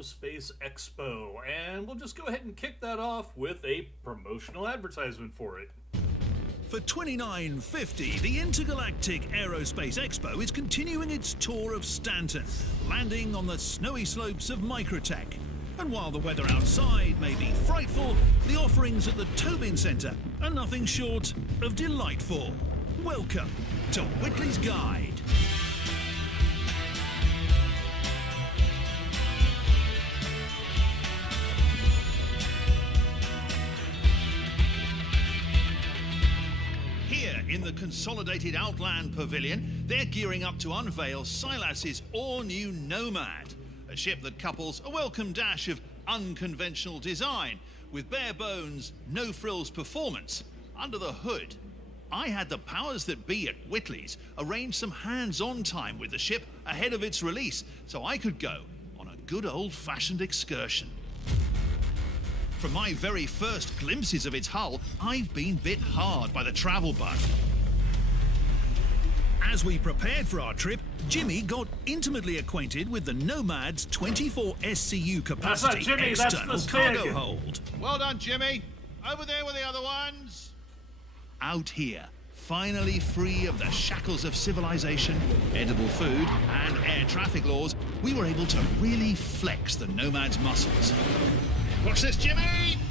Aerospace Expo, and we'll just go ahead and kick that off with a promotional advertisement for it. For $29.50, the Intergalactic Aerospace Expo is continuing its tour of Stanton, landing on the snowy slopes of Microtech. And while the weather outside may be frightful, the offerings at the Tobin Centre are nothing short of delightful. Welcome to Whitley's Guide. Here in the consolidated Outland Pavilion, they're gearing up to unveil Silas's all-new Nomad, a ship that couples a welcome dash of unconventional design with bare-bones, no-frills performance under the hood. I had the powers that be at Whitley's arrange some hands-on time with the ship ahead of its release so I could go on a good old-fashioned excursion. From my very first glimpses of its hull, I've been bit hard by the travel bug. As we prepared for our trip, Jimmy got intimately acquainted with the Nomad's 24 SCU capacity Jimmy, external cargo hold. Well done, Jimmy. Over there with the other ones. Out here, finally free of the shackles of civilization, edible food, and air traffic laws, we were able to really flex the Nomad's muscles. Watch this, Jimmy.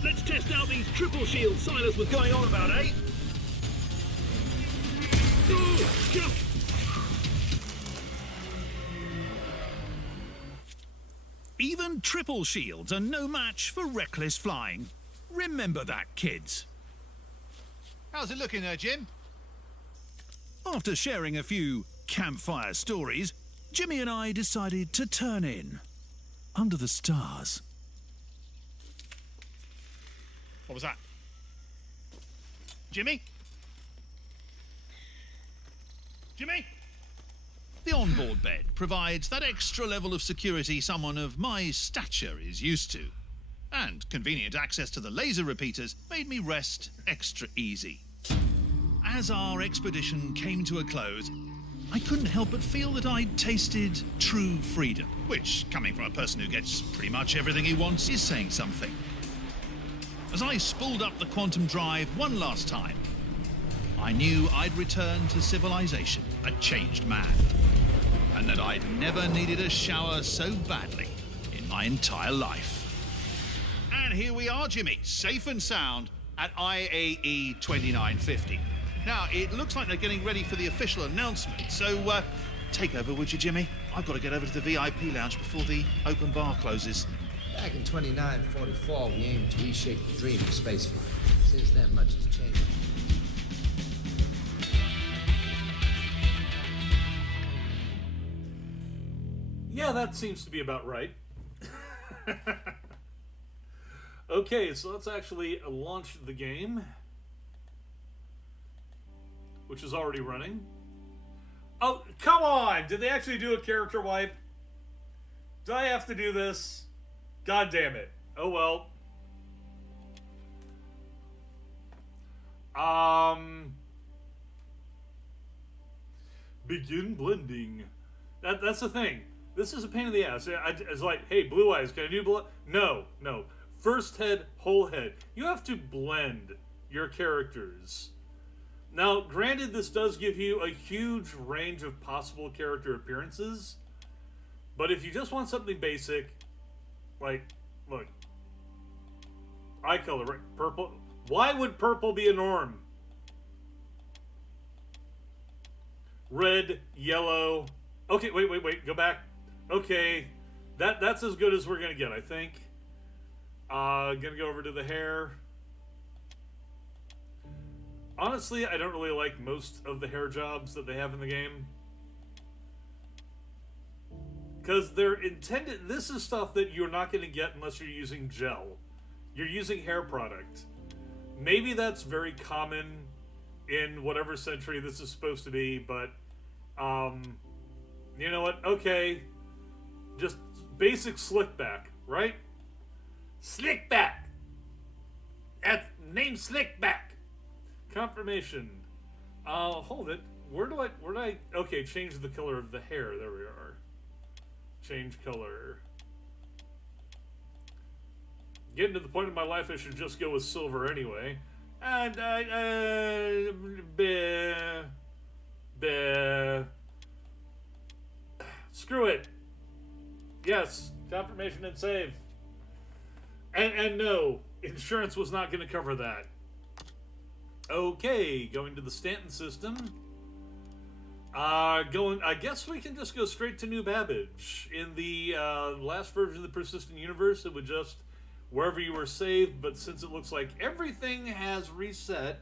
Let's test out these triple shields Silas was going on about, eh? Even triple shields are no match for reckless flying. Remember that, kids. How's it looking there, Jim? After sharing a few campfire stories, Jimmy and I decided to turn in under the stars. What was that? Jimmy? Jimmy? The onboard bed provides that extra level of security someone of my stature is used to. And convenient access to the laser repeaters made me rest extra easy. As our expedition came to a close, I couldn't help but feel that I'd tasted true freedom, which, coming from a person who gets pretty much everything he wants, is saying something. As I spooled up the quantum drive one last time, I knew I'd returned to civilization a changed man, and that I'd never needed a shower so badly in my entire life. And here we are, Jimmy, safe and sound at IAE 2950. Now, it looks like they're getting ready for the official announcement, so take over, would you, Jimmy? I've got to get over to the VIP lounge before the open bar closes. Back in 2944, we aimed to reshape the dream of spaceflight. Since then, much has changed. Yeah, that seems to be about right. Okay, so let's actually launch the game, which is already running. Oh, come on! Did they actually do a character wipe? Do I have to do this? God damn it. Oh well. Begin blending. That's the thing. This is a pain in the ass. It's like, hey, Blue Eyes, can I do blue? No. First head, whole head. You have to blend your characters. Now, granted, this does give you a huge range of possible character appearances, but if you just want something basic, like, look, eye color, right? Purple. Why would purple be a norm? Red, yellow. Okay, wait, go back. Okay, that's as good as we're gonna get, I think. Gonna go over to the hair. Honestly, I don't really like most of the hair jobs that they have in the game, because they're intended. This is stuff that you're not going to get unless you're using gel. You're using hair product. Maybe that's very common in whatever century this is supposed to be, but you know what? Okay, just basic slick back, right? Slick back. That's name slick back. Confirmation. Hold it. Where do I? Okay, change the color of the hair. There we are. Change color. getting to the point in my life I should just go with silver anyway. And screw it. Yes, confirmation and save. And no, insurance was not going to cover that. Okay, going to the Stanton system. I guess we can just go straight to New Babbage. In the last version of the Persistent Universe, it would just wherever you were saved, but since it looks like everything has reset,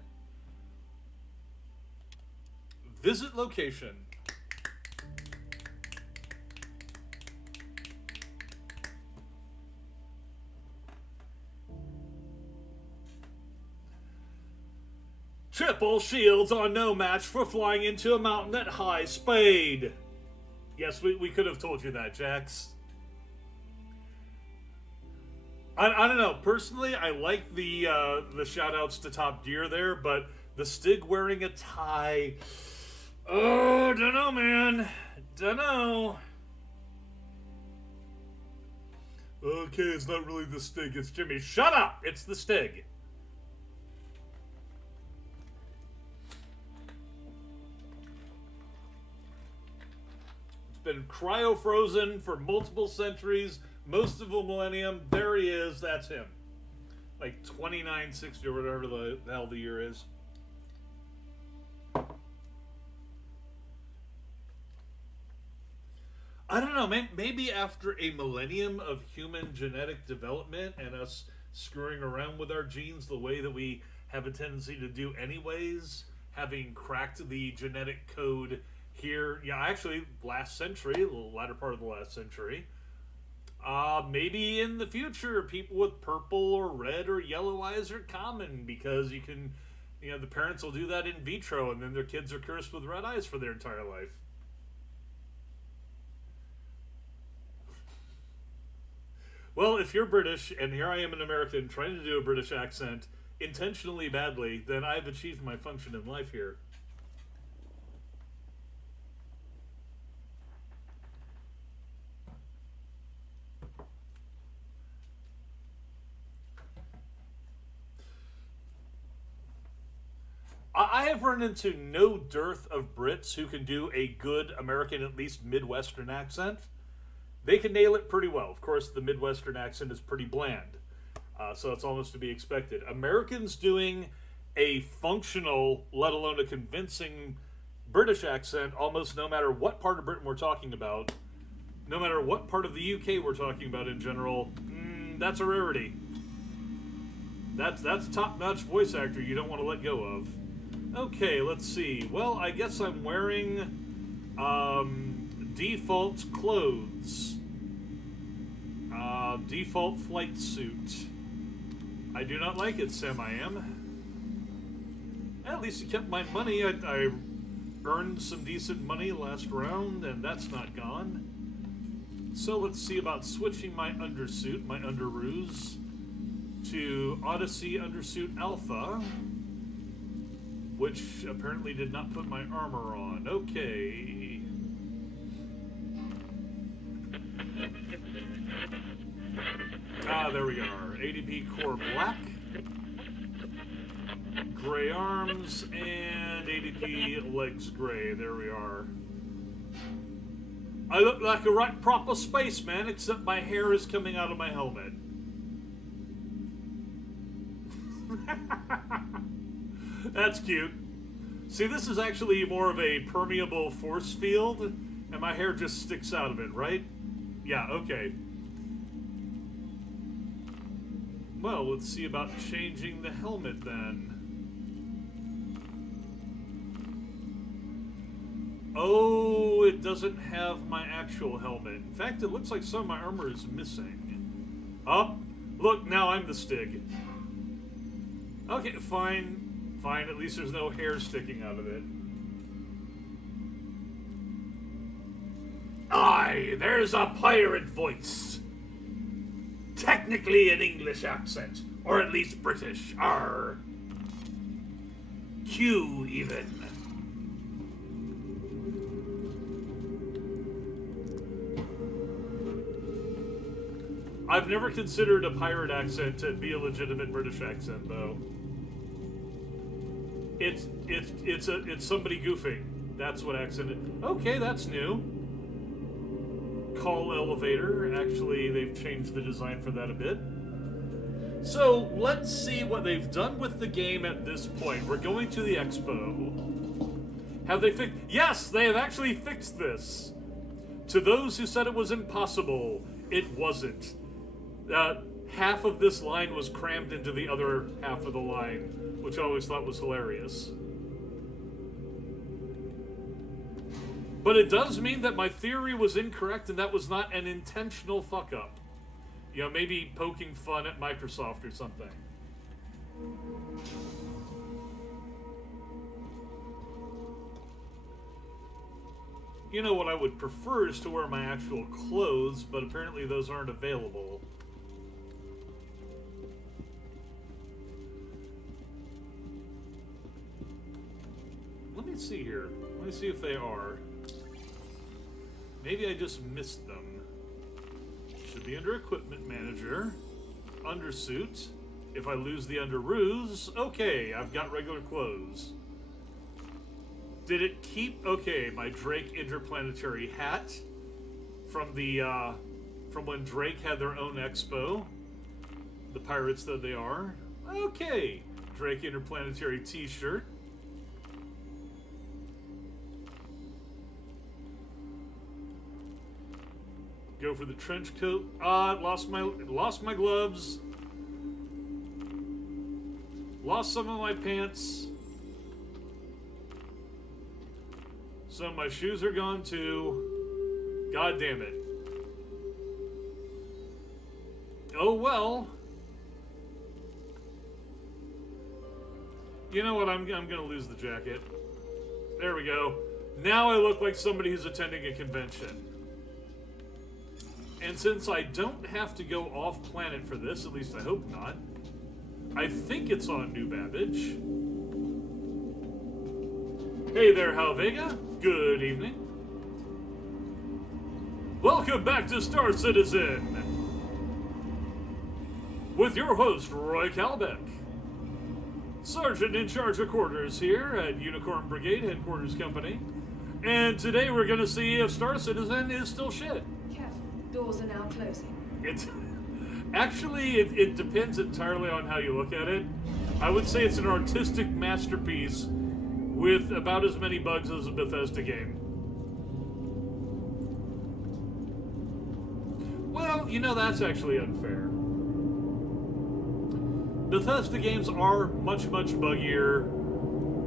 visit location. Triple shields are no match for flying into a mountain at high speed. Yes, we could have told you that, Jax. I don't know. Personally, I like the shout-outs to Top Gear there, but the Stig wearing a tie... Oh, dunno, man. Dunno. Okay, it's not really the Stig, it's Jimmy. Shut up! It's the Stig. Been cryo-frozen for multiple centuries, most of a millennium. There he is. That's him. Like 2960 or whatever the hell the year is. I don't know. Maybe after a millennium of human genetic development and us screwing around with our genes the way that we have a tendency to do anyways, having cracked the genetic code here, yeah, actually, last century, the latter part of the last century. Maybe in the future, people with purple or red or yellow eyes are common because you can, the parents will do that in vitro and then their kids are cursed with red eyes for their entire life. Well, if you're British and here I am an American trying to do a British accent intentionally badly, then I've achieved my function in life here. I have run into no dearth of Brits who can do a good American, at least Midwestern accent. They can nail it pretty well. Of course, the Midwestern accent is pretty bland, so it's almost to be expected. Americans doing a functional, let alone a convincing British accent, almost no matter what part of Britain we're talking about, no matter what part of the UK we're talking about in general, that's a rarity. That's a top-notch voice actor you don't want to let go of. Okay, let's see. Well, I guess I'm wearing default clothes. Default flight suit. I do not like it, Sam I am. At least it kept my money. I earned some decent money last round, and that's not gone. So let's see about switching my undersuit, my underoos, to Odyssey Undersuit Alpha, which apparently did not put my armor on. Okay. There we are. ADP Core Black, Gray Arms, and ADP Legs Gray. There we are. I look like a right proper spaceman, except my hair is coming out of my helmet. That's cute. See, this is actually more of a permeable force field, and my hair just sticks out of it, right? Yeah, okay. Well, let's see about changing the helmet then. Oh, it doesn't have my actual helmet. In fact, it looks like some of my armor is missing. Oh, look, now I'm the Stig. Okay, fine. Fine, at least there's no hair sticking out of it. Aye, there's a pirate voice. Technically an English accent, or at least British. Arr. Q, even. I've never considered a pirate accent to be a legitimate British accent, though. It's somebody goofing. That's what accent is. Okay, that's new. Call elevator. Actually, they've changed the design for that a bit. So, let's see what they've done with the game at this point. We're going to the expo. Have they fixed... Yes, they have actually fixed this. To those who said it was impossible, it wasn't. Half of this line was crammed into the other half of the line, which I always thought was hilarious. But it does mean that my theory was incorrect and that was not an intentional fuck-up. You know, maybe poking fun at Microsoft or something. You know, what I would prefer is to wear my actual clothes, but apparently those aren't available. Let me see here. Let me see if they are. Maybe I just missed them. Should be under Equipment Manager. Undersuit. If I lose the underoos, okay, I've got regular clothes. Did it keep... Okay, my Drake interplanetary hat from the, from when Drake had their own expo. The pirates that they are. Okay, Drake interplanetary t-shirt. Go for the trench coat. Lost my gloves. Lost some of my pants. Some of my shoes are gone too. God damn it. Oh well. You know what? I'm gonna lose the jacket. There we go. Now I look like somebody who's attending a convention. And since I don't have to go off planet for this, at least I hope not, I think it's on New Babbage. Hey there, Hal Vega. Good evening. Welcome back to Star Citizen with your host, Roy Calbeck. Sergeant in charge of quarters here at Unicorn Brigade Headquarters Company. And today we're going to see if Star Citizen is still shit. Doors are now closing. It's actually, it depends entirely on how you look at it. I would say it's an artistic masterpiece with about as many bugs as a Bethesda game. Well, you know, that's actually unfair. Bethesda games are much, much buggier,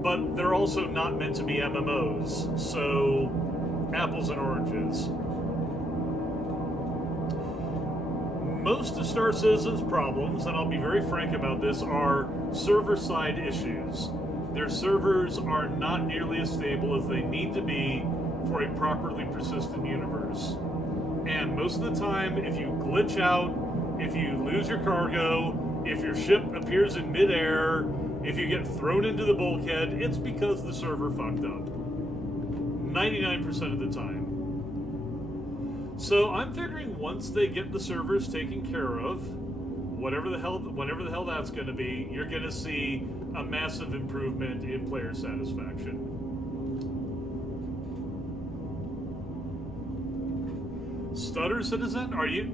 but they're also not meant to be MMOs, so apples and oranges. Most of Star Citizen's problems, and I'll be very frank about this, are server-side issues. Their servers are not nearly as stable as they need to be for a properly persistent universe. And most of the time, if you glitch out, if you lose your cargo, if your ship appears in midair, if you get thrown into the bulkhead, it's because the server fucked up. 99% of the time. So I'm figuring once they get the servers taken care of, whenever the hell that's going to be, you're going to see a massive improvement in player satisfaction. Stutter Citizen, are you?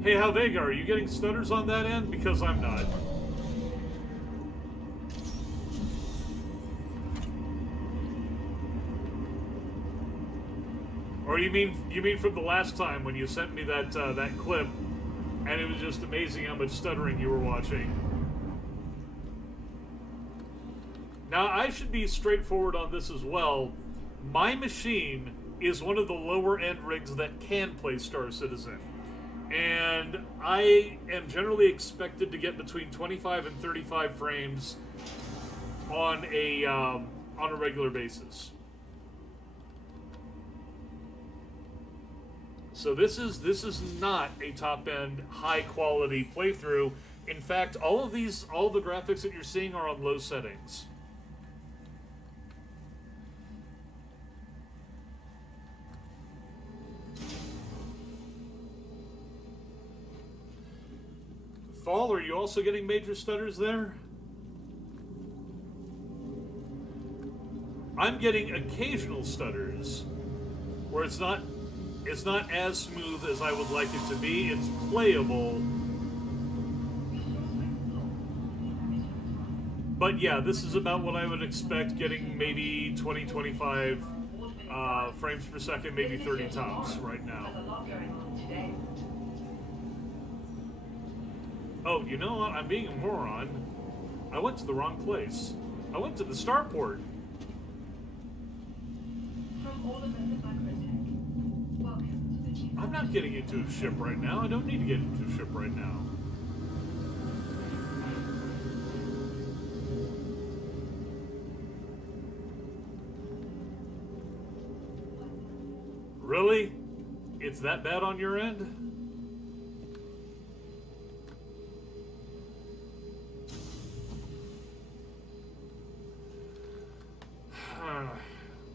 Hey, Hal Vega, are you getting stutters on that end? Because I'm not. Or you mean from the last time when you sent me that that clip, and it was just amazing how much stuttering you were watching. Now I should be straightforward on this as well. My machine is one of the lower end rigs that can play Star Citizen, and I am generally expected to get between 25 and 35 frames on a regular basis. So this is not a top-end, high-quality playthrough. In fact, all the graphics that you're seeing are on low settings. Fall, are you also getting major stutters there? I'm getting occasional stutters where it's not as smooth as I would like it to be. It's playable. But yeah, this is about what I would expect, getting maybe 20, 25 frames per second, maybe 30 tops right now. Oh, you know what? I'm being a moron. I went to the wrong place. I went to the starport. I'm not getting into a ship right now. I don't need to get into a ship right now. Really? It's that bad on your end?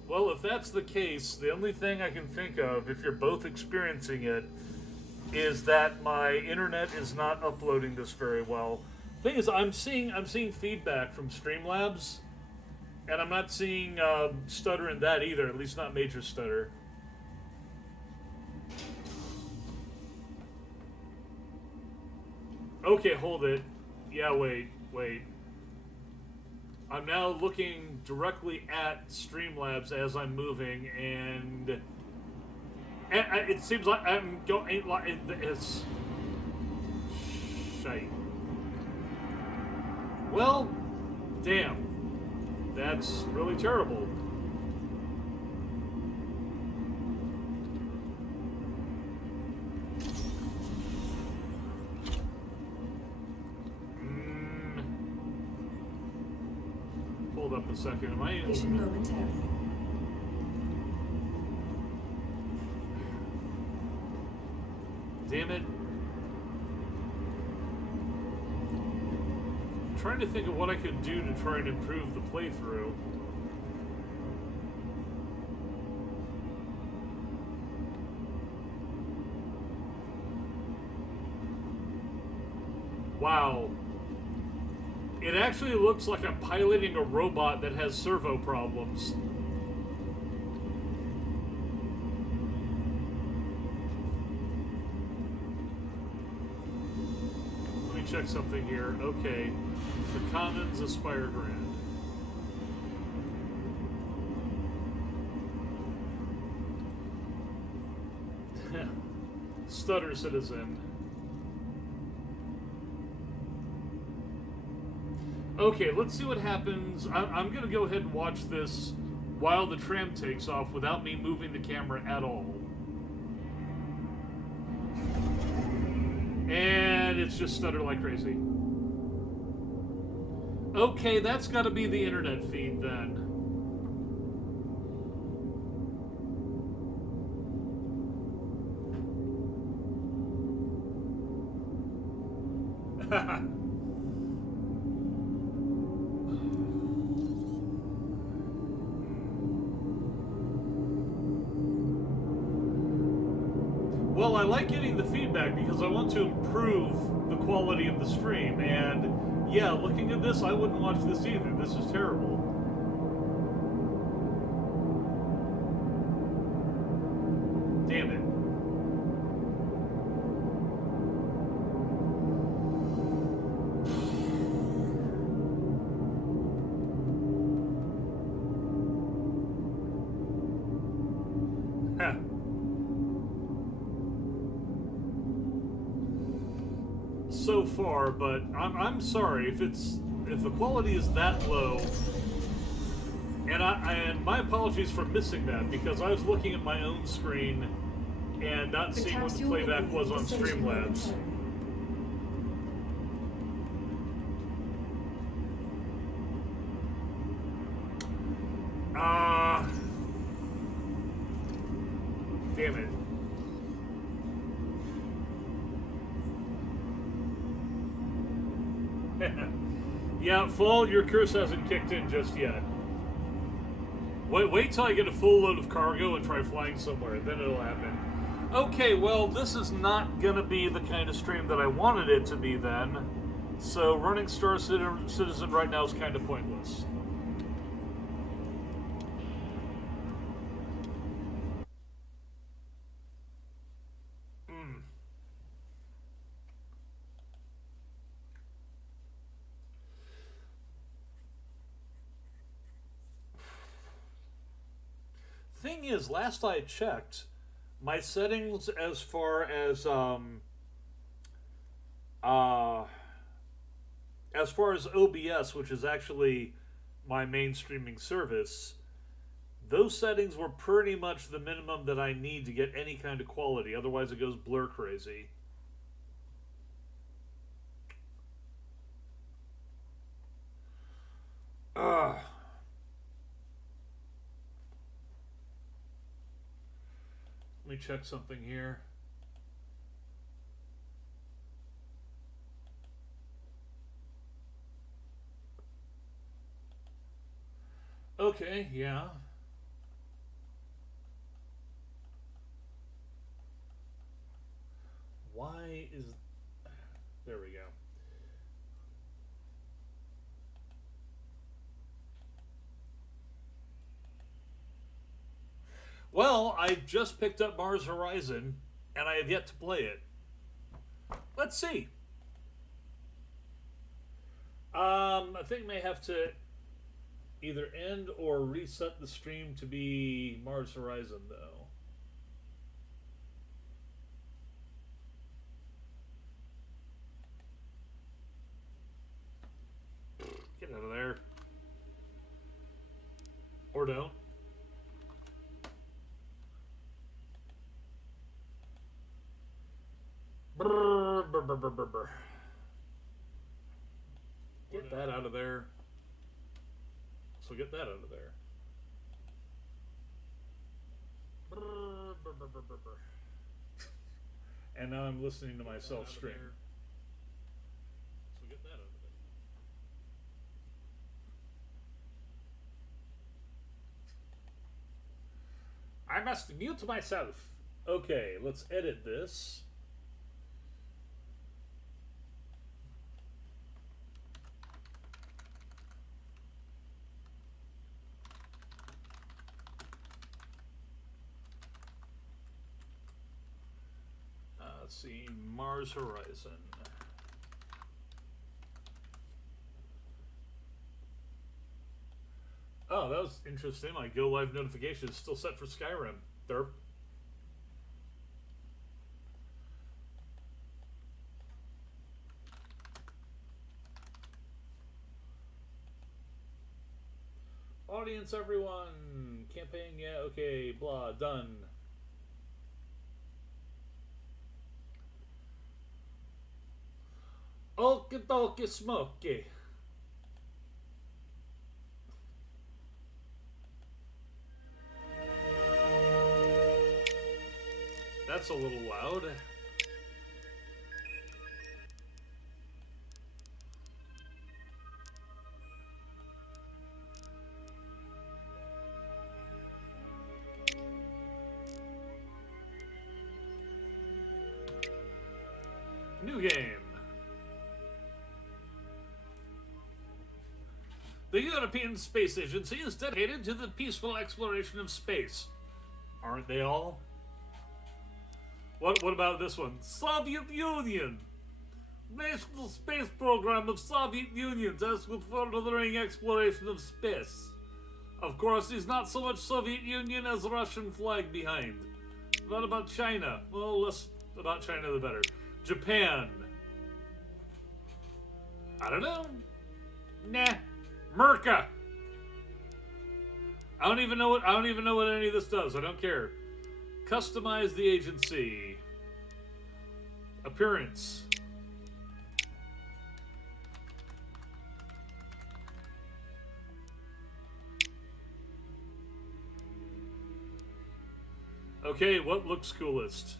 Well, if that's the case, the only thing I can think of, if you're both experiencing it, is that my internet is not uploading this very well. Thing is, I'm seeing feedback from Streamlabs, and I'm not seeing stutter in that either. At least not major stutter. Okay, hold it. Yeah, wait. I'm now looking directly at Streamlabs as I'm moving, and it seems like I'm going. It's shite. Well, damn. That's really terrible. Hold up a second. Am I in? Vision momentarily. Damn it. I'm trying to think of what I could do to try and improve the playthrough. Wow. It actually looks like I'm piloting a robot that has servo problems. Let me check something here. Okay. The Commons Aspire Grand. Stutter Citizen. Okay, let's see what happens. I'm going to go ahead and watch this while the tram takes off without me moving the camera at all. And it's just stutter like crazy. Okay, that's got to be the internet feed then. Well, I like getting the feedback because I want to improve the quality of the stream, and yeah, looking at this, I wouldn't watch this either. This is terrible. Damn it. So far, but I'm sorry if the quality is that low, and my apologies for missing that because I was looking at my own screen and not seeing what the playback was on Streamlabs. Damn it. Yeah, Fall, your curse hasn't kicked in just yet. Wait till I get a full load of cargo and try flying somewhere, then it'll happen. Okay, well, this is not gonna be the kind of stream that I wanted it to be then. So running Star Citizen right now is kind of pointless. Thing is, last I checked, my settings as far as OBS, which is actually my main streaming service, those settings were pretty much the minimum that I need to get any kind of quality. Otherwise, it goes blur crazy. Ugh. Let me check something here. Okay, yeah. Why is... There we go. Well, I just picked up Mars Horizon, and I have yet to play it. Let's see. I think I may have to either end or reset the stream to be Mars Horizon, though. Get out of there. Or don't. Brr, brr, brr, brr, brr, brr. Get that out of there. So get that out of there. Brr, brr, brr, brr, brr, brr. And now I'm listening to myself stream. So get that out of there. I must mute myself. Okay, let's edit this. Let's see, Mars Horizon. Oh, that was interesting. My Go Live notification is still set for Skyrim. Derp. Audience, everyone. Campaign, yeah, okay, blah, done. Okie dokie smoky. That's a little loud. New game. The European Space Agency is dedicated to the peaceful exploration of space. Aren't they all? What about this one? Soviet Union. National Space Program of Soviet Union tasked with furthering exploration of space. Of course, he's not so much Soviet Union as Russian flag behind. What about China? Well, less about China the better. Japan. I don't know. Nah. Merca. I don't even know what any of this does. I don't care. Customize the agency. Appearance. Okay, what looks coolest?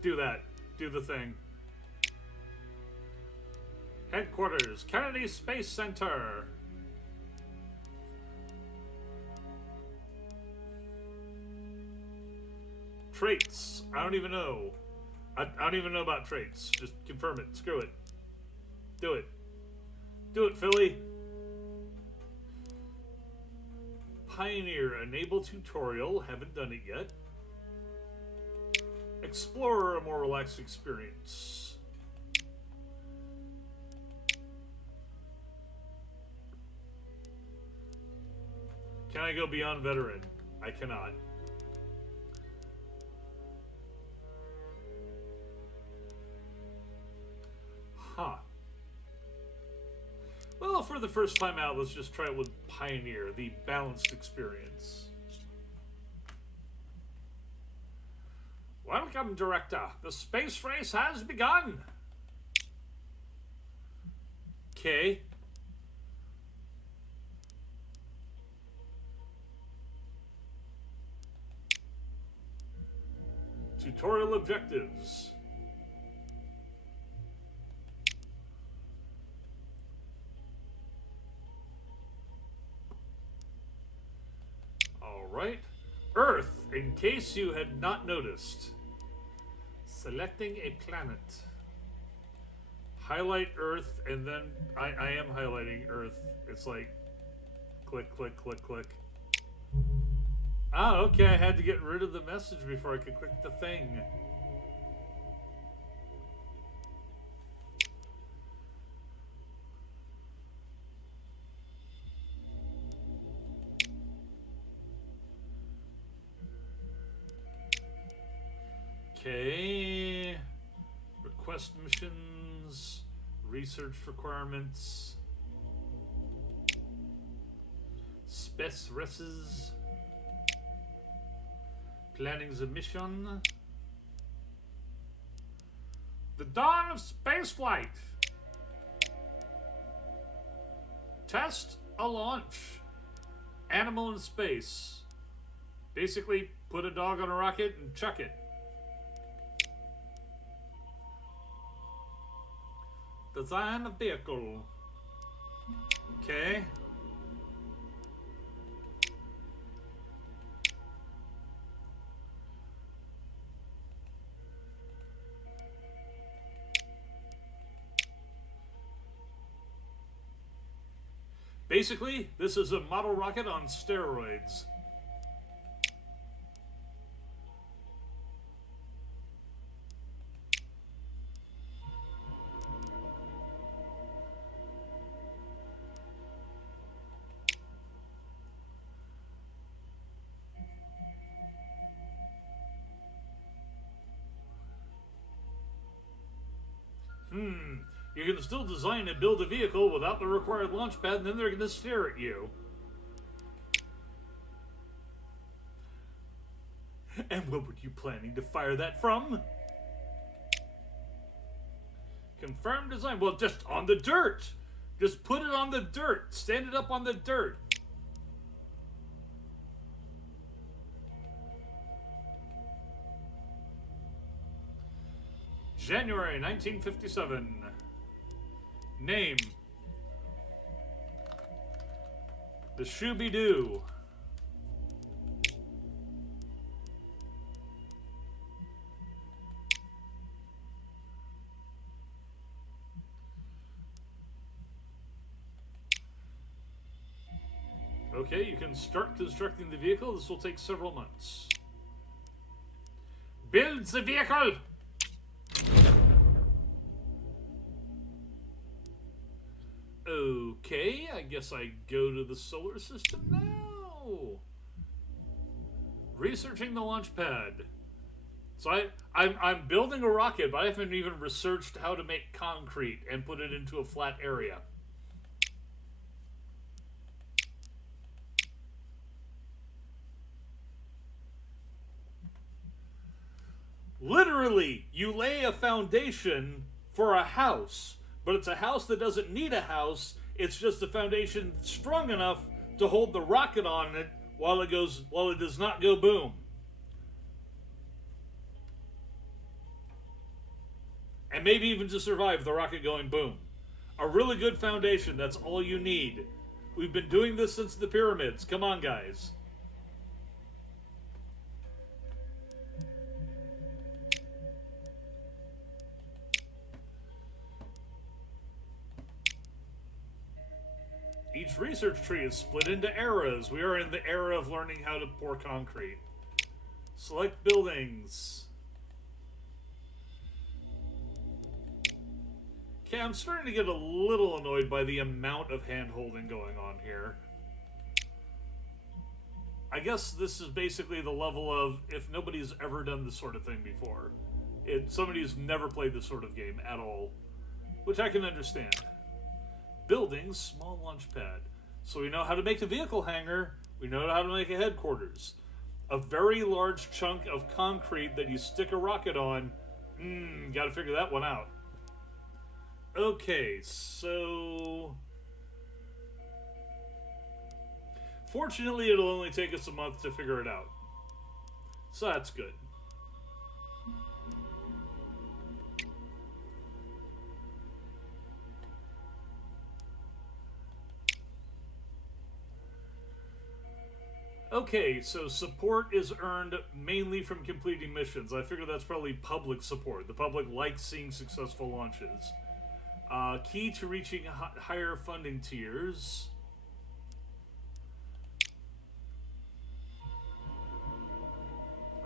Do that. Do the thing. Headquarters, Kennedy Space Center. Traits. I don't even know. I don't even know about traits. Just confirm it. Screw it. Do it. Do it, Philly. Pioneer. Enable tutorial. Haven't done it yet. Explorer. A more relaxed experience. Can I go beyond veteran? I cannot. Huh. Well, for the first time out, let's just try it with Pioneer, the balanced experience. Welcome, Director. The space race has begun. Okay. Tutorial objectives. Alright. Earth, in case you had not noticed. Selecting a planet. Highlight Earth, and then I am highlighting Earth. It's like click, click, click, click. Ah, okay, I had to get rid of the message before I could click the thing. Okay. Request missions, research requirements, spec reses. Planning's a mission. The dawn of spaceflight. Test a launch. Animal in space. Basically, put a dog on a rocket and chuck it. Design a vehicle. Okay. Basically, this is a model rocket on steroids. You can still design and build a vehicle without the required launch pad, and then they're going to stare at you. And what were you planning to fire that from? Confirmed design. Well, just on the dirt. Just put it on the dirt. Stand it up on the dirt. January 1957. Name. The Shooby-Doo. Okay, you can start constructing the vehicle. This will take several months. Build the vehicle! Okay, I guess I go to the solar system now. Researching the launch pad. So I'm building a rocket, but I haven't even researched how to make concrete and put it into a flat area. Literally, you lay a foundation for a house. But it's a house that doesn't need a house. It's just a foundation strong enough to hold the rocket on it while it does not go boom. And maybe even to survive the rocket going boom. A really good foundation, that's all you need. We've been doing this since the pyramids. Come on, guys. Each research tree is split into eras. We are in the era of learning how to pour concrete. Select buildings. Okay, I'm starting to get a little annoyed by the amount of hand-holding going on here. I guess this is basically the level of if nobody's ever done this sort of thing before. Somebody who's never played this sort of game at all. Which I can understand. Buildings, small launch pad. So we know how to make a vehicle hangar. We know how to make a headquarters. A very large chunk of concrete that you stick a rocket on. Gotta figure that one out. Okay, so... Fortunately, it'll only take us a month to figure it out. So that's good. Okay, so support is earned mainly from completing missions. I figure that's probably public support. The public likes seeing successful launches. Key to reaching higher funding tiers.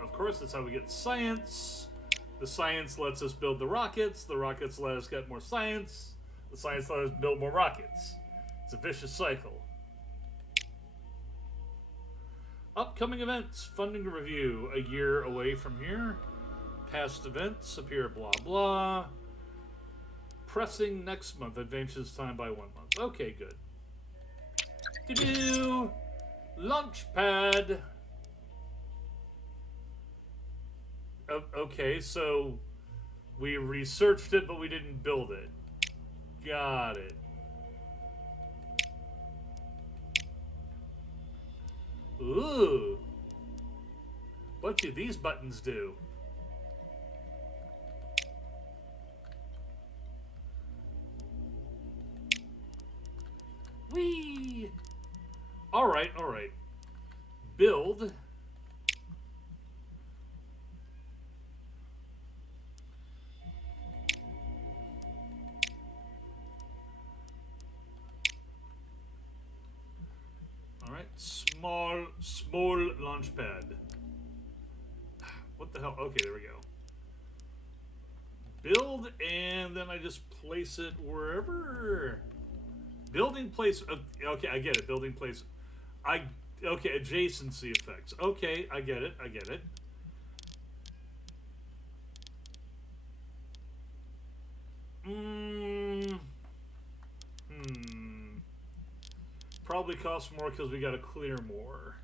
Of course, that's how we get science. The science lets us build the rockets. The rockets let us get more science. The science let us build more rockets. It's a vicious cycle. Upcoming events, funding review, a year away from here. Past events appear, blah blah. Pressing next month, advances time by 1 month. Okay, good. To-do! Launchpad! Okay, so we researched it, but we didn't build it. Got it. Ooh. What do these buttons do? Whee! Alright, alright. Build. Alright, small launch pad. What the hell? Okay, there we go. Build, and then I just place it wherever. Building place. Okay, I get it. Building place. Okay, adjacency effects. Okay, I get it. I get it. Probably costs more because we got to clear more.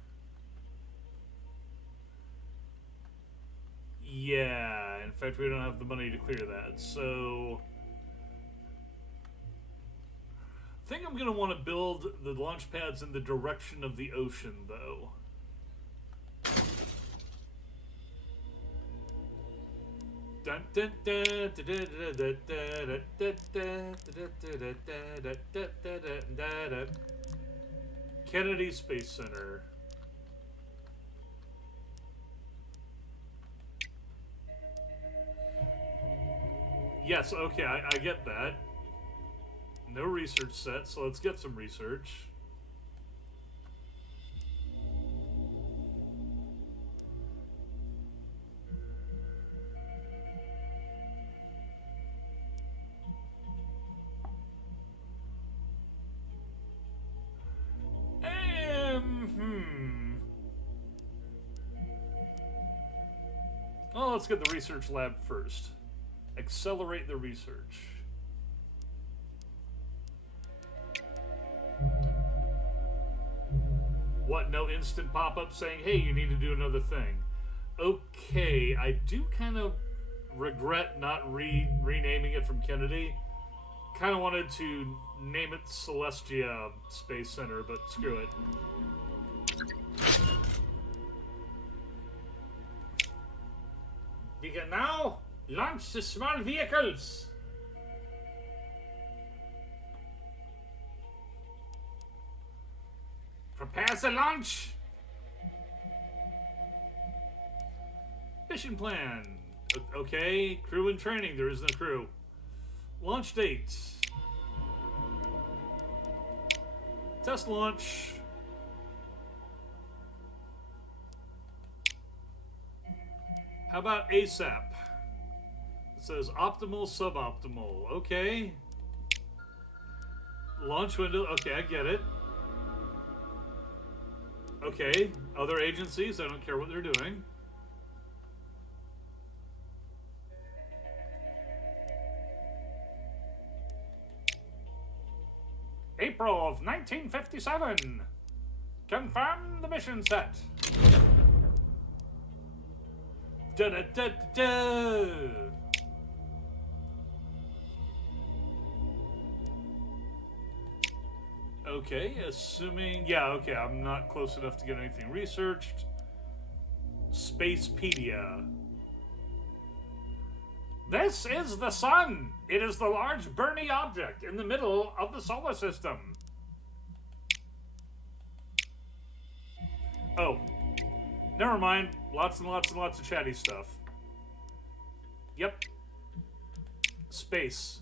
Yeah, in fact, we don't have the money to clear that, so... I think I'm going to want to build the launch pads in the direction of the ocean, though. Dun, dun, dun, dun, dun, dun, dun, dun, dun, dun. Kennedy Space Center. Yes, okay, I get that. No research set, so let's get some research. Well, let's get the research lab first. Accelerate the research. What, no instant pop-up saying, hey, you need to do another thing. Okay, I do kind of regret not renaming it from Kennedy. Kind of wanted to name it Celestia Space Center, but screw it. We can now launch the small vehicles. That's a launch. Mission plan. Okay, crew in training. There is no crew. Launch date. Test launch. How about ASAP? It says optimal, suboptimal. Okay. Launch window. Okay, I get it. Okay. Other agencies, I don't care what they're doing. April of 1957. Confirm the mission set. Da da da da. Okay, assuming, yeah, okay, I'm not close enough to get anything researched. Spacepedia. This is the sun. It is the large burny object in the middle of the solar system. Oh, never mind. Lots and lots and lots of chatty stuff. Yep. Space.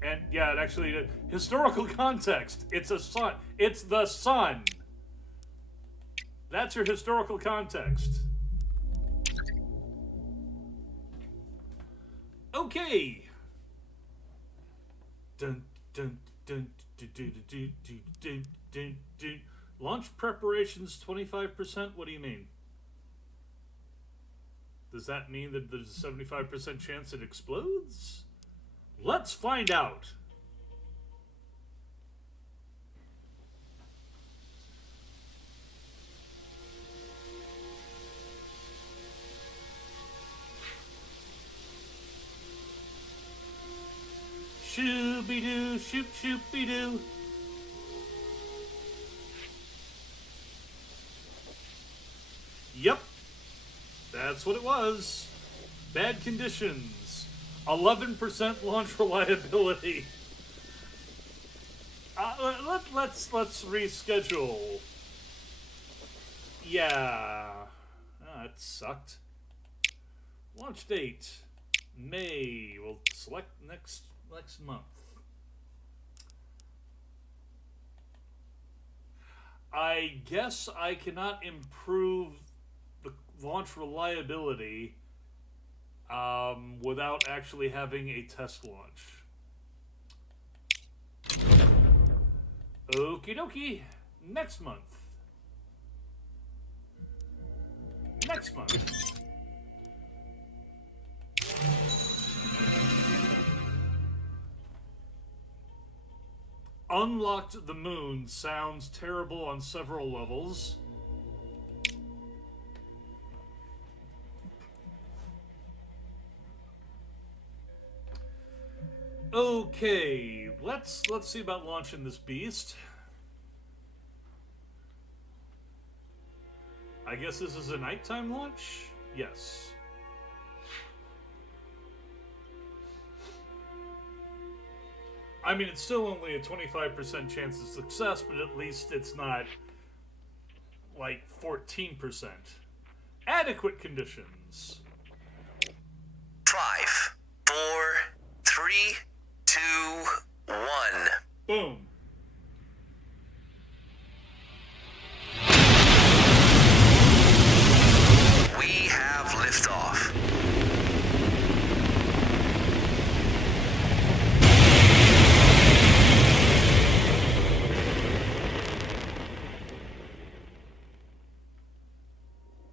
And yeah, it actually, historical context. It's a sun. It's the sun. That's your historical context. Okay. Dun dun dun dun dun dun dun dun dun dun. Launch preparations 25%. What do you mean? Does that mean that there's a 75% chance it explodes? Let's find out. Shooby-doo, shoop-shoopy-doo. Yep. That's what it was. Bad conditions. 11% launch reliability. Let's reschedule. Yeah. It sucked. Launch date. May. We'll select next month. I guess I cannot improve the launch reliability without actually having a test launch. Okie dokie. Next month. Next month. Unlocked the moon sounds terrible on several levels. Okay, let's see about launching this beast. I guess this is a nighttime launch? Yes. I mean, it's still only a 25% chance of success, but at least it's not like 14%. Adequate conditions. 5, 4, 3, 2, 1. Boom. We have liftoff.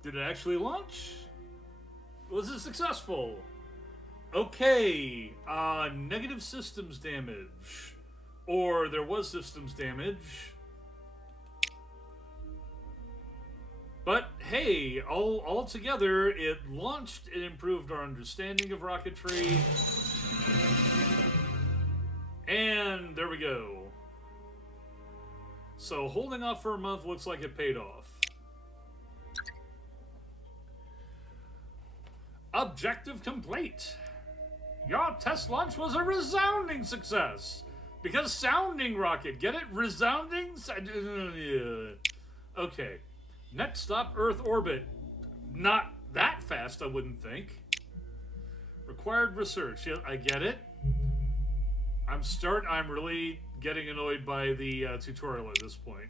Did it actually launch? Was it successful? Okay, negative systems damage. Or there was systems damage. But hey, all together, it launched, it improved our understanding of rocketry. And there we go. So holding off for a month looks like it paid off. Objective complete. Your test launch was a resounding success. Because sounding rocket, get it? Resounding? Okay. Next stop, Earth orbit. Not that fast, I wouldn't think. Required research. Yeah, I get it. I'm really getting annoyed by the tutorial at this point.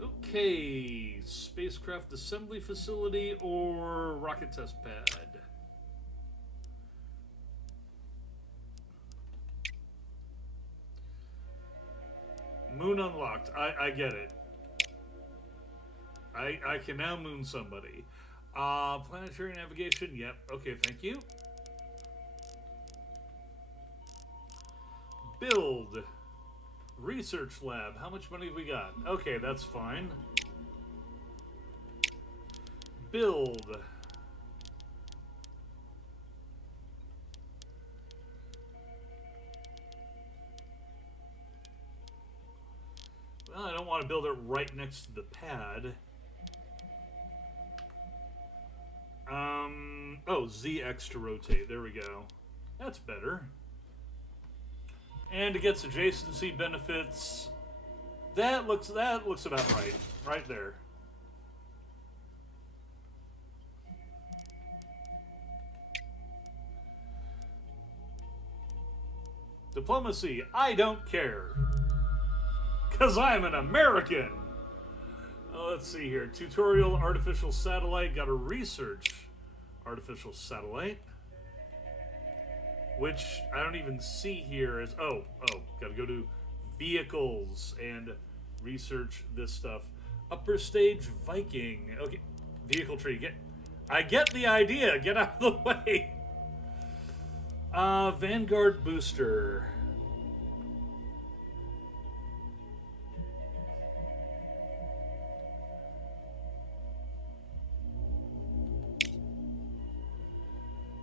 Okay, spacecraft assembly facility or rocket test pad? Moon unlocked. I get it. I can now moon somebody. Planetary navigation. Yep. Okay, thank you. Build. Research lab. How much money have we got? Okay, that's fine. Build. Well, I don't want to build it right next to the pad. Oh, ZX to rotate. There we go. That's better. And it gets adjacency benefits. That looks about right. Right there. Diplomacy. I don't care. 'Cause I'm an American. Let's see here. Tutorial artificial satellite. Got to research artificial satellite. Which I don't even see here as... Oh, gotta go to vehicles and research this stuff. Upper stage Viking. Okay, vehicle tree. I get the idea. Get out of the way. Vanguard booster.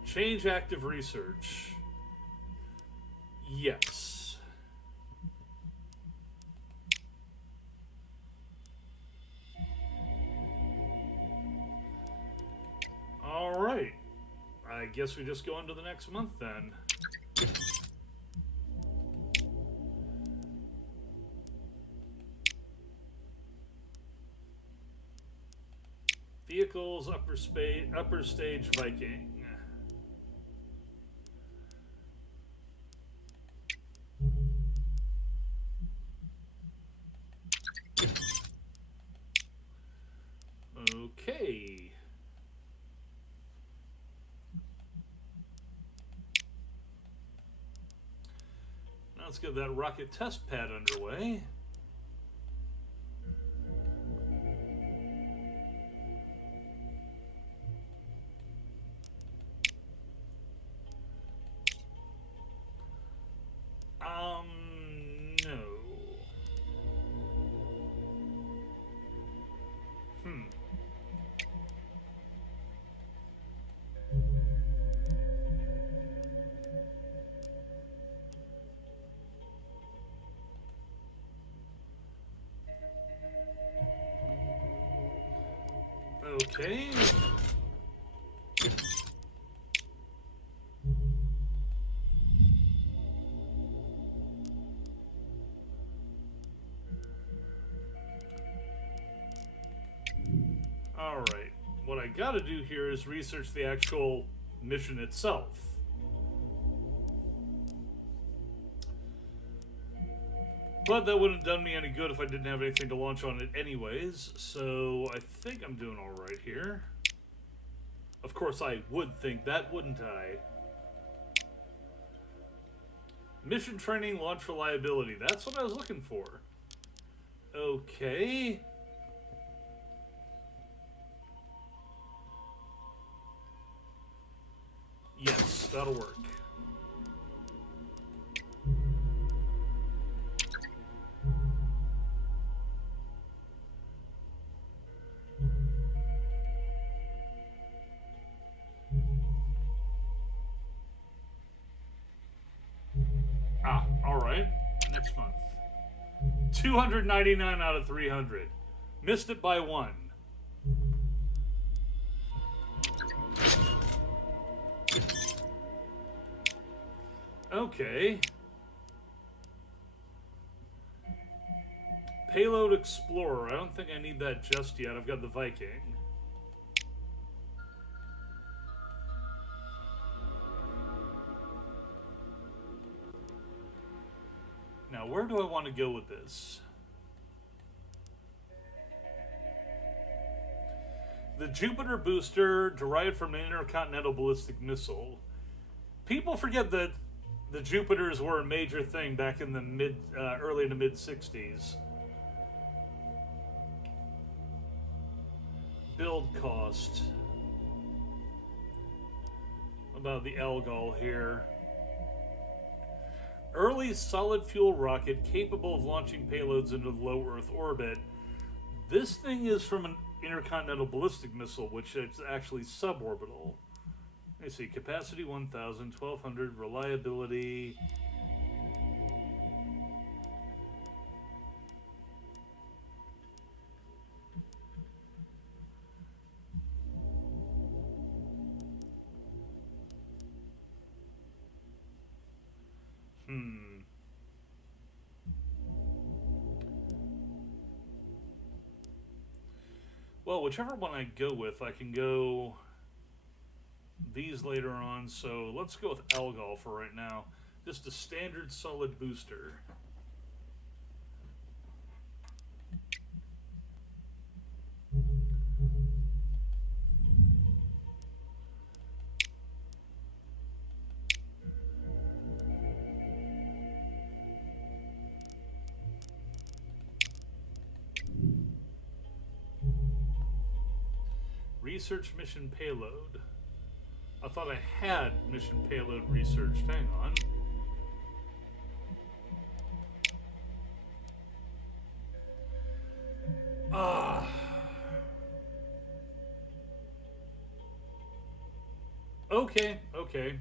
Change active research. Yes. All right. I guess we just go into the next month then. Vehicles, upper stage Viking. Okay. Now let's get that rocket test pad underway. No. Okay. All right. What I gotta do here is research the actual mission itself. But that wouldn't have done me any good if I didn't have anything to launch on it anyways, so I think I'm doing alright here. Of course I would think that, wouldn't I? Mission training, launch reliability. That's what I was looking for. Okay. Yes, that'll work. Alright. Next month. 299 out of 300. Missed it by 1. Okay. Payload Explorer. I don't think I need that just yet. I've got the Viking. Now, where do I want to go with this? The Jupiter booster derived from an intercontinental ballistic missile. People forget that the Jupiters were a major thing back in the early to mid 60s. Build cost. What about the Algol here? Early solid fuel rocket capable of launching payloads into low Earth orbit. This thing is from an intercontinental ballistic missile, which is actually suborbital. Let me see. Capacity 1,000, 1,200, reliability. Well, whichever one I go with, I can go these later on. So let's go with Algol for right now. Just a standard solid booster. Research mission payload. I thought I had mission payload researched. Hang on. Okay.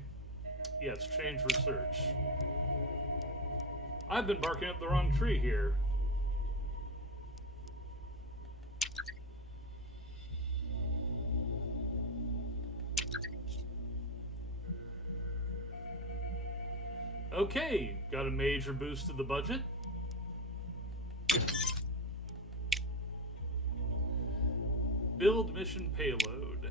Yes, change research. I've been barking up the wrong tree here. Okay, got a major boost to the budget. Build mission payload.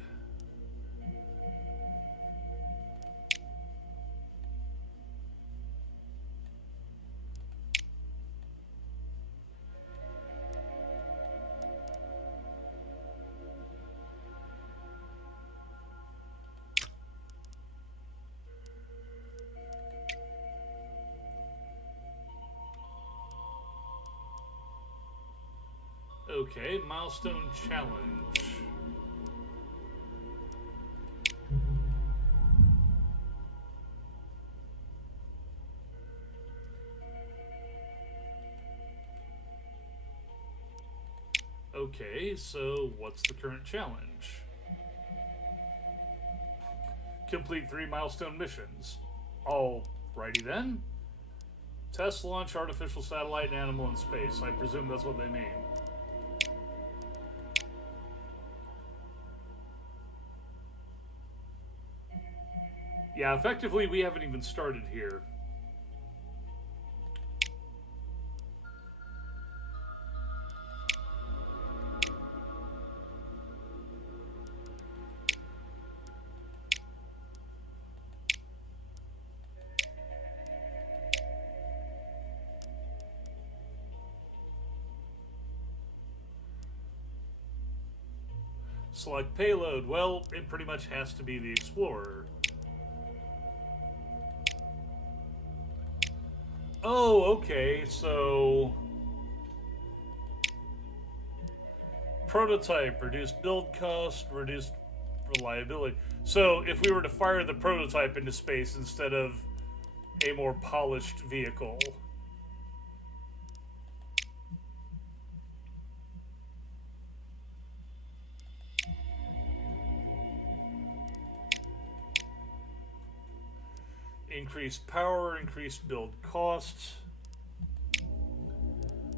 Okay, milestone challenge. Okay, so what's the current challenge? Complete 3 milestone missions. Alrighty then. Test launch artificial satellite and animal in space. I presume that's what they mean. Yeah, effectively, we haven't even started here. Select payload. Well, it pretty much has to be the Explorer. Oh, okay, so prototype, reduced build cost, reduced reliability. So if we were to fire the prototype into space instead of a more polished vehicle. Increased power, increased build costs.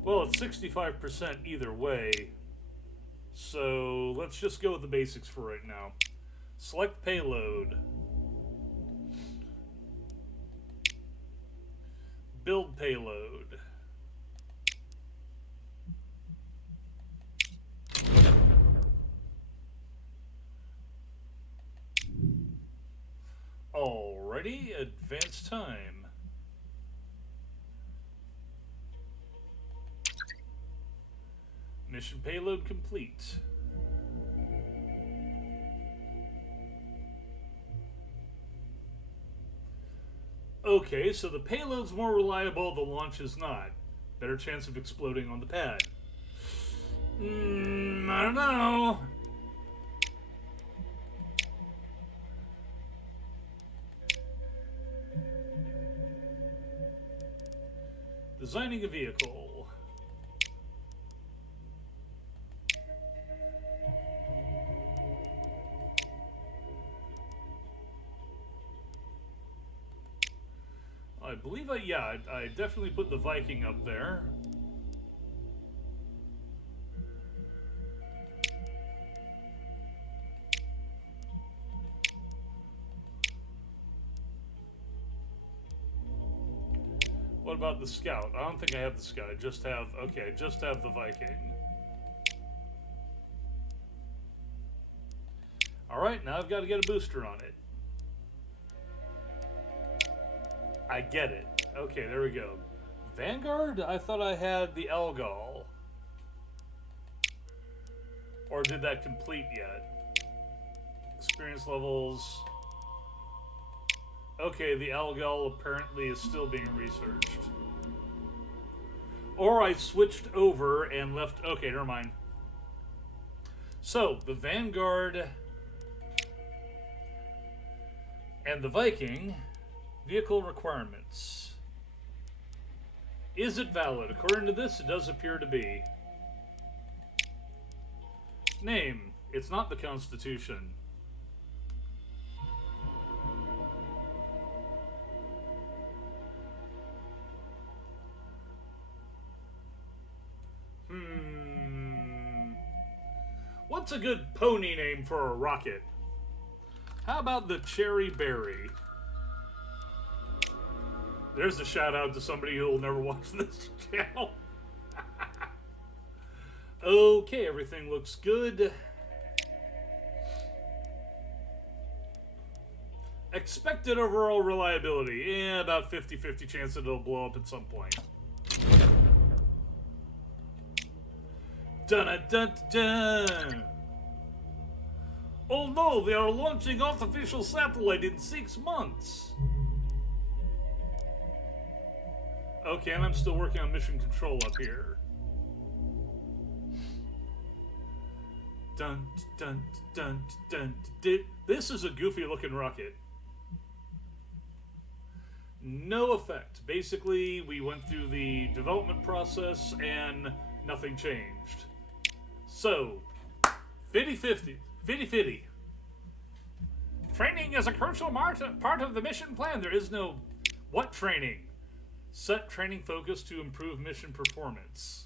Well, it's 65% either way. So let's just go with the basics for right now. Select payload. Build payload. Alrighty, advance time. Mission payload complete. Okay, so the payload's more reliable, the launch is not. Better chance of exploding on the pad. I don't know. Designing a vehicle. I believe I definitely put the Viking up there. What about the Scout? I don't think I have the Scout. I just have the Viking. Alright, now I've got to get a booster on it. I get it. Okay, there we go. Vanguard? I thought I had the Algol. Or did that complete yet? Experience levels. Okay, the Algol apparently is still being researched. Or I switched over and left... Okay, never mind. So, the Vanguard and the Viking... Vehicle requirements. Is it valid? According to this, it does appear to be. Name. It's not the Constitution. What's a good pony name for a rocket? How about the Cherry Berry? There's a shout out to somebody who will never watch this channel. Okay, everything looks good. Expected overall reliability. Yeah, about 50-50 chance that it'll blow up at some point. Dun-dun-dun-dun. Oh no, they are launching artificial satellite in 6 months. Okay, and I'm still working on mission control up here. Dun, dun, dun, dun, dun. This is a goofy looking rocket. No effect. Basically, we went through the development process and nothing changed. So, 50-50. 50-50. Training is a crucial part of the mission plan. There is no... What training? Set training focus to improve mission performance.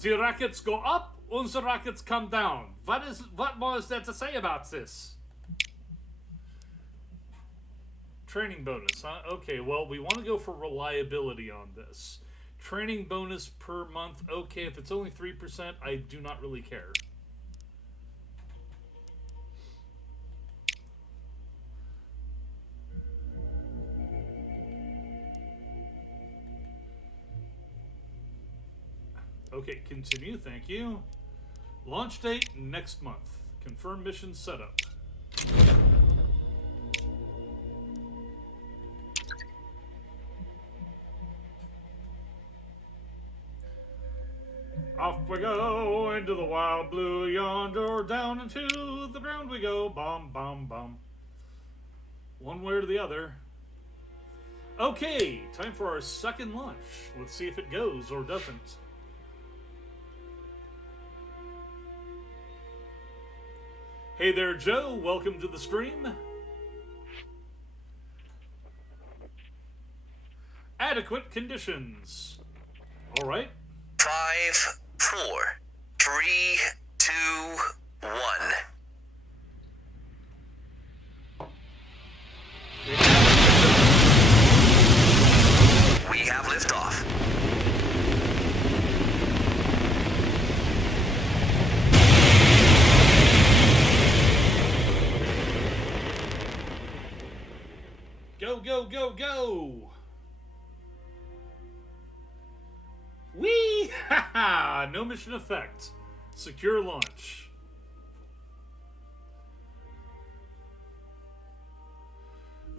The rockets go up and the rockets come down. What more is there to say about this? Training bonus, huh? Okay, well, we want to go for reliability on this. Training bonus per month. Okay, if it's only 3%, I do not really care. Okay, continue, thank you. Launch date next month. Confirm mission setup. Off we go into the wild blue yonder, down into the ground we go, bomb, bomb, bomb. One way or the other. Okay, time for our second launch. Let's see if it goes or doesn't. Hey there, Joe. Welcome to the stream. Adequate conditions. All right. 5, 4, 3, 2, 1. We have liftoff. go, go! Whee! Ha ha! No mission effect. Secure launch.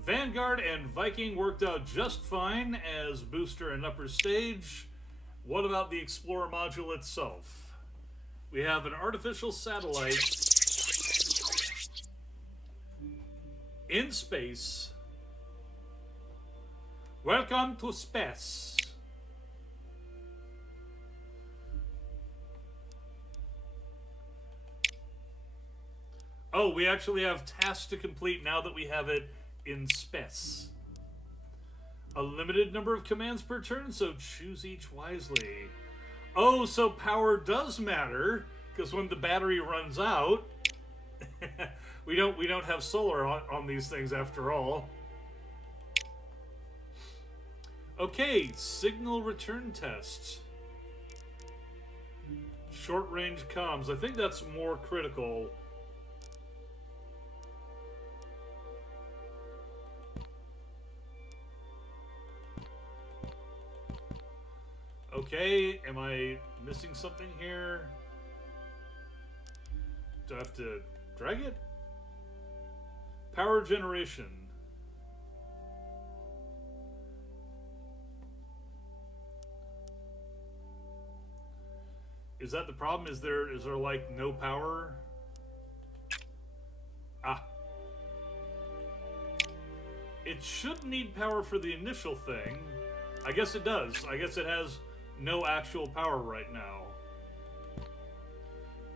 Vanguard and Viking worked out just fine as booster and upper stage. What about the Explorer module itself? We have an artificial satellite in space. Welcome to space. Oh, we actually have tasks to complete now that we have it in space. A limited number of commands per turn, so choose each wisely. Oh, so power does matter, because when the battery runs out, we don't have solar on these things after all. Okay, signal return test. Short range comms. I think that's more critical. Okay, am I missing something here? Do I have to drag it? Power generation. Is that the problem? Is there like no power? Ah. It should need power for the initial thing. I guess it does. I guess it has no actual power right now.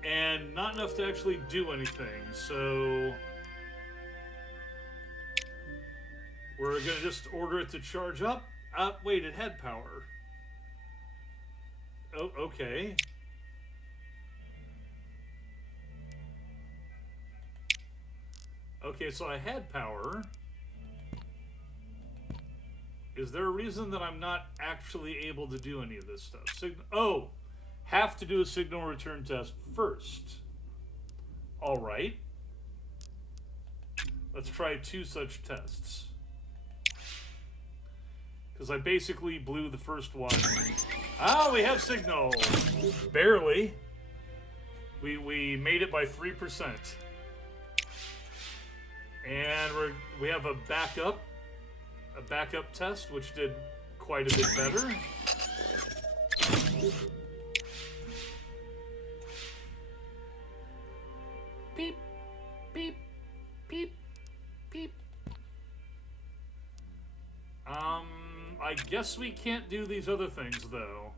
And not enough to actually do anything, so we're gonna just order it to charge up. Wait, it had power. Oh, okay. Okay, so I had power. Is there a reason that I'm not actually able to do any of this stuff? Oh, have to do a signal return test first. All right. Let's try 2 such tests. Because I basically blew the first one. Oh, we have signal. Barely. We made it by 3%. And we have a backup test, which did quite a bit better. Beep, beep, beep, beep. I guess we can't do these other things, though.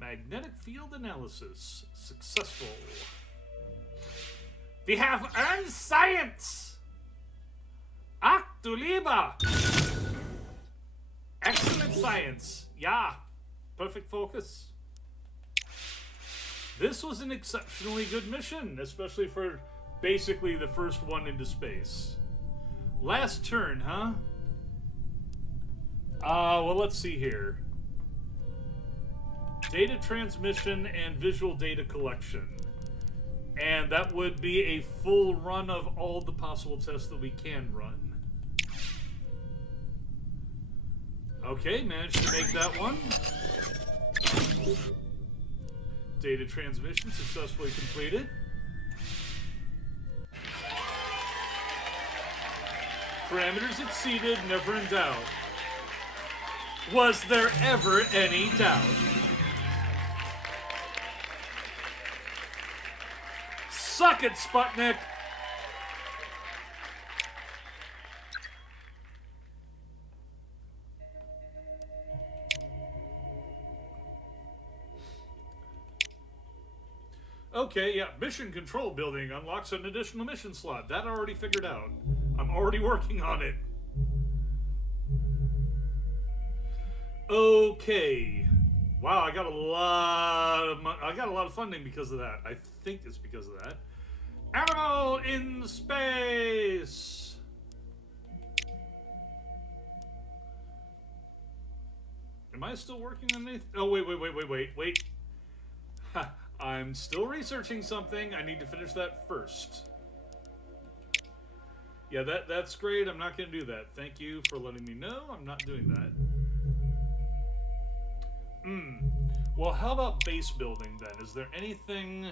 Magnetic field analysis successful. We have earned science. Ach du lieber. Excellent science. Yeah. Perfect focus. This was an exceptionally good mission, especially for basically the first one into space. Last turn, huh? Well, let's see here. Data transmission and visual data collection. And that would be a full run of all the possible tests that we can run. Okay, managed to make that one. Data transmission successfully completed. Parameters exceeded, never in doubt. Was there ever any doubt? Suck it, Sputnik! Okay, yeah, mission control building unlocks an additional mission slot. That I already figured out. I'm already working on it. Okay. Wow, I got a lot of funding because of that. I think it's because of that. Animal in space. Am I still working on anything? Oh, wait. Ha, I'm still researching something. I need to finish that first. Yeah, that's great. I'm not going to do that. Thank you for letting me know. I'm not doing that. Well, how about base building then? Is there anything...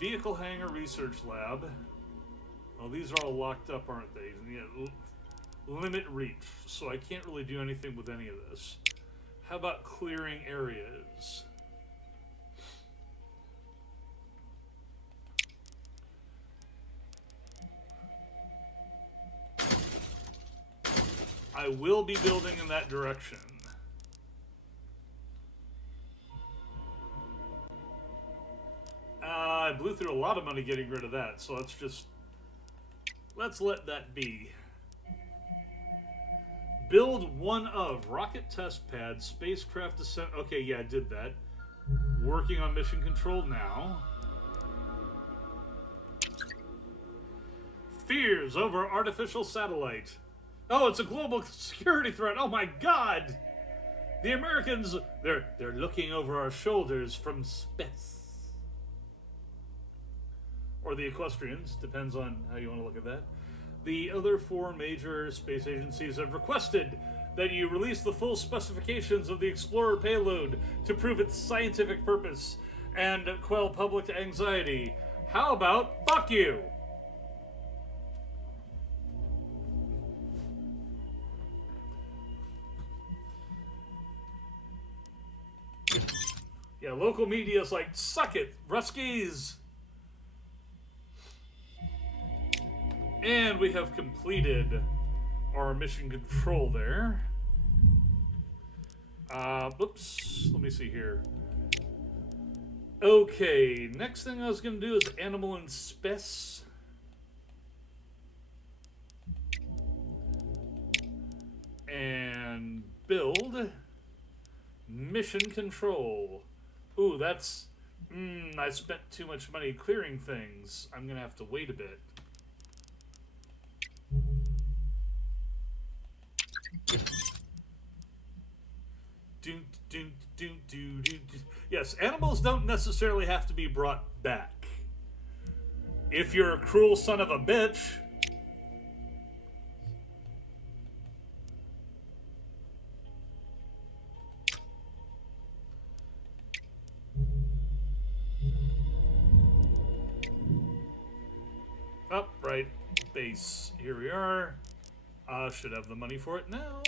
Vehicle hangar research lab. Well, these are all locked up, aren't they? Yeah, limit reach, so I can't really do anything with any of this. How about clearing areas? I will be building in that direction. I blew through a lot of money getting rid of that, so let's let that be. Build one of rocket test pad, spacecraft descent. Okay, yeah, I did that. Working on mission control now. Fears over artificial satellite. Oh, it's a global security threat. Oh my God! The Americans, they're looking over our shoulders from space. Or the equestrians, depends on how you want to look at that. The other 4 major space agencies have requested that you release the full specifications of the Explorer payload to prove its scientific purpose and quell public anxiety. How about fuck you? Yeah, local media is like, suck it, Ruskies! And we have completed our mission control there. Oops, let me see here. Okay, next thing I was going to do is animal and spec. And build mission control. Ooh, that's... I spent too much money clearing things. I'm going to have to wait a bit. Yes, animals don't necessarily have to be brought back. If you're a cruel son of a bitch... Up, right, base. Here we are. Should have the money for it now.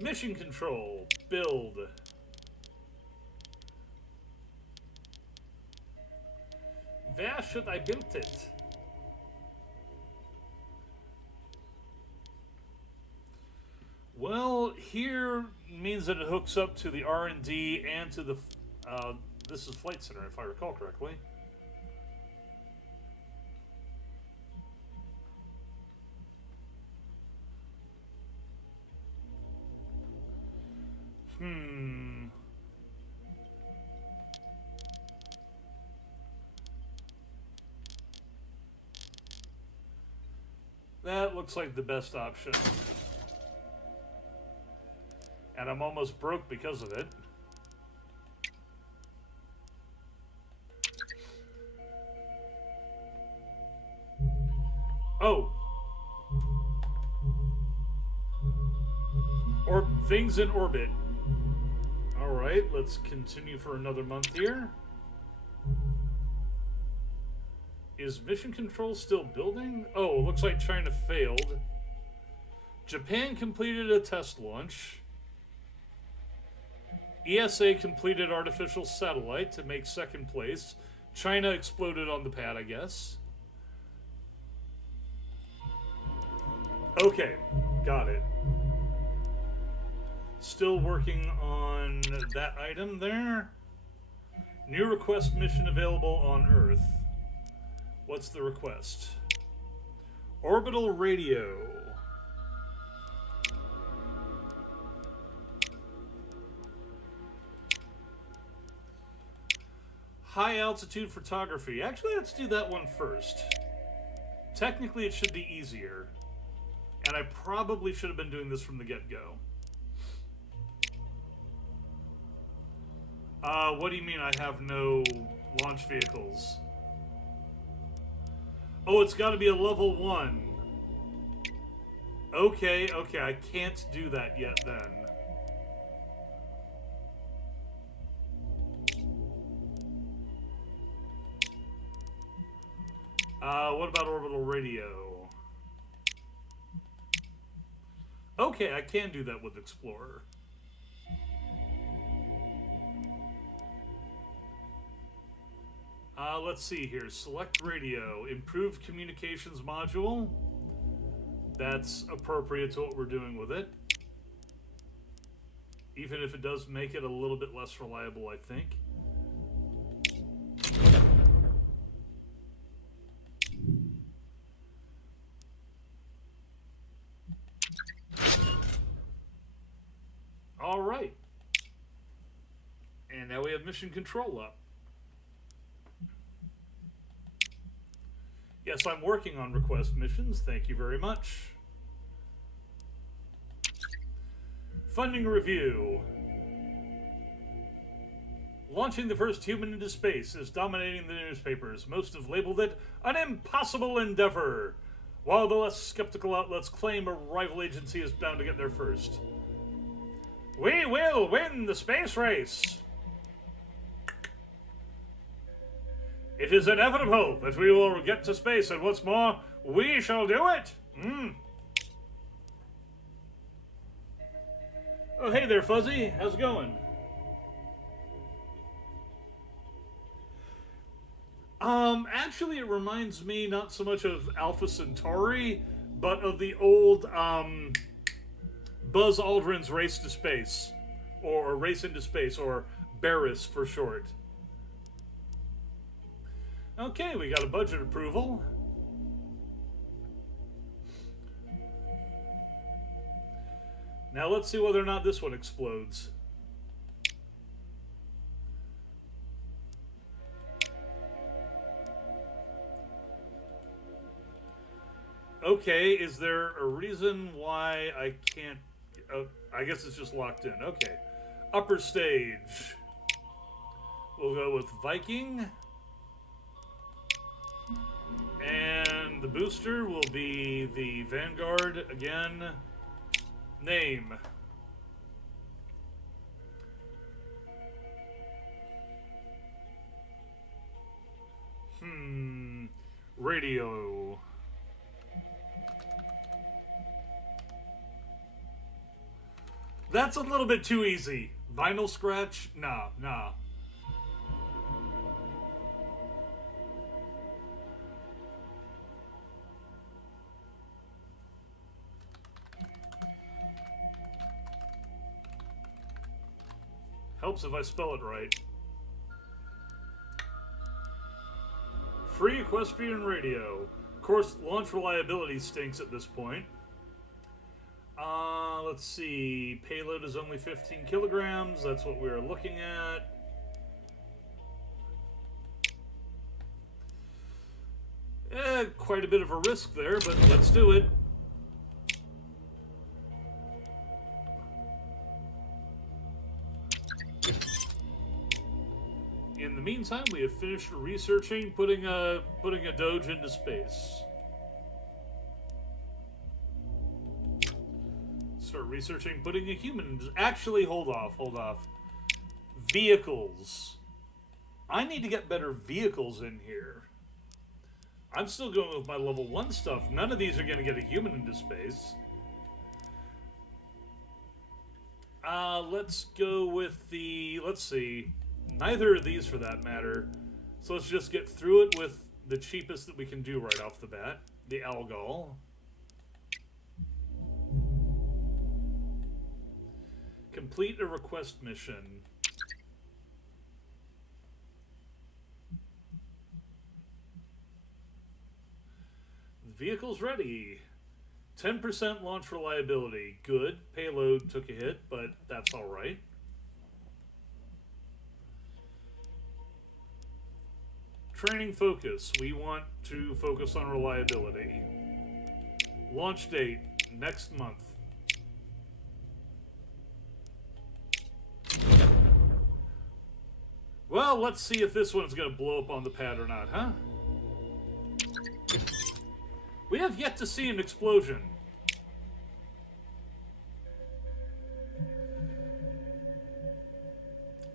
Mission control. Build. Where should I build it? Well, here means that it hooks up to the R&D and to the... this is Flight Center, if I recall correctly. That looks like the best option. And I'm almost broke because of it. Oh. Or things in orbit. Alright, let's continue for another month here. Is mission control still building? Oh, looks like China failed. Japan completed a test launch. ESA completed artificial satellite to make second place. China exploded on the pad, I guess. Okay, got it. Still working on that item there. New request mission available on Earth. What's the request? Orbital radio. High altitude photography. Actually, let's do that one first. Technically, it should be easier. And I probably should have been doing this from the get-go. What do you mean I have no launch vehicles? Oh, it's got to be a level 1. Okay, I can't do that yet then. What about orbital radio? Okay, I can do that with Explorer. Let's see here. Select radio. Improved communications module. That's appropriate to what we're doing with it. Even if it does make it a little bit less reliable, I think. All right. And now we have mission control up. Yes, I'm working on request missions. Thank you very much. Funding review. Launching the first human into space is dominating the newspapers. Most have labeled it an impossible endeavor, while the less skeptical outlets claim a rival agency is bound to get there first. We will win the space race. It is inevitable that we will get to space, and what's more, we shall do it. Oh, hey there, Fuzzy. How's it going? Actually, it reminds me not so much of Alpha Centauri, but of the old, Buzz Aldrin's Race to Space, or Race into Space, or Barris for short. Okay, we got a budget approval. Now let's see whether or not this one explodes. Okay, is there a reason why I can't... I guess it's just locked in. Okay. Upper stage. We'll go with Viking. And the booster will be the Vanguard again. Name. Radio. That's a little bit too easy. Vinyl scratch? Nah. Helps if I spell it right. Free equestrian radio. Of course, launch reliability stinks at this point. Let's see. Payload is only 15 kilograms. That's what we're looking at. Quite a bit of a risk there, but let's do it. In the meantime, we have finished researching putting a Doge into space. Start researching putting a human into... Actually, hold off. Vehicles. I need to get better vehicles in here. I'm still going with my level 1 stuff. None of these are going to get a human into space. Let's go with the... Let's see. Neither of these, for that matter. So let's just get through it with the cheapest that we can do right off the bat. The Algol. Complete a request mission. Vehicle's ready. 10% launch reliability. Good. Payload took a hit, but that's alright. Training focus. We want to focus on reliability. Launch date. next month. Well, let's see if this one's going to blow up on the pad or not, huh? We have yet to see an explosion.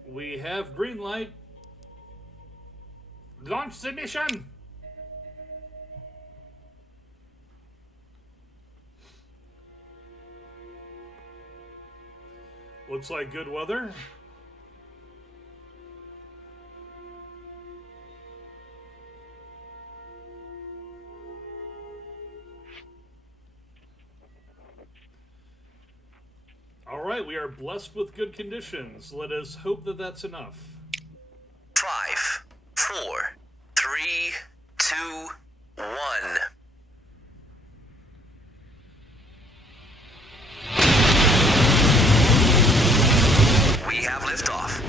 We have green light. Launch the mission! Looks like good weather. All right, we are blessed with good conditions. Let us hope that that's enough. 5, 4, 3, 2, 1. We have liftoff.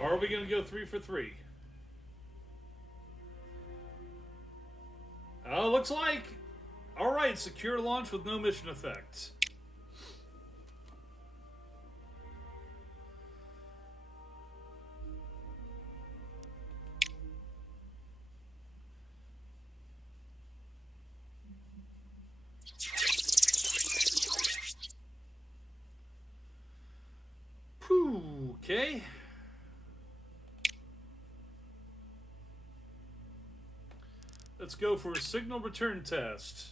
Are we going to go 3 for 3? Looks like. All right, secure launch with no mission effect. Whew, okay. Let's go for a signal return test.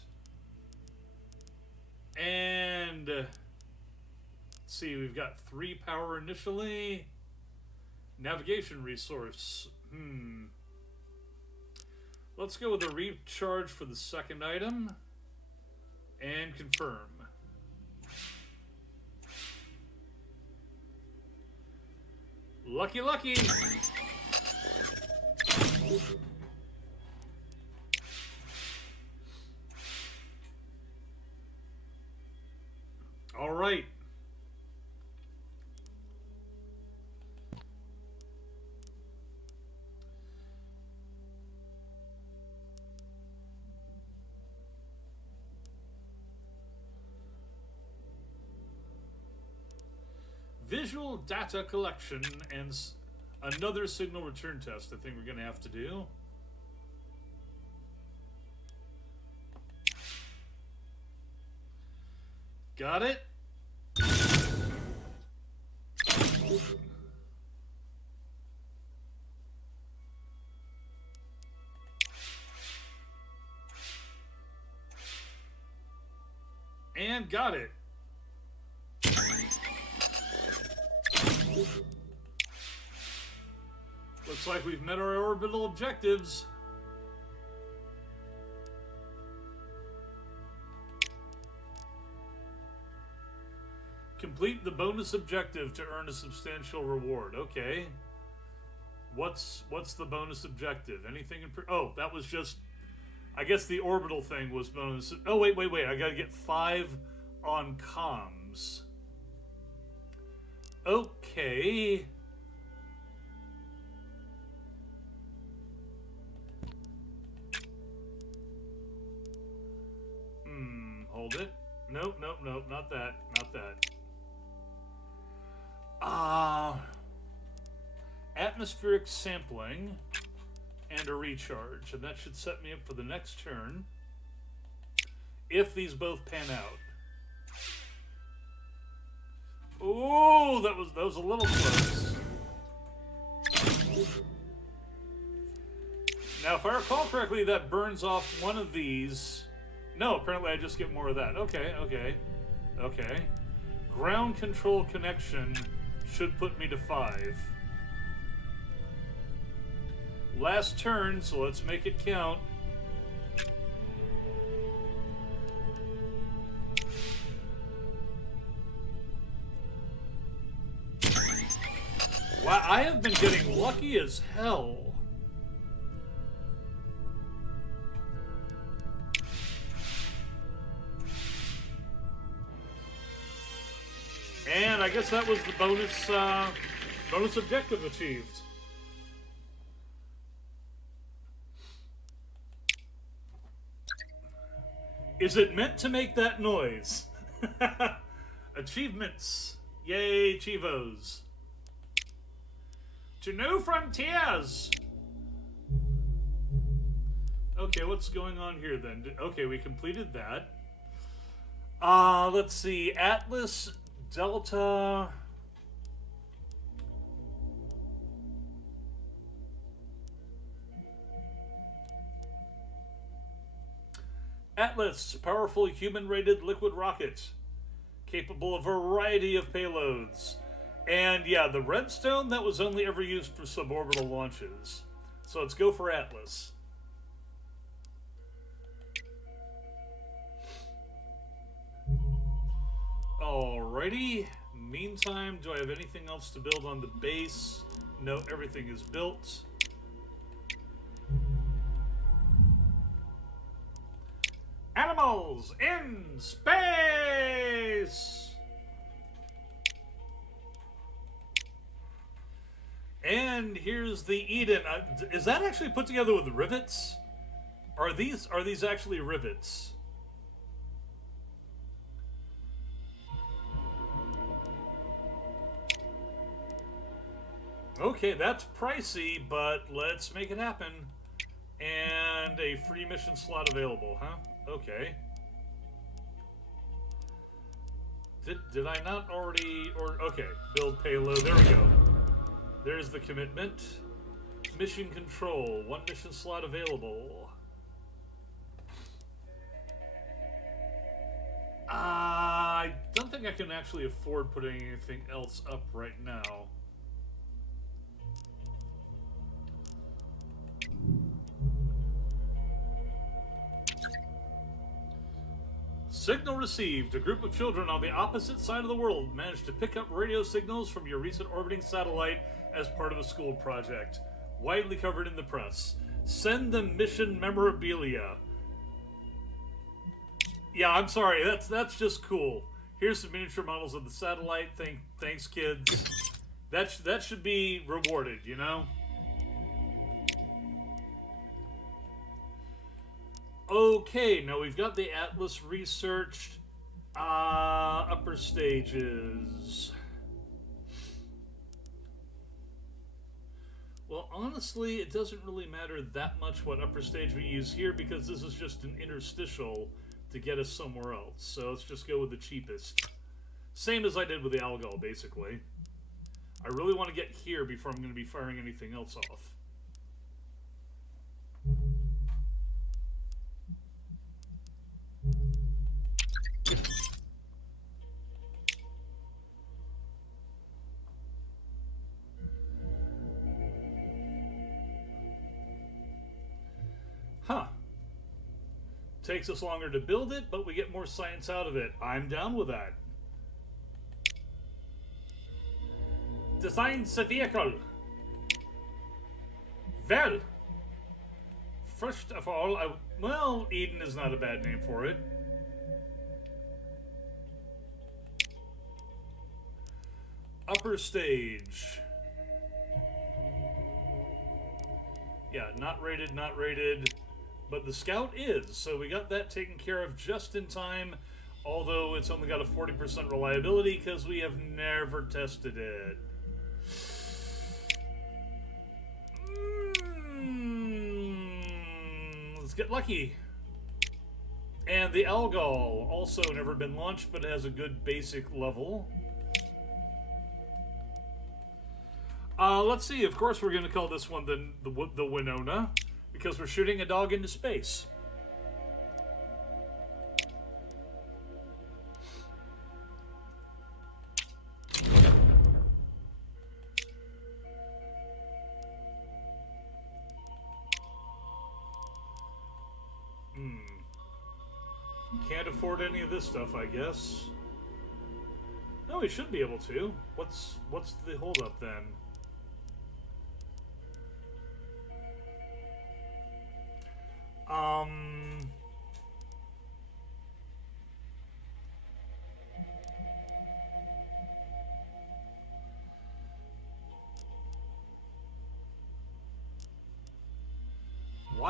And let's see, we've got 3 power initially. Navigation resource. Let's go with a recharge for the second item. And confirm. Lucky, lucky! All right. Visual data collection and another signal return test I think we're going to have to do. Got it? And got it. Looks like we've met our orbital objectives. Complete the bonus objective to earn a substantial reward. Okay. What's the bonus objective? Anything in... Oh, that was just... I guess the orbital thing was bonus... Oh, wait. I gotta get 5 on comms. Okay. Hold it. Nope, not that. Atmospheric sampling and a recharge, and that should set me up for the next turn if these both pan out. Oh, that was a little close. Now, if I recall correctly, that burns off one of these. No, apparently I just get more of that. Okay. Ground control connection should put me to 5. Last turn, so let's make it count. Wow, I have been getting lucky as hell. And I guess that was the bonus Bonus objective achieved. Is it meant to make that noise? Achievements. Yay, Chivos. To new frontiers! Okay, what's going on here then? Okay, we completed that. Let's see. Atlas, Delta... Atlas, powerful human-rated liquid rocket, capable of a variety of payloads. And yeah, the redstone, that was only ever used for suborbital launches. So let's go for Atlas. Alrighty. Meantime, do I have anything else to build on the base? No, everything is built. Animals in space! And here's the Eden. Is that actually put together with rivets? Are these actually rivets? Okay, that's pricey, but let's make it happen. And a free mission slot available, huh? Okay. Did I not already... Okay, build payload. There we go. There's the commitment. Mission control. One mission slot available. I don't think I can actually afford putting anything else up right now. Signal received. A group of children on the opposite side of the world managed to pick up radio signals from your recent orbiting satellite as part of a school project. Widely covered in the press. Send them mission memorabilia. Yeah, I'm sorry. That's just cool. Here's some miniature models of the satellite. Thanks, kids. That should be rewarded, you know? Okay, now we've got the Atlas researched. Upper stages. Well, honestly, it doesn't really matter that much what upper stage we use here because this is just an interstitial to get us somewhere else. So let's just go with the cheapest. Same as I did with the Algol, basically. I really want to get here before I'm going to be firing anything else off. Huh. Takes us longer to build it, but we get more science out of it. I'm down with that. Designs a vehicle. Well, first of all, well, Eden is not a bad name for it. Upper stage. Yeah, not rated, not rated. But the Scout is, so we got that taken care of just in time, although it's only got a 40% reliability because we have never tested it. Let's get lucky. And the Algol, also never been launched, but it has a good basic level. Let's see, of course we're going to call this one the Winona, because we're shooting a dog into space. Can't afford any of this stuff, I guess. No, we should be able to. What's the holdup then?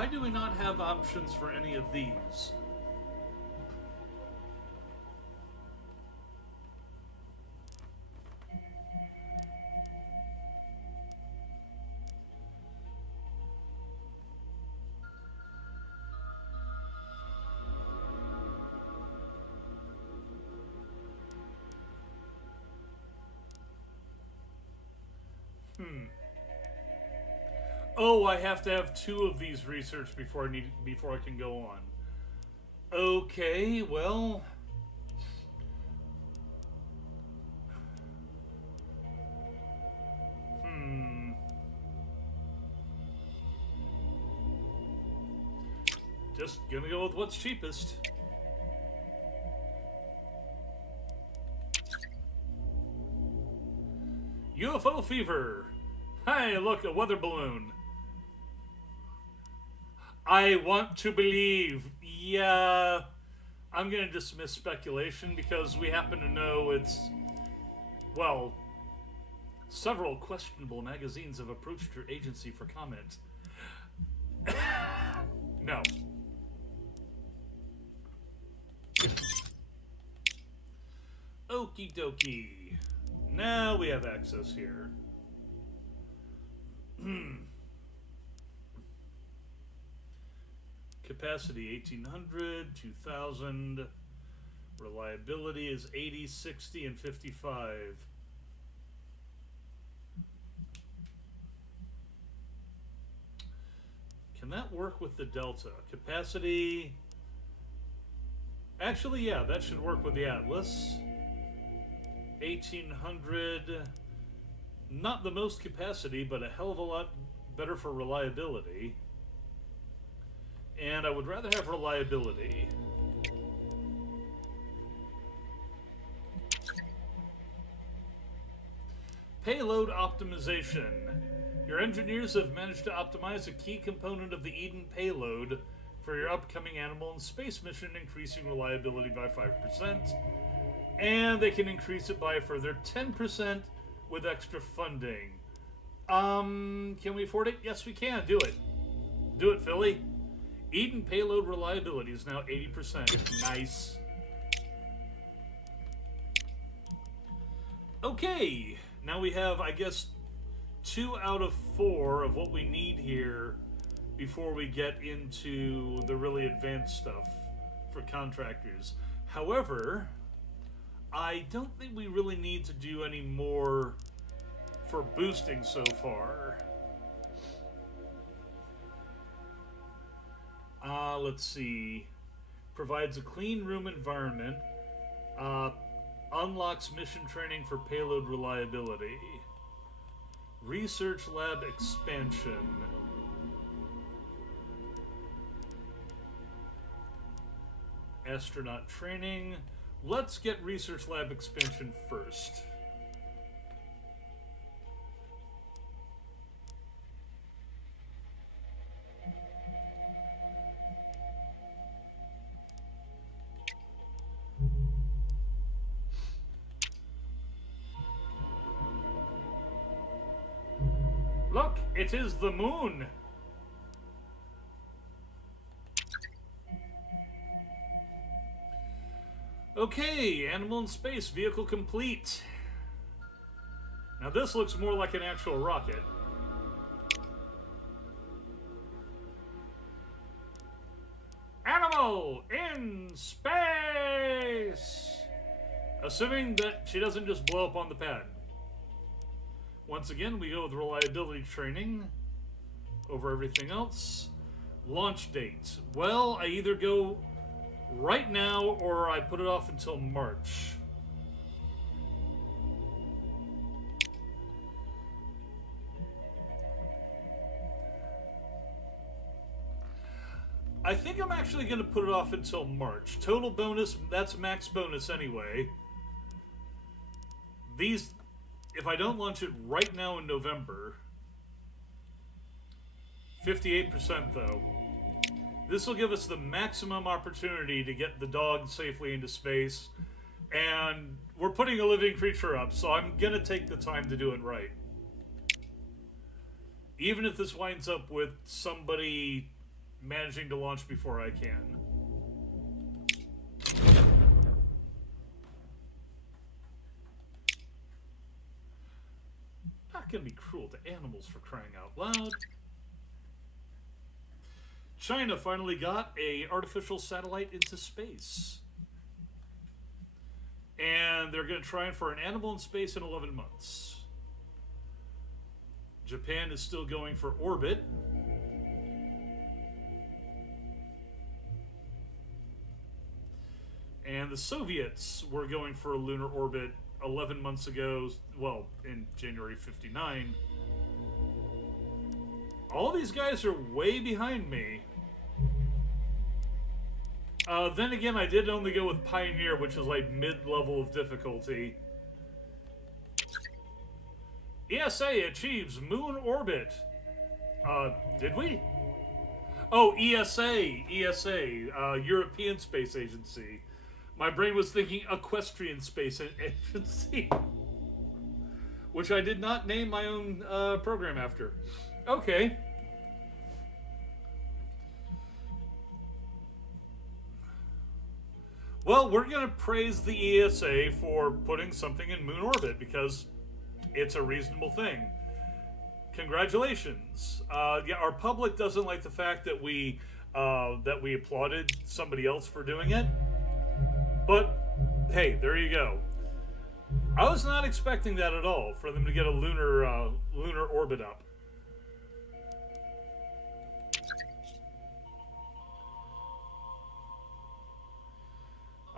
do we not have options for any of these? Oh, I have to have 2 of these researched before I can go on. Okay, well, just gonna go with what's cheapest. UFO fever. Hey, look, a weather balloon. I want to believe. Yeah, I'm going to dismiss speculation because we happen to know it's, well, several questionable magazines have approached your agency for comment. No. Okie dokie. Now we have access here. Capacity 1800, 2000. Reliability is 80, 60, and 55. Can that work with the Delta? Capacity. Actually, yeah, that should work with the Atlas. 1800. Not the most capacity, but a hell of a lot better for reliability. And I would rather have reliability. Payload optimization. Your engineers have managed to optimize a key component of the Eden payload for your upcoming animal and space mission, increasing reliability by 5%. And they can increase it by a further 10% with extra funding. Can we afford it? Yes, we can. Do it. Do it, Philly. Eden payload reliability is now 80%. Nice. Okay. Now we have, I guess, 2 out of 4 of what we need here before we get into the really advanced stuff for contractors. However, I don't think we really need to do any more for boosting so far. Let's see. Provides a clean room environment. Unlocks mission training for payload reliability. Research lab expansion. Astronaut training. Let's get research lab expansion first. Look, it is the moon. Okay, animal in space, vehicle complete. Now this looks more like an actual rocket. Animal in space! Assuming that she doesn't just blow up on the pad. Once again, we go with reliability training over everything else. Launch date. Well, I either go right now or I put it off until March. I think I'm actually going to put it off until March. Total bonus, that's max bonus anyway. These, if I don't launch it right now in November, 58% though. This will give us the maximum opportunity to get the dog safely into space. And we're putting a living creature up, so I'm going to take the time to do it right. Even if this winds up with somebody managing to launch before I can. Not gonna be cruel to animals, for crying out loud. China finally got a artificial satellite into space. And they're going to try for an animal in space in 11 months. Japan is still going for orbit. And the Soviets were going for a lunar orbit 11 months ago, well, in January 59. All these guys are way behind me. Then again, I did only go with Pioneer, which is like mid-level of difficulty. ESA achieves moon orbit. Did we? Oh, ESA, European Space Agency. My brain was thinking Equestrian Space Agency, which I did not name my own program after. Okay. Well, we're going to praise the ESA for putting something in moon orbit because it's a reasonable thing. Congratulations. Yeah, our public doesn't like the fact that we applauded somebody else for doing it. But hey, there you go. I was not expecting that at all, for them to get a lunar orbit up.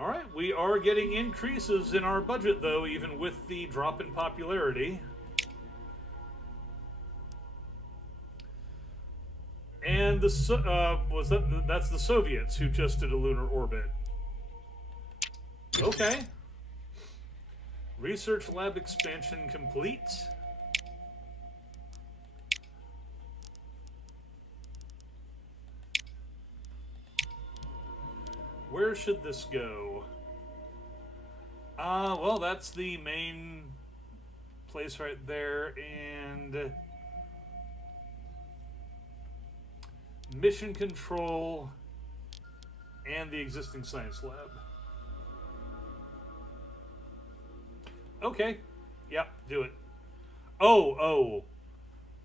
All right, we are getting increases in our budget, though, even with the drop in popularity. And that's the Soviets who just did a lunar orbit. Okay. Research lab expansion complete. Where should this go? Well, that's the main place right there, and mission control and the existing science lab. Okay. Yep, do it. Oh.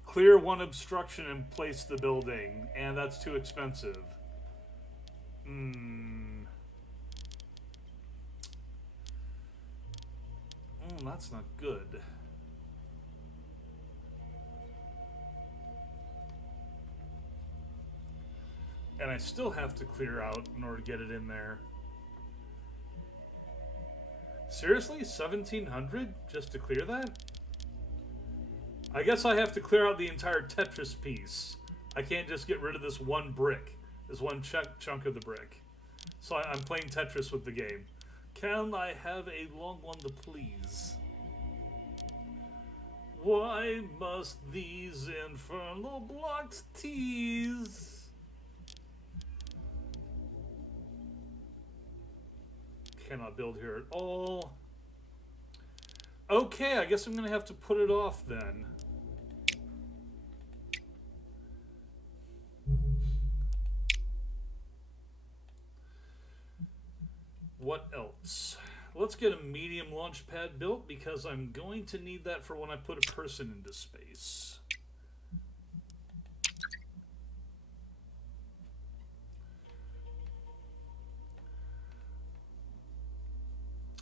Clear one obstruction and place the building, and that's too expensive. That's not good. And I still have to clear out in order to get it in there. Seriously? 1,700 just to clear that? I guess I have to clear out the entire Tetris piece. I can't just get rid of this one brick. This one chunk of the brick. So I'm playing Tetris with the game. Can I have a long one to please? Why must these infernal blocks tease? Cannot build here at all. Okay, I guess I'm going to have to put it off then. What else? Let's get a medium launch pad built because I'm going to need that for when I put a person into space.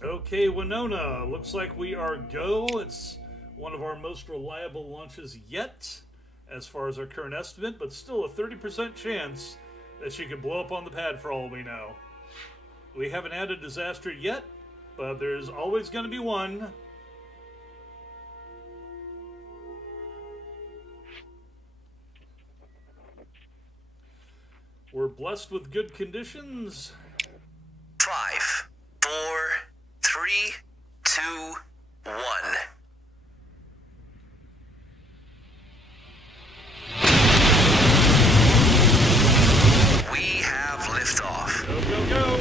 Okay, Winona, looks like we are go. It's one of our most reliable launches yet, as far as our current estimate, but still a 30% chance that she could blow up on the pad for all we know. We haven't had a disaster yet, but there's always going to be one. We're blessed with good conditions. 5, 4, 3, 2, 1. We have liftoff. Go, go, go!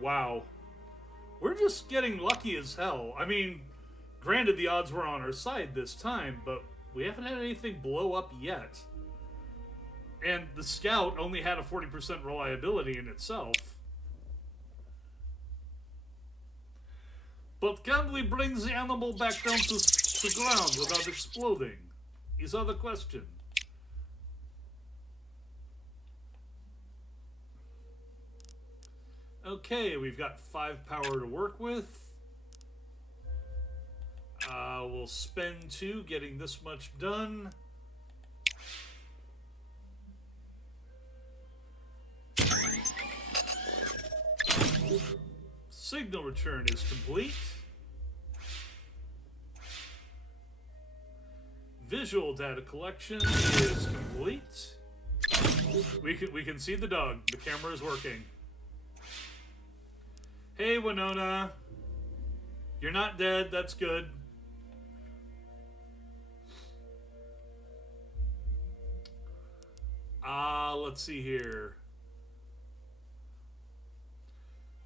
Wow. We're just getting lucky as hell. I mean, granted the odds were on our side this time, but we haven't had anything blow up yet. And the Scout only had a 40% reliability in itself. But can we bring the animal back down to the ground without exploding? Is that the question. Okay, we've got 5 power to work with. We'll spend 2 getting this much done. Signal return is complete. Visual data collection is complete. We can see the dog. The camera is working. Hey, Winona. You're not dead. That's good. Let's see here.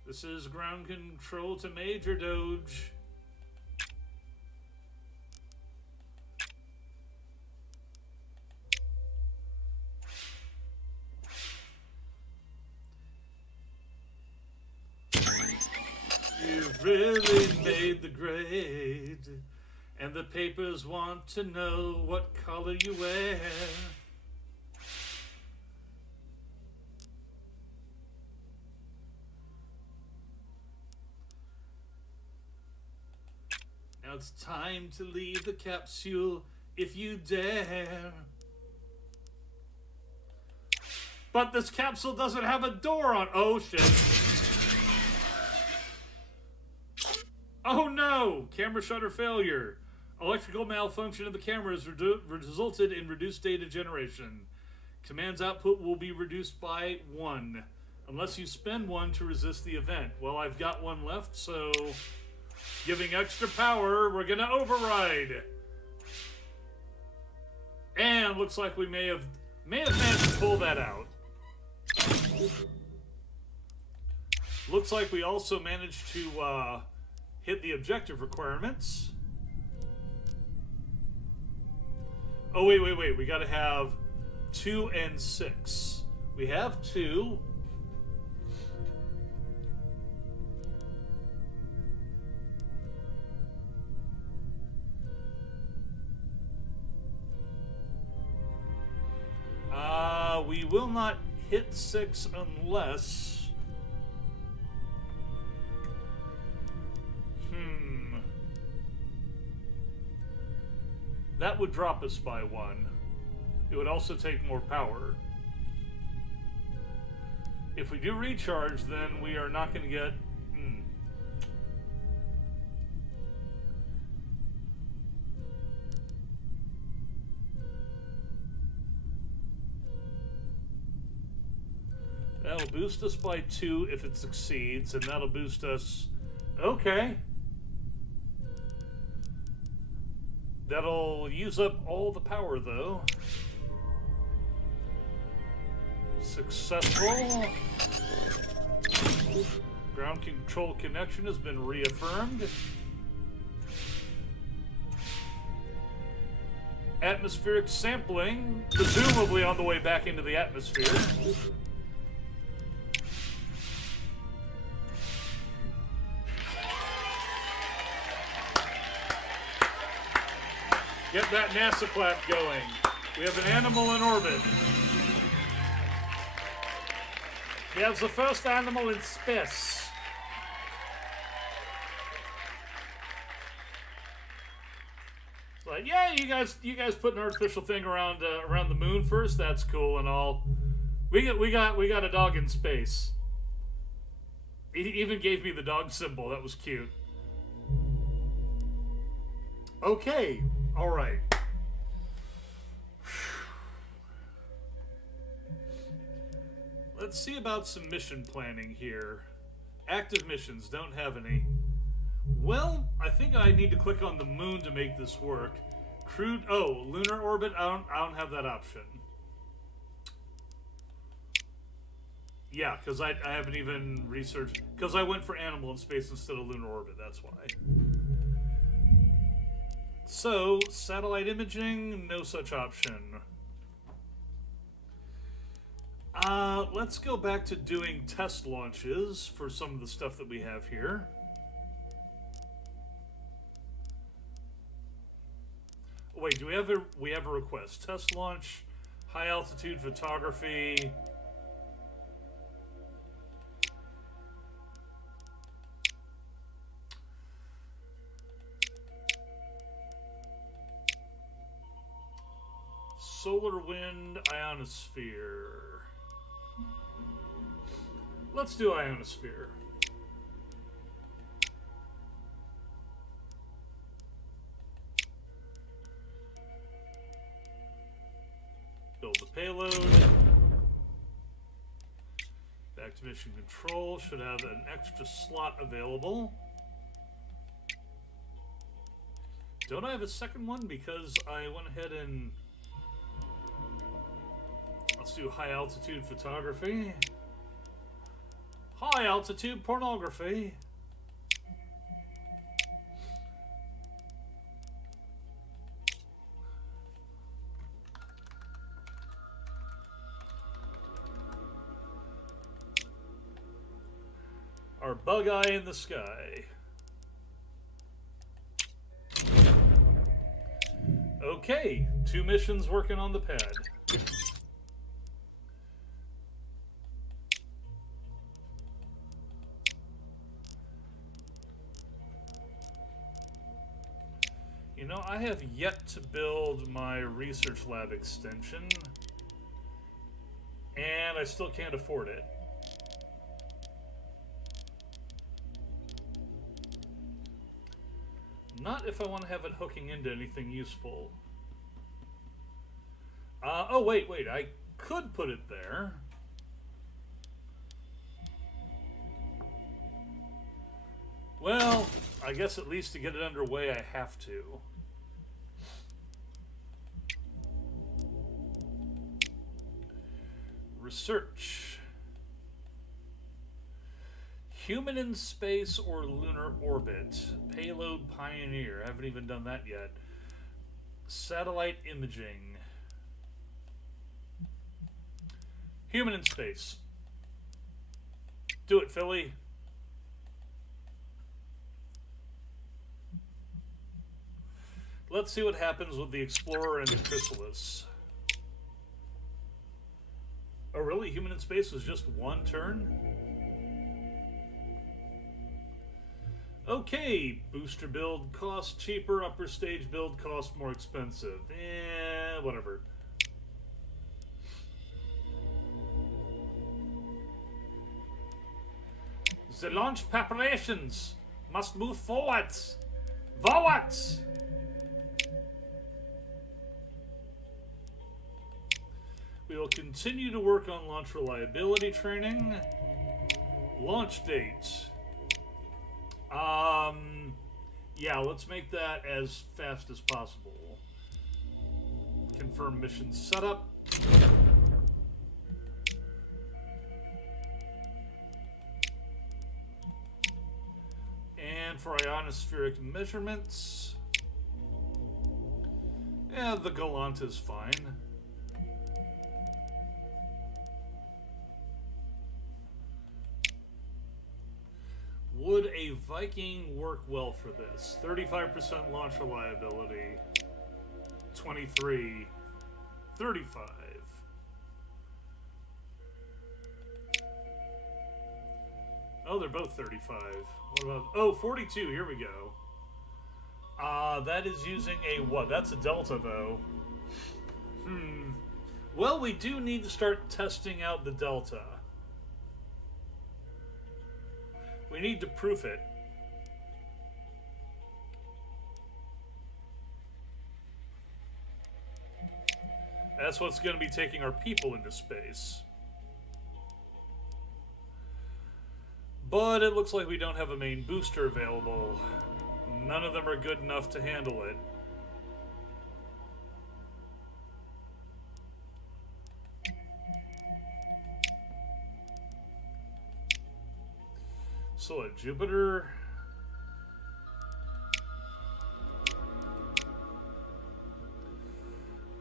This is ground control to Major Doge. You've really made the grade, and the papers want to know what color you wear. Now it's time to leave the capsule if you dare. But this capsule doesn't have a door on. Oh shit. Oh no! Camera shutter failure. Electrical malfunction of the camera has resulted in reduced data generation. Command's output will be reduced by 1, unless you spend 1 to resist the event. Well, I've got 1 left, so giving extra power, we're gonna override. And looks like we may have managed to pull that out. Looks like we also managed to hit the objective requirements. Oh, wait. We gotta have 2 and 6. We have 2. We will not hit 6 unless... That would drop us by 1. It would also take more power. If we do recharge, then we are not going to get... That'll boost us by 2 if it succeeds, and that'll boost us... Okay. That'll use up all the power, though. Successful. Ground control connection has been reaffirmed. Atmospheric sampling, presumably on the way back into the atmosphere. Get that NASA clap going. We have an animal in orbit. We have the first animal in space. Like, yeah, you guys put an artificial thing around the moon first. That's cool and all. We got a dog in space. He even gave me the dog symbol. That was cute. Okay. All right. Let's see about some mission planning here. Active missions, don't have any. Well, I think I need to click on the moon to make this work. Crude, lunar orbit, I don't have that option. Yeah, because I haven't even researched... Because I went for animal in space instead of lunar orbit, that's why. So, satellite imaging, no such option. Let's go back to doing test launches for some of the stuff that we have here. Wait, do we have a request? Test launch, high altitude photography. Solar wind, ionosphere. Let's do ionosphere. Build the payload. Back to mission control. Should have an extra slot available. Don't I have a second one? Because I went ahead and... Let's do high altitude photography. High altitude pornography. Our bug eye in the sky. Okay, 2 missions working on the pad. You know, I have yet to build my research lab extension, and I still can't afford it. Not if I want to have it hooking into anything useful. Oh, wait, I could put it there. Well, I guess at least to get it underway, I have to. Research. Human in space or lunar orbit. Payload Pioneer. I haven't even done that yet. Satellite imaging. Human in space. Do it, Philly. Let's see what happens with the Explorer and the Chrysalis. Oh, really? Human in space was just 1 turn? Okay, booster build cost cheaper, upper stage build cost more expensive. Whatever. The launch preparations must move forwards. Forwards! We will continue to work on launch reliability training. Launch date. Yeah, let's make that as fast as possible. Confirm mission setup. And for ionospheric measurements, yeah, the Gallant is fine. Would a Viking work well for this? 35% launch reliability. 23. 35. Oh, they're both 35. What about... Oh, 42. Here we go. That is using a what? That's a Delta, though. Well, we do need to start testing out the Delta. We need to proof it. That's what's going to be taking our people into space. But it looks like we don't have a main booster available. None of them are good enough to handle it. So at Jupiter.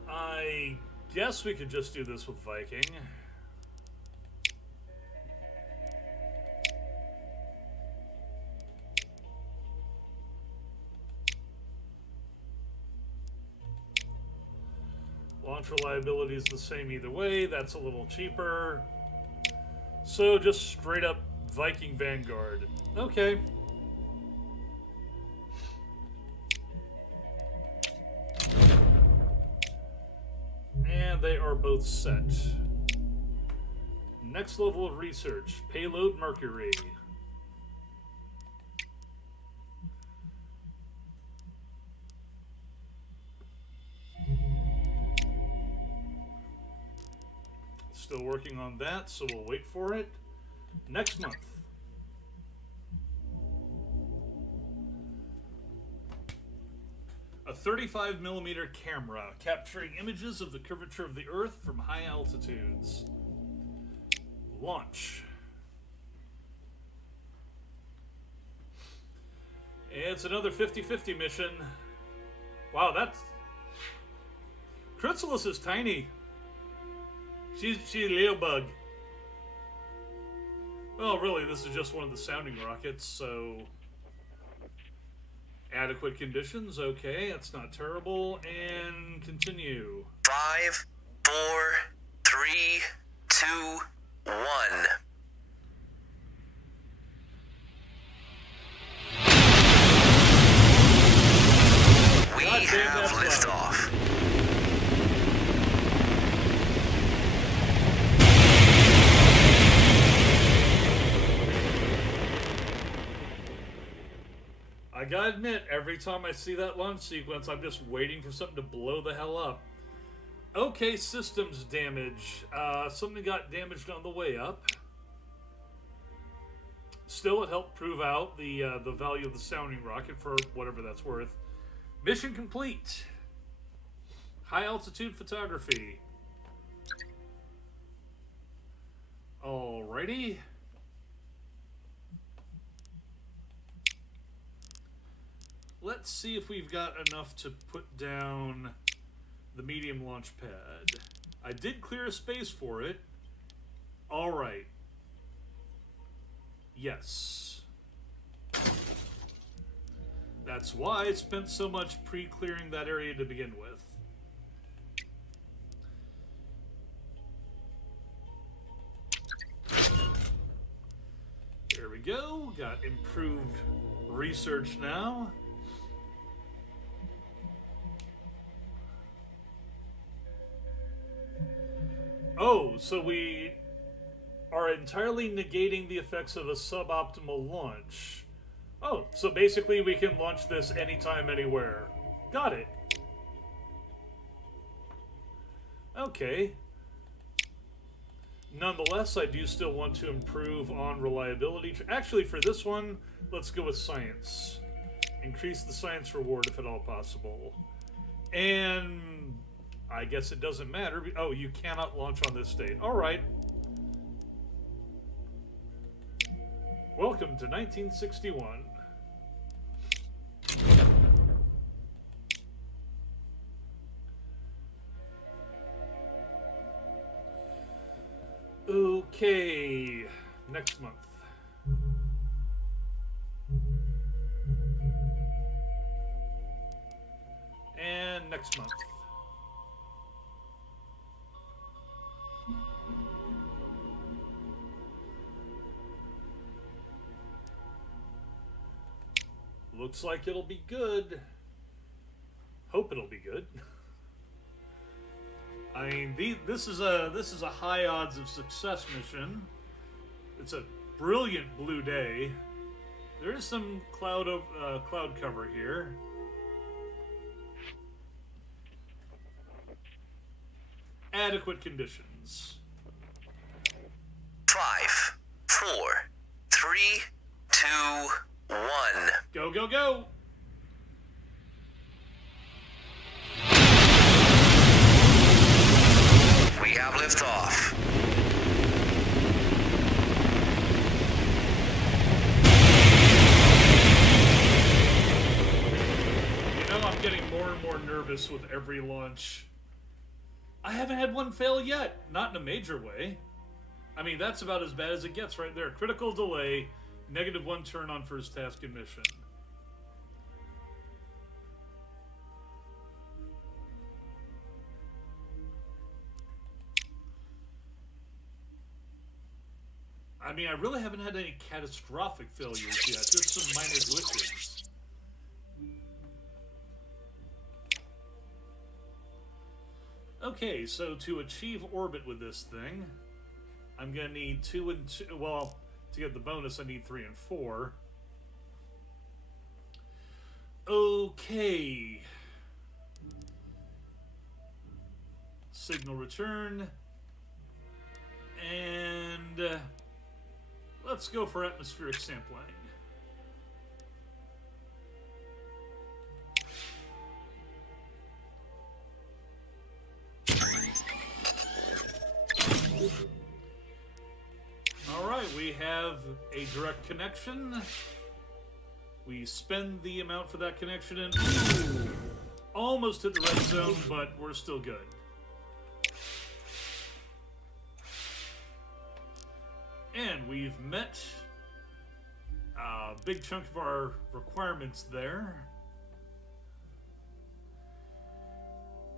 I guess we could just do this with Viking. Launch reliability is the same either way. That's a little cheaper. So just straight up Viking Vanguard. Okay. And they are both set. Next level of research. Payload Mercury. Still working on that, so we'll wait for it. Next month. A 35mm camera capturing images of the curvature of the Earth from high altitudes. Launch. It's another 50-50 mission. Wow, that's... Chrysalis is tiny. She's a little bug. Well, really, this is just one of the sounding rockets, so... Adequate conditions, okay, that's not terrible. And continue. 5, 4, 3, 2, 1. We have liftoff. I gotta admit, every time I see that launch sequence, I'm just waiting for something to blow the hell up. Okay, systems damage. Something got damaged on the way up. Still, it helped prove out the value of the sounding rocket for whatever that's worth. Mission complete. High altitude photography. Alrighty. Let's see if we've got enough to put down the medium launch pad. I did clear a space for it. Alright. Yes. That's why I spent so much pre-clearing that area to begin with. There we go. Got improved research now. Oh, so we are entirely negating the effects of a suboptimal launch. Oh, so basically we can launch this anytime, anywhere. Got it. Okay. Nonetheless, I do still want to improve on reliability. Actually, for this one, let's go with science. Increase the science reward if at all possible. And... I guess it doesn't matter. Oh, you cannot launch on this state. All right. Welcome to 1961. Okay. Next month. And next month. Looks like it'll be good. Hope it'll be good. I mean, this is a high odds of success mission. It's a brilliant blue day. There is some cloud cover here. Adequate conditions. 5, 4, 3, 2, 1. Go, go, go! We have liftoff. more nervous with every launch. I haven't had one fail yet. Not in a major way. I mean, that's about as bad as it gets right there. Critical delay, -1 turn on first task and mission. I mean, I really haven't had any catastrophic failures yet. Just some minor glitches. Okay, so to achieve orbit with this thing, I'm going to need 2 and 2. Well, to get the bonus, I need 3 and 4. Okay. Signal return. And let's go for atmospheric sampling. Alright, we have a direct connection. We spend the amount for that connection and almost hit the red zone, but we're still good. And we've met a big chunk of our requirements there.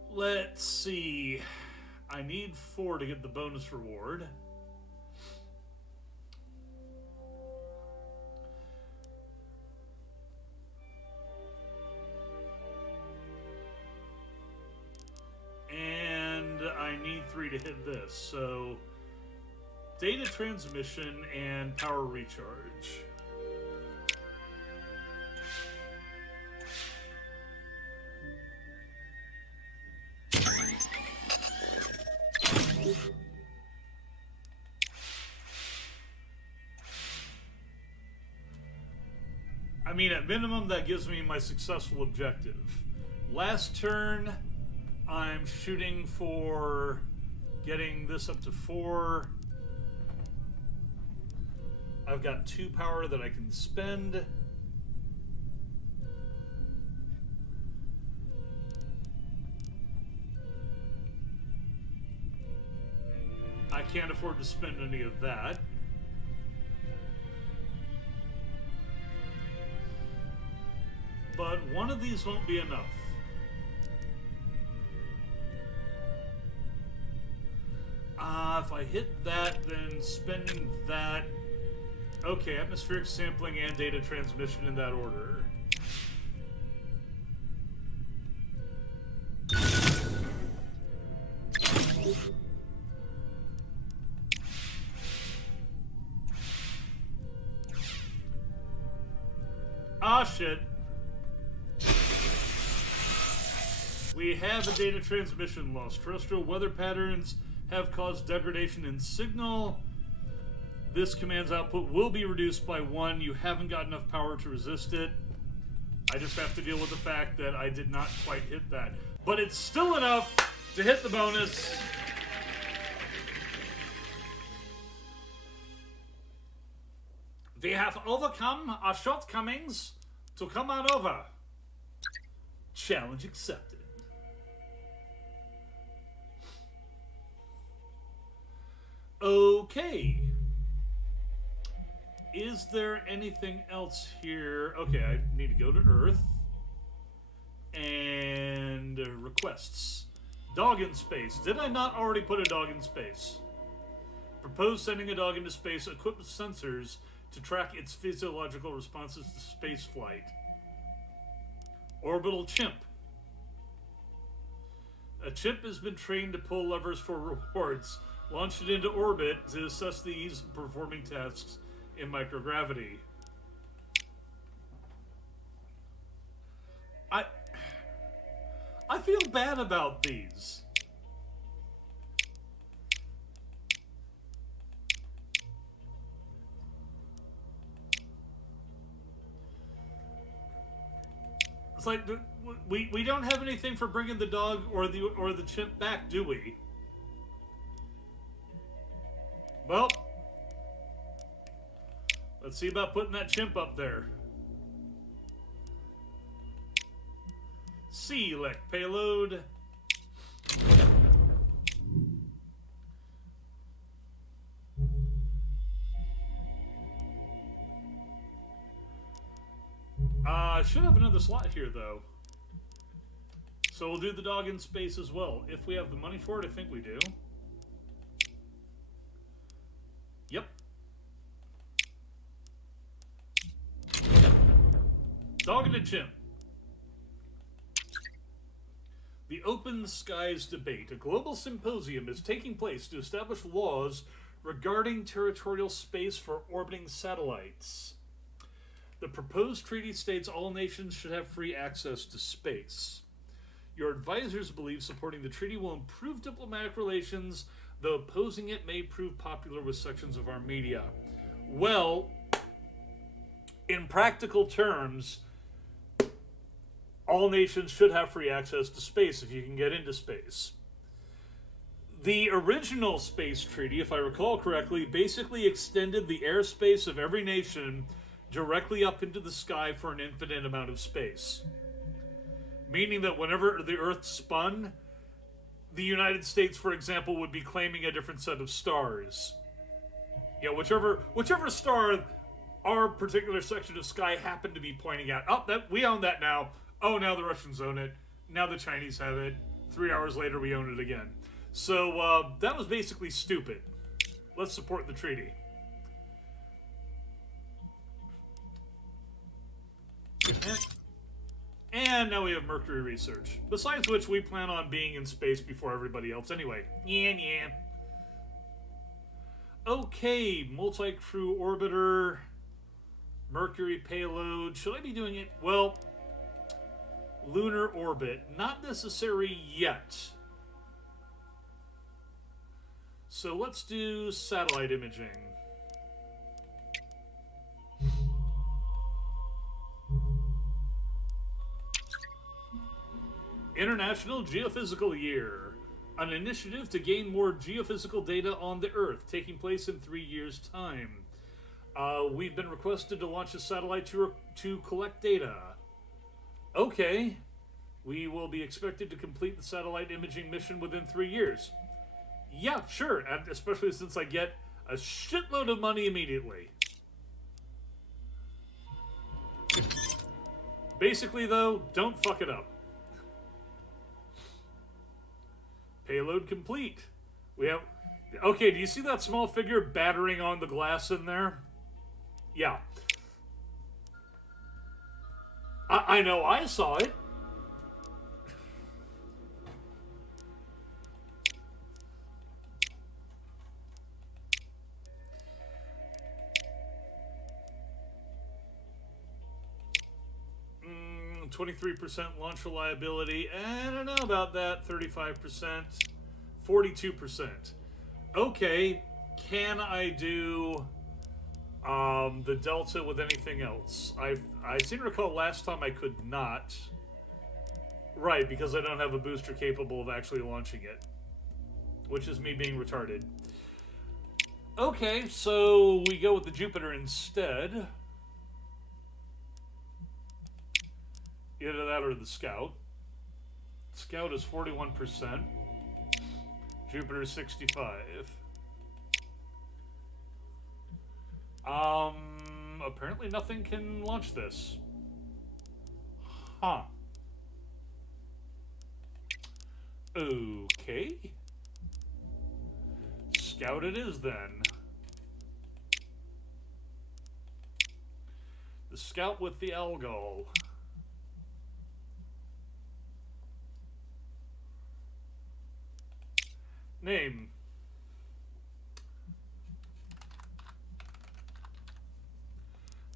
Let's see. I need 4 to get the bonus reward. And I need 3 to hit this, so data transmission and power recharge. I mean, at minimum, that gives me my successful objective. Last turn, I'm shooting for getting this up to 4. I've got 2 power that I can spend. I can't afford to spend any of that. But one of these won't be enough. If I hit that, then spending that... Okay, atmospheric sampling and data transmission in that order. Ah, shit. We have a data transmission loss. Terrestrial weather patterns have caused degradation in signal. This command's output will be reduced by 1. You haven't got enough power to resist it. I just have to deal with the fact that I did not quite hit that. But it's still enough to hit the bonus. We have overcome our shortcomings to come on over. Challenge accepted. Okay. Is there anything else here? Okay, I need to go to Earth. And requests. Dog in space. Did I not already put a dog in space? Propose sending a dog into space equipped with sensors to track its physiological responses to space flight. Orbital chimp. A chimp has been trained to pull levers for rewards. Launch it into orbit to assess the ease of performing tasks in microgravity. I feel bad about these. It's like we don't have anything for bringing the dog or the chimp back, do we? Well, let's see about putting that chimp up there. Select payload. Should have another slot here, though. So we'll do the dog in space as well. If we have the money for it, I think we do. Yep. Dog and a chimp. The Open Skies Debate, a global symposium, is taking place to establish laws regarding territorial space for orbiting satellites. The proposed treaty states all nations should have free access to space. Your advisors believe supporting the treaty will improve diplomatic relations, though opposing it may prove popular with sections of our media. Well, in practical terms, all nations should have free access to space if you can get into space. The original space treaty, if I recall correctly, basically extended the airspace of every nation directly up into the sky for an infinite amount of space. Meaning that whenever the Earth spun, the United States, for example, would be claiming a different set of stars. Yeah, whichever star our particular section of sky happened to be pointing at. Oh, that we own that now. Oh, now the Russians own it. Now the Chinese have it. 3 hours later, we own it again. So that was basically stupid. Let's support the treaty. And now we have Mercury research. Besides which, we plan on being in space before everybody else anyway. Yeah. Okay, multi-crew orbiter, Mercury payload. Should I be doing it? Well, lunar orbit. Not necessary yet. So let's do satellite imaging. International Geophysical Year, an initiative to gain more geophysical data on the Earth, taking place in 3 years' time. We've been requested to launch a satellite to collect data. Okay. We will be expected to complete the satellite imaging mission within 3 years. Yeah, sure, and especially since I get a shitload of money immediately. Basically, though, don't fuck it up. Payload complete. We have... Okay, do you see that small figure battering on the glass in there? Yeah. I know, I saw it. Mm, 23% launch reliability. I don't know about that. 35%. 42%. Okay. Can I do the Delta with anything else? I seem to recall last time I could not. Right, because I don't have a booster capable of actually launching it. Which is me being retarded. Okay, so we go with the Jupiter instead. Either that or the Scout. Scout is 41%. Jupiter is 65%. Apparently nothing can launch this. Huh. Okay. Scout it is then. The Scout with the Algol. Name.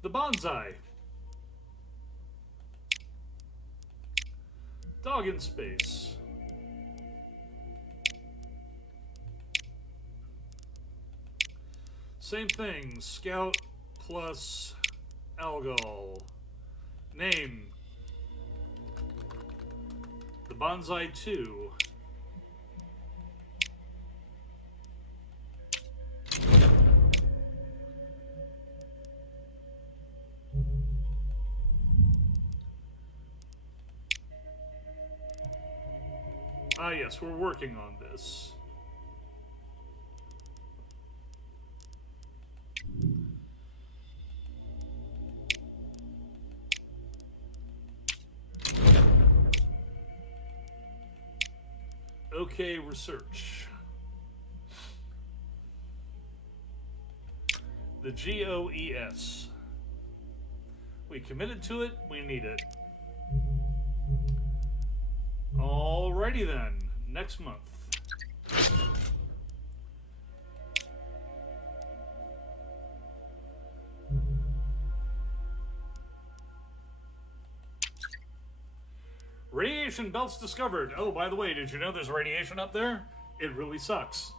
The Bonsai. Dog in space. Same thing. Scout plus Algol. Name. The Bonsai 2. Ah, yes, we're working on this. Okay, research. The GOES. We committed to it, we need it. Alrighty then, next month. Radiation belts discovered. Oh, by the way, did you know there's radiation up there? It really sucks.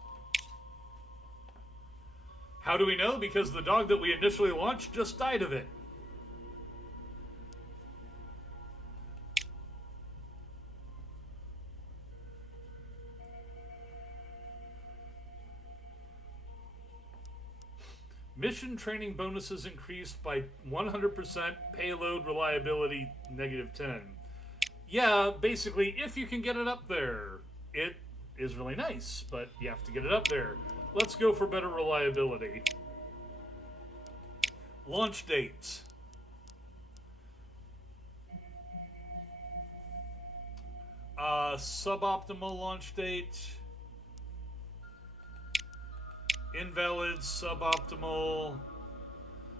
How do we know? Because the dog that we initially launched just died of it. Mission training bonuses increased by 100%, payload reliability -10. Yeah, basically, if you can get it up there, it is really nice, but you have to get it up there. Let's go for better reliability. Launch dates. Suboptimal launch date. Invalid, suboptimal.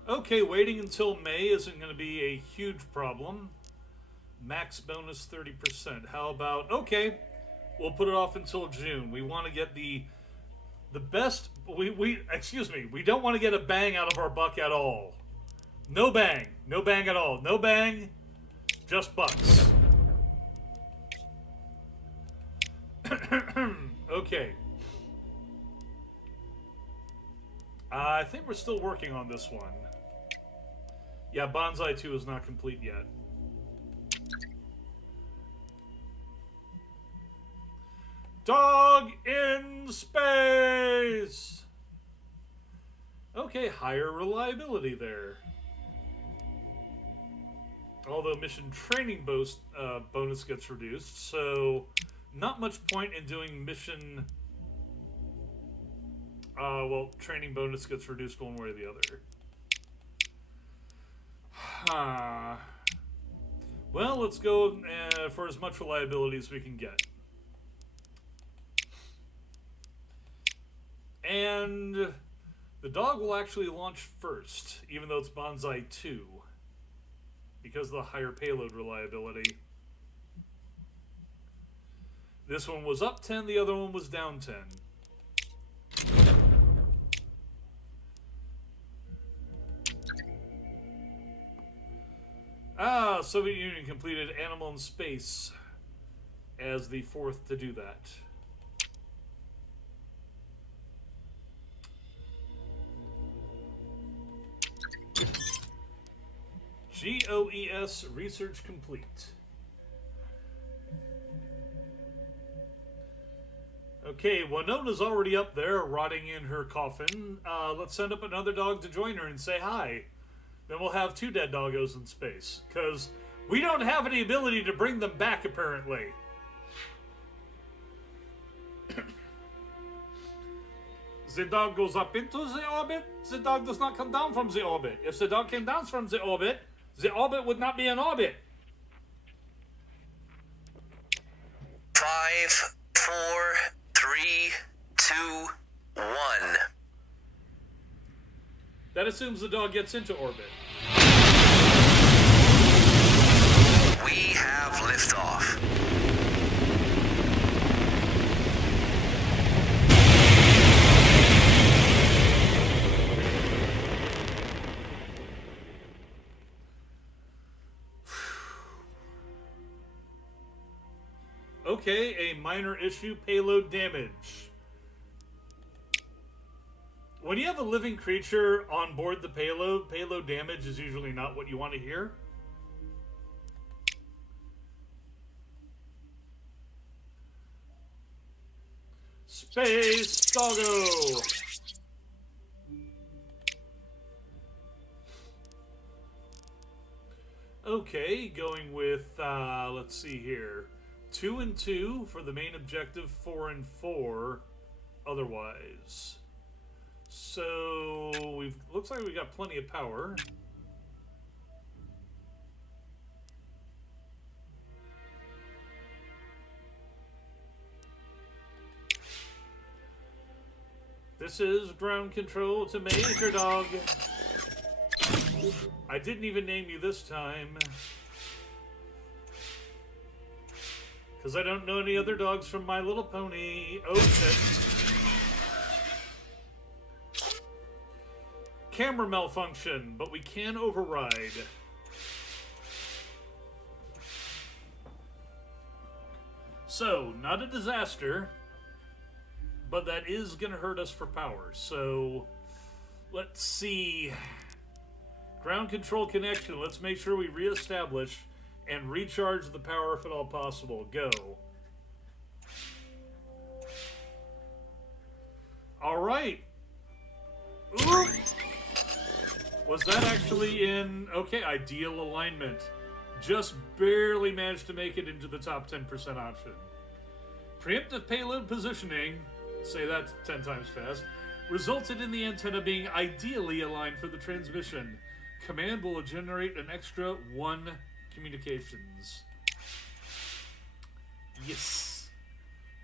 Okay, waiting until May isn't going to be a huge problem. Max bonus 30%. How about, okay, we'll put it off until June. We want to get the best, excuse me, we don't want to get a bang out of our buck at all. No bang. No bang at all. No bang, just bucks. Okay. I think we're still working on this one. Yeah, Bonsai 2 is not complete yet. Dog in space! Okay, higher reliability there. Although mission training bonus gets reduced, so not much point in doing mission... well, training bonus gets reduced one way or the other. Well, let's go for as much reliability as we can get. And the dog will actually launch first, even though it's Bonsai 2, because of the higher payload reliability. This one was up 10, the other one was down 10. Soviet Union completed Animal in Space as the fourth to do that. GOES research complete. Okay, Winona's already up there, rotting in her coffin. Let's send up another dog to join her and say hi. Then we'll have 2 dead doggos in space, because we don't have any ability to bring them back, apparently. The dog goes up into the orbit, the dog does not come down from the orbit. If the dog came down from the orbit would not be an orbit. 5, 4, 3, 2, 1. That assumes the dog gets into orbit. We have liftoff. Okay, a minor issue, payload damage. When you have a living creature on board the payload damage is usually not what you want to hear. Space Doggo! Okay, going with, let's see here. 2 and 2 for the main objective, 4 and 4 otherwise. So looks like we got plenty of power. This is ground control to Major Dog. I didn't even name you this time. Because I don't know any other dogs from My Little Pony. Oh, shit. Camera malfunction, but we can override. So, not a disaster, but that is going to hurt us for power. So, let's see. Ground control connection. Let's make sure we reestablish and recharge the power if at all possible. Go. All right. Oop. Was that actually in... Okay, ideal alignment. Just barely managed to make it into the top 10% option. Preemptive payload positioning, say that 10 times fast, resulted in the antenna being ideally aligned for the transmission. Command will generate an extra 1 communications. Yes.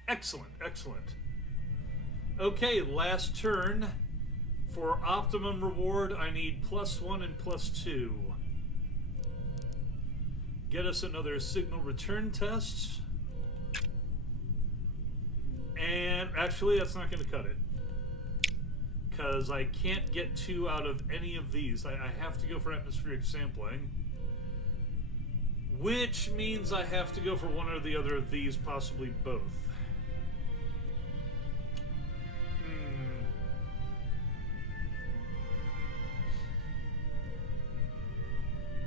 Excellent, excellent. Okay, last turn. For optimum reward, I need +1 and +2. Get us another signal return test. And actually, that's not going to cut it. Because I can't get 2 out of any of these. I have to go for atmospheric sampling. Which means I have to go for one or the other of these, possibly both.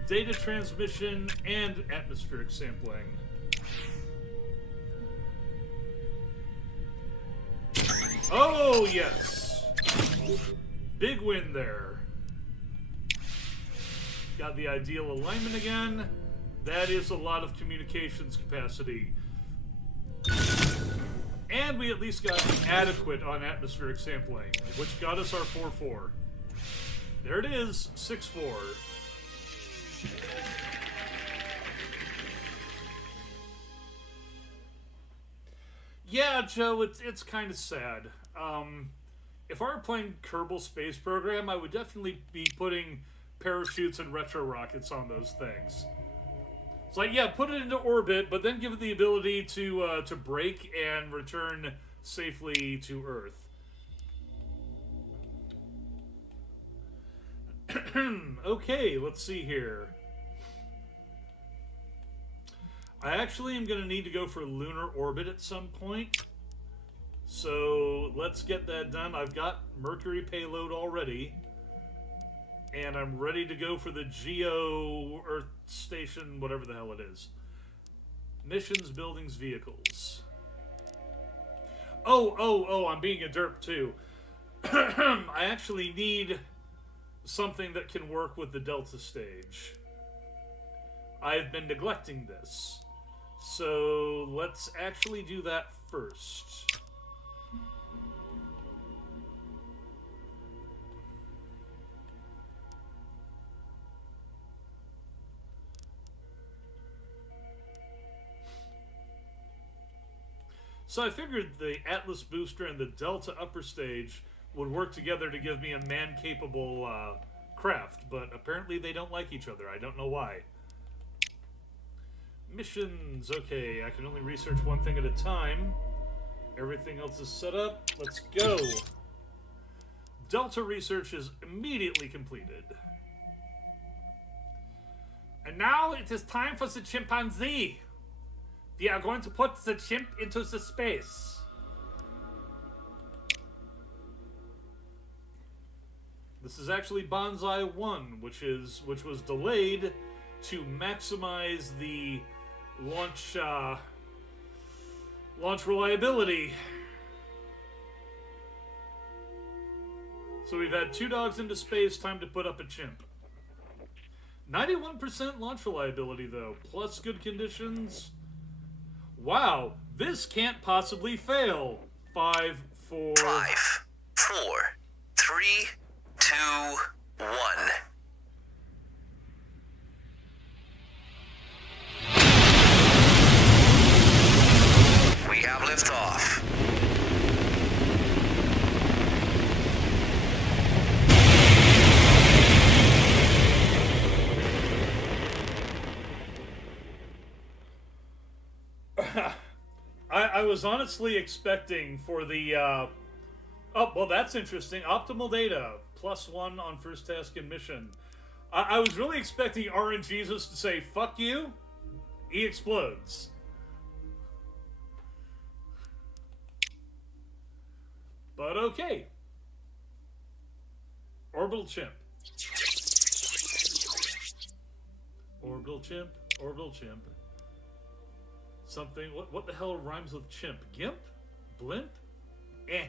Data transmission and atmospheric sampling. Oh, yes. Big win there. Got the ideal alignment again. That is a lot of communications capacity. And we at least got adequate on atmospheric sampling, which got us our 4-4. There it is, 6-4. Yeah, Joe, it's kind of sad. If I were playing Kerbal Space Program, I would definitely be putting parachutes and retro rockets on those things. It's like, yeah, put it into orbit, but then give it the ability to brake and return safely to Earth. Okay, let's see here. I actually am going to need to go for lunar orbit at some point. So let's get that done. I've got Mercury payload already. And I'm ready to go for the Geo Earth Station, whatever the hell it is. Missions, buildings, vehicles. Oh, I'm being a derp too. I actually need something that can work with the Delta stage. I've been neglecting this. So let's actually do that first. So I figured the Atlas booster and the Delta upper stage would work together to give me a man-capable craft, but apparently they don't like each other. I don't know why. Missions. Okay, I can only research one thing at a time. Everything else is set up. Let's go. Delta research is immediately completed. And now it is time for the chimpanzee. We are going to put the chimp into the space. This is actually Bonsai 1, which was delayed to maximize the launch reliability. So we've had 2 dogs into space, time to put up a chimp. 91% launch reliability though, plus good conditions. Wow, this can't possibly fail. 5, 4... 5, 4, 3, 2, 1. We have liftoff. I was honestly expecting for the, oh, well, that's interesting. Optimal data, +1 on first task and mission. I was really expecting RNGesus to say, fuck you, he explodes. But okay. Orbital chimp. Orbital chimp, orbital chimp. Something, what the hell rhymes with chimp? Gimp? Blimp? Eh.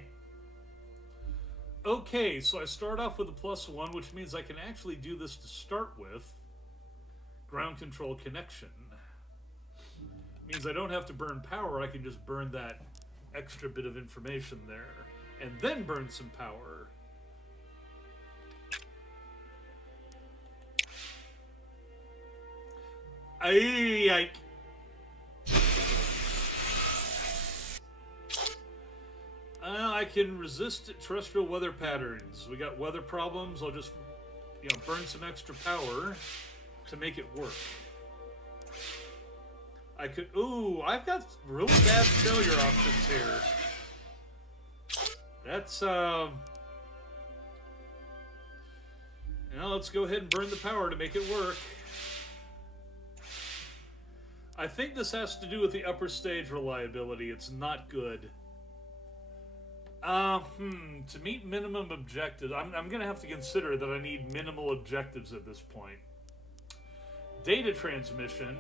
Okay, so I start off with a +1, which means I can actually do this to start with. Ground control connection. Means I don't have to burn power, I can just burn that extra bit of information there. And then burn some power. Yike. I can resist terrestrial weather patterns. We got weather problems. I'll just, burn some extra power to make it work. I could. Ooh, I've got really bad failure options here. That's let's go ahead and burn the power to make it work. I think this has to do with the upper stage reliability. It's not good. To meet minimum objectives, I'm going to have to consider that I need minimal objectives at this point. Data transmission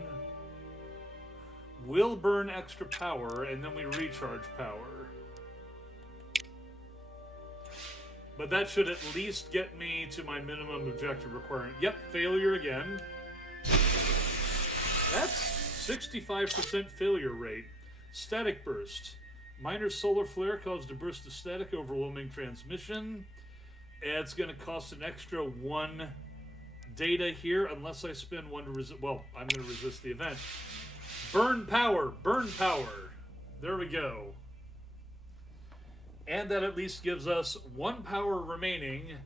will burn extra power, and then we recharge power. But that should at least get me to my minimum objective requirement. Yep, failure again. That's 65% failure rate. Static burst. Minor solar flare caused a burst of static overwhelming transmission. It's going to cost an extra 1 data here, unless I spend 1 to resist. Well, I'm going to resist the event. Burn power! Burn power! There we go. And that at least gives us 1 power remaining.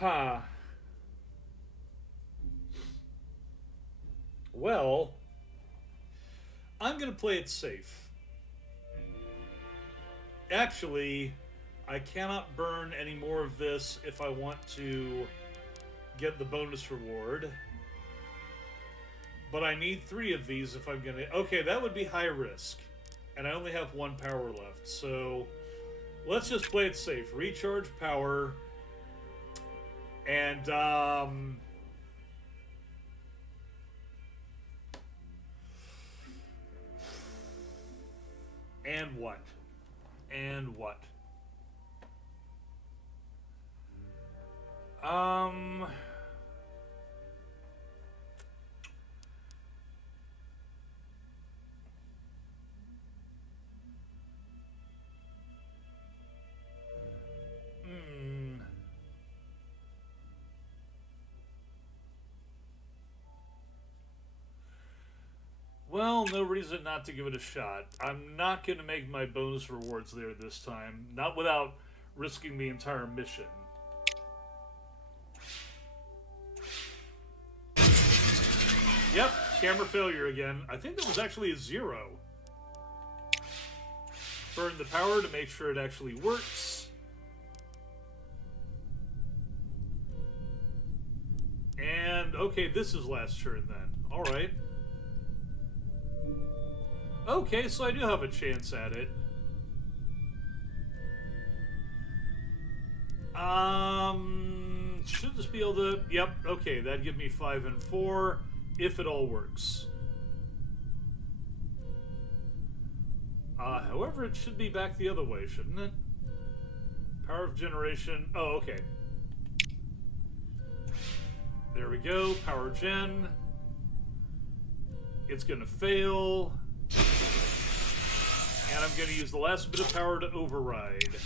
Ha. Well, I'm going to play it safe. Actually, I cannot burn any more of this if I want to get the bonus reward. But I need 3 of these if I'm going to... Okay, that would be high risk. And I only have 1 power left. So, let's just play it safe. Recharge power. And, and what? And what? Well, no reason not to give it a shot. I'm not going to make my bonus rewards there this time. Not without risking the entire mission. Yep, camera failure again. I think that was actually a 0. Burn the power to make sure it actually works. And, okay, this is last turn then. Alright. Okay, so I do have a chance at it. Should this be able to... Yep, okay, that'd give me 5 and 4, if it all works. However, it should be back the other way, shouldn't it? Power of generation... Oh, okay. There we go, power gen. It's going to fail. And I'm going to use the last bit of power to override.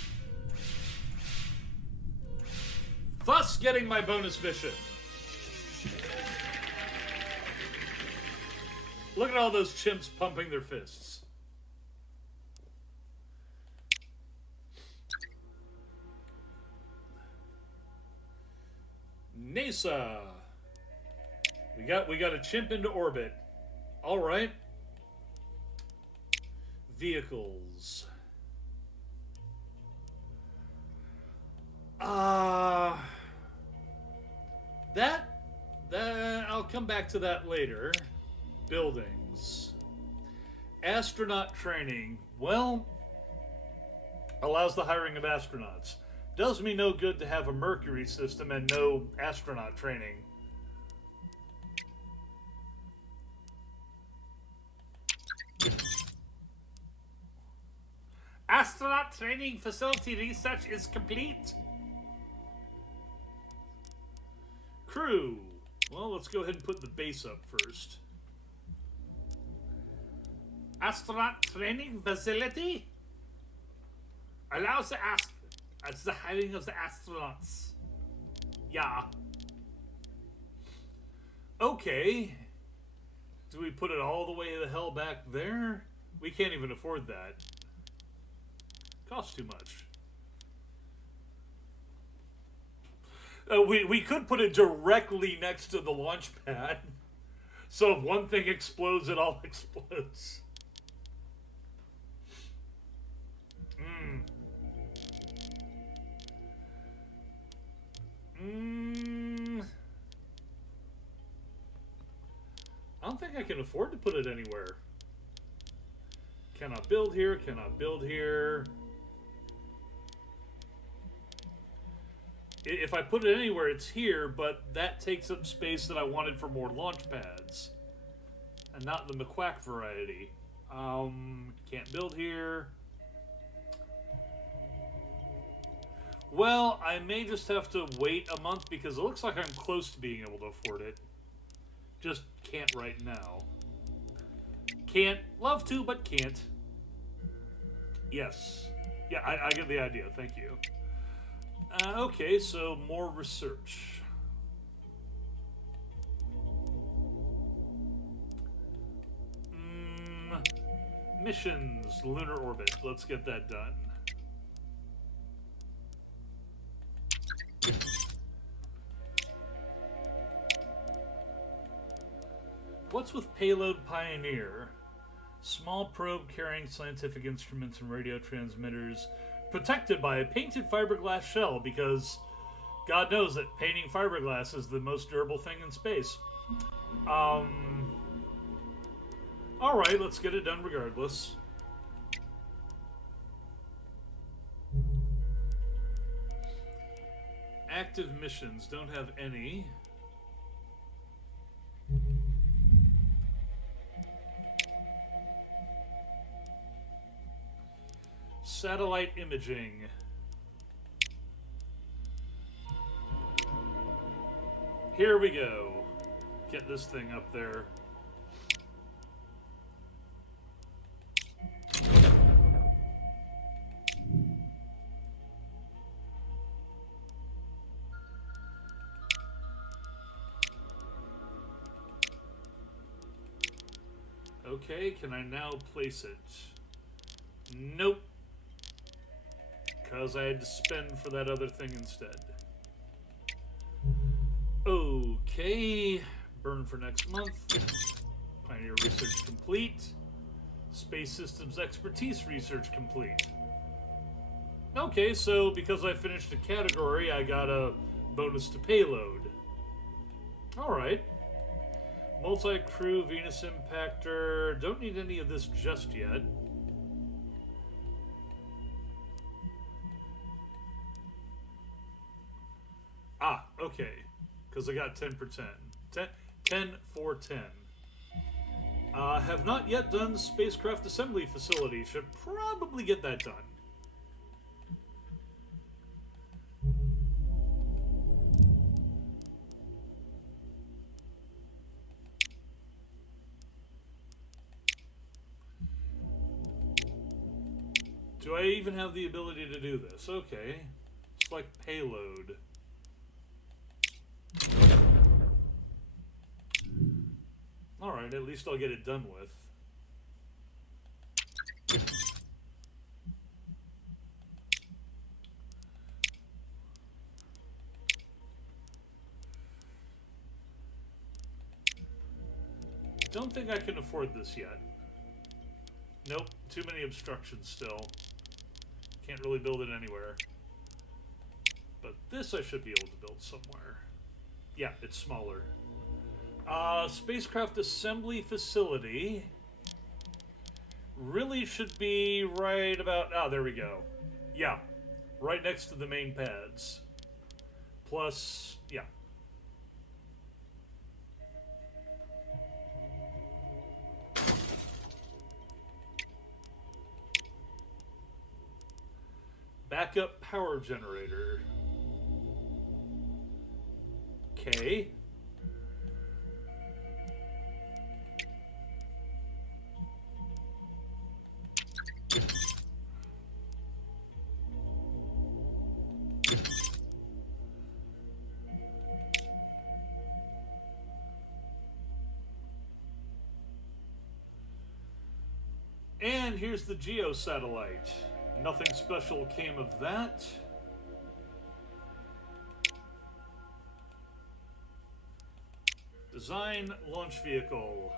Thus getting my bonus mission. Look at all those chimps pumping their fists. NASA. We got a chimp into orbit. All right. Vehicles. That I'll come back to that later. Buildings. Astronaut training. Well, allows the hiring of astronauts. Does me no good to have a Mercury system and no astronaut training. Astronaut training facility research is complete. Crew. Well, let's go ahead and put the base up first. Astronaut training facility allows the hiring of the astronauts. Yeah. Okay. Do we put it all the way the hell back there? We can't even afford that. Costs too much. We could put it directly next to the launch pad. So if one thing explodes, it all explodes. I don't think I can afford to put it anywhere. Cannot build here, cannot build here. If I put it anywhere, it's here, but that takes up space that I wanted for more launch pads. And not the McQuack variety. Can't build here. Well, I may just have to wait a month because it looks like I'm close to being able to afford it. Just can't right now. Can't. Love to, but can't. Yes. Yeah, I get the idea. Thank you. Okay, so more research. Missions, lunar orbit. Let's get that done. What's with Payload Pioneer? Small probe carrying scientific instruments and radio transmitters, protected by a painted fiberglass shell, because God knows that painting fiberglass is the most durable thing in space. Alright, let's get it done regardless. Active missions, don't have any. Satellite imaging. Here we go. Get this thing up there. Okay, can I now place it? Nope. Because I had to spend for that other thing instead. Okay. Burn for next month. Pioneer research complete. Space systems expertise research complete. Okay, so because I finished a category, I got a bonus to payload. Alright. Multi-crew Venus impactor. Don't need any of this just yet. Ah, okay. Because I got 10%. 10 for 10. Have not yet done spacecraft assembly facility. Should probably get that done. Do I even have the ability to do this? Okay. Select payload. Alright, at least I'll get it done with. Don't think I can afford this yet. Nope, too many obstructions still. Can't really build it anywhere. But this I should be able to build somewhere. Yeah, it's smaller. Spacecraft assembly facility. Really should be right about... Ah, there we go. Yeah, right next to the main pads. Plus, yeah. Backup power generator. Okay. And here's the Geo satellite. Nothing special came of that. Design launch vehicle.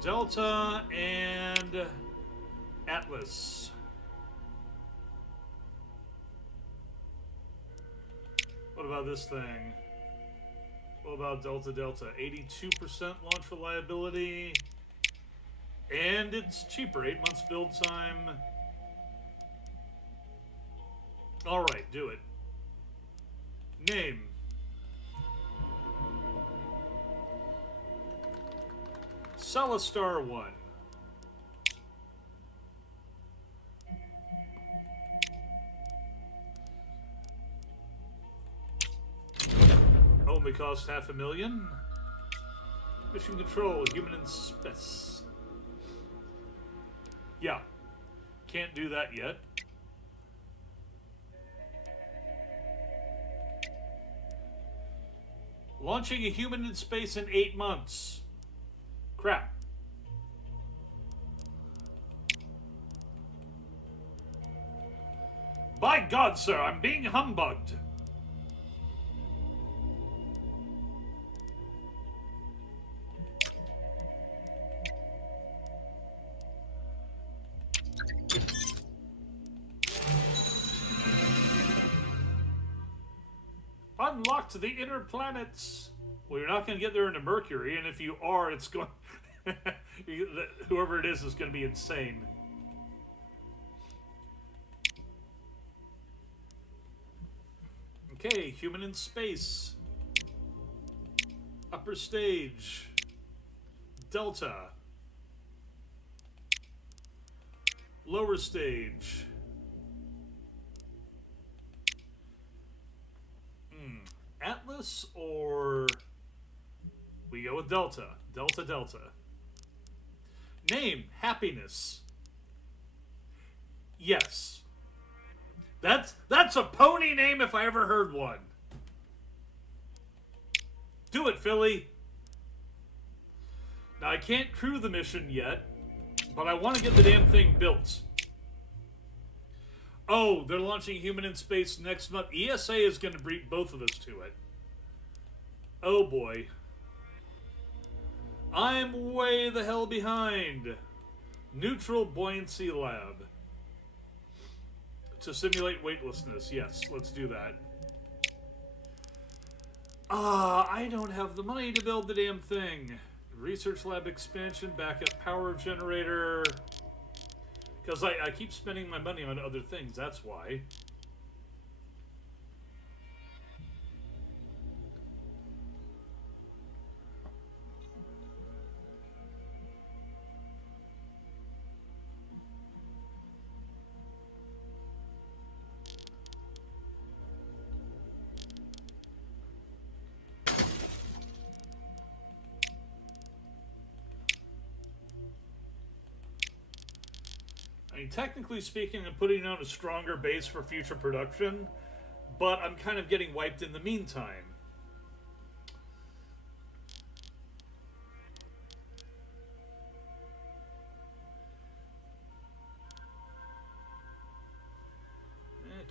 Delta and Atlas. What about this thing? What about Delta Delta? 82% launch reliability. And it's cheaper. 8 months build time. Alright, do it. Name. Solastar 1. Only cost $500,000. Mission control, human in space. Yeah. Can't do that yet. Launching a human in space in 8 months. Crap. By God, sir, I'm being humbugged. Unlocked the inner planets. Well, you're not going to get there into Mercury, and if you are, it's going... whoever it is going to be insane. Okay, human in space. Upper stage. Delta. Lower stage. Atlas, or we go with Delta. Delta, Delta. Name, Happiness. Yes. That's a pony name if I ever heard one. Do it, Philly. Now, I can't crew the mission yet, but I want to get the damn thing built. Oh, they're launching Human in Space next month. ESA is going to beat both of us to it. Oh boy. I'm way the hell behind. Neutral Buoyancy Lab. To simulate weightlessness. Yes, let's do that. I don't have the money to build the damn thing. Research lab expansion, backup power generator. Because I keep spending my money on other things, that's why. mean, technically speaking, I'm putting on a stronger base for future production, but I'm kind of getting wiped in the meantime.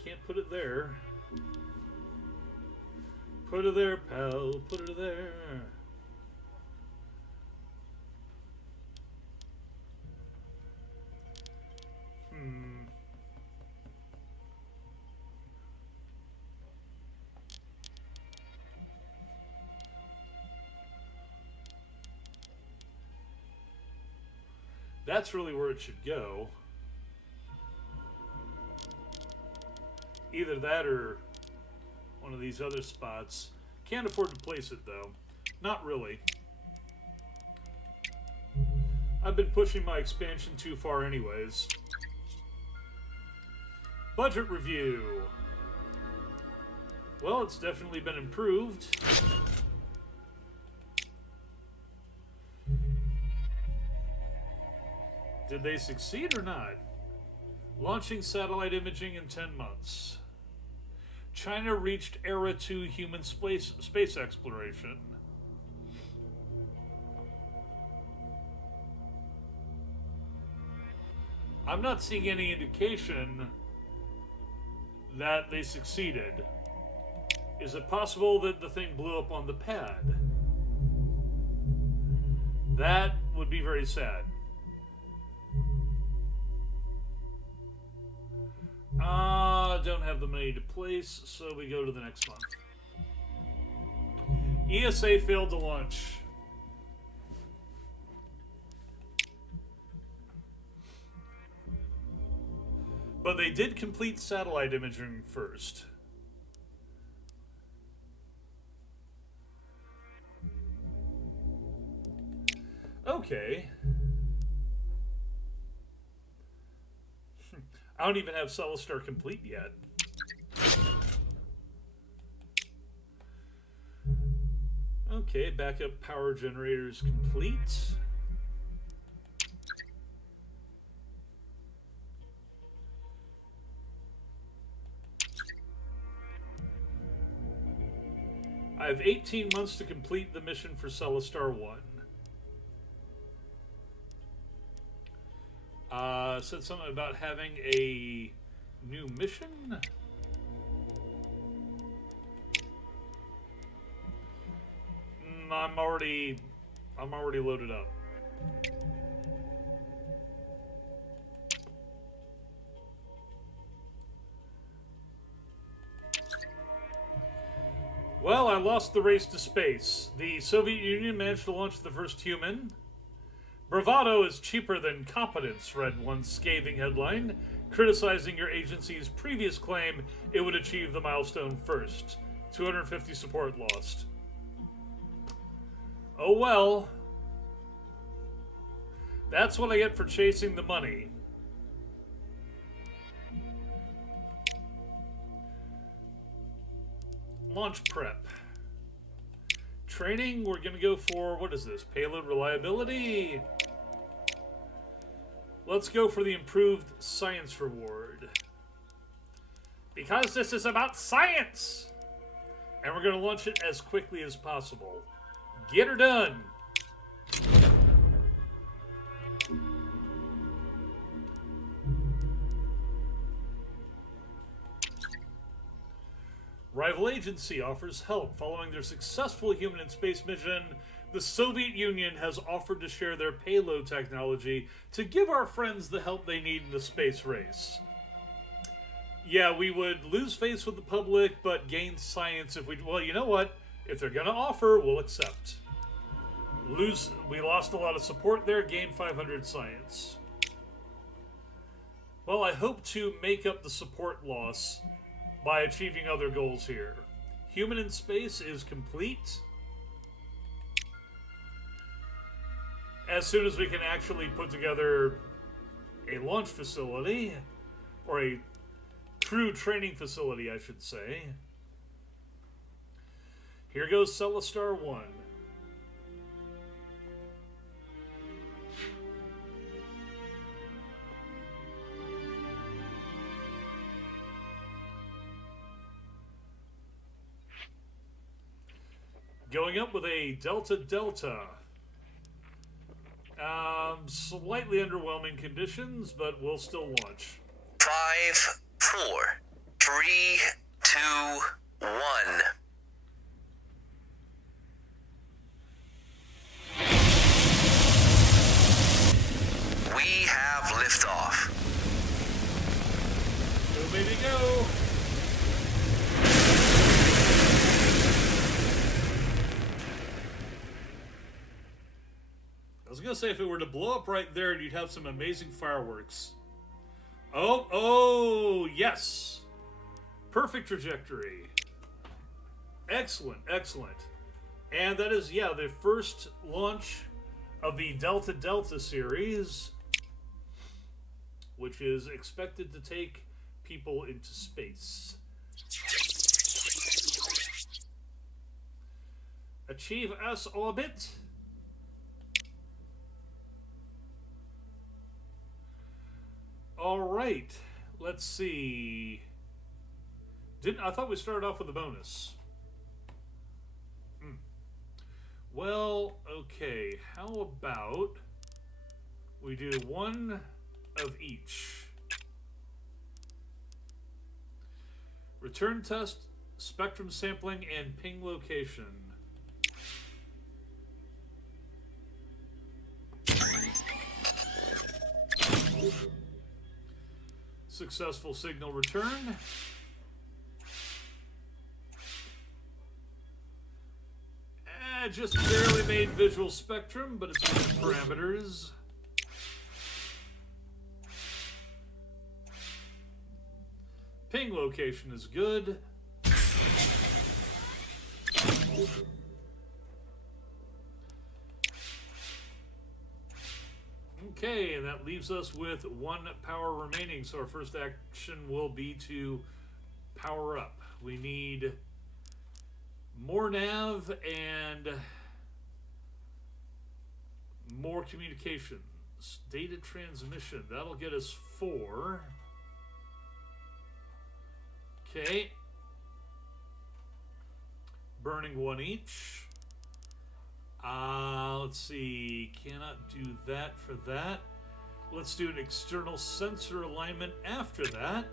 Can't put it there. Put it there, pal. Put it there. That's really where it should go. Either that or one of these other spots. Can't afford to place it, though. Not really. I've been pushing my expansion too far anyways. Budget review. Well, it's definitely been improved. Did they succeed or not? Launching satellite imaging in 10 months. China reached Era 2 human space exploration. I'm not seeing any indication that they succeeded. Is it possible that the thing blew up on the pad? That would be very sad. Don't have the money to place, so we go to the next month. ESA failed to launch. But they did complete satellite imaging first. Okay. I don't even have Celestar complete yet. Okay, backup power generators complete. I have 18 months to complete the mission for Celestar 1. Said something about having a new mission. I'm already loaded up. Well, I lost the race to space. The Soviet Union managed to launch the first human. Bravado is cheaper than competence, read one scathing headline, criticizing your agency's previous claim it would achieve the milestone first. 250 support lost. Oh well. That's what I get for chasing the money. Launch prep. Training, we're going to go for, what is this? Payload reliability. Let's go for the improved science reward. Because this is about science! And we're going to launch it as quickly as possible. Get her done! Rival agency offers help. Following their successful human in space mission, the Soviet Union has offered to share their payload technology to give our friends the help they need in the space race. Yeah, we would lose face with the public, but gain science if we... Well, you know what? If they're going to offer, we'll accept. We lost a lot of support there, gained 500 science. Well, I hope to make up the support loss by achieving other goals here. Human in space is complete. As soon as we can actually put together a launch facility, or a crew training facility, I should say. Here goes Celestar 1. Going up with a Delta Delta. Slightly underwhelming conditions, but we'll still launch. 5, 4, 3, 2, 1. We have liftoff. Go, baby, go! I was gonna say, if it were to blow up right there, you'd have some amazing fireworks. Oh, yes! Perfect trajectory. Excellent, excellent. And that is, yeah, the first launch of the Delta Delta series, which is expected to take people into space. Achieve S orbit. All right, let's see. I thought we started off with a bonus. Well, okay. How about we do one of each? Return test, spectrum sampling, and ping location. Successful signal return. Just barely made visual spectrum, but it's within parameters. Ping location is good. Okay, and that leaves us with 1 power remaining, so our first action will be to power up. We need more nav and more communications. Data transmission, that'll get us 4. Okay. Burning 1 each. Let's see. Cannot do that for that. Let's do an external sensor alignment after that.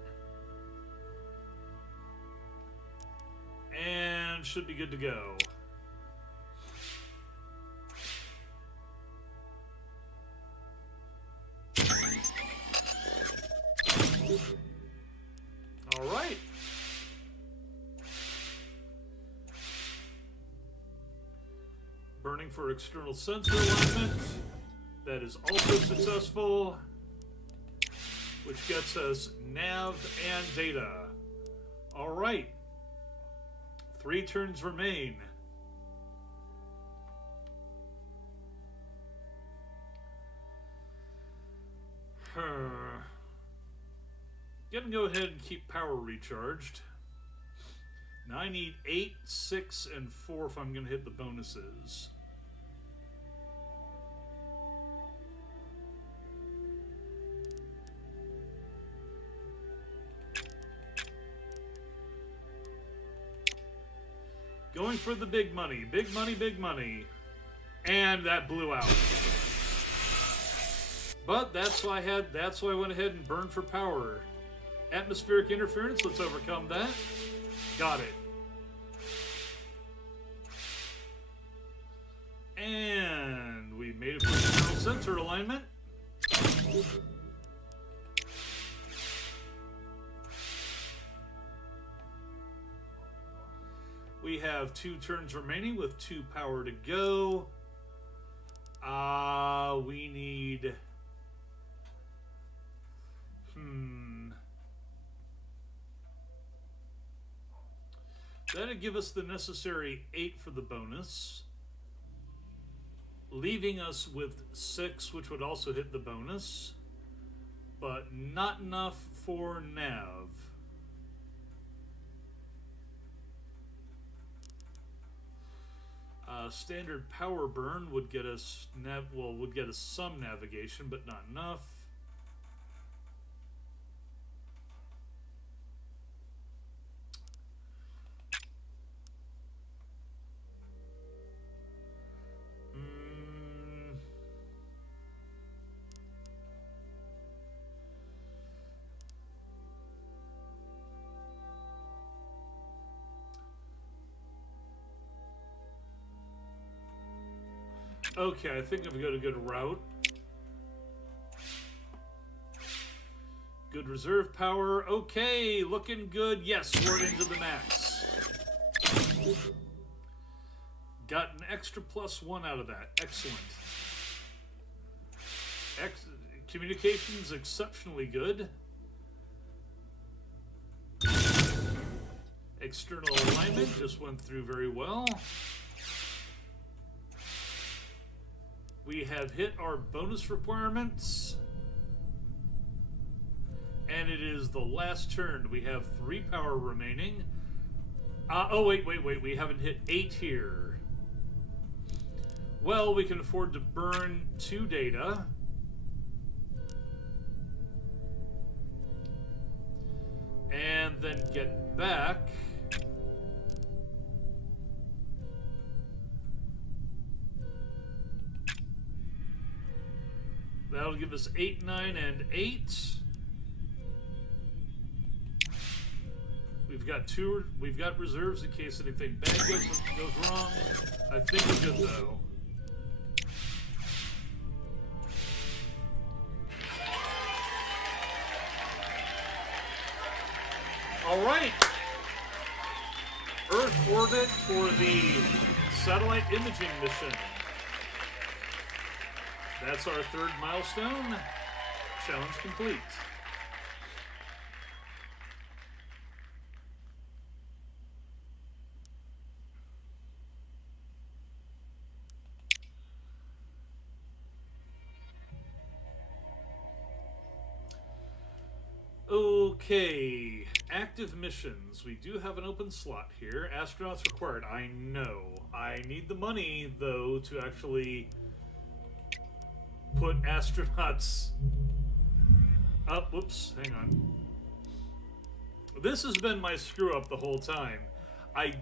And should be good to go. All right. Burning for external sensor alignment. That is also successful, which gets us nav and data. All right. 3 turns remain. Gonna go ahead and keep power recharged. Now I need 8, 6, and 4 if I'm gonna hit the bonuses. Going for the big money. Big money, big money. And that blew out. But that's why I went ahead and burned for power. Atmospheric interference, let's overcome that. Got it. And we made it for external sensor alignment. We have 2 turns remaining with 2 power to go. We need... That'd give us the necessary 8 for the bonus, leaving us with 6, which would also hit the bonus, but not enough for nav. Standard power burn would get us would get us some navigation, but not enough. Okay, I think I've got a good route. Good reserve power. Okay, looking good. Yes, we're into the max. Got an extra +1 out of that. Excellent. Communications exceptionally good. External alignment just went through very well. We have hit our bonus requirements. And it is the last turn. We have 3 power remaining. Oh, wait. We haven't hit 8 here. Well, we can afford to burn 2 data. And then get back. That'll give us 8, 9, and 8. We've got reserves in case anything bad goes wrong. I think we're good though. All right. Earth orbit for the satellite imaging mission. That's our 3rd milestone. Challenge complete. Okay, active missions. We do have an open slot here. Astronauts required. I know. I need the money, though, to actually put astronauts up. Whoops, hang on. This has been my screw up the whole time. I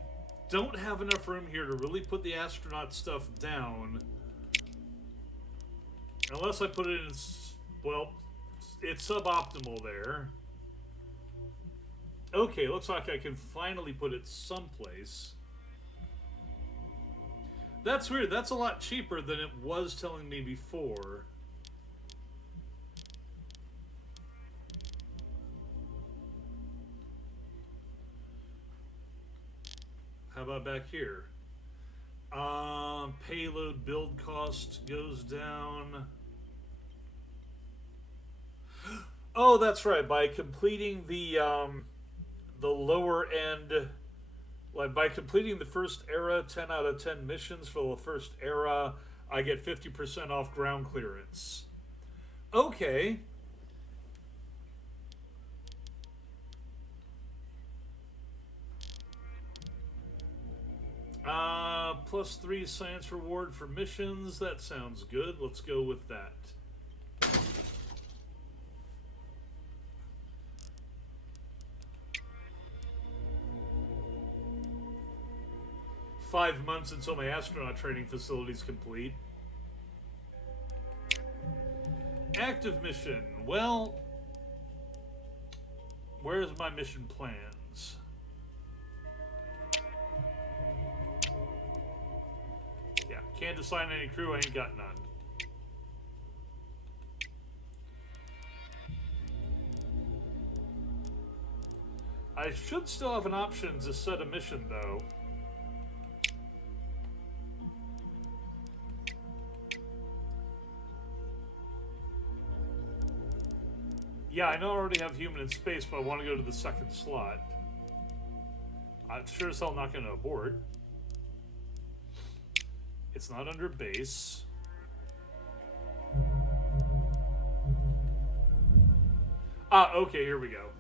don't have enough room here to really put the astronaut stuff down. Unless I put it in, well, it's suboptimal there. Okay, looks like I can finally put it someplace. That's weird. That's a lot cheaper than it was telling me before. How about back here? Payload build cost goes down. Oh, that's right. By completing the lower end, like by completing the first era, 10 out of 10 missions for the first era, I get 50% off ground clearance. Okay. +3 science reward for missions. That sounds good. Let's go with that. "5 months until my astronaut training facility is complete." Active mission. Well, where's my mission plans? Yeah, can't assign any crew. I ain't got none. I should still have an option to set a mission, though. Yeah, I know I already have human in space, but I want to go to the 2nd slot. I'm sure as hell not going to abort. It's not under base. Ah, okay, here we go.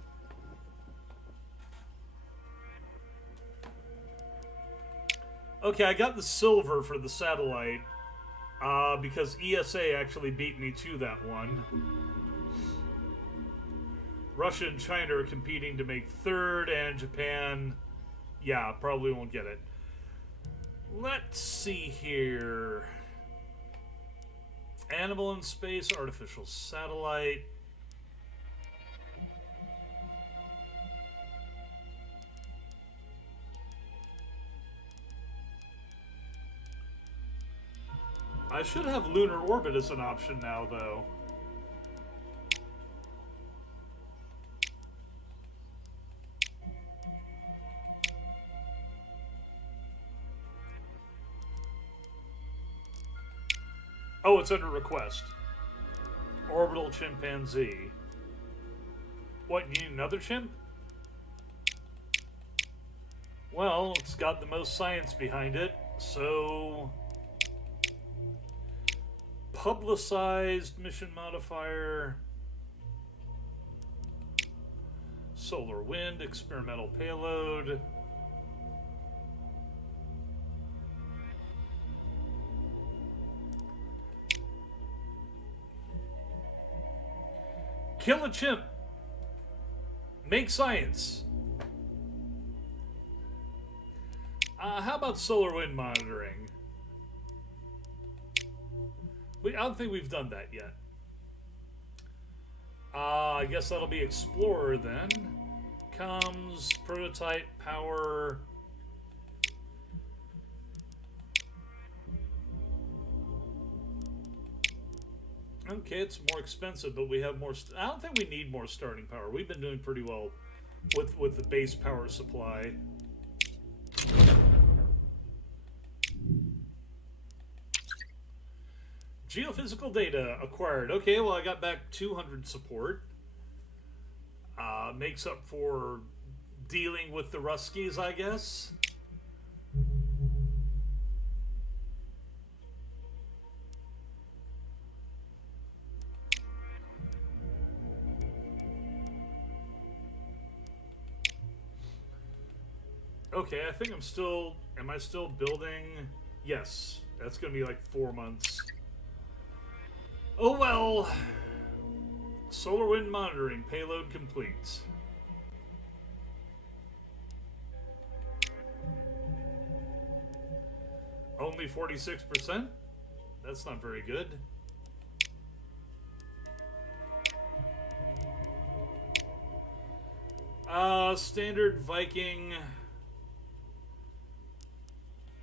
Okay, I got the silver for the satellite, because ESA actually beat me to that one. Russia and China are competing to make 3rd, and Japan, yeah, probably won't get it. Let's see here. Animal in space, artificial satellite. I should have lunar orbit as an option now, though. Oh, it's under request. Orbital chimpanzee. What, you need another chimp? Well, it's got the most science behind it, so... Publicized mission modifier. Solar wind, experimental payload. Kill a chimp. Make science. How about solar wind monitoring? I don't think we've done that yet. I guess that'll be Explorer then. Comms, prototype, power. Okay, it's more expensive, but we have more. I don't think we need more starting power. We've been doing pretty well with the base power supply. Geophysical data acquired. Okay, well, I got back 200 support. Makes up for dealing with the Ruskies, I guess. Okay, I think I'm still... Am I still building? Yes. That's going to be like 4 months. Oh well. Solar wind monitoring. Payload complete. Only 46%? That's not very good. Standard Viking...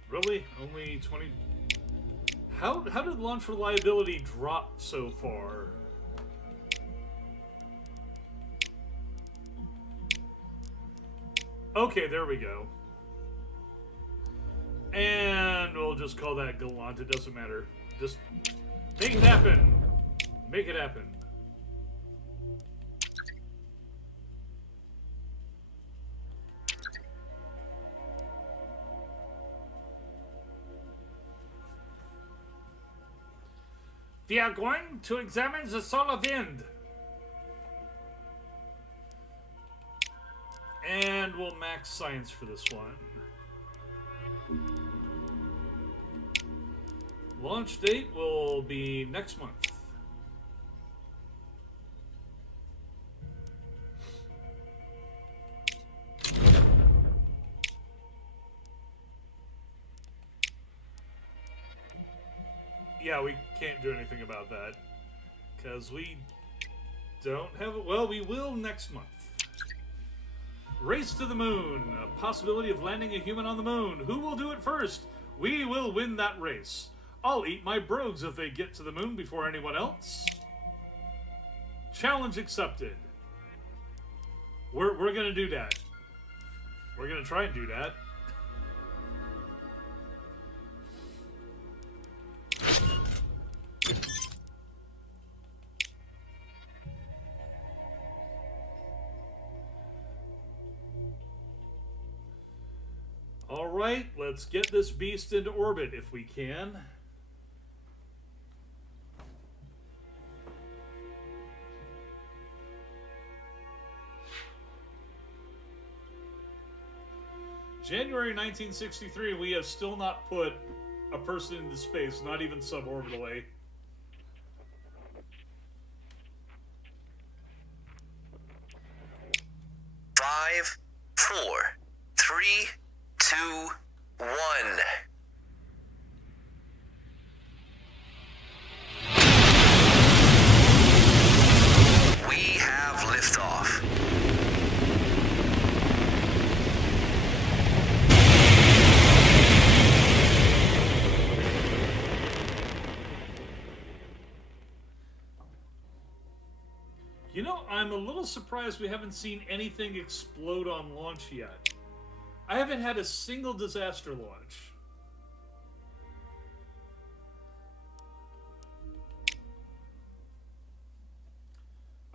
Really? Only 20... How did launch reliability drop so far? Okay, there we go. And we'll just call that Gallant. It doesn't matter. Just make it happen. Make it happen. We are going to examine the solar wind. And we'll max science for this one. Launch date will be next month. Yeah, we can't do anything about that because we don't have it. Well, we will next month. Race to the moon. A possibility of landing a human on the moon. Who will do it first? We will win that race. I'll eat my brogues if they get to the moon before anyone else. Challenge accepted. We're gonna do that. We're gonna try and do that. All right, let's get this beast into orbit if we can. January 1963, we have still not put a person into space, not even suborbitally. Five, 4, 3, 2, 1. We have liftoff. little surprised we haven't seen anything explode on launch yet. I haven't had a single disaster launch.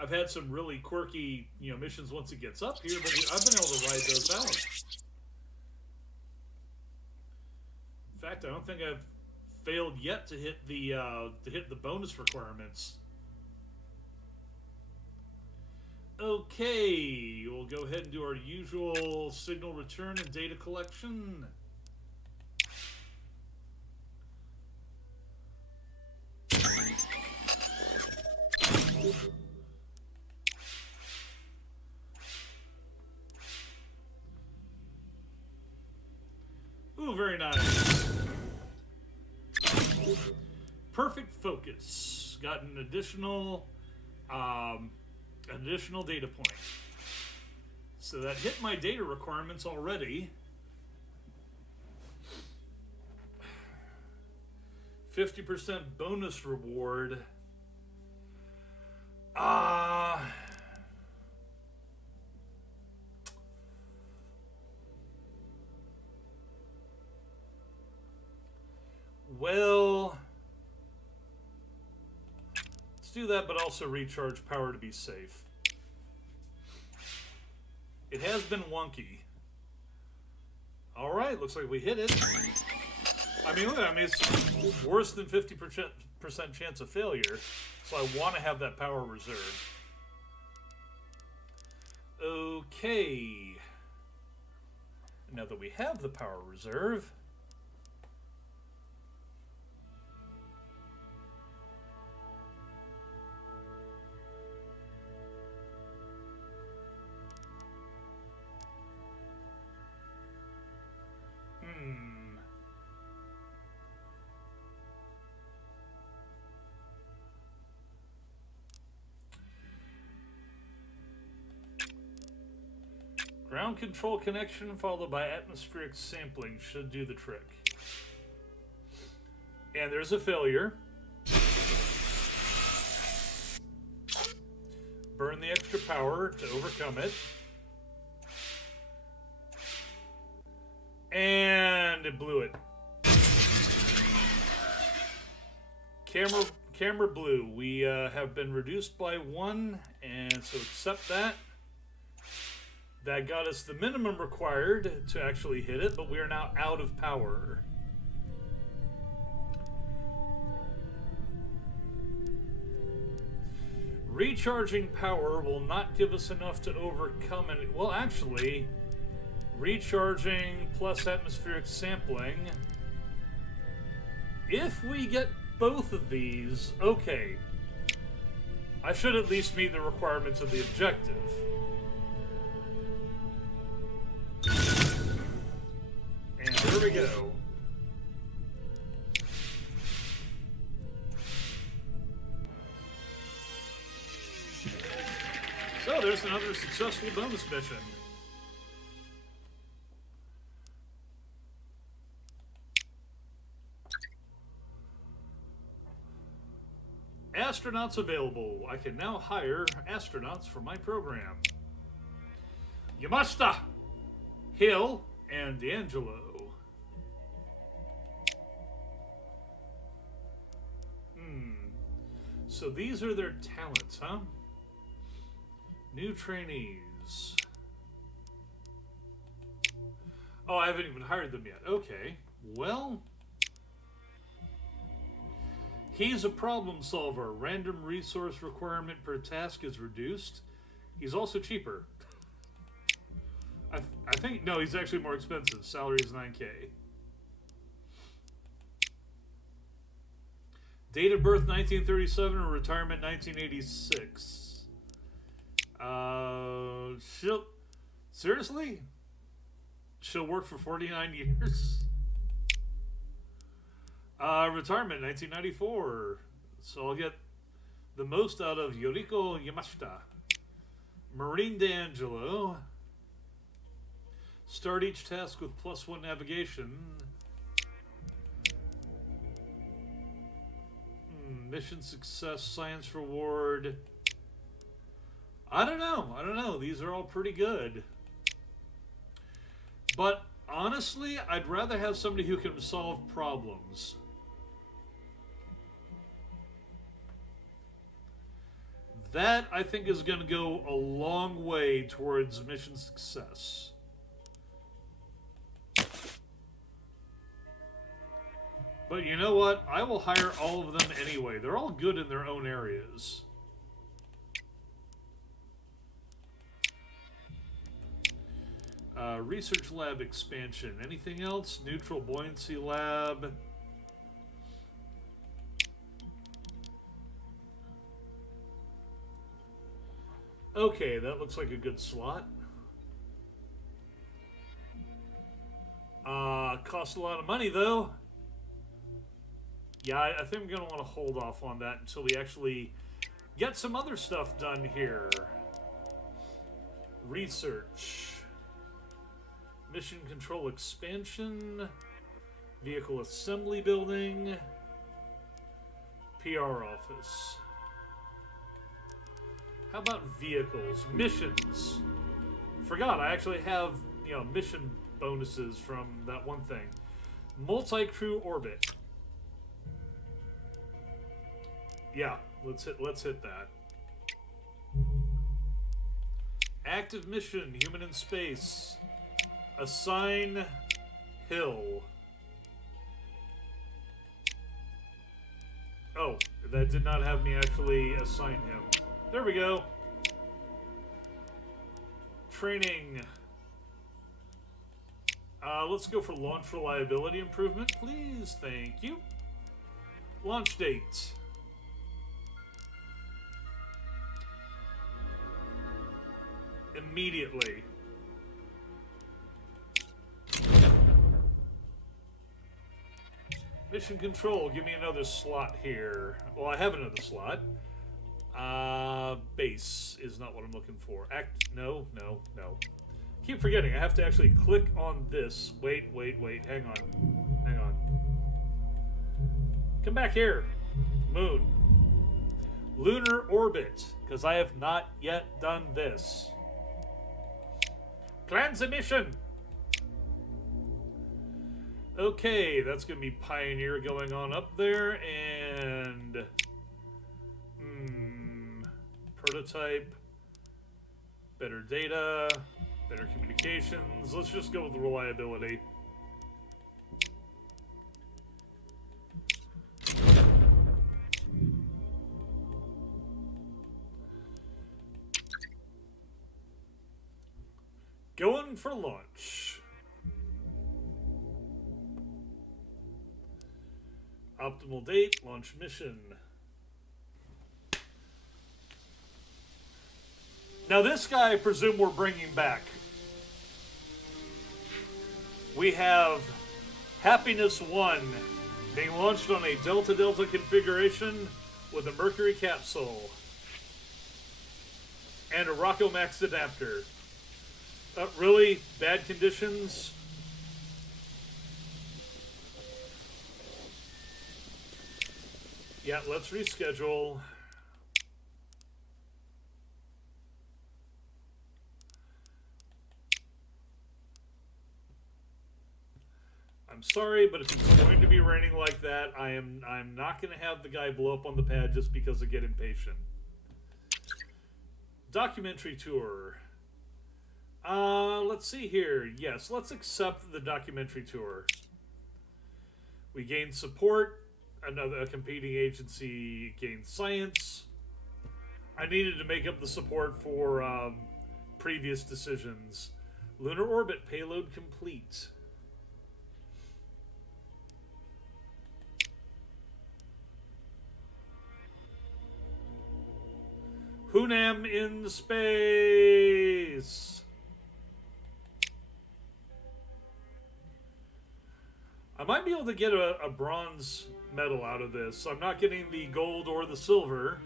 I've had some really quirky, missions once it gets up here, but I've been able to ride those out. In fact, I don't think I've failed yet to hit the bonus requirements. Okay, we'll go ahead and do our usual signal return and data collection. Ooh, very nice. Perfect focus. Got an additional data point. So that hit my data requirements already. 50% bonus reward. Well, let's do that, but also recharge power to be safe. It has been wonky. All right, looks like we hit it. I mean, it's worse than 50% chance of failure, so I want to have that power reserve. Okay. Now that we have the power reserve, ground control connection followed by atmospheric sampling should do the trick. And there's a failure. Burn the extra power to overcome it. And it blew it. Camera blew. We have been reduced by 1, and so accept that. That got us the minimum required to actually hit it, but we are now out of power. Recharging power will not give us enough to overcome it. Well, actually, recharging plus atmospheric sampling. If we get both of these, okay. I should at least meet the requirements of the objective. And there we go. So there's another successful bonus mission. Astronauts available. I can now hire astronauts for my program. Yamashita, Hill, and D'Angelo. So these are their talents, huh? New trainees. Oh, I haven't even hired them yet. Okay. Well, he's a problem solver. Random resource requirement per task is reduced. He's also cheaper. I think, no, he's actually more expensive. Salary is 9K. Date of birth 1937 or retirement 1986. Seriously? She'll work for 49 years? Retirement 1994. So I'll get the most out of Yoriko Yamashita. Marine D'Angelo. Start each task with +1 navigation. Mission success, science reward. I don't know. I don't know. These are all pretty good. But honestly, I'd rather have somebody who can solve problems. That, I think, is going to go a long way towards mission success. But you know what? I will hire all of them anyway. They're all good in their own areas. Research lab expansion. Anything else? Neutral buoyancy lab. Okay, that looks like a good slot. Costs a lot of money though. Yeah, I think I'm going to want to hold off on that until we actually get some other stuff done here. Research. Mission control expansion. Vehicle assembly building. PR office. How about vehicles? Missions. Forgot, I actually have, mission bonuses from that one thing. Multi-crew orbit. Yeah, let's hit that. Active mission, human in space. Assign Hill. Oh, that did not have me actually assign him. There we go. Training. Let's go for launch reliability improvement, please. Thank you. Launch date. Immediately. Mission control, give me another slot here. Well, I have another slot. Base is not what I'm looking for. No. Keep forgetting, I have to actually click on this. Wait, hang on. Come back here. Moon. Lunar orbit, because I have not yet done this. Plans a mission. Okay, that's going to be Pioneer going on up there, and prototype, better data, better communications. Let's just go with the reliability. Going for launch. Optimal date, launch mission. Now this guy, I presume we're bringing back. We have Happiness 1 being launched on a Delta-Delta configuration with a Mercury capsule and a Rocco Max adapter. Really? Bad conditions? Yeah, let's reschedule. I'm sorry, but if it's going to be raining like that, I'm not going to have the guy blow up on the pad just because I get impatient. Documentary tour. Let's see here. Yes, let's accept the documentary tour. We gain support. A competing agency gained science. I needed to make up the support for previous decisions. Lunar orbit payload complete. Hunam in space. I might be able to get a bronze medal out of this. I'm not getting the gold or the silver.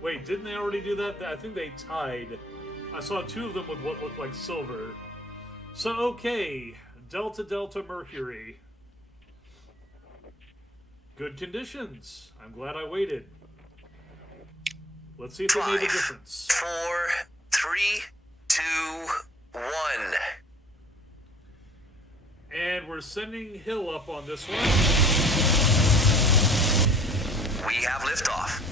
Wait, didn't they already do that? I think they tied. I saw two of them with what looked like silver. So, okay. Delta Delta Mercury. Good conditions. I'm glad I waited. Let's see if it made a 5, difference. 4, 3, 2, 1. And we're sending Hill up on this one. We have liftoff.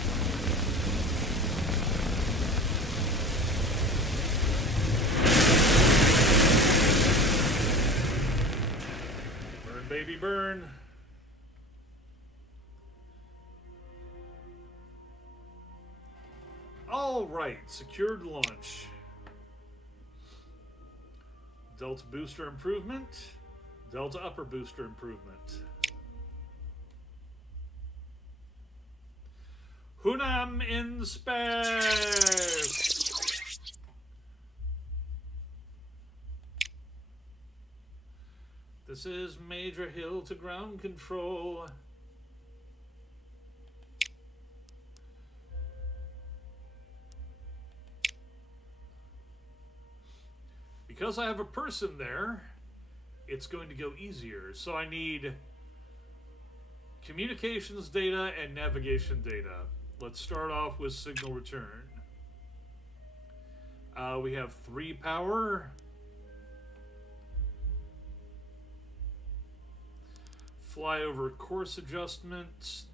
Burn, baby, burn. All right, secured launch. Delta booster improvement. Delta upper booster improvement. Hunam in space. This is Major Hill to ground control. Because I have a person there, it's going to go easier. So I need communications data and navigation data. Let's start off with signal return. We have 3 power. Flyover course adjustment.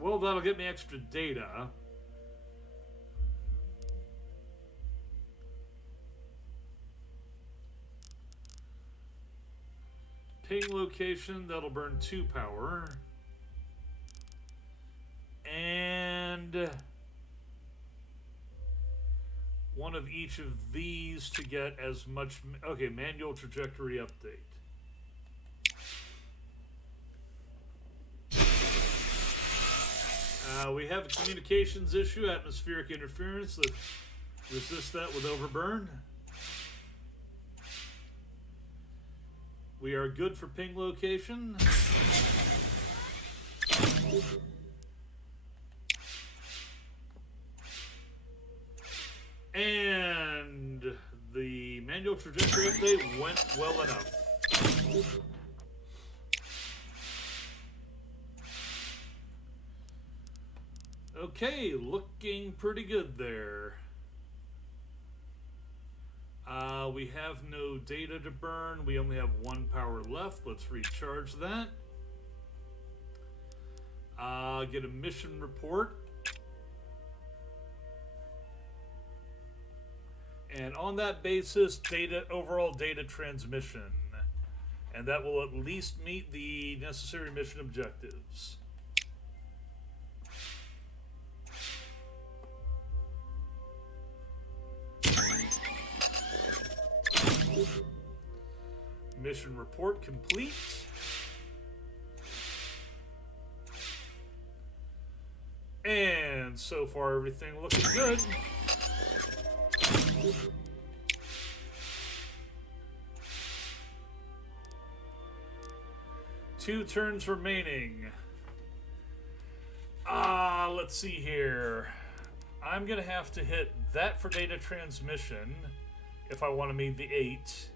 Well, that'll get me extra data. Ping location, that'll burn 2 power. And one of each of these to get as much. Okay, manual trajectory update. We have a communications issue, atmospheric interference. Let's resist that with overburn. We are good for ping location. And the manual trajectory update went well enough. Okay, looking pretty good there. We have no data to burn. We only have 1 power left. Let's recharge that. Get a mission report. And on that basis, overall data transmission. And that will at least meet the necessary mission objectives. Mission report complete. And so far everything looking good. Two turns remaining. Let's see here. I'm gonna have to hit that for data transmission if I want to meet the 8.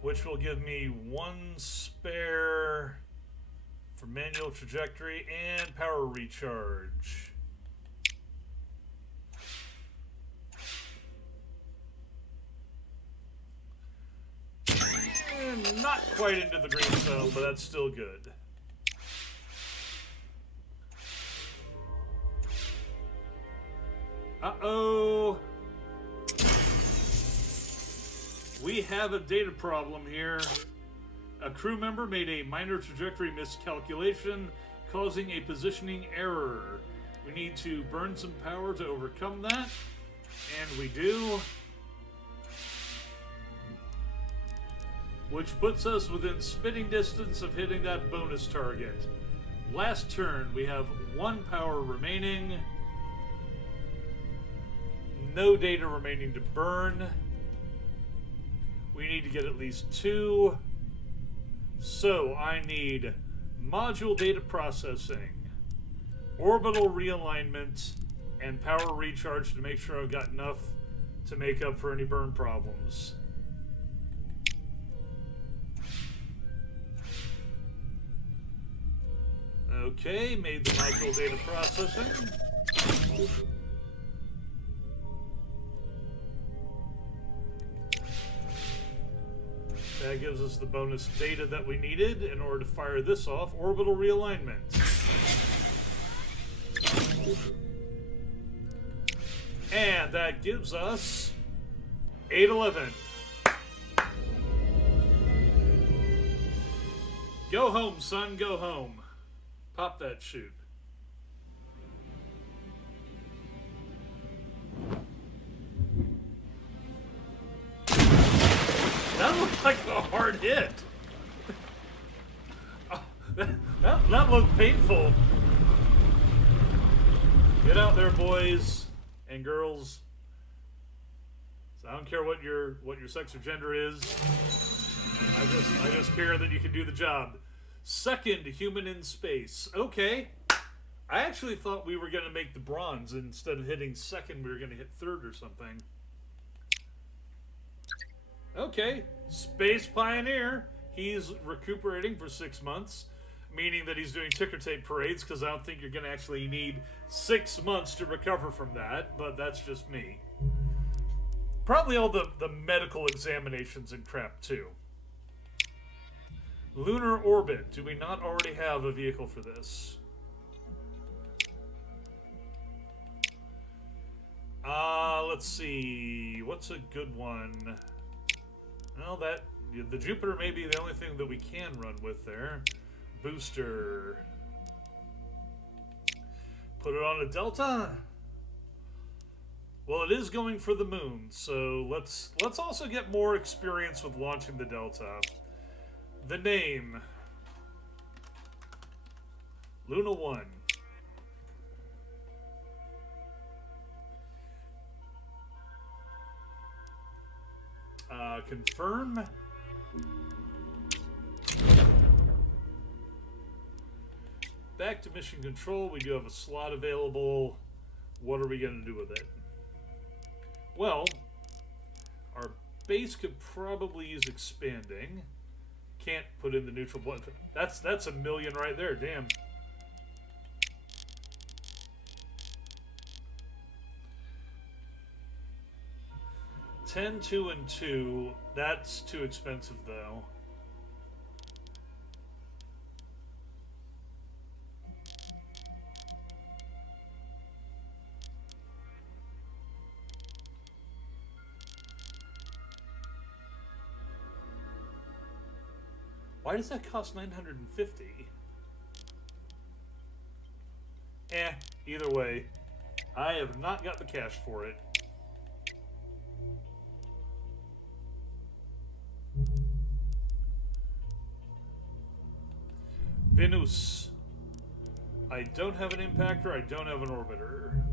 Which will give me 1 spare for manual trajectory and power recharge. And not quite into the green zone, but that's still good. Uh-oh. We have a data problem here. A crew member made a minor trajectory miscalculation, causing a positioning error. We need to burn some power to overcome that, and we do. Which puts us within spitting distance of hitting that bonus target. Last turn, we have 1 power remaining. No data remaining to burn. We need to get at least 2. So I need module data processing, orbital realignment, and power recharge to make sure I've got enough to make up for any burn problems. Okay, made the module data processing. That gives us the bonus data that we needed in order to fire this off. Orbital realignment. And that gives us 811. Go home, son, go home. Pop that chute. That looked like a hard hit. Oh, that looked painful. Get out there, boys and girls. So I don't care what your sex or gender is. I just care that you can do the job. Second human in space. Okay. I actually thought we were going to make the bronze. Instead of hitting second, we were going to hit third or something. Okay. Space Pioneer. He's recuperating for 6 months. Meaning that he's doing ticker tape parades, because I don't think you're going to actually need 6 months to recover from that. But that's just me. Probably all the medical examinations and crap, too. Lunar orbit. Do we not already have a vehicle for this? Let's see. What's a good one? Well, the Jupiter may be the only thing that we can run with there. Booster. Put it on a Delta. Well, it is going for the moon, so let's also get more experience with launching the Delta. The name. Luna 1. Confirm. Back to mission control. We do have a slot available. What are we going to do with it? Well, our base could probably use expanding. Can't put in the neutral button. That's $1 million right there. Damn. $10, 2, and 2. That's too expensive, though. Why does that cost $950? Either way, I have not got the cash for it. Venus. I don't have an impactor, I don't have an orbiter.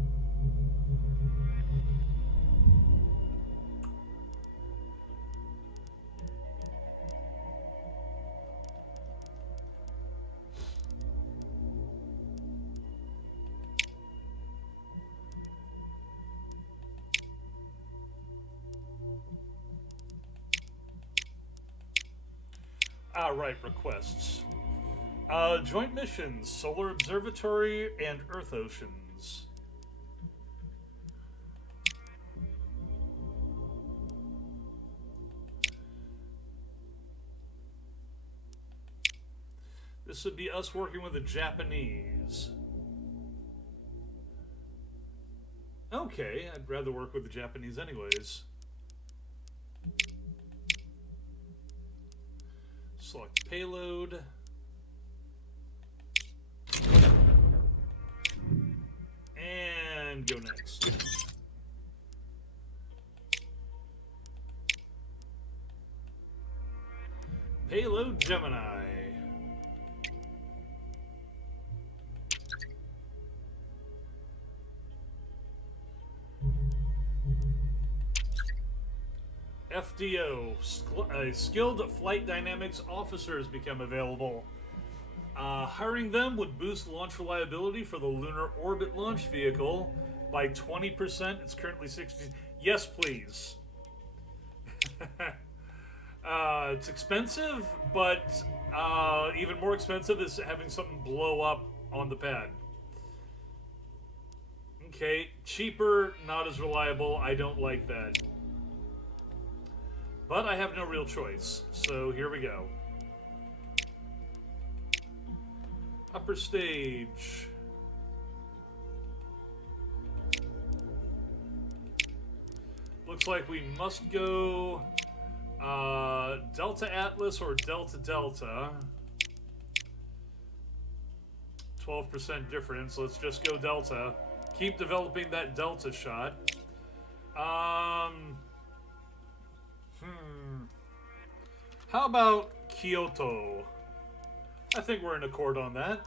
Right, requests. Joint missions, Solar Observatory and Earth Oceans. This would be us working with the Japanese. Okay, I'd rather work with the Japanese anyways. Select payload. And go next. Payload Gemini. FDO, skilled flight dynamics officers become available. Hiring them would boost launch reliability for the lunar orbit launch vehicle by 20%. It's currently 60. Yes, please. It's expensive, but even more expensive is having something blow up on the pad. Okay, cheaper, not as reliable. I don't like that. But I have no real choice, so here we go. Upper stage. Looks like we must go Delta Atlas or Delta Delta. 12% difference. Let's just go Delta. Keep developing that Delta shot. How about Kyoto? I think we're in accord on that.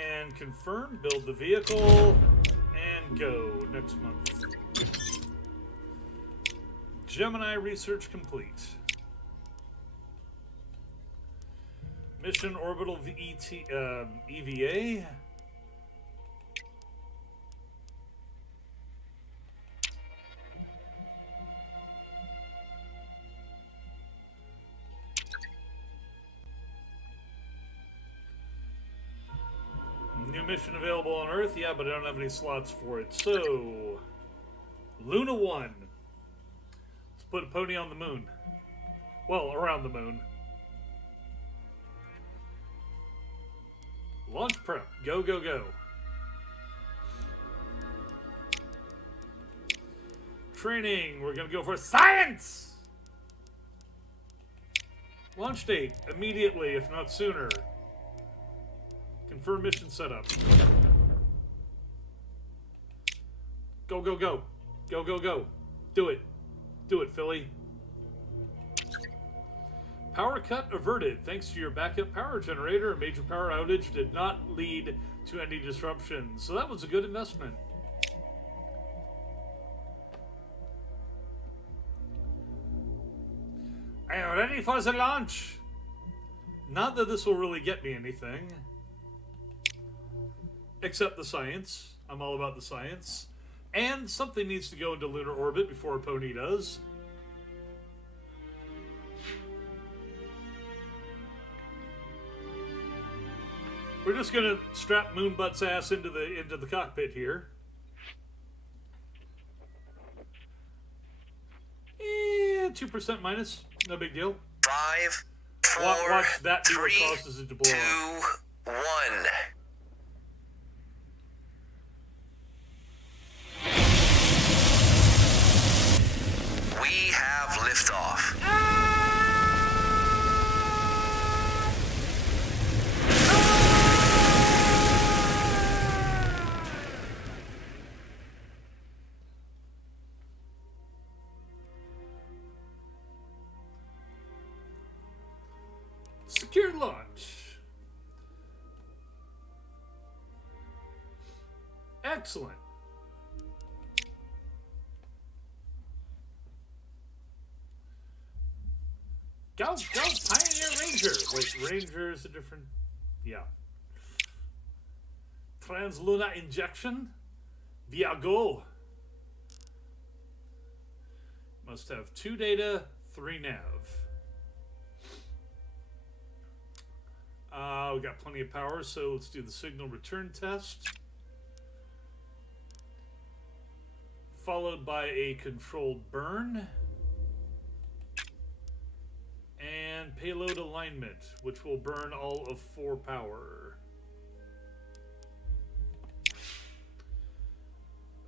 And confirm, build the vehicle, and go next month. Gemini research complete. Mission orbital EVA. New mission available on Earth, yeah, but I don't have any slots for it. So, Luna 1. Let's put a pony on the moon. Well, around the moon. Launch prep. Go, go, go. Training. We're going to go for science! Launch date. Immediately, if not sooner. Confirm mission setup. Go, go, go. Go, go, go. Do it. Do it, Philly. Power cut averted. Thanks to your backup power generator, a major power outage did not lead to any disruptions. So that was a good investment. I am ready for the launch. Not that this will really get me anything. Except the science. I'm all about the science. And something needs to go into lunar orbit before a pony does. We're just gonna strap Moonbutt's ass into the cockpit here. 2% minus, no big deal. 5, 4, Watch that be what 3, causes it to blow 2, up. 1. We have liftoff. Secure launch. Excellent. Go, Pioneer Ranger. Wait, Ranger is a different... Yeah. Transluna injection. Via go. Must have 2 data, 3 nav. We got plenty of power, so let's do the signal return test. Followed by a controlled burn. And payload alignment, which will burn all of 4 power.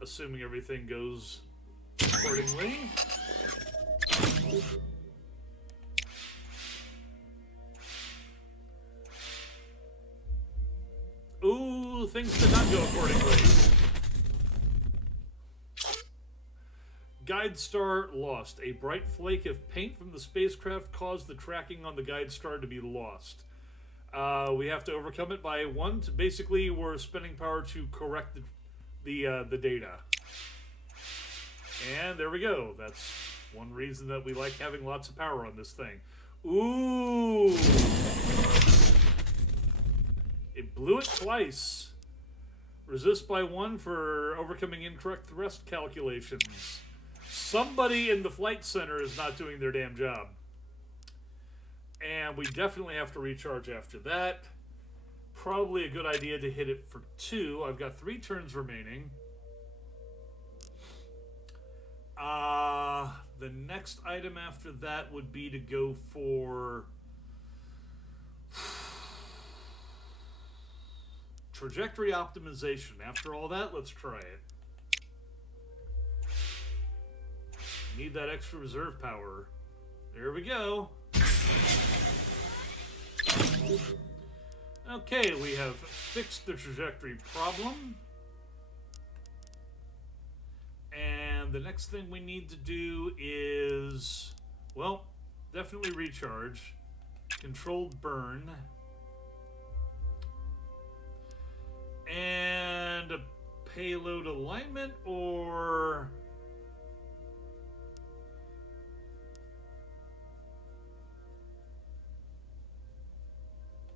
Assuming everything goes accordingly. Ooh, things did not go accordingly. Guide star lost. A bright flake of paint from the spacecraft caused the tracking on the guide star to be lost. We have to overcome it by 1. Basically, we're spending power to correct the data. And there we go. That's one reason that we like having lots of power on this thing. Ooh! It blew it twice. Resist by 1 for overcoming incorrect thrust calculations. Somebody in the flight center is not doing their damn job. And we definitely have to recharge after that. probably a good idea to hit it for 2. I've got 3 turns remaining. The next item after that would be to go for trajectory optimization. After all that, let's try it. Need that extra reserve power. There we go. Okay, we have fixed the trajectory problem. And the next thing we need to do is, well, definitely recharge. Controlled burn. And a payload alignment, or...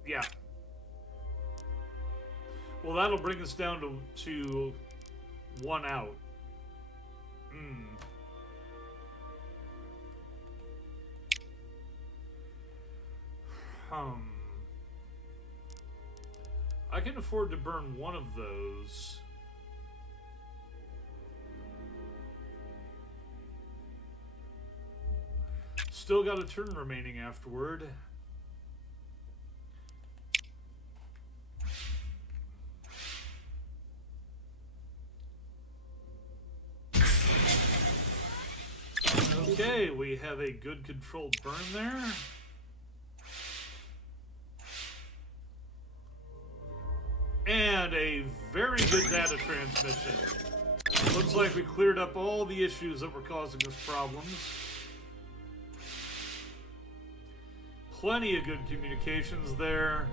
yeah. Well, that'll bring us down to 1 out. I can afford to burn one of those. Still got a turn remaining afterward. Okay, we have a good controlled burn there. And a very good data transmission. Looks like we cleared up all the issues that were causing us problems. Plenty of good communications there.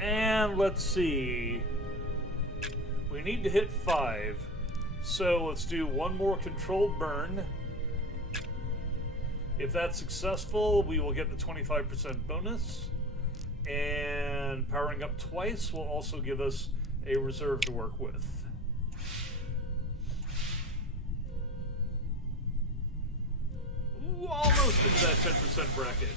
And let's see. We need to hit 5. So let's do one more controlled burn. If that's successful, we will get the 25% bonus. And powering up twice will also give us a reserve to work with. Ooh, almost into that 10% bracket.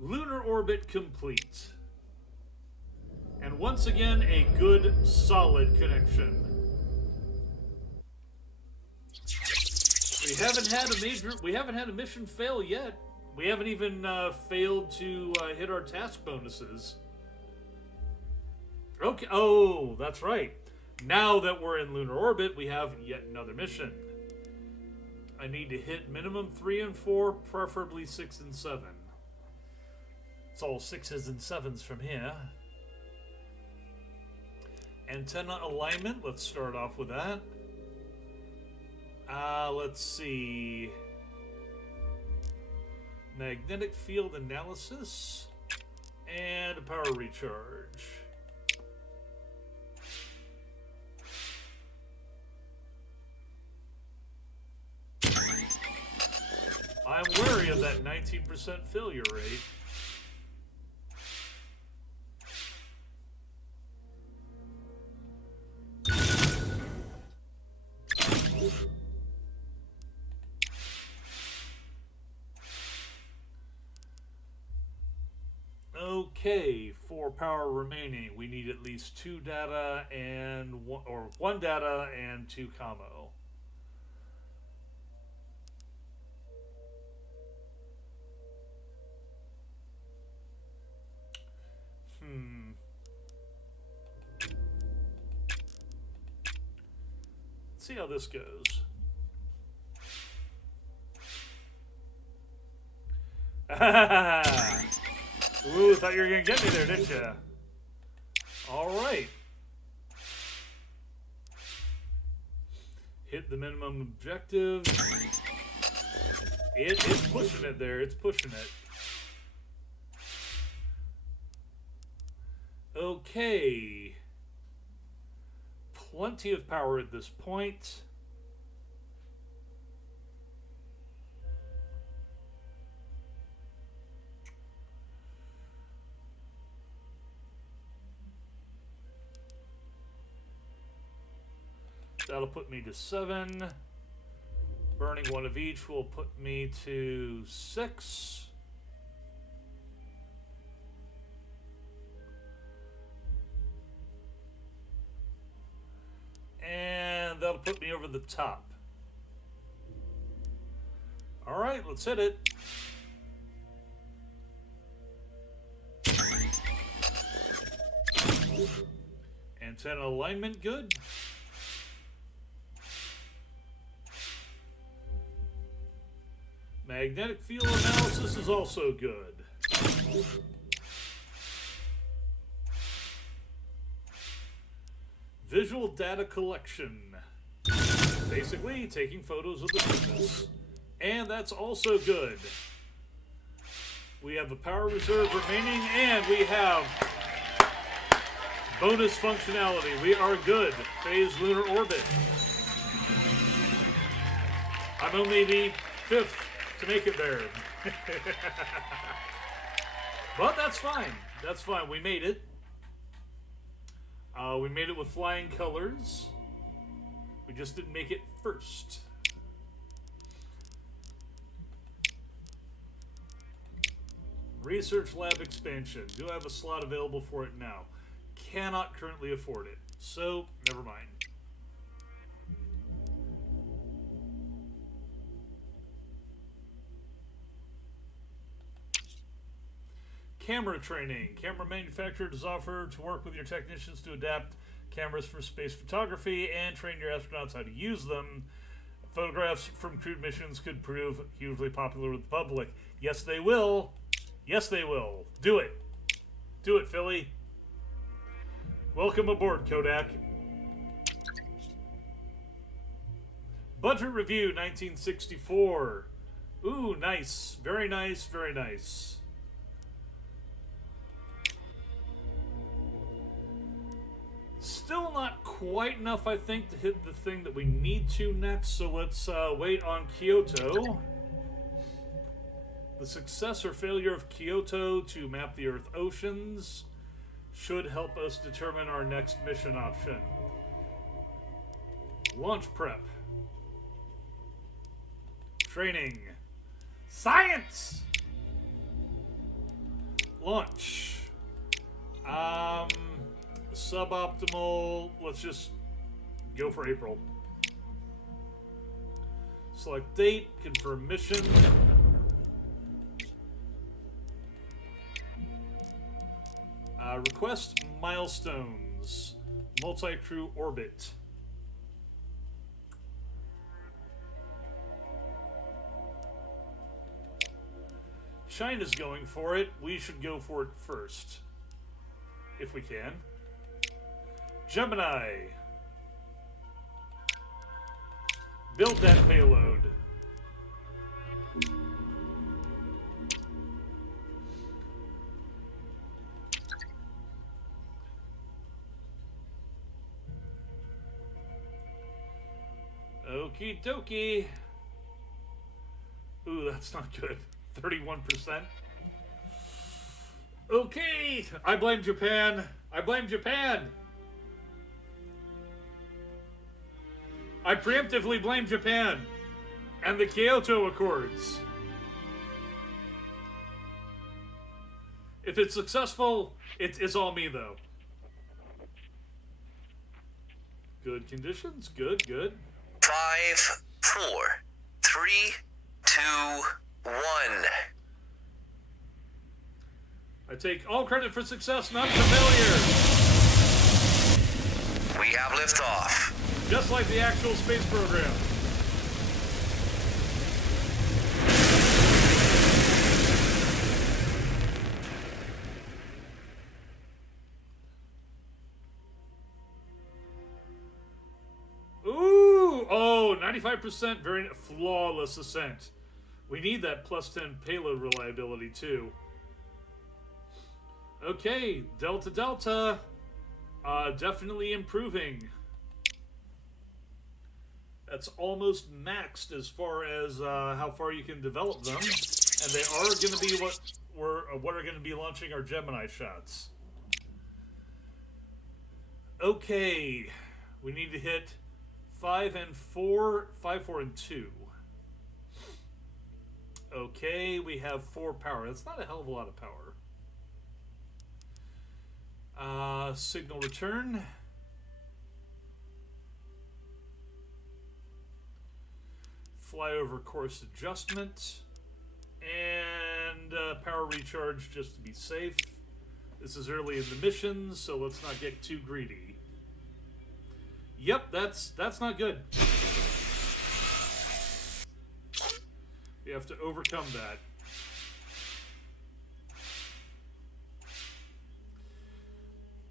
Lunar orbit complete. And once again, a good, solid connection. We haven't had a mission fail yet. We haven't even failed to hit our task bonuses. Okay, oh, that's right. Now that we're in lunar orbit, we have yet another mission. I need to hit minimum 3 and 4, preferably 6 and 7. It's all 6s and 7s from here. Antenna alignment, let's start off with that. Let's see. Magnetic field analysis. And a power recharge. I'm wary of that 19% failure rate. Okay, 4 power remaining. We need at least 2 data and one data and 2 commo. Let's see how this goes. Ooh, thought you were going to get me there, didn't you? All right. Hit the minimum objective. It's pushing it there. It's pushing it. Okay. Plenty of power at this point. That'll put me to 7. Burning one of each will put me to 6. And that'll put me over the top. All right, let's hit it. Antenna alignment good. Magnetic field analysis is also good. Visual data collection. Basically, taking photos of the surface. And that's also good. We have a power reserve remaining, and we have bonus functionality. We are good. Phase lunar orbit. I'm only the 5th to make it there. But that's fine. That's fine. We made it. We made it with flying colors. We just didn't make it first. Research lab expansion. Do I have a slot available for it now? Cannot currently afford it. So, never mind. Camera training. Camera manufacturers offer to work with your technicians to adapt cameras for space photography and train your astronauts how to use them. Photographs from crewed missions could prove hugely popular with the public. Yes, they will. Yes, they will. Do it. Do it, Philly. Welcome aboard, Kodak. Budget review, 1964. Ooh, nice. Very nice, very nice. Still not quite enough, I think, to hit the thing that we need to next, so let's wait on Kyoto. The success or failure of Kyoto to map the Earth oceans should help us determine our next mission option. Launch prep. Training. Science! Launch. Suboptimal. Let's just go for April. Select date. Confirm mission. Request milestones. Multi-crew orbit. China's going for it. We should go for it first. If we can. Gemini. Build that payload. Okie dokie. Ooh, that's not good. 31%. Okay, I blame Japan. I blame Japan. I preemptively blame Japan and the Kyoto Accords. If it's successful, it's all me, though. Good conditions. Good, good. 5, 4, 3, 2, 1. I take all credit for success, not for failure. We have liftoff. Just like the actual space program. Ooh! Oh, 95%. Very flawless ascent. We need that plus 10 payload reliability, too. Okay, Delta Delta. Definitely improving. That's almost maxed as far as how far you can develop them, and they are going to be what are going to be launching our Gemini shots. Okay, we need to hit 5 and 4. 5, 4, and 2. Okay, we have 4 power. That's not a hell of a lot of power. Signal return. Flyover course adjustment. And power recharge just to be safe. This is early in the mission, so let's not get too greedy. Yep, that's not good. We have to overcome that.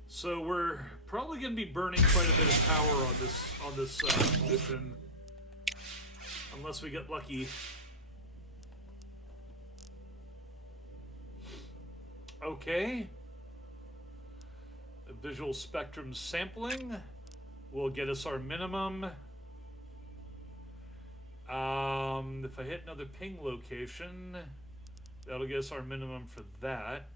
So we're probably going to be burning quite a bit of power on this mission, unless we get lucky. Okay. A visual spectrum sampling will get us our minimum. If I hit another ping location, that'll get us our minimum for that.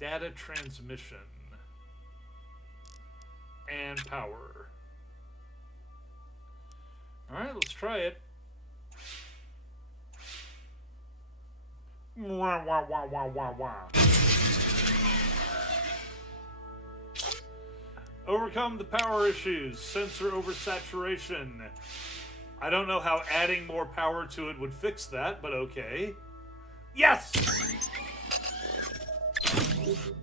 Data transmission and power. Alright, let's try it. Wah, wah, wah, wah, wah, wah. Overcome the power issues. Sensor oversaturation. I don't know how adding more power to it would fix that, but okay. Yes!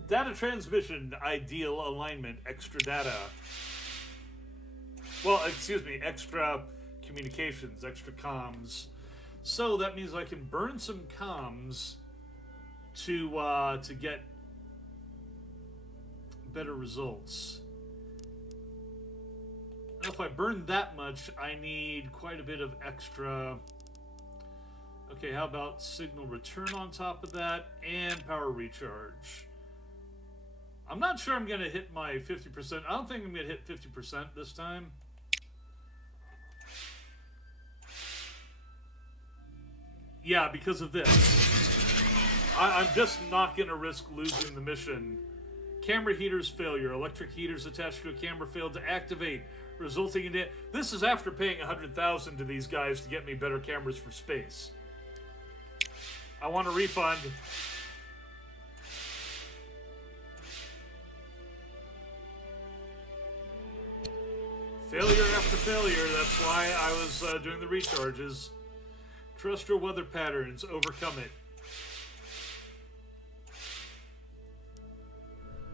Data transmission, ideal alignment, extra data. Well, excuse me, extra communications, extra comms. So that means I can burn some comms to get better results. Now, if I burn that much, I need quite a bit of extra. Okay, how about signal return on top of that and power recharge? I'm not sure I'm going to hit my 50%. I don't think I'm going to hit 50% this time. Yeah, because of this. I'm just not going to risk losing the mission. Camera heaters failure. Electric heaters attached to a camera failed to activate, resulting in it. This is after paying $100,000 to these guys to get me better cameras for space. I want a refund. Failure after failure. That's why I was doing the recharges. Terrestrial weather patterns. Overcome it.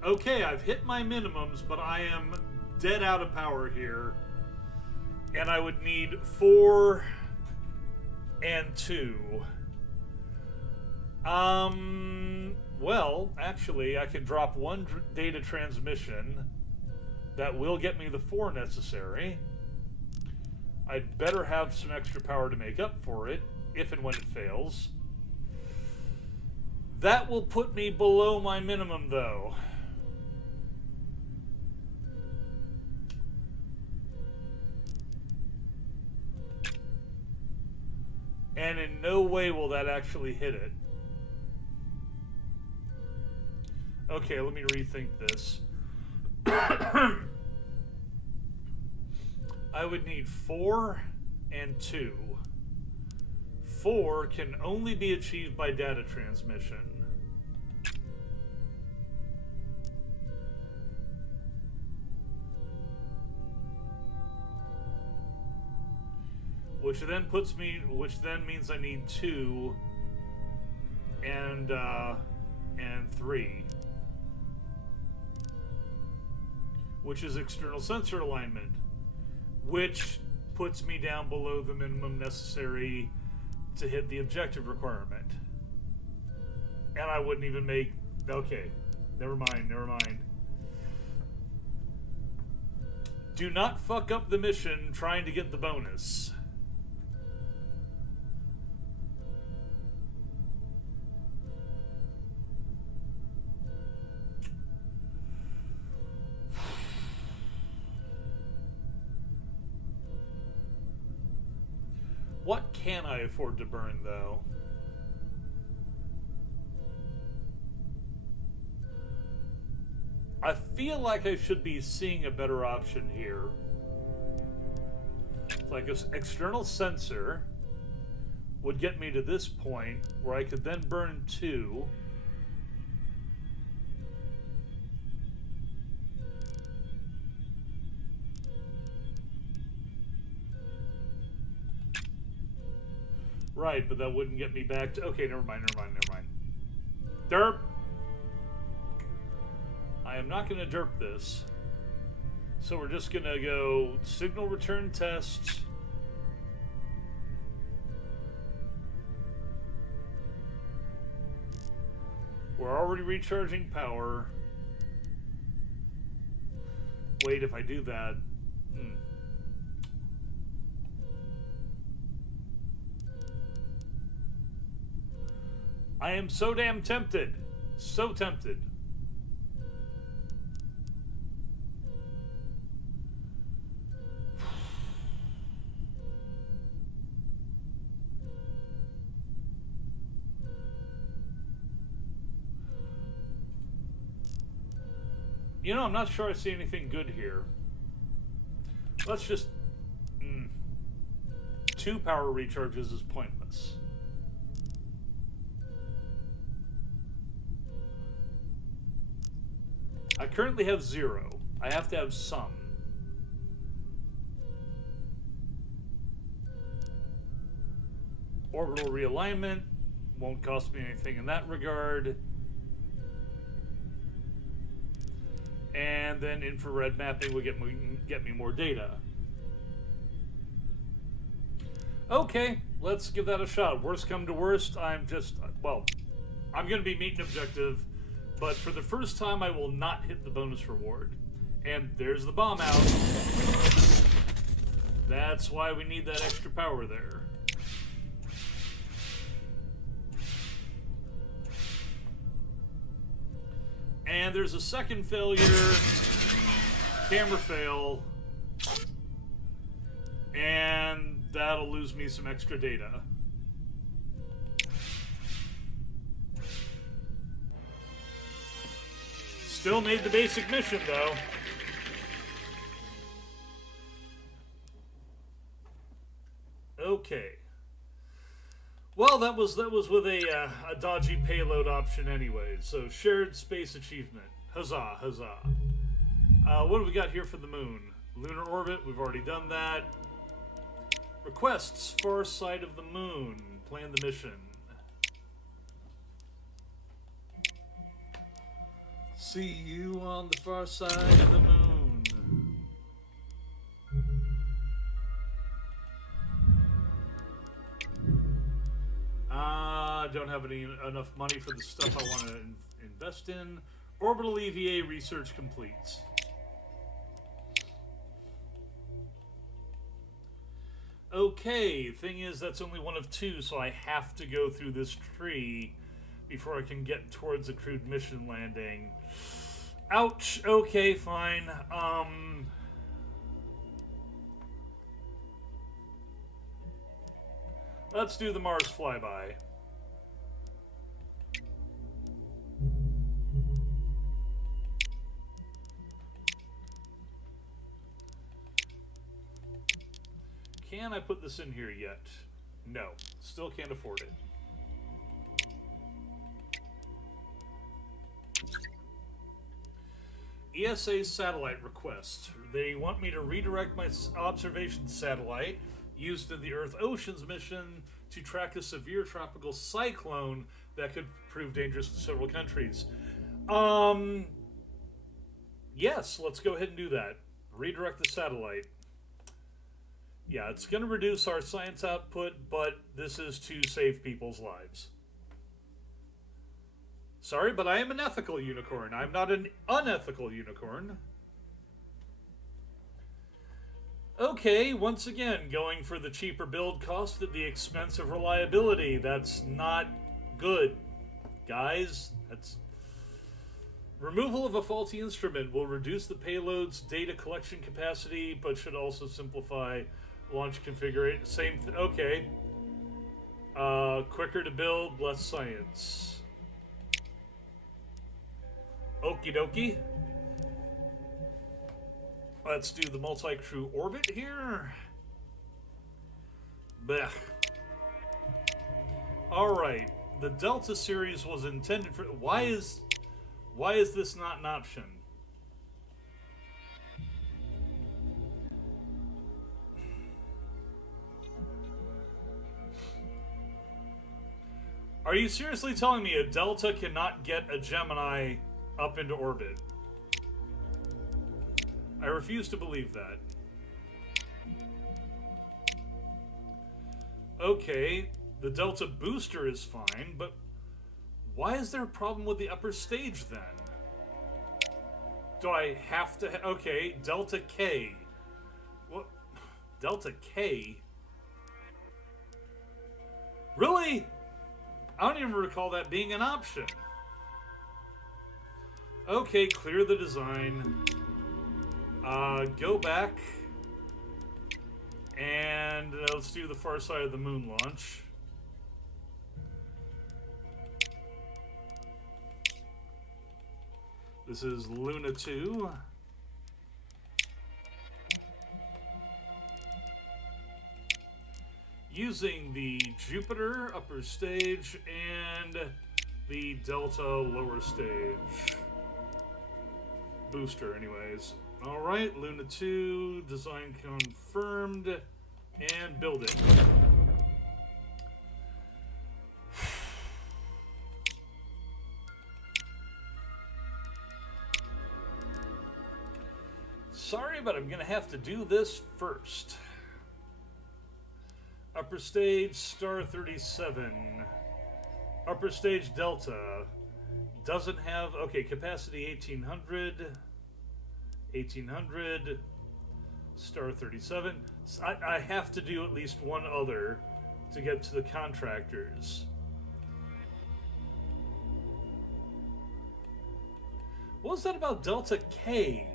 Okay, I've hit my minimums, but I am dead out of power here. And I would need 4 and 2. Well, actually, I can drop 1 data transmission. That will get me the 4 necessary. I'd better have some extra power to make up for it, if and when it fails. That will put me below my minimum, though. And in no way will that actually hit it. Okay, let me rethink this. I would need 4 and 2. 4 can only be achieved by data transmission. Which then means I need 2 and 3. Which is external sensor alignment, which puts me down below the minimum necessary to hit the objective requirement. And I wouldn't even make... Okay, never mind. Do not fuck up the mission trying to get the bonus. What can I afford to burn, though? I feel like I should be seeing a better option here. Like an external sensor would get me to this point where I could then burn 2. Right, but that wouldn't get me back to... Okay, never mind. Derp! I am not going to derp this. So we're just going to go signal return test. We're already recharging power. Wait, if I do that... I am so damn tempted. So tempted. You know, I'm not sure I see anything good here. Let's just... 2 power recharges is pointless. I currently have 0. I have to have some. Orbital realignment won't cost me anything in that regard. And then infrared mapping will get me more data. Okay, let's give that a shot. Worst come to worst, I'm going to be meeting objective. But for the first time, I will not hit the bonus reward. And there's the bomb out. That's why we need that extra power there. And there's a second failure. Camera fail. And that'll lose me some extra data. Still made the basic mission, though. Okay. Well, that was with a dodgy payload option anyway. So shared space achievement. Huzzah, huzzah. What do we got here for the moon? Lunar orbit. We've already done that. Requests far side of the moon. Plan the mission. See you on the far side of the moon. Don't have enough money for the stuff I want to invest in. Orbital EVA research complete. Okay, thing is that's only one of 2, so I have to go through this tree before I can get towards a crewed mission landing. Ouch. Okay, fine. Let's do the Mars flyby. Can I put this in here yet? No. Still can't afford it. ESA satellite request. They want me to redirect my observation satellite used in the Earth Oceans mission to track a severe tropical cyclone that could prove dangerous to several countries. Yes, let's go ahead and do that. Redirect the satellite. Yeah, it's going to reduce our science output, but this is to save people's lives. Sorry, but I am an ethical unicorn. I'm not an unethical unicorn. Okay, once again, going for the cheaper build cost at the expense of reliability. That's not good, guys. That's... Removal of a faulty instrument will reduce the payload's data collection capacity, but should also simplify launch configuration. Okay. Quicker to build, less science. Okie dokie. Let's do the multi-crew orbit here. Blech. Alright. The Delta series was intended for... Why is this not an option? Are you seriously telling me a Delta cannot get a Gemini up into orbit? I refuse to believe that. Okay, the Delta booster is fine, but why is there a problem with the upper stage then? Do I have to... Okay, Delta K. What? Delta K? Really? I don't even recall that being an option. Okay, clear the design. Go back. And let's do the far side of the moon launch. This is Luna 2. Using the Jupiter upper stage and the Delta lower stage. Booster, anyways. Alright, Luna 2, design confirmed, and build it. Sorry, but I'm going to have to do this first. Upper stage, Star 37. Upper stage, Delta. Doesn't have... Okay, capacity 1800. 1800. Star 37. I have to do at least one other to get to the contractors. What was that about Delta K?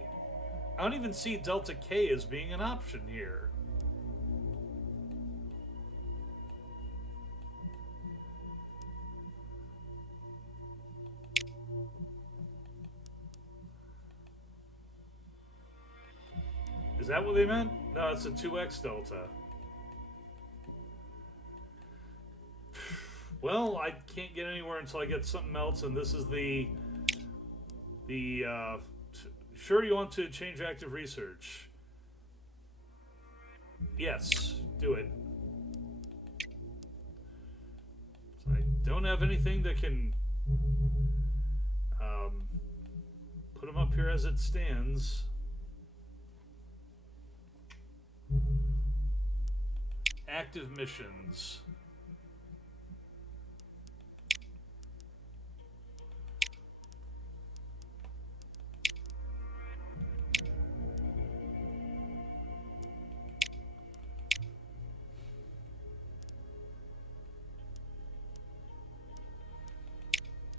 I don't even see Delta K as being an option here. Is that what they meant? No, it's a 2X Delta. Well, I can't get anywhere until I get something else, and this is the sure you want to change active research. Yes, do it. So I don't have anything that can put them up here as it stands. Active missions.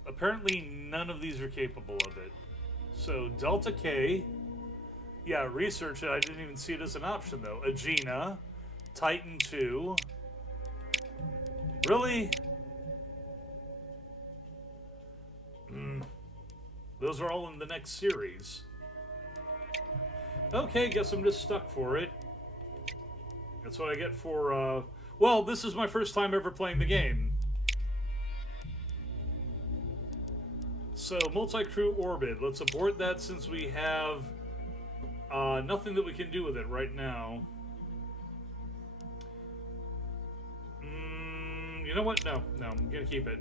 Apparently none of these are capable of it. So Delta K, yeah, research it. I didn't even see it as an option though. Agena, Titan 2. Really? Those are all in the next series. Okay, guess I'm just stuck for it. That's what I get for, well, this is my first time ever playing the game. So, multi-crew orbit. Let's abort that since we have nothing that we can do with it right now. You know what? No, I'm gonna keep it.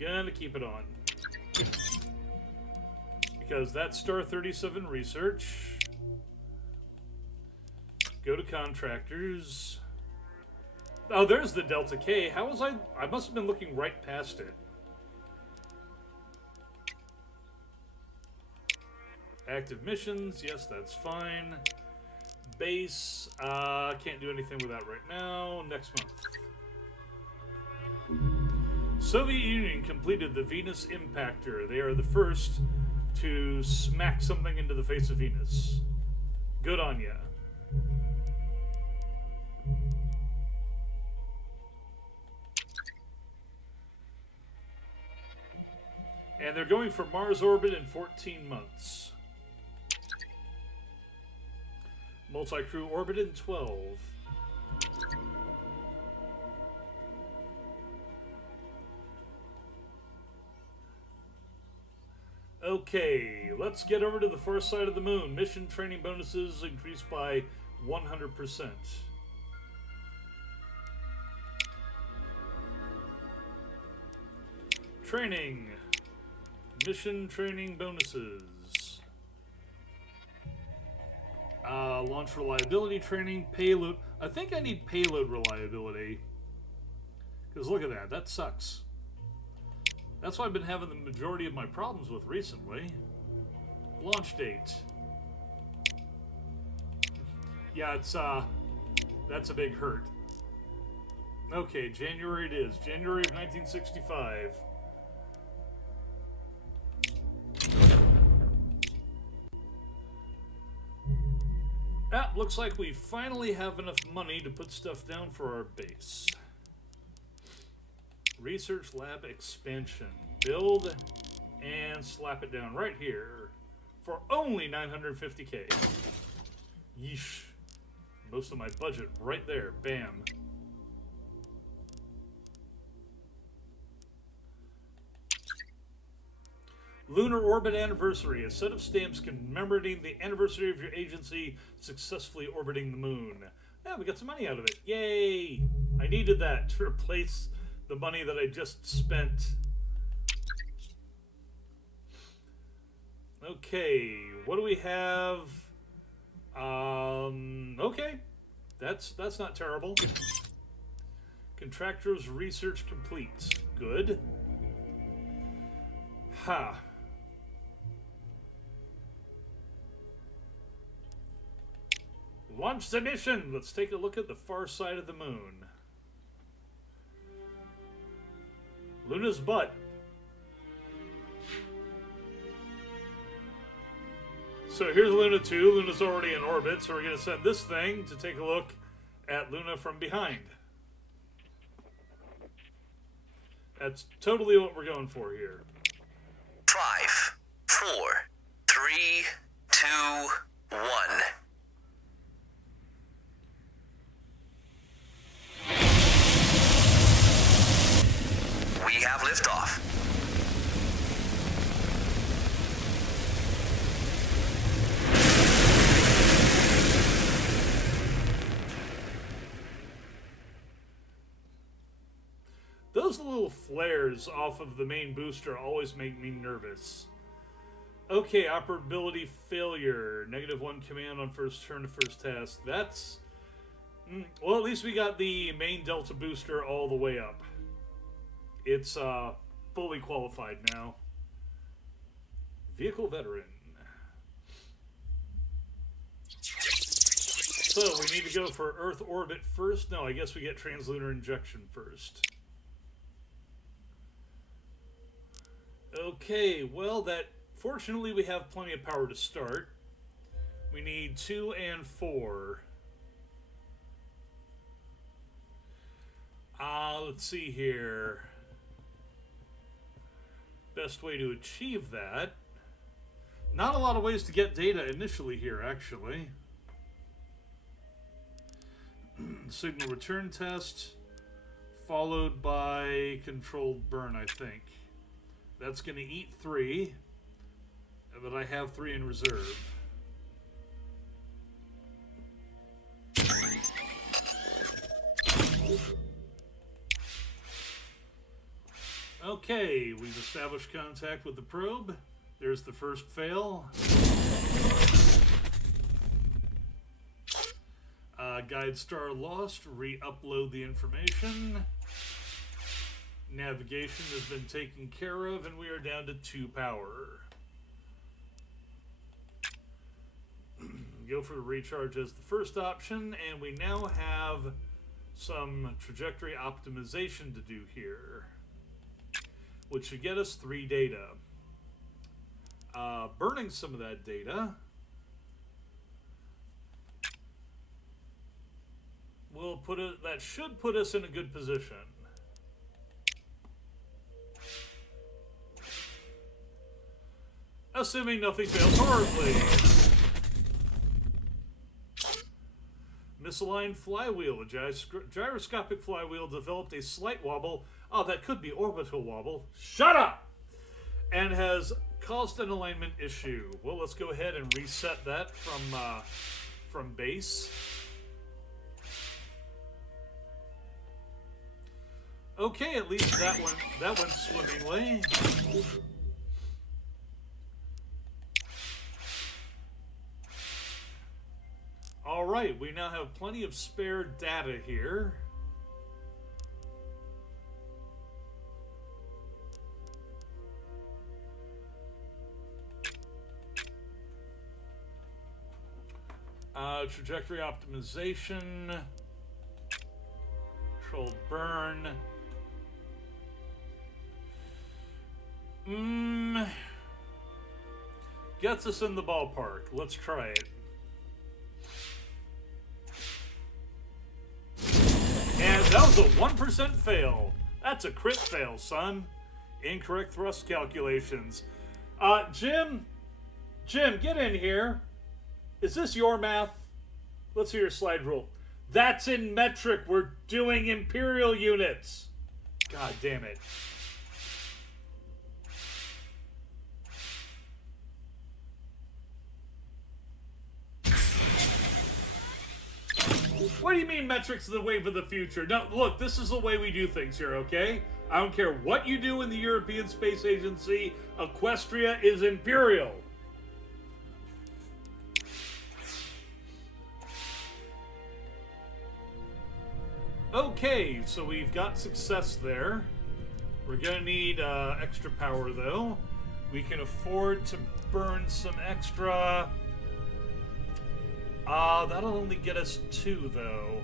Gonna keep it on. Because that's Star 37 research. Go to contractors. Oh, there's the Delta K. How was I must have been looking right past it. Active missions, yes, that's fine. Base, can't do anything with that right now. Next month. Soviet Union completed the Venus Impactor. They are the first to smack something into the face of Venus. Good on ya. And they're going for Mars orbit in 14 months. Multi-crew orbit in 12. Okay, let's get over to the far side of the moon. Mission training bonuses increased by 100%. Training. Mission training bonuses. Launch reliability training, payload. I think I need payload reliability. Because look at that, that sucks. That's what I've been having the majority of my problems with recently. Launch date. Yeah, it's, that's a big hurt. Okay, January it is. January of 1965. Looks like we finally have enough money to put stuff down for our base. Research lab expansion. Build and slap it down right here for only 950k. Yeesh. Most of my budget right there. Bam. Lunar Orbit Anniversary, a set of stamps commemorating the anniversary of your agency successfully orbiting the moon. Yeah, we got some money out of it. Yay! I needed that to replace the money that I just spent. Okay, what do we have? Okay. That's not terrible. Contractors research complete. Good. Ha. Launch the mission! Let's take a look at the far side of the moon. Luna's butt. So here's Luna 2. Luna's already in orbit, so we're going to send this thing to take a look at Luna from behind. That's totally what we're going for here. 5, 4, 3, 2, 1. We have liftoff. Those little flares off of the main booster always make me nervous. Okay, operability failure. -1 command on first turn to first task. That's... well, at least we got the main Delta booster all the way up. It's fully qualified now. Vehicle veteran. So, we need to go for Earth orbit first? No, I guess we get translunar injection first. Okay, well, fortunately we have plenty of power to start. We need 2 and 4. Let's see here. Best way to achieve that. Not a lot of ways to get data initially here, actually. Signal return test, followed by controlled burn, I think. That's going to eat 3, but I have 3 in reserve. Okay, we've established contact with the probe. There's the first fail. Guide star lost. Re-upload the information. Navigation has been taken care of, and we are down to 2 power. Go for the recharge as the first option, and we now have some trajectory optimization to do here, which should get us 3 data. Burning some of that data will that should put us in a good position. Assuming nothing fails horribly. Misaligned flywheel. A gyroscopic flywheel developed a slight wobble. Oh, that could be orbital wobble. Shut up! And has caused an alignment issue. Well, let's go ahead and reset that from base. Okay, at least that went swimmingly. All right, we now have plenty of spare data here. Trajectory optimization, controlled burn. Gets us in the ballpark. Let's try it. And that was a 1% fail. That's a crit fail, son. Incorrect thrust calculations. Jim, get in here. Is this your math? Let's hear your slide rule. That's in metric. We're doing imperial units. God damn it. What do you mean metrics are the wave of the future? No, look, this is the way we do things here, okay? I don't care what you do in the European Space Agency. Equestria is imperial. Okay, so we've got success there. We're gonna need extra power, though. We can afford to burn some extra. That'll only get us 2, though.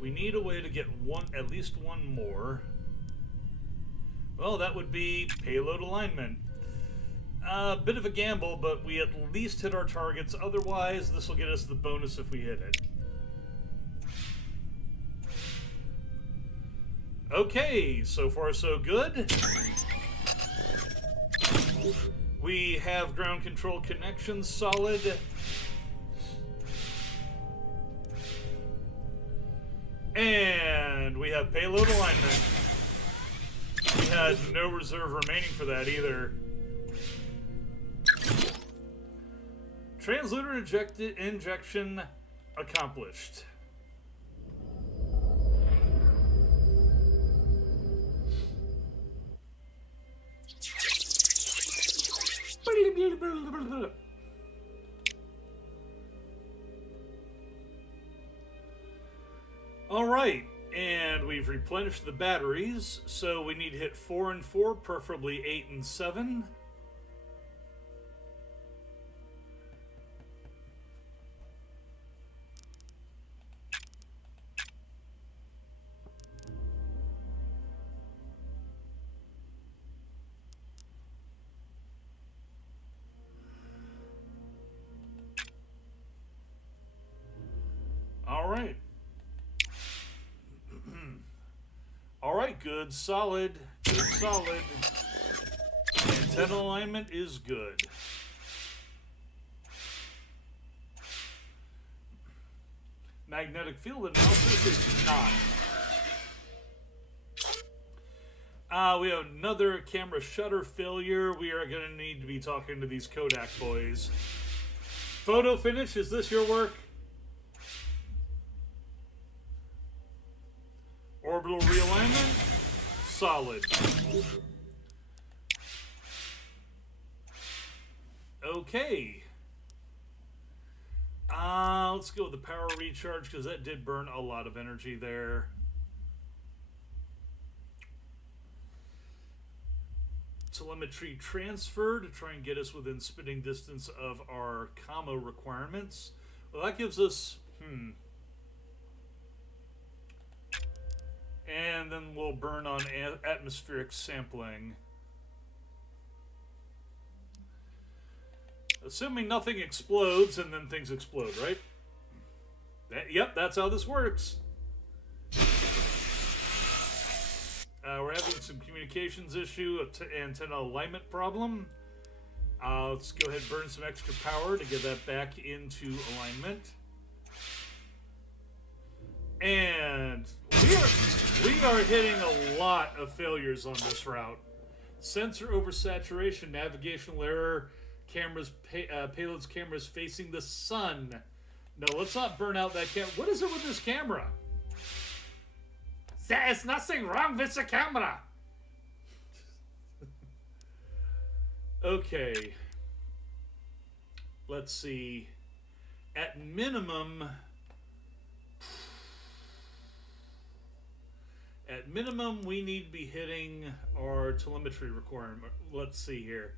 We need a way to get at least one more. Well, that would be payload alignment. A bit of a gamble, but we at least hit our targets. Otherwise, this will get us the bonus if we hit it. Okay, so far so good. We have ground control connections solid. And we have payload alignment. We had no reserve remaining for that either. Translunar injection accomplished. All right, and we've replenished the batteries, so we need to hit 4 and 4, preferably 8 and 7. All right. All right, good, solid, good, solid. Antenna alignment is good. Magnetic field analysis is not. We have another camera shutter failure. We are going to need to be talking to these Kodak boys. Photo finish, is this your work? Orbital realignment, solid. Okay. Let's go with the power recharge because that did burn a lot of energy there. Telemetry transfer to try and get us within spitting distance of our comma requirements. Well, that gives us, And then we'll burn on atmospheric sampling. Assuming nothing explodes, and then things explode, right? Yep, that's how this works. We're having some communications issue, antenna alignment problem. Let's go ahead and burn some extra power to get that back into alignment. And we are hitting a lot of failures on this route. Sensor oversaturation, navigational error, payload's cameras facing the sun. No, let's not burn out that camera. What is it with this camera? There's nothing wrong with the camera. Okay. Let's see. At minimum, we need to be hitting our telemetry requirement. Let's see here.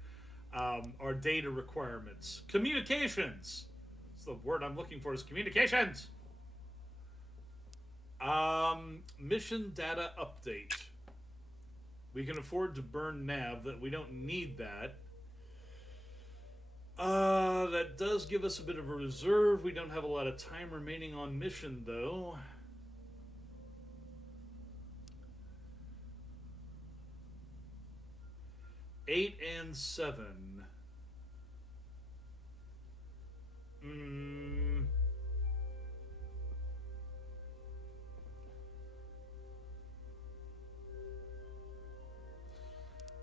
Our data requirements. Communications. That's the word I'm looking for, is communications. Mission data update. We can afford to burn nav. That we don't need that. That does give us a bit of a reserve. We don't have a lot of time remaining on mission, though. Eight and 7.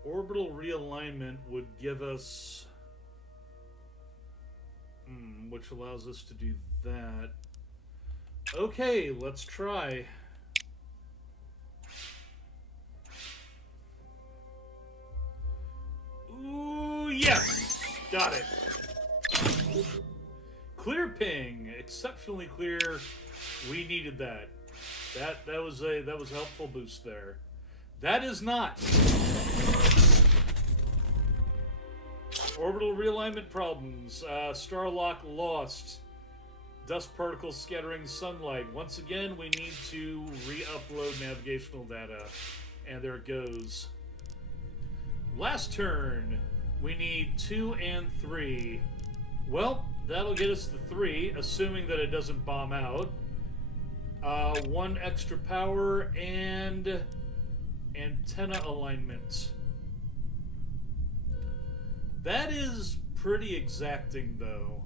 Orbital realignment would give us... which allows us to do that. Okay, let's try. Ooh, yes! Got it. Clear ping. Exceptionally clear. We needed that. That was a helpful boost there. That is not. Orbital realignment problems. Starlock lost. Dust particles scattering sunlight. Once again, we need to re-upload navigational data. And there it goes. Last turn, we need 2 and 3. Well, that'll get us to 3, assuming that it doesn't bomb out. 1 extra power and antenna alignment. That is pretty exacting, though.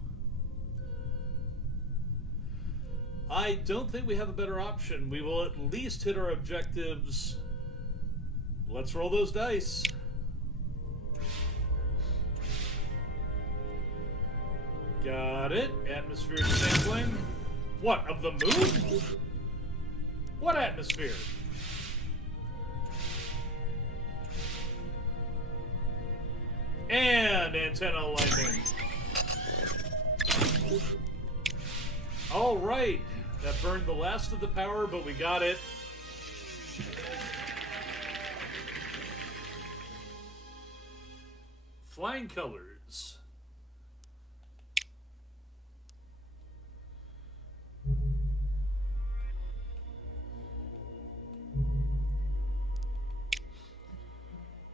I don't think we have a better option. We will at least hit our objectives. Let's roll those dice. Got it. Atmospheric sampling. What, of the moon? What atmosphere? And antenna alignment. All right. That burned the last of the power, but we got it. Flying colors.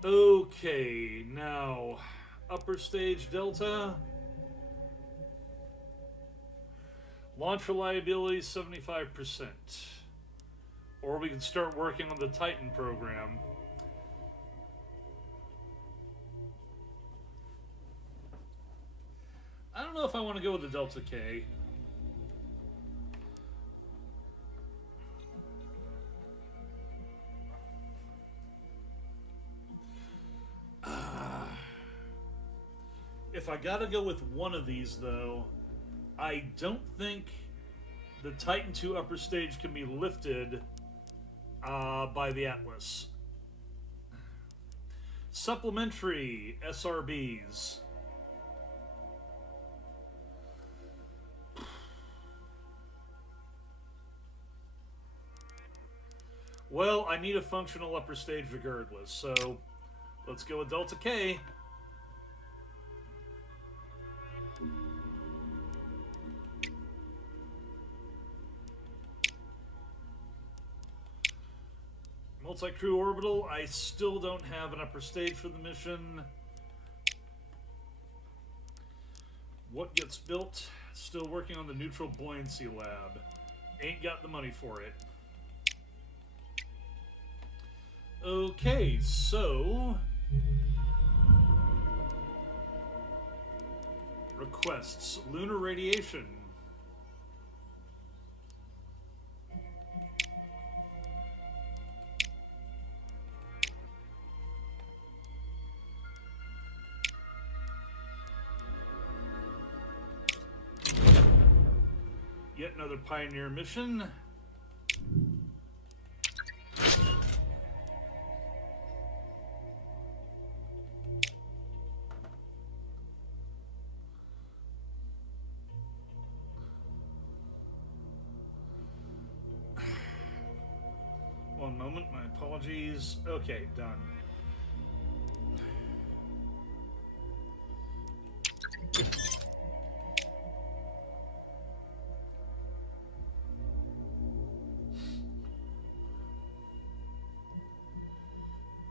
Okay, now upper stage Delta. Launch reliability 75%. Or we can start working on the Titan program. I don't know if I want to go with the Delta K. If I gotta go with one of these, though, I don't think the Titan II upper stage can be lifted by the Atlas. Supplementary SRBs. Well, I need a functional upper stage regardless, so let's go with Delta K. Multi-crew orbital, I still don't have an upper stage for the mission. What gets built? Still working on the neutral buoyancy lab. Ain't got the money for it. Okay, so requests lunar radiation. Yet another Pioneer mission. One moment, my apologies. Okay, done.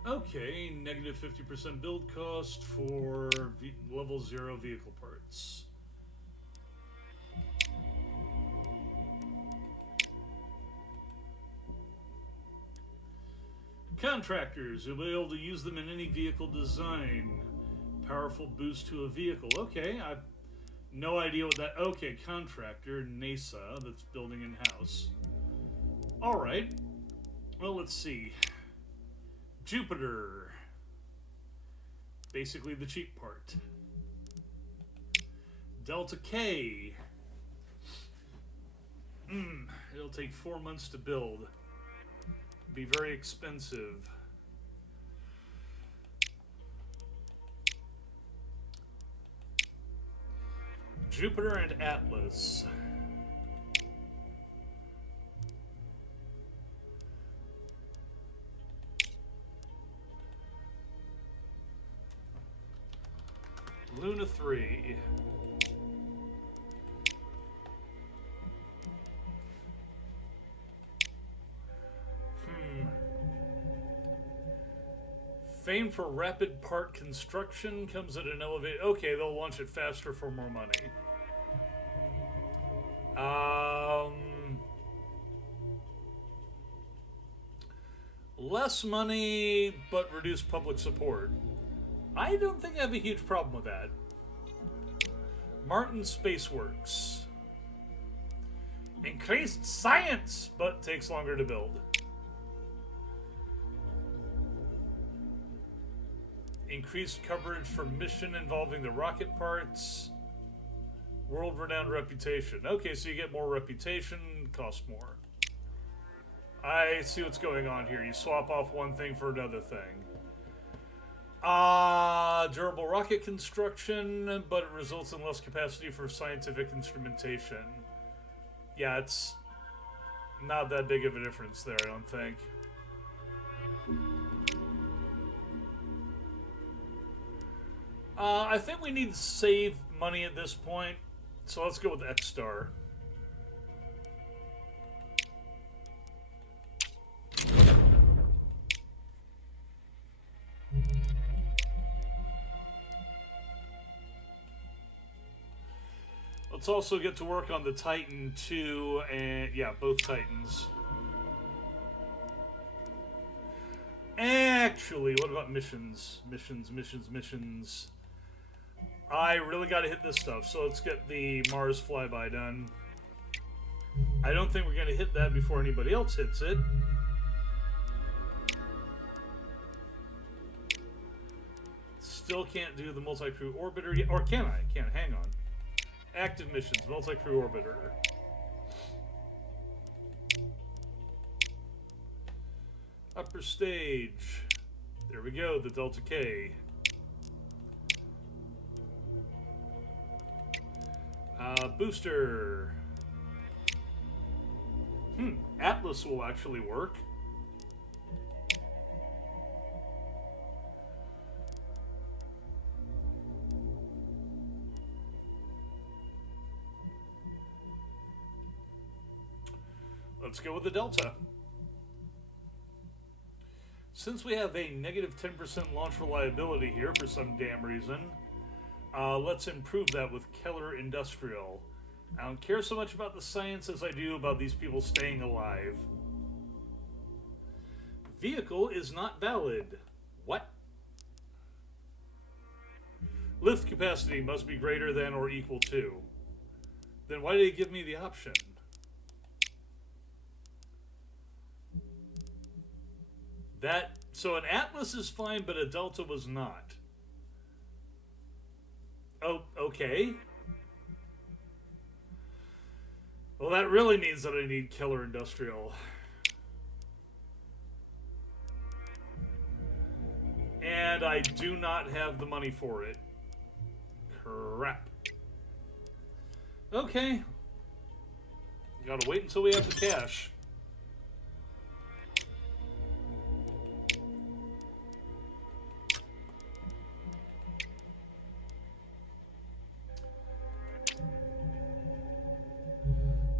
Okay, negative 50% build cost for level 0 vehicle parts. Contractors, you'll be able to use them in any vehicle design. Powerful boost to a vehicle. Okay, I've no idea what that... Okay, contractor, NASA, that's building in-house. Alright. Well, let's see. Jupiter. Basically the cheap part. Delta K. It'll take 4 months to build. Be very expensive. Jupiter and Atlas. Luna 3. Fame for rapid part construction comes at an elevated... Okay, they'll launch it faster for more money. Less money, but reduced public support. I don't think I have a huge problem with that. Martin Spaceworks. Increased science, but takes longer to build. Increased coverage for mission involving the rocket parts. World-renowned reputation. Okay, so you get more reputation, costs more. I see what's going on here. You swap off one thing for another thing. Durable rocket construction, but it results in less capacity for scientific instrumentation. Yeah, it's not that big of a difference there, I don't think. I think we need to save money at this point, so let's go with X-Star. Let's also get to work on the Titan 2, and yeah, both Titans. Actually, what about missions? Missions. I really got to hit this stuff, so let's get the Mars flyby done. I don't think we're going to hit that before anybody else hits it. Still can't do the multi-crew orbiter yet, or can I? Can't, hang on. Active missions, multi-crew orbiter. Upper stage. There we go, the Delta K. Booster. Atlas will actually work. Let's go with the Delta. Since we have a negative 10% launch reliability here for some damn reason, let's improve that with Keller Industrial. I don't care so much about the science as I do about these people staying alive. Vehicle is not valid. What? Lift capacity must be greater than or equal to. Then why did it give me the option? So an Atlas is fine, but a Delta was not. Oh, okay. Well, that really means that I need Killer Industrial. And I do not have the money for it. Crap. Okay. Gotta wait until we have the cash.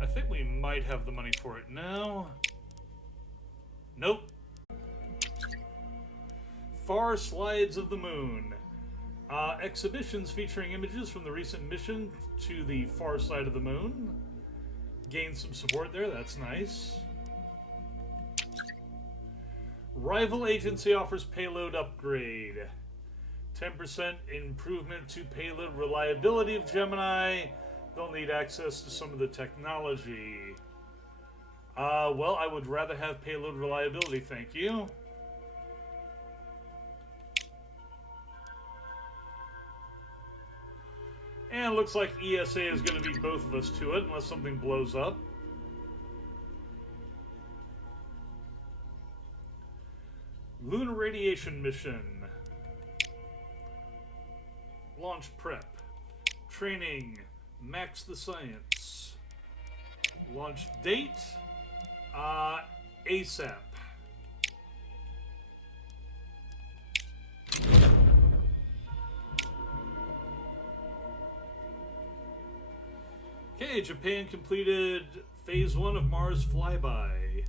I think we might have the money for it now. Nope. Far Slides of the Moon. Exhibitions featuring images from the recent mission to the far side of the moon. Gain some support there, that's nice. Rival agency offers payload upgrade. 10% improvement to payload reliability of Gemini. They'll need access to some of the technology. Well, I would rather have payload reliability, thank you. And it looks like ESA is going to beat both of us to it, unless something blows up. Lunar Radiation Mission. Launch prep. Training. Max the Science. Launch date. ASAP. Okay, Japan completed Phase 1 of Mars Flyby.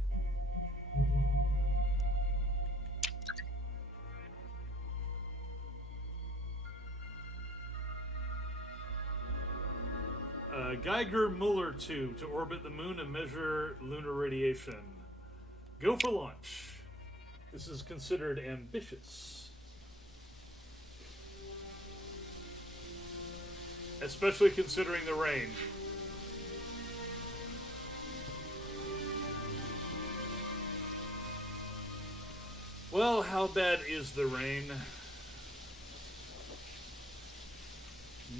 Geiger-Muller tube to orbit the moon and measure lunar radiation. Go for launch. This is considered ambitious. Especially considering the range. Well, how bad is the rain?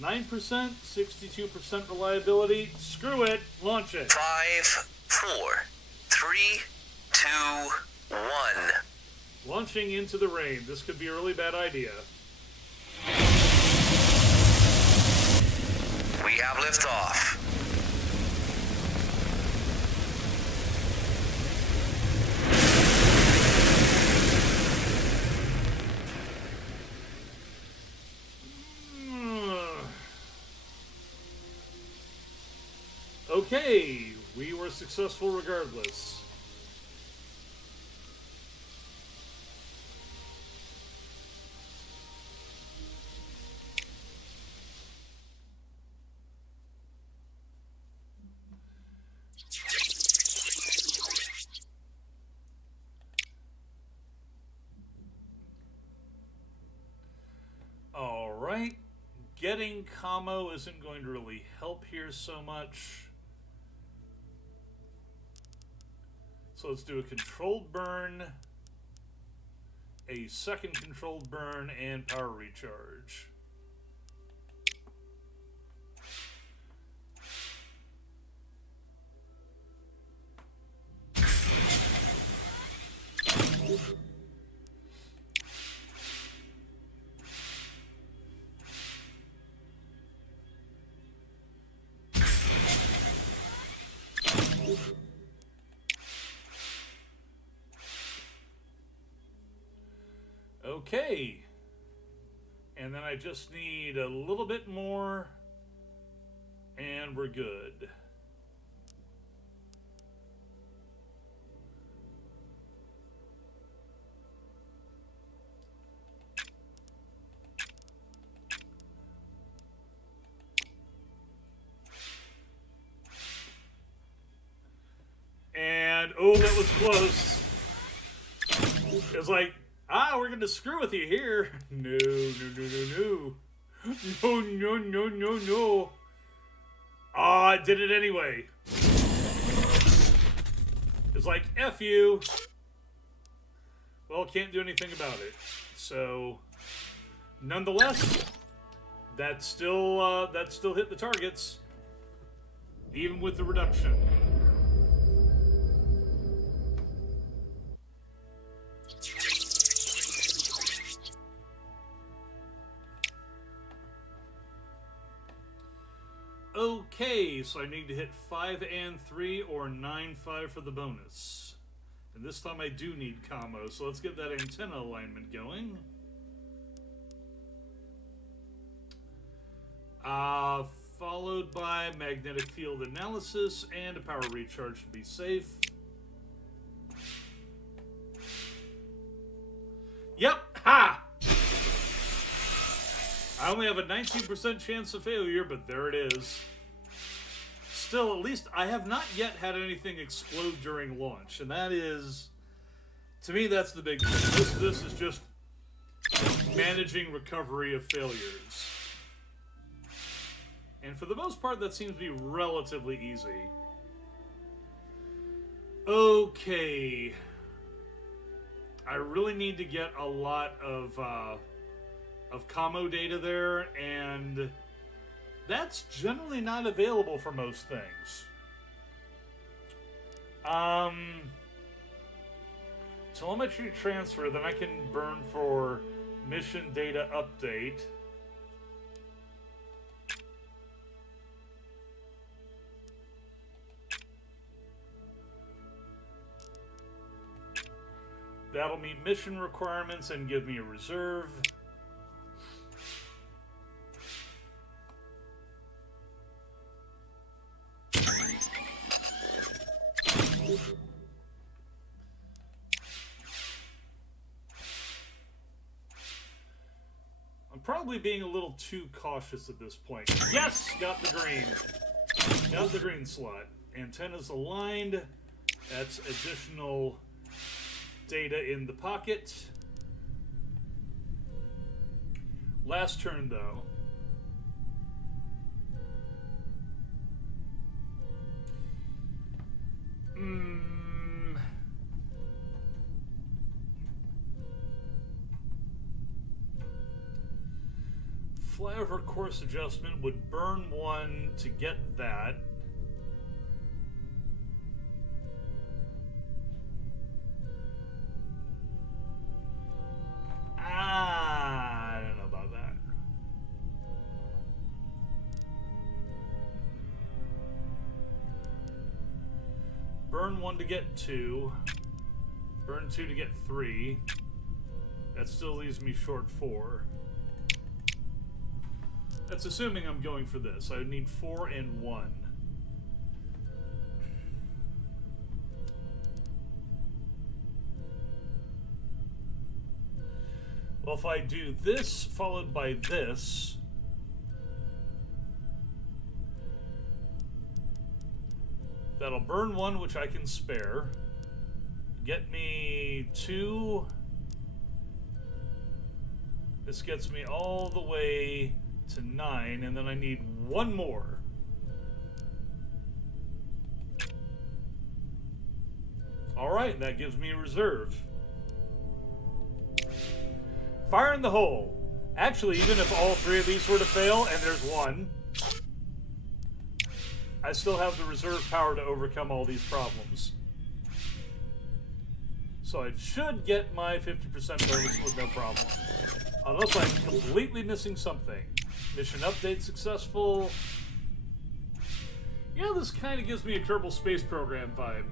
9%, 62% reliability. Screw it, launch it. 5, 4, 3, 2, 1. Launching into the rain. This could be a really bad idea. We have liftoff. Okay, we were successful regardless. All right, getting Camo isn't going to really help here so much. So let's do a controlled burn, a second controlled burn, and power recharge. Okay, and then I just need a little bit more, and we're good. And, oh, that was close. It's like, we're gonna screw with you here. No, no, no, no, no. No, no, no, no, no. I did it anyway. It's like, F you. Well, can't do anything about it. So, nonetheless, that still hit the targets, even with the reduction. Okay, so I need to hit 5 and 3 or 9-5 for the bonus. And this time I do need commo, so let's get that antenna alignment going. Followed by magnetic field analysis and a power recharge to be safe. Yep! Ha! I only have a 19% chance of failure, but there it is. Still, at least I have not yet had anything explode during launch, and that is, to me, that's the big thing. This is just managing recovery of failures. And for the most part, that seems to be relatively easy. Okay. I really need to get a lot of commo data there, and that's generally not available for most things. Telemetry transfer, then I can burn for mission data update. That'll meet mission requirements and give me a reserve. I'm probably being a little too cautious at this point. Yes! Got the green. Got the green slot. Antennas aligned. That's additional data in the pocket. Last turn, though. Flyover course adjustment would burn one to get that. I don't know about that. Burn one to get two. Burn two to get three. That still leaves me short 4. That's assuming I'm going for this. I would need 4 and 1. Well, if I do this followed by this, that'll burn 1, which I can spare. Get me 2. This gets me all the way to 9, and then I need 1 more. Alright, that gives me a reserve. Fire in the hole. Actually, even if all 3 of these were to fail, and there's 1, I still have the reserve power to overcome all these problems. So I should get my 50% bonus with no problem. Unless I'm completely missing something. Mission update successful. Yeah, this kind of gives me a Kerbal Space Program vibe.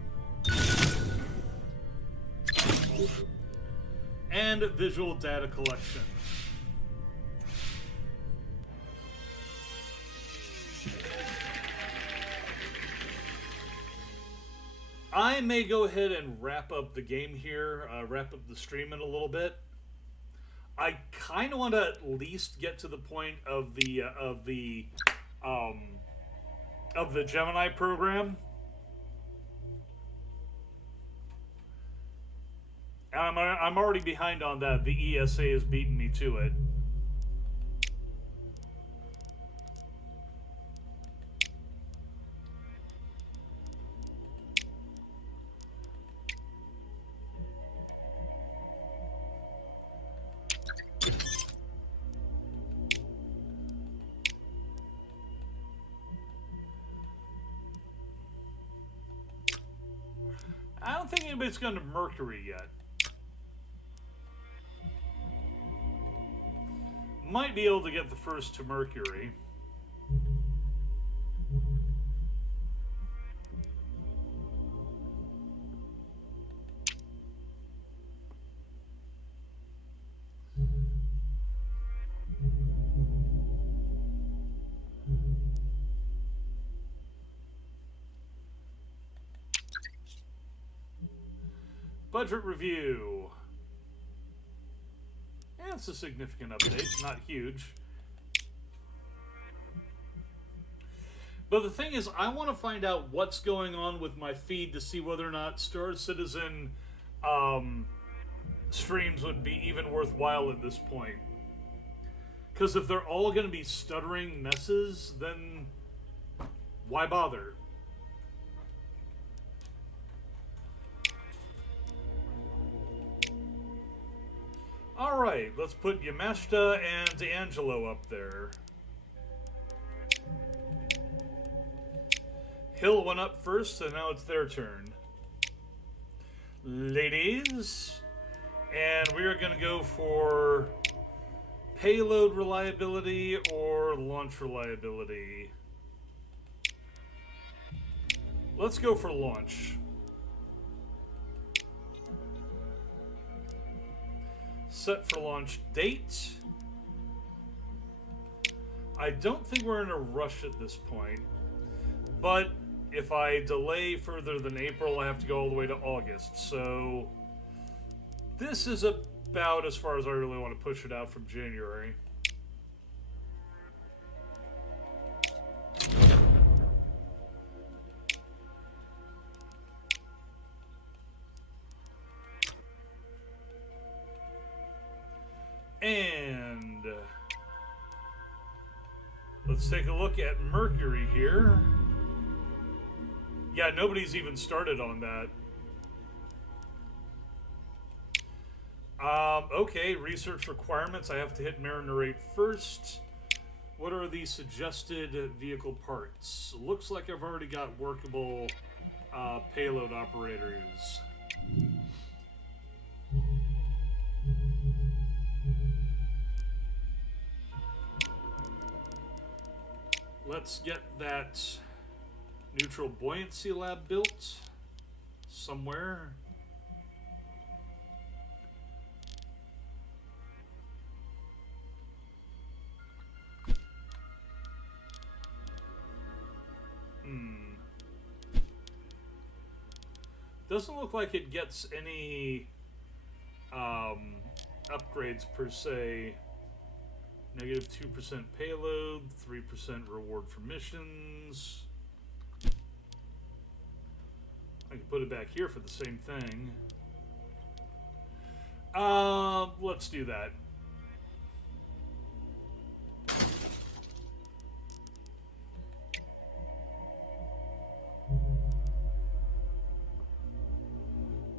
And visual data collection. I may go ahead and wrap up the game here, wrap up the stream in a little bit. I kind of want to at least get to the point of the Gemini program. I'm already behind on that. The ESA has beaten me to it. I don't think anybody's gone to Mercury yet. Might be able to get the first to Mercury. Budget review. Yeah, it's a significant update, not huge. But the thing is, I want to find out what's going on with my feed to see whether or not Star Citizen streams would be even worthwhile at this point. Because if they're all going to be stuttering messes, then why bother? Alright, let's put Yamashita and Angelo up there. Hill went up first, so now it's their turn. Ladies, and we are going to go for payload reliability or launch reliability. Let's go for launch. Set for launch date. I don't think we're in a rush at this point, but if I delay further than April, I have to go all the way to August. So this is about as far as I really want to push it out from January. And let's take a look at Mercury here. Yeah, nobody's even started on that. Okay, research requirements. I have to hit Mariner 8 first. What are the suggested vehicle parts? Looks like I've already got workable payload operators. Let's get that neutral buoyancy lab built somewhere. Doesn't look like it gets any upgrades per se. Negative 2% payload, 3% reward for missions. I can put it back here for the same thing. Let's do that.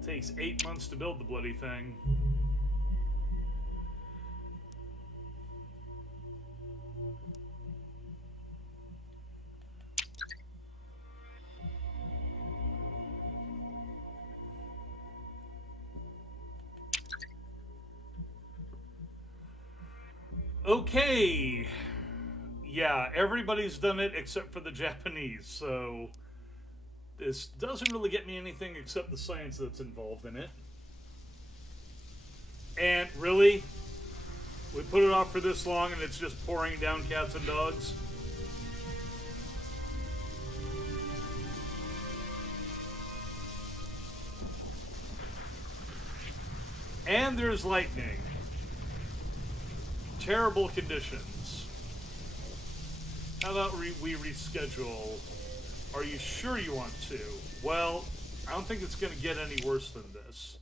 Takes 8 months to build the bloody thing. Okay. Yeah, everybody's done it except for the Japanese, so this doesn't really get me anything except the science that's involved in it. And really? We put it off for this long and it's just pouring down cats and dogs? And there's lightning. Terrible conditions. How about we reschedule? Are you sure you want to? Well, I don't think it's going to get any worse than this.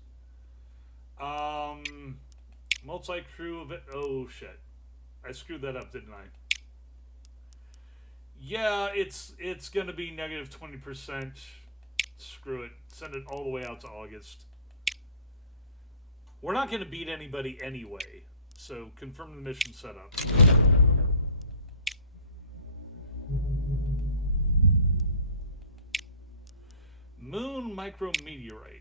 Multi-crew of it. Oh, shit. I screwed that up, didn't I? Yeah, it's going to be negative 20%. Screw it. Send it all the way out to August. We're not going to beat anybody anyway. So, confirm the mission setup. Moon micrometeorites.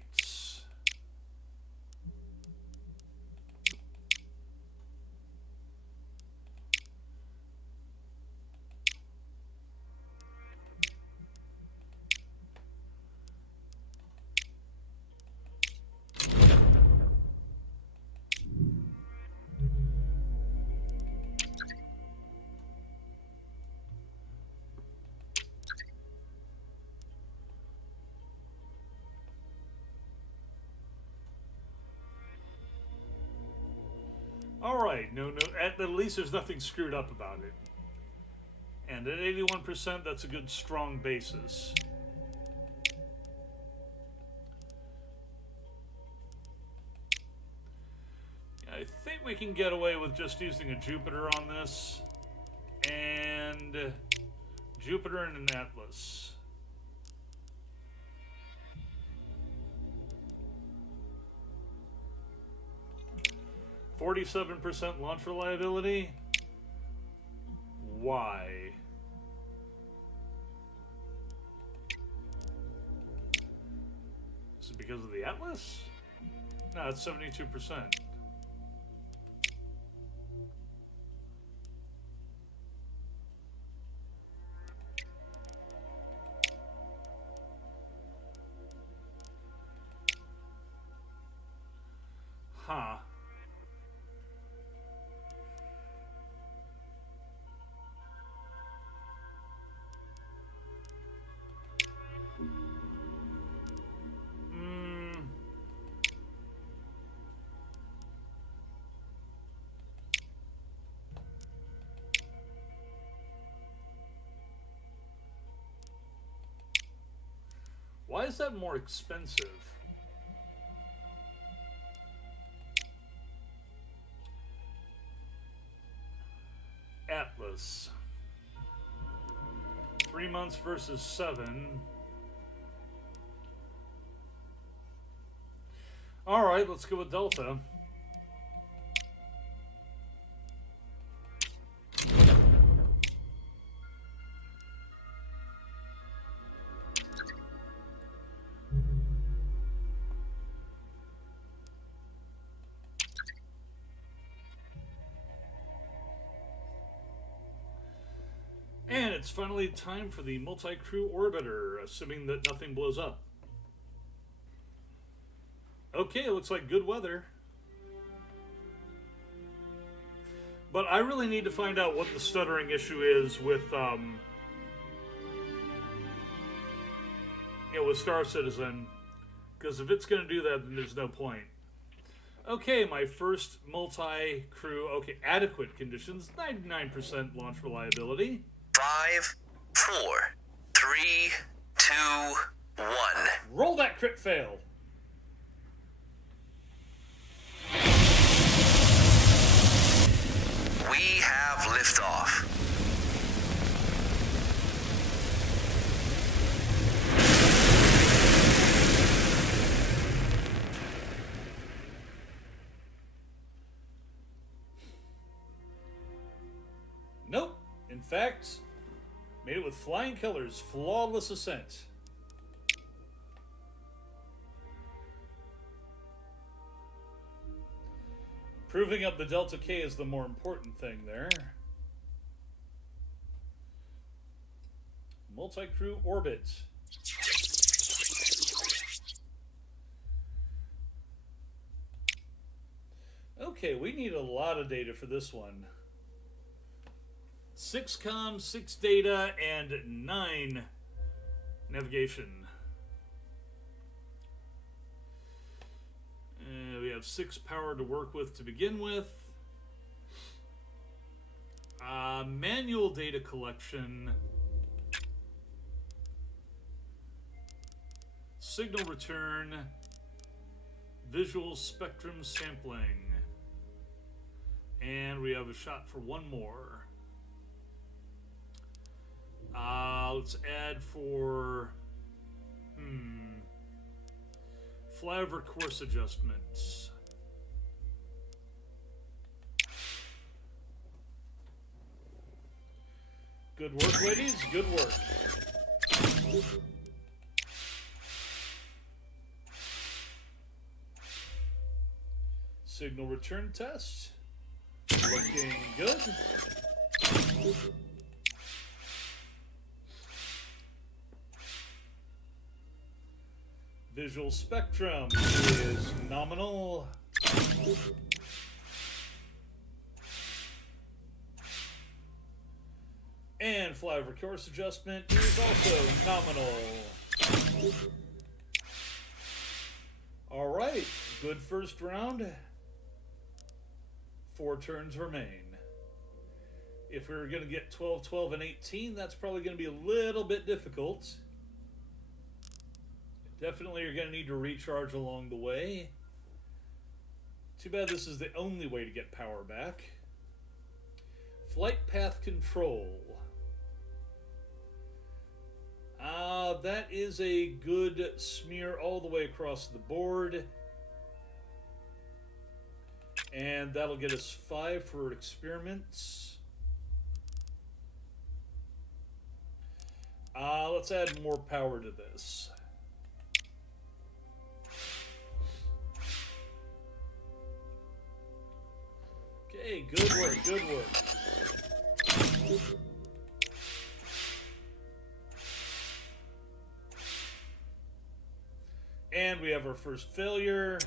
Alright, no, at least there's nothing screwed up about it. And at 81%, that's a good strong basis. I think we can get away with just using a Jupiter on this. And Jupiter and an Atlas. 47% launch reliability? Why? Is it because of the Atlas? No, it's 72%. Huh. Why is that more expensive? Atlas. 3 months versus 7. Alright, let's go with Delta. And it's finally time for the multi-crew orbiter, assuming that nothing blows up. Okay, looks like good weather. But I really need to find out what the stuttering issue is with, with Star Citizen. Because if it's going to do that, then there's no point. Okay, my first multi-crew. Okay, adequate conditions. 99% launch reliability. 5, 4, 3, 2, 1. Roll that crit fail. We have liftoff. Nope. In fact, made it with flying colors, flawless ascent. Proving up the Delta K is the more important thing there. Multi-crew orbit. Okay, we need a lot of data for this one. 6 comms, 6 data, and 9 navigation. We have 6 power to work with to begin with. Manual data collection. Signal return. Visual spectrum sampling. And we have a shot for one more. Let's add for flyover course adjustments. Good work, ladies. Good work. Signal return test. Looking good. Visual spectrum is nominal. And flyover course adjustment is also nominal. Alright, good first round. 4 turns remain. If we were going to get 12, 12, and 18, that's probably going to be a little bit difficult. Definitely you're going to need to recharge along the way. Too bad this is the only way to get power back. Flight path control. That is a good smear all the way across the board. And that'll get us 5 for experiments. Let's add more power to this. Okay, good work, good work. And we have our first failure.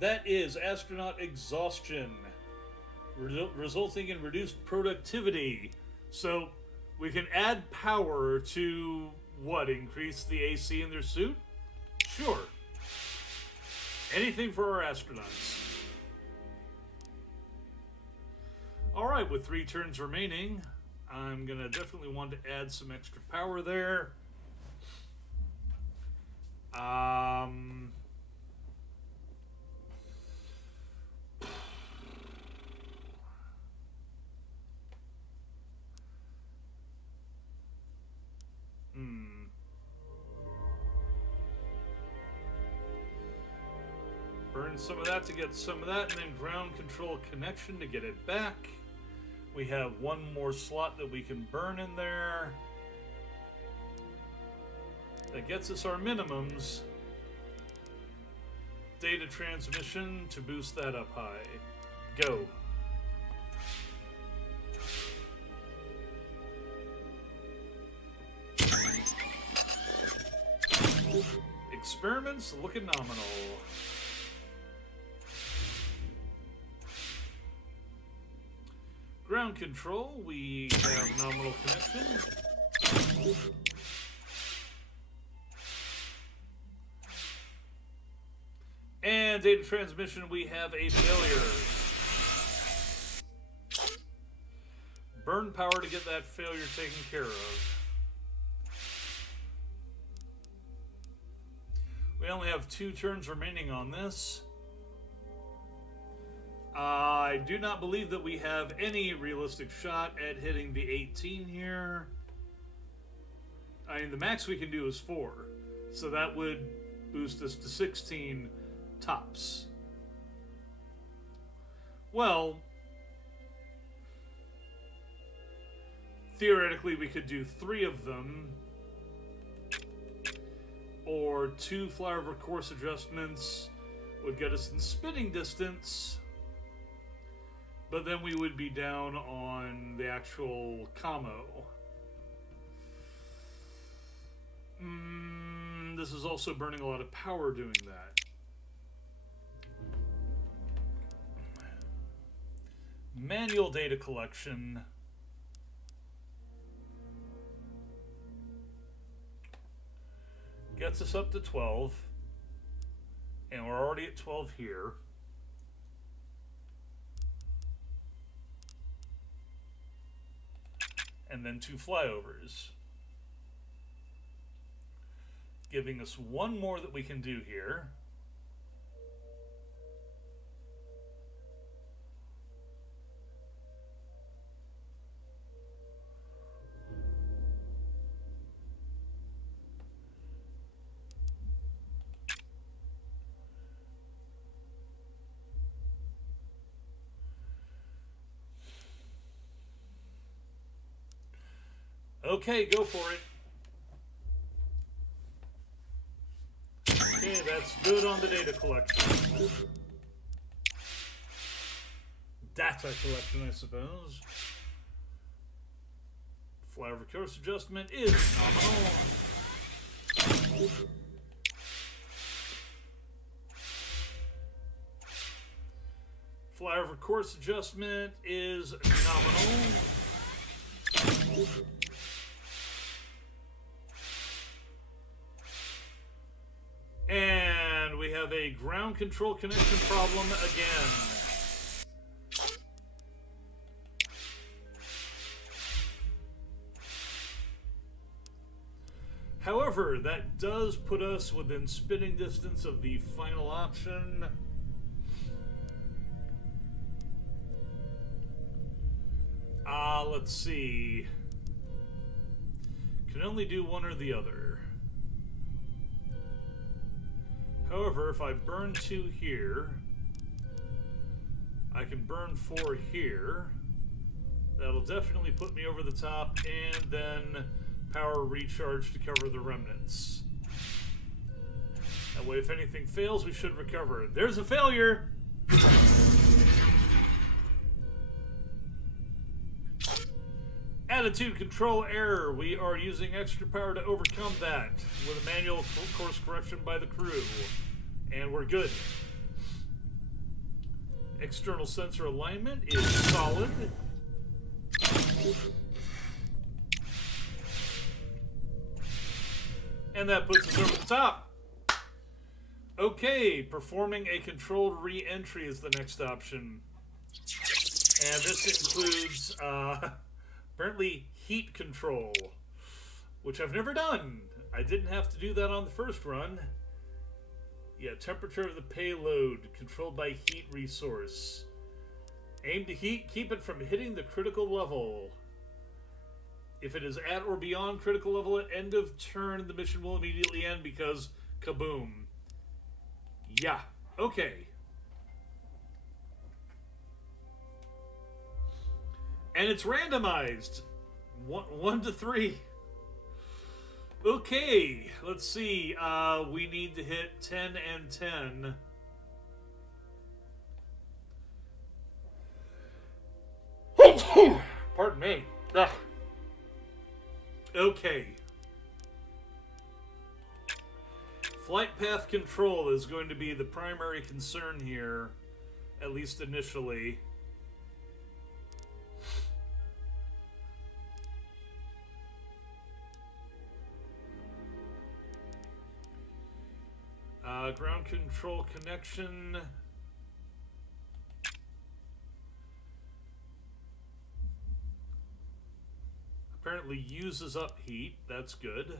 That is astronaut exhaustion, resulting in reduced productivity. So we can add power to what? Increase the AC in their suit? Sure. Anything for our astronauts. Alright, with 3 turns remaining, I'm going to definitely want to add some extra power there. Burn some of that to get some of that, and then ground control connection to get it back. We have one more slot that we can burn in there. That gets us our minimums. Data transmission to boost that up high. Go. Experiments looking nominal. Ground control, we have nominal connection. And data transmission, we have a failure. Burn power to get that failure taken care of. We only have 2 turns remaining on this. I do not believe that we have any realistic shot at hitting the 18 here. I mean, the max we can do is 4. So that would boost us to 16 tops. Well, theoretically we could do 3 of them. Or 2 flyover course adjustments would get us in spinning distance. But then we would be down on the actual commo. This is also burning a lot of power doing that. Manual data collection. Gets us up to 12. And we're already at 12 here. And then 2 flyovers. giving us one more that we can do here. Okay, go for it. Okay, that's good on the data collection. Data collection, I suppose. Flyover course adjustment is nominal. Flyover course adjustment is nominal. And we have a ground control connection problem again. However, that does put us within spitting distance of the final option. Let's see. Can only do one or the other. However, if I burn 2 here, I can burn 4 here. That'll definitely put me over the top, and then power recharge to cover the remnants. That way, if anything fails, we should recover. There's a failure! Attitude control error. We are using extra power to overcome that with a manual course correction by the crew. And we're good. External sensor alignment is solid. And that puts us over the top. Okay, performing a controlled re-entry is the next option. And this includes apparently heat control, which I've never done. I didn't have to do that on the first run. Yeah, temperature of the payload controlled by heat resource. Aim to keep it from hitting the critical level. If it is at or beyond critical level at end of turn, the mission will immediately end because kaboom. Yeah, okay. And it's randomized. 1 to 3. Okay, let's see. We need to hit 10 and 10. Pardon me. Ugh. Okay. Flight path control is going to be the primary concern here, at least initially. Ground control connection. Apparently uses up heat. That's good.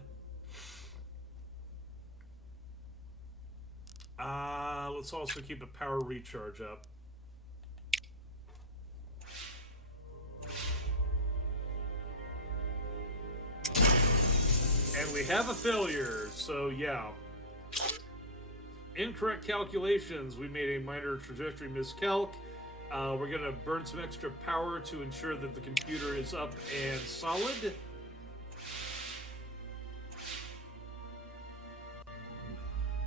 Let's also keep a power recharge up. And we have a failure, so yeah. Incorrect calculations. We made a minor trajectory miscalc. We're going to burn some extra power to ensure that the computer is up and solid.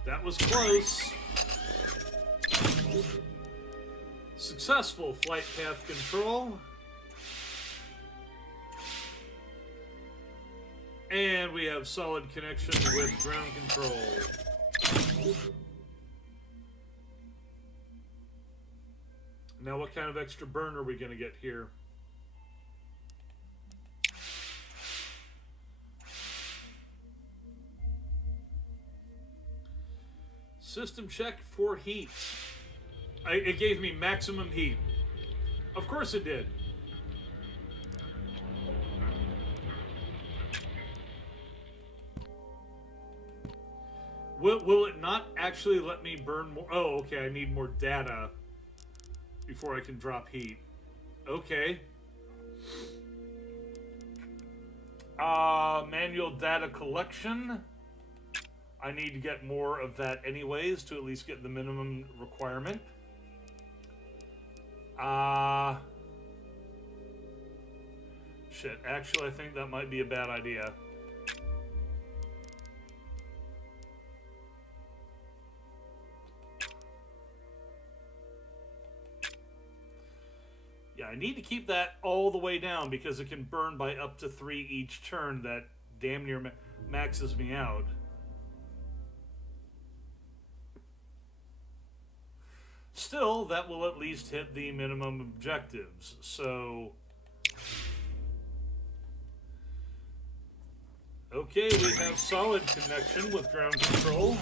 That was close. Successful flight path control. And we have solid connection with ground control. Now what kind of extra burn are we going to get here? System check for heat. It gave me maximum heat. Of course it did. Will it not actually let me burn more? Oh, okay. I need more data before I can drop heat. Okay. Manual data collection. I need to get more of that anyways to at least get the minimum requirement. Shit. Actually, I think that might be a bad idea. Yeah, I need to keep that all the way down because it can burn by up to 3 each turn. That damn near maxes me out. Still, that will at least hit the minimum objectives. So, okay, we have solid connection with ground control.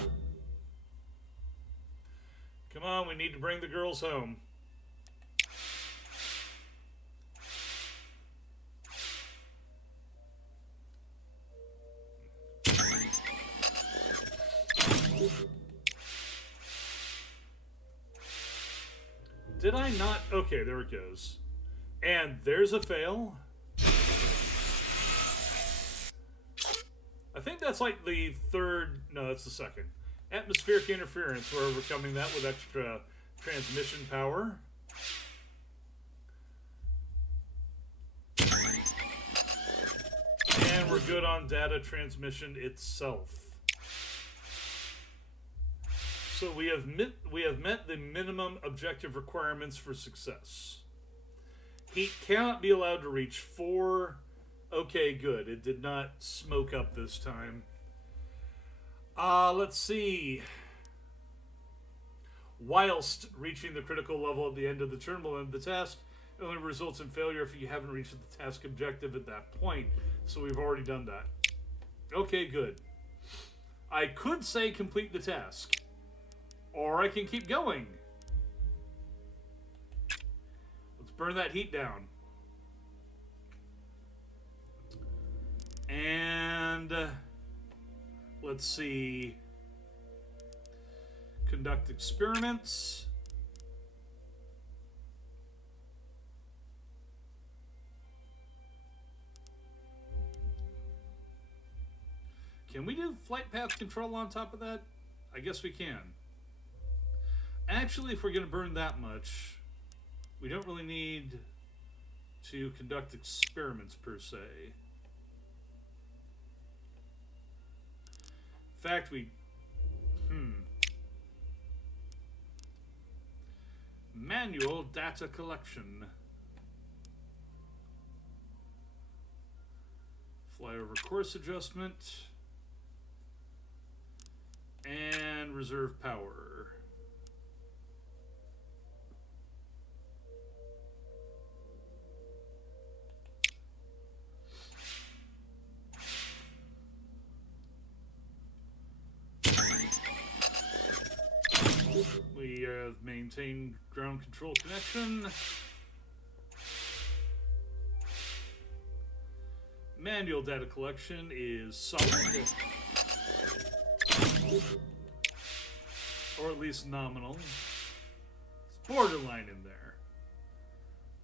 Come on, we need to bring the girls home. Did I not? Okay, there it goes. And there's a fail. I think that's like the third. No, that's the second. Atmospheric interference. We're overcoming that with extra transmission power. And we're good on data transmission itself. So we have met the minimum objective requirements for success. Heat cannot be allowed to reach 4. Okay, good. It did not smoke up this time. Let's see. Whilst reaching the critical level at the end of the turn will end the task, it only results in failure if you haven't reached the task objective at that point. So we've already done that. Okay, good. I could say complete the task. Or I can keep going. Let's burn that heat down. And let's see. Conduct experiments. Can we do flight path control on top of that? I guess we can. Actually, if we're going to burn that much, we don't really need to conduct experiments per se. In fact, manual data collection. Flyover course adjustment. And reserve power. We have maintained ground control connection. Manual data collection is solid. Or at least nominal. It's borderline in there.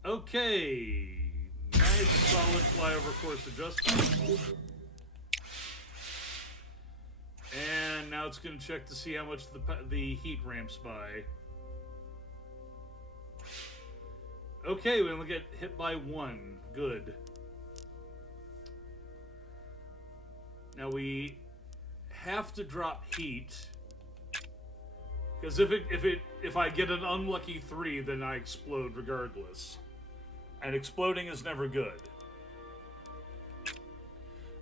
Okay. Nice solid flyover course adjustment. And now it's going to check to see how much the heat ramps by. Okay, we only get hit by 1. Good. Now we have to drop heat, because if I get an unlucky 3, then I explode regardless, and exploding is never good.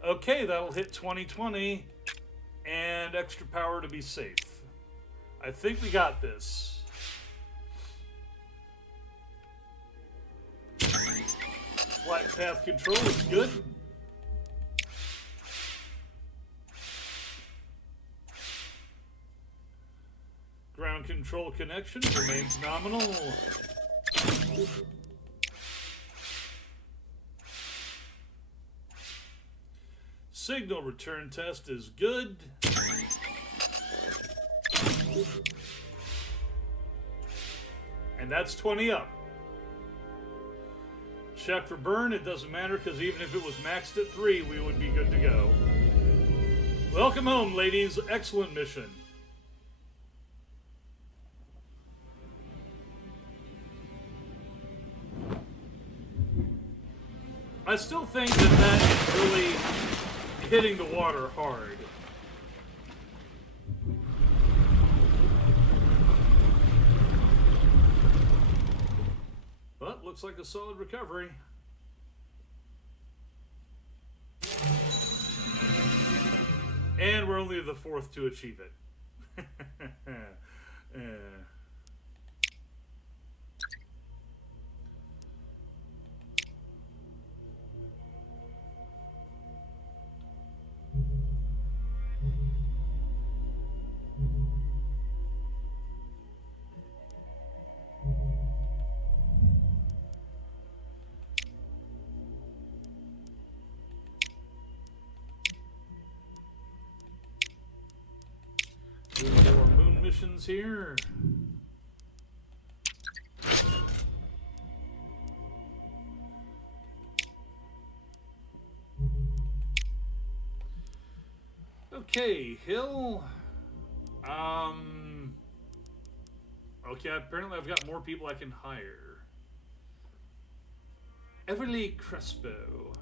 Okay, that'll hit 2020. And extra power to be safe. I think we got this. Flight path control is good. Ground control connection remains nominal. Signal return test is good. And that's 20 up. Check for burn. It doesn't matter because even if it was maxed at 3, we would be good to go. Welcome home, ladies. Excellent mission. I still think that is really hitting the water hard. But looks like a solid recovery. And we're only the 4th to achieve it. More moon missions here. Okay, Hill. Okay, apparently I've got more people I can hire. Everly Crespo.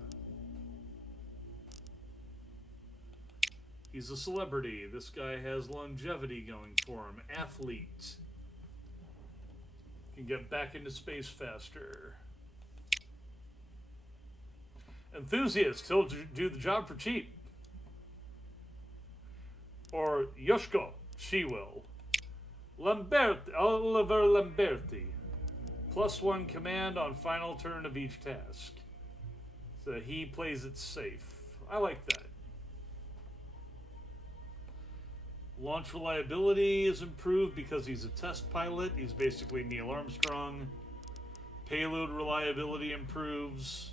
He's a celebrity. This guy has longevity going for him. Athlete. Can get back into space faster. Enthusiast. He'll do the job for cheap. Or Yoshko. She will. Oliver Lamberti. +1 command on final turn of each task. So he plays it safe. I like that. Launch reliability is improved because he's a test pilot. He's basically Neil Armstrong. Payload reliability improves.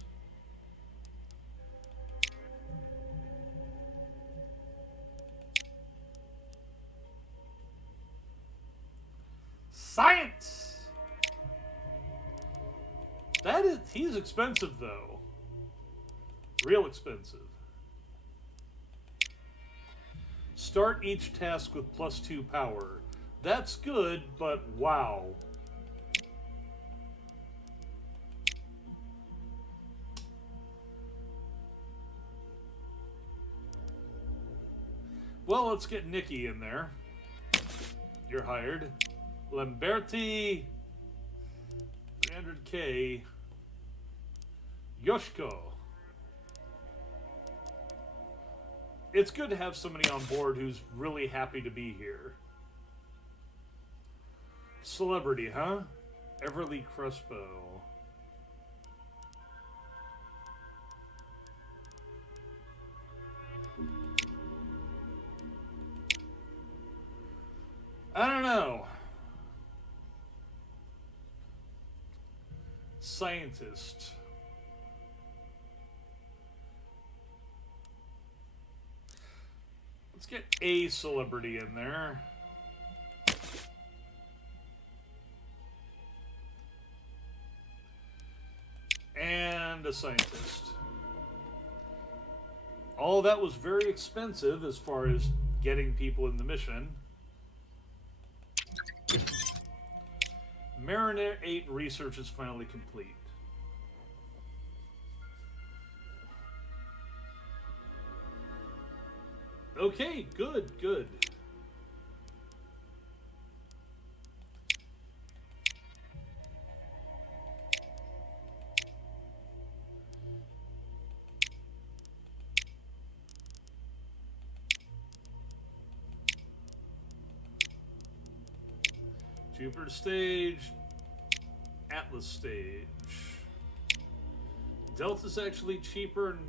Science! He's expensive though. Real expensive. Start each task with +2 power. That's good, but wow. Well, let's get Nikki in there. You're hired. Lamberti. 300K. Yoshko. It's good to have somebody on board who's really happy to be here. Celebrity, huh? Everly Crespo. I don't know. Scientist. Let's get a celebrity in there. And a scientist. All that was very expensive as far as getting people in the mission. Mariner 8 research is finally complete. Okay, good, good. Jupiter stage, Atlas stage. Delta's actually cheaper and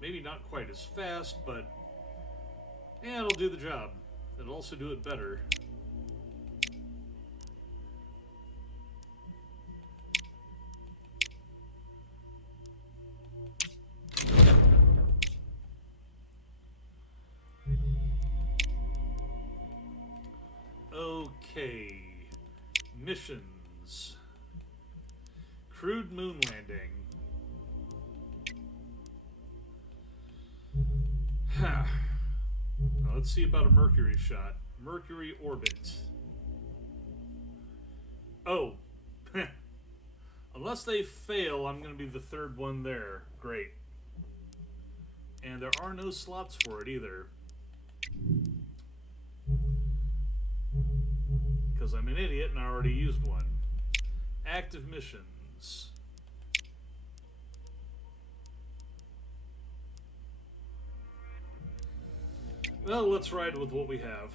maybe not quite as fast, but yeah, it'll do the job. It'll also do it better. Missions. Crewed moon landing. Now, let's see about a Mercury shot. Mercury orbit. Oh. Unless they fail, I'm going to be the third one there. Great. And there are no slots for it either. Because I'm an idiot and I already used one. Active missions. Well, let's ride with what we have.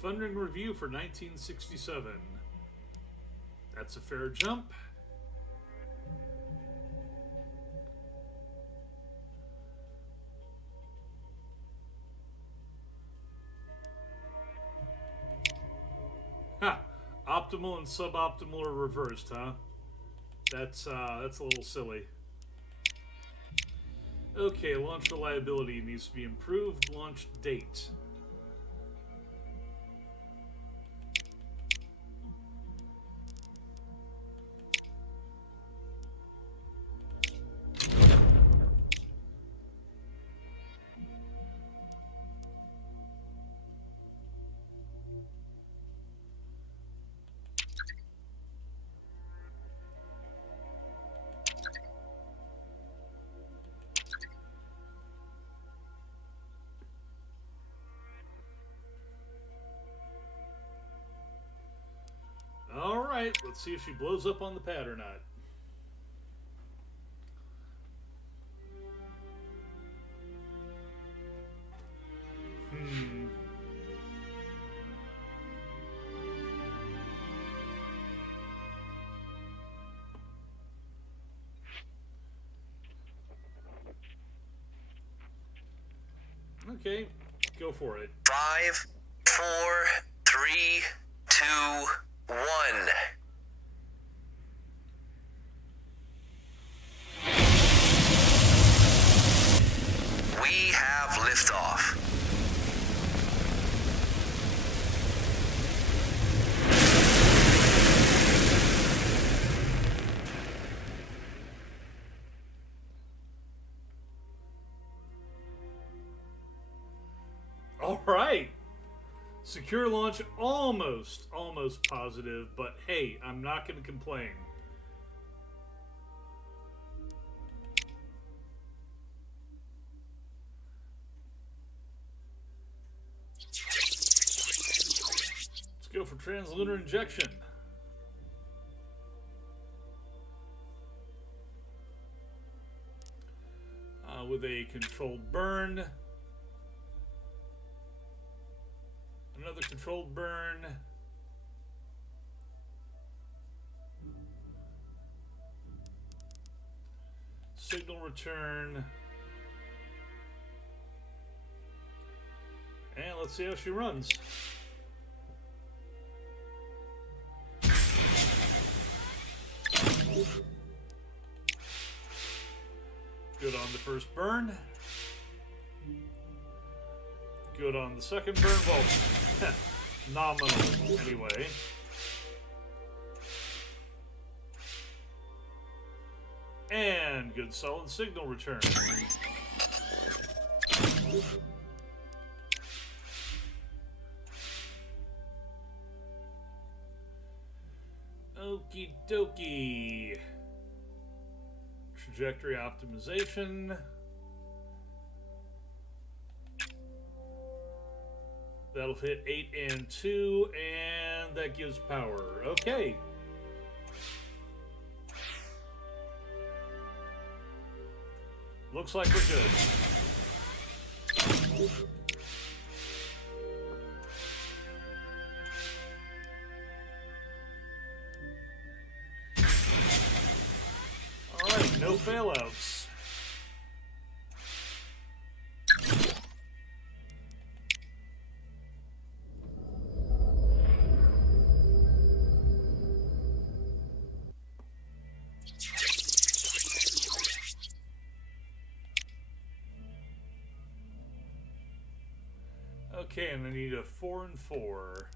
Thundering Review for 1967. That's a fair jump. Ha! Optimal and suboptimal are reversed, huh? That's a little silly. Okay, launch reliability needs to be improved. Launch date. Alright, let's see if she blows up on the pad or not. Okay, go for it. 5, 4, 3, 2, 1. We have liftoff. All right. Secure launch, almost positive, but hey, I'm not going to complain. Let's go for translunar injection. With a controlled burn. Another controlled burn. Signal return. And let's see how she runs. Good on the first burn. Good on the second burn. Well, nominal anyway. And good solid signal return. Okie dokie. Trajectory optimization. That'll hit 8 and 2, and that gives power. Okay. Looks like we're good. All right, no failouts. Okay, and I need a 4 and 4.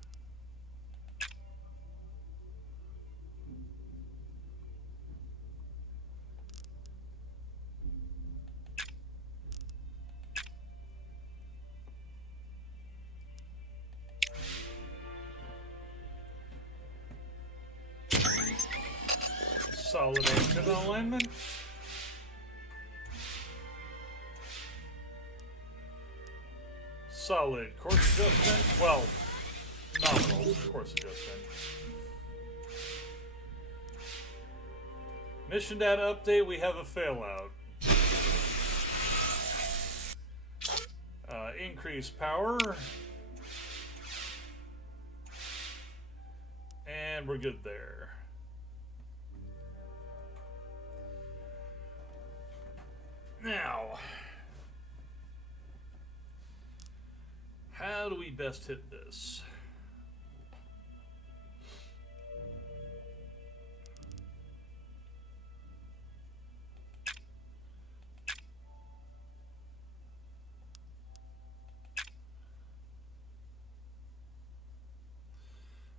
Solid antenna alignment. Solid course adjustment. Well, nominal course adjustment. Mission data update, we have a failout. Increased power. And we're good there. Now, how do we best hit this?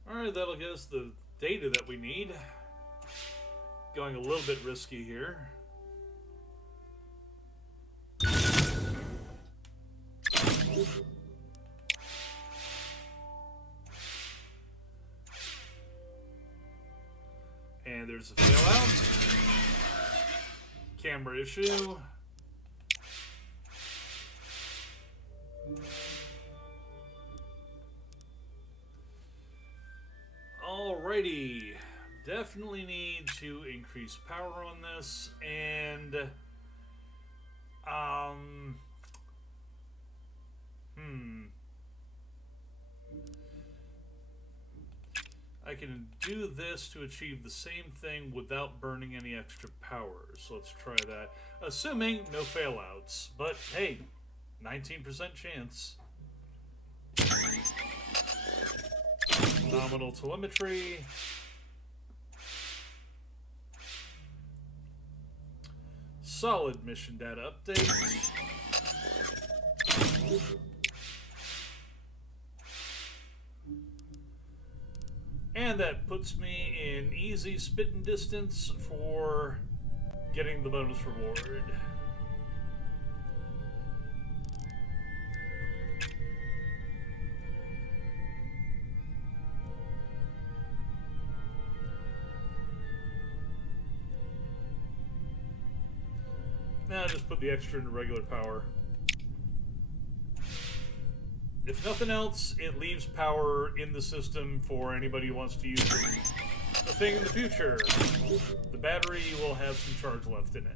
Alright, that'll give us the data that we need. Going a little bit risky here. And there's a failout. Camera issue. Alrighty. Definitely need to increase power on this, and I can do this to achieve the same thing without burning any extra power. So let's try that. Assuming no failouts. But hey, 19% chance. Nominal telemetry. Solid mission data update. And that puts me in easy spitting distance for getting the bonus reward. Now just put the extra into regular power. If nothing else, it leaves power in the system for anybody who wants to use the thing in the future. The battery will have some charge left in it.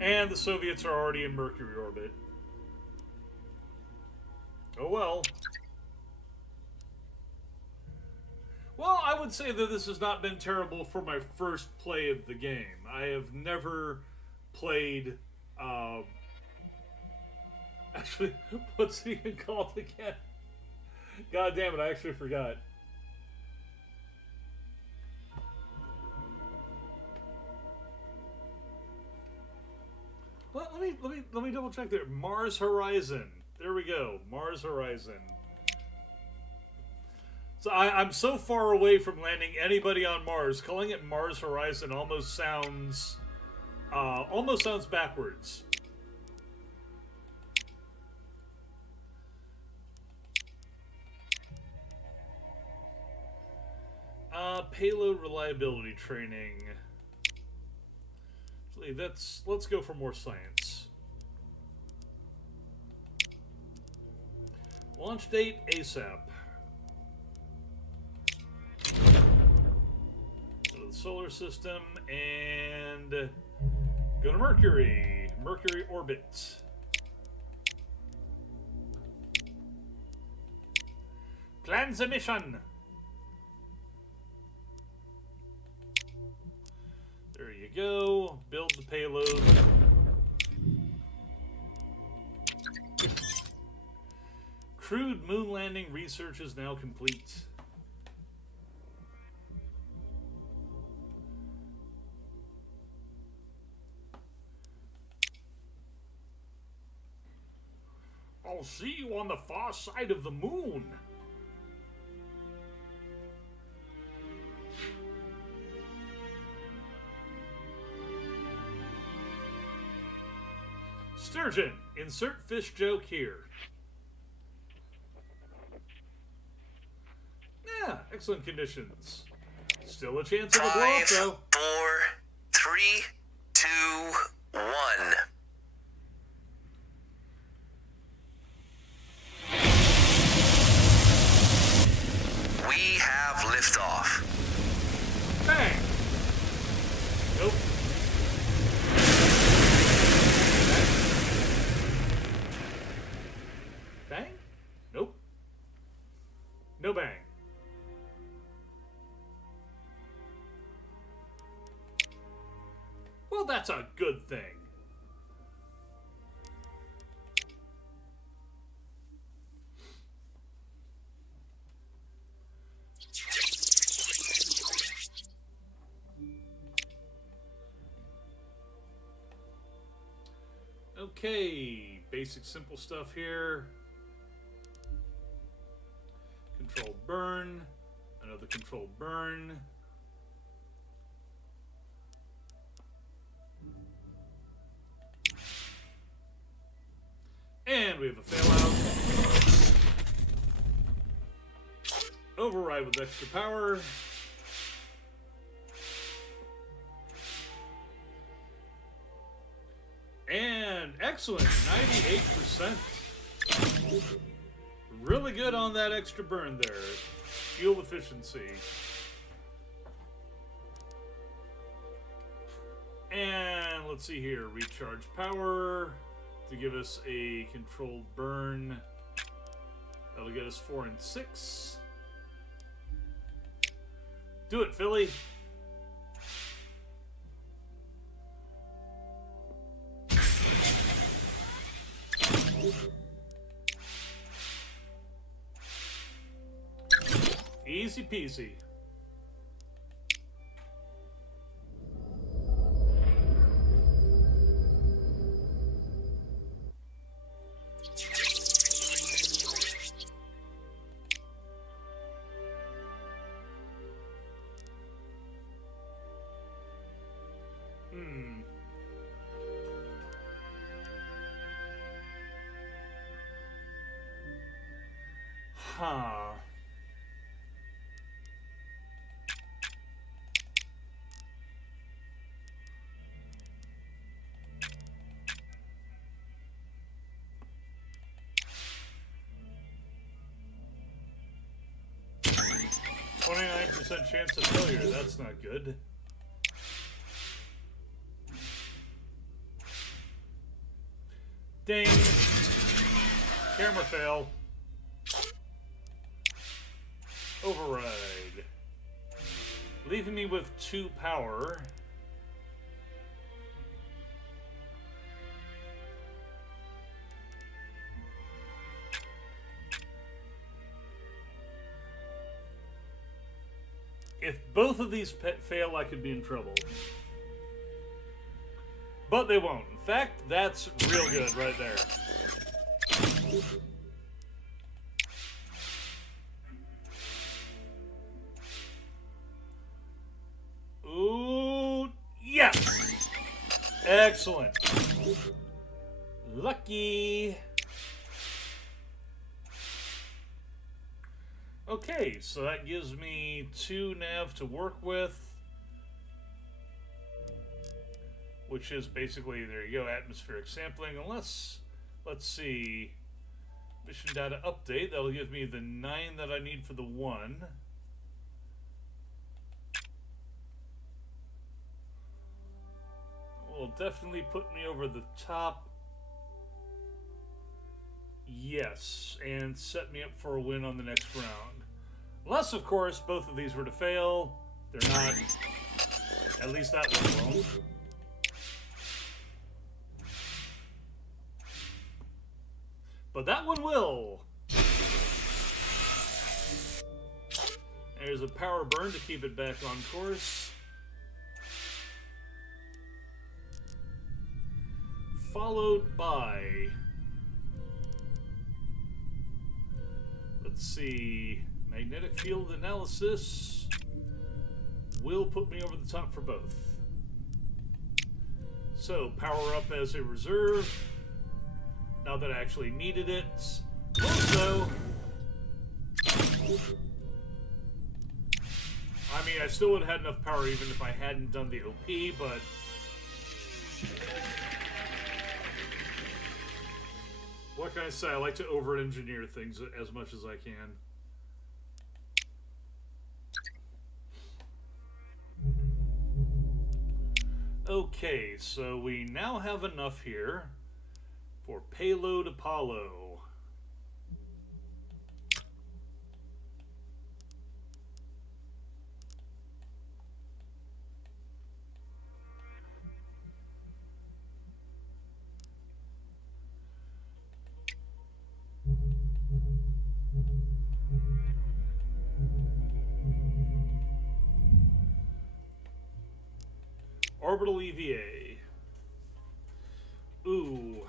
And the Soviets are already in Mercury orbit. Oh well. Well, I would say that this has not been terrible for my first play of the game. I have never played, actually, what's it even called again? God damn it, I actually forgot. Well, let me double check there. Mars Horizon. There we go. Mars Horizon. So I'm so far away from landing anybody on Mars. Calling it Mars Horizon almost sounds backwards. Payload reliability training. Let's go for more science. Launch date ASAP. Go to the solar system and go to Mercury. Mercury orbit. Plan the mission. There you go. Build the payload. Crewed moon landing research is now complete. I'll see you on the far side of the moon. Sturgeon, insert fish joke here. Yeah, excellent conditions. Still a chance of a blow up, 5, though. 4, 3, 2, 1. We have liftoff. Bang! Nope. Bang? Nope. No bang. Well, that's a good thing. Okay, basic simple stuff here. Control burn, another control burn. And we have a fail out. Override with extra power. And excellent, 98%. Really good on that extra burn there. Fuel efficiency. And let's see here, recharge power to give us a controlled burn. That'll get us 4 and 6. Do it, Philly. Easy peasy. Huh. %, chance of failure. That's not good. Ding. Camera fail. Override. Leaving me with 2 power. If both of these fail, I could be in trouble. But they won't. In fact, that's real good right there. Ooh, yes! Excellent. Lucky. Okay, so that gives me 2 nav to work with, which is basically, there you go, atmospheric sampling. Unless, let's see, mission data update, that'll give me the 9 that I need for the 1. Will definitely put me over the top. Yes, and set me up for a win on the next round. Unless, of course, both of these were to fail. They're not. At least that one won't. But that one will. a power burn to keep it back on course. Followed by, let's see, magnetic field analysis will put me over the top for both. So, power up as a reserve. Now that I actually needed it. Also, I mean, I still would have had enough power even if I hadn't done the OP, but what can I say? I like to over-engineer things as much as I can. Okay, so we now have enough here for Payload Apollo. Orbital EVA. Ooh.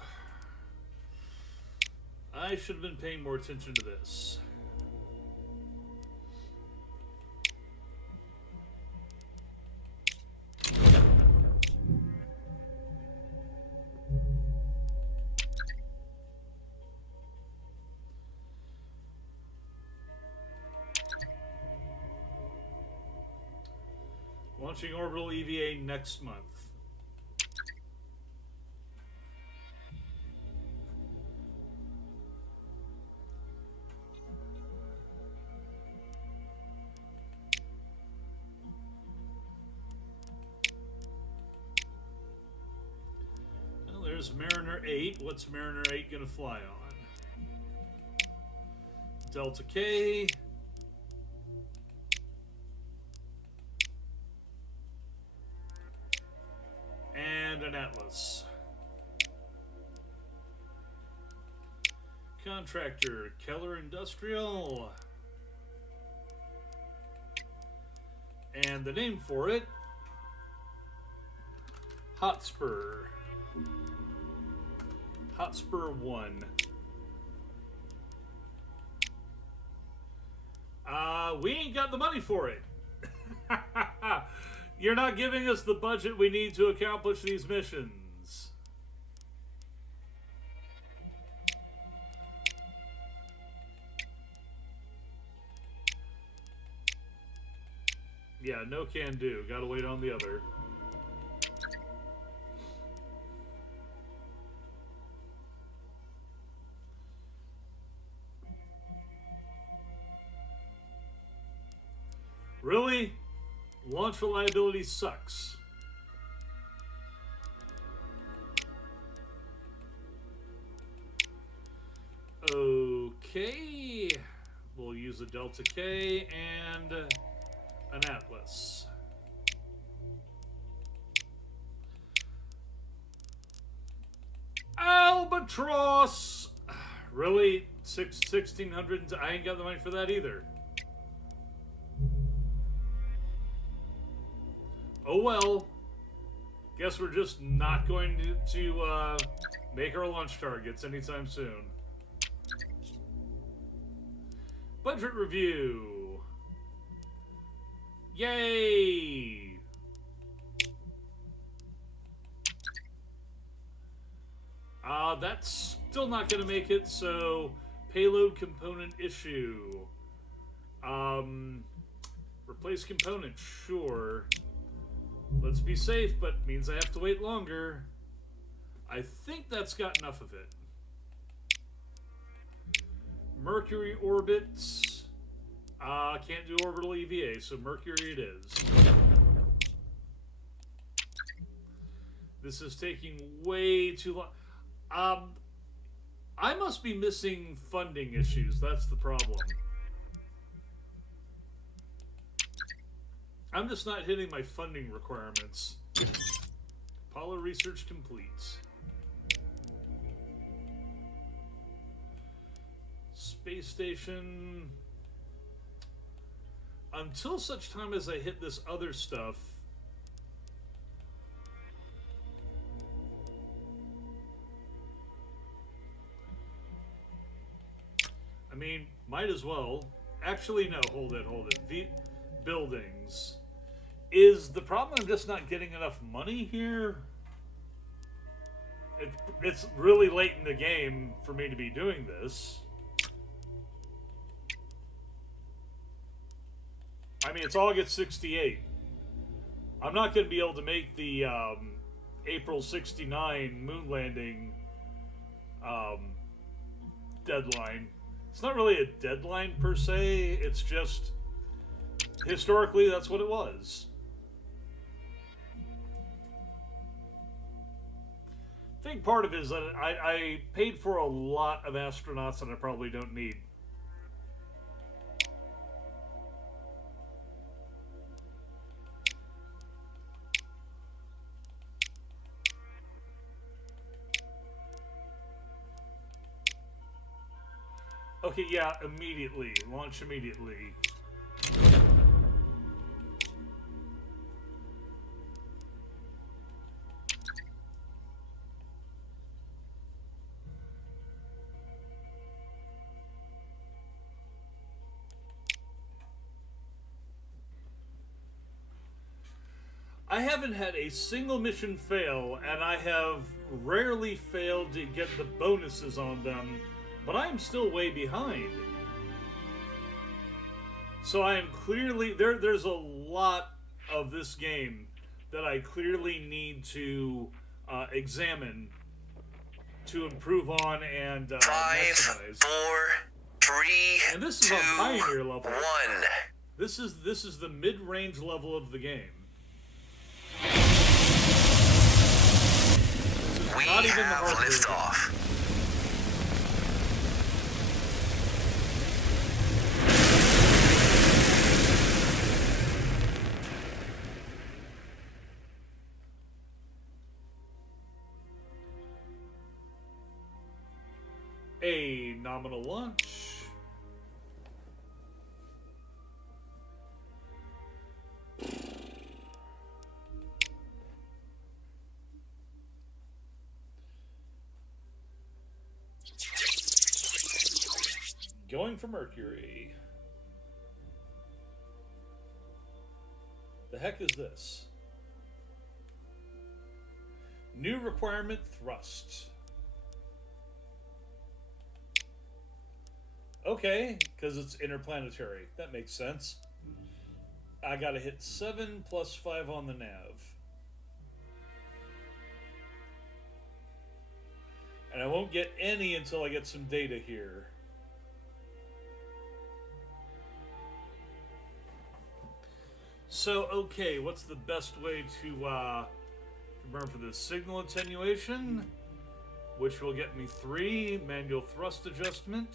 I should have been paying more attention to this. Launching Orbital EVA next month. Well, there's Mariner 8. What's Mariner 8 going to fly on? Delta K. And an Atlas. Contractor, Keller Industrial. And the name for it, Hotspur. Hotspur 1. We ain't got the money for it. You're not giving us the budget we need to accomplish these missions. Yeah, no can do. Gotta wait on the other. Really? Launch reliability sucks. Okay. We'll use a Delta K and an Atlas. Albatross! Really? 1600? I ain't got the money for that either. Oh well. Guess we're just not going to make our launch targets anytime soon. Budget review. Yay! That's still not going to make it, so payload component issue. Replace component, sure. Let's be safe, but means I have to wait longer. I think that's got enough of it. Mercury orbits. Can't do orbital EVA, so Mercury it is. This is taking way too long. I must be missing funding issues. That's the problem. I'm just not hitting my funding requirements. Apollo research complete. Space station. until such time as I hit this other stuff. I mean, might as well. Actually, no, hold it. Buildings. Is the problem I'm just not getting enough money here? It's really late in the game for me to be doing this. I mean, it's August 68. I'm not going to be able to make the April 69 moon landing deadline. It's not really a deadline per se, it's just historically that's what it was. I think part of it is that I paid for a lot of astronauts that I probably don't need. Okay, yeah, immediately. Launch immediately. I haven't had a single mission fail, and I have rarely failed to get the bonuses on them, but I am still way behind. So I am clearly... There's a lot of this game that I clearly need to examine to improve on and 5, maximize. 4, 3, And this is 2, on Pioneer level. 1. This is the mid-range level of the game. We Not even the have hard version. liftoff. A nominal launch. Going for Mercury. The heck is this? New requirement thrust. Okay, because it's interplanetary. That makes sense. I gotta hit 7 plus 5 on the nav. And I won't get any until I get some data here. So, okay, what's the best way to burn for this? Signal attenuation, which will get me 3. Manual thrust adjustment,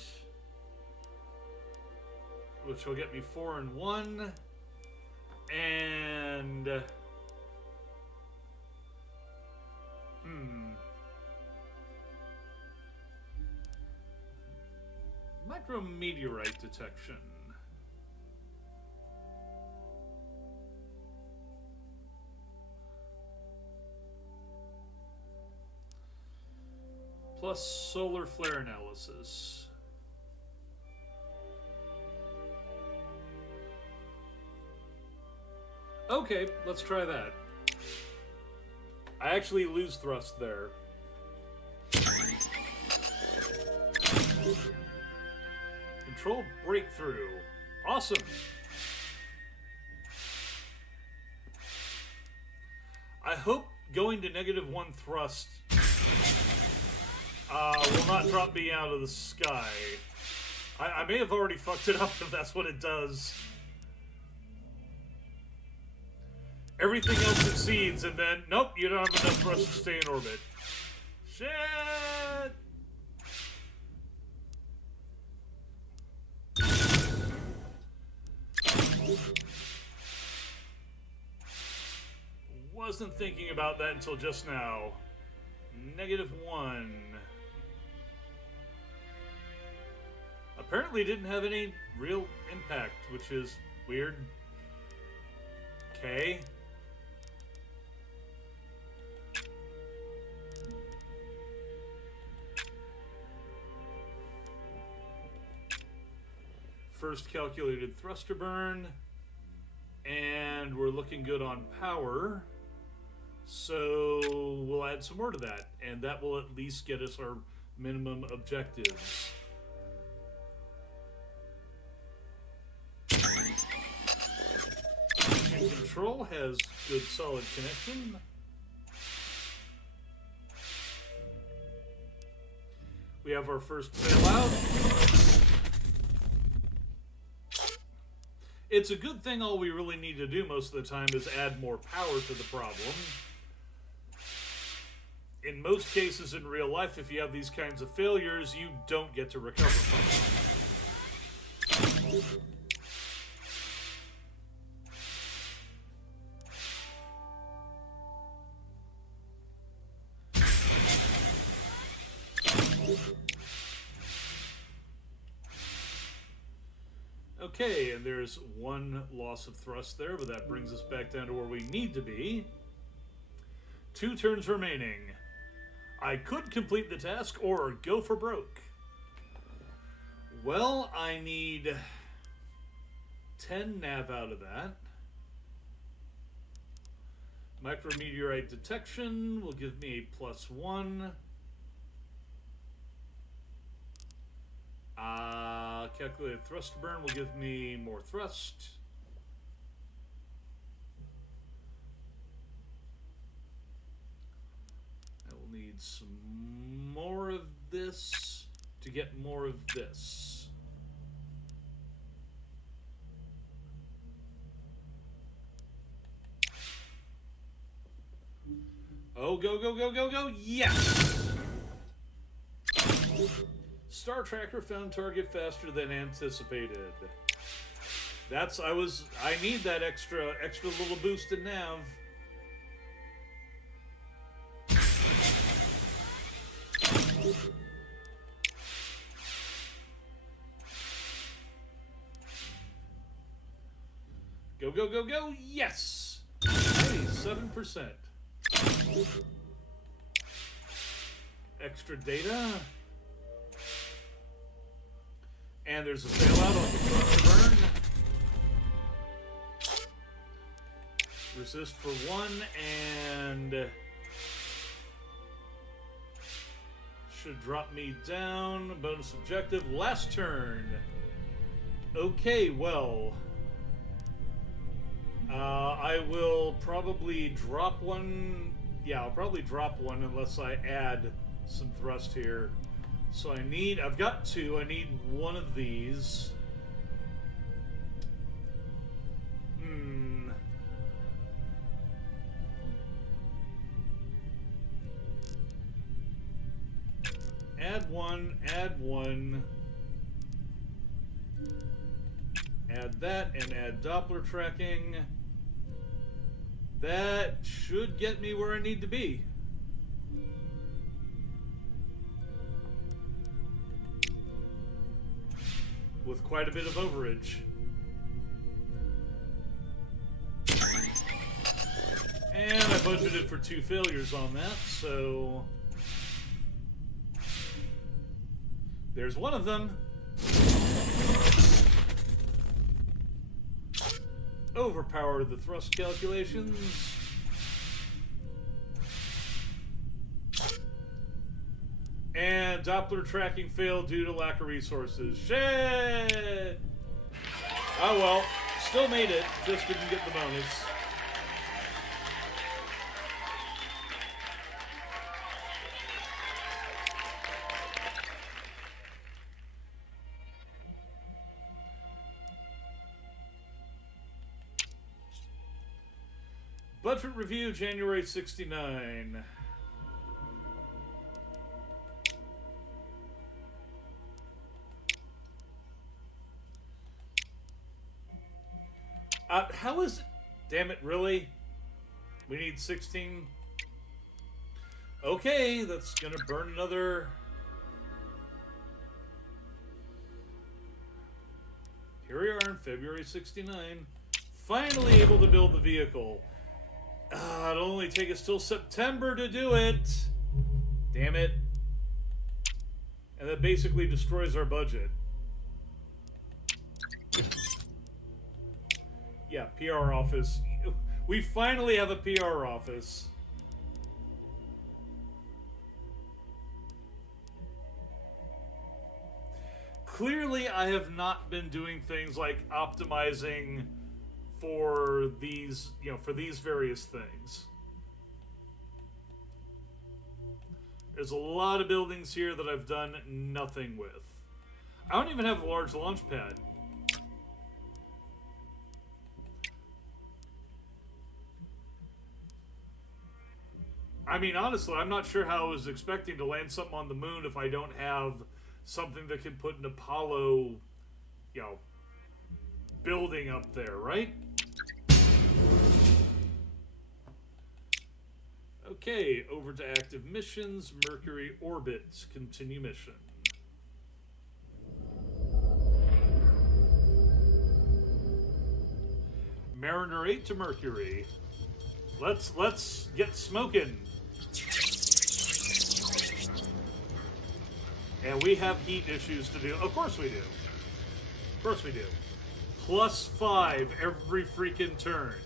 which will get me 4 and 1. And... Micrometeorite detection. Plus solar flare analysis. Okay, let's try that. I actually lose thrust there. Control breakthrough. Awesome. I hope going to -1 thrust will not drop me out of the sky. I may have already fucked it up if that's what it does. Everything else succeeds, and then, nope, you don't have enough thrust to stay in orbit. Shit! Wasn't thinking about that until just now. -1. Apparently didn't have any real impact, which is Weird. Okay. First calculated thruster burn. And we're looking good on power. So we'll add some more to that. And that will at least get us our minimum objectives. And control has good solid connection. We have our first bailout. It's a good thing all we really need to do most of the time is add more power to the problem. In most cases in real life, if you have these kinds of failures, you don't get to recover from them. Okay, and there's one loss of thrust there, but that brings us back down to where we need to be. 2 turns remaining. I could complete the task or go for broke. Well, I need 10 nav out of that. Micrometeorite detection will give me a +1. Calculated thrust burn will give me more thrust. I will need some more of this to get more of this. Oh, go, go, go, go, go. Yes! Star Tracker found target faster than anticipated. I need that extra little boost in nav. Go, go, go, go. Yes! 97%. Extra data. And there's a bailout on the thruster burn. Resist for 1 and should drop me down. Bonus objective, last turn. Okay, well, I will probably drop one. Yeah, I'll probably drop one unless I add some thrust here. So I've got 2. I need one of these. Add one. Add that and add Doppler tracking. That should get me where I need to be. With quite a bit of overage. And I budgeted for 2 failures on that, so there's one of them. Overpower the thrust calculations. And Doppler tracking failed due to lack of resources. Shit! Oh well, still made it, just didn't get the bonus. Budget review, January 69. How is it? Damn it, really? We need 16. Okay, that's gonna burn another. Here we are in February 69. Finally able to build the vehicle. It'll only take us till September to do it. Damn it. And that basically destroys our budget. Yeah, PR office. We finally have a PR office. Clearly, I have not been doing things like optimizing for these, for these various things. There's a lot of buildings here that I've done nothing with. I don't even have a large launch pad. I mean, honestly, I'm not sure how I was expecting to land something on the moon if I don't have something that can put an Apollo, building up there, right? Okay, over to active missions. Mercury orbits. Continue mission. Mariner 8 to Mercury. Let's get smoking. And we have heat issues to do. Of course we do. Of course we do. +5 every freaking turn.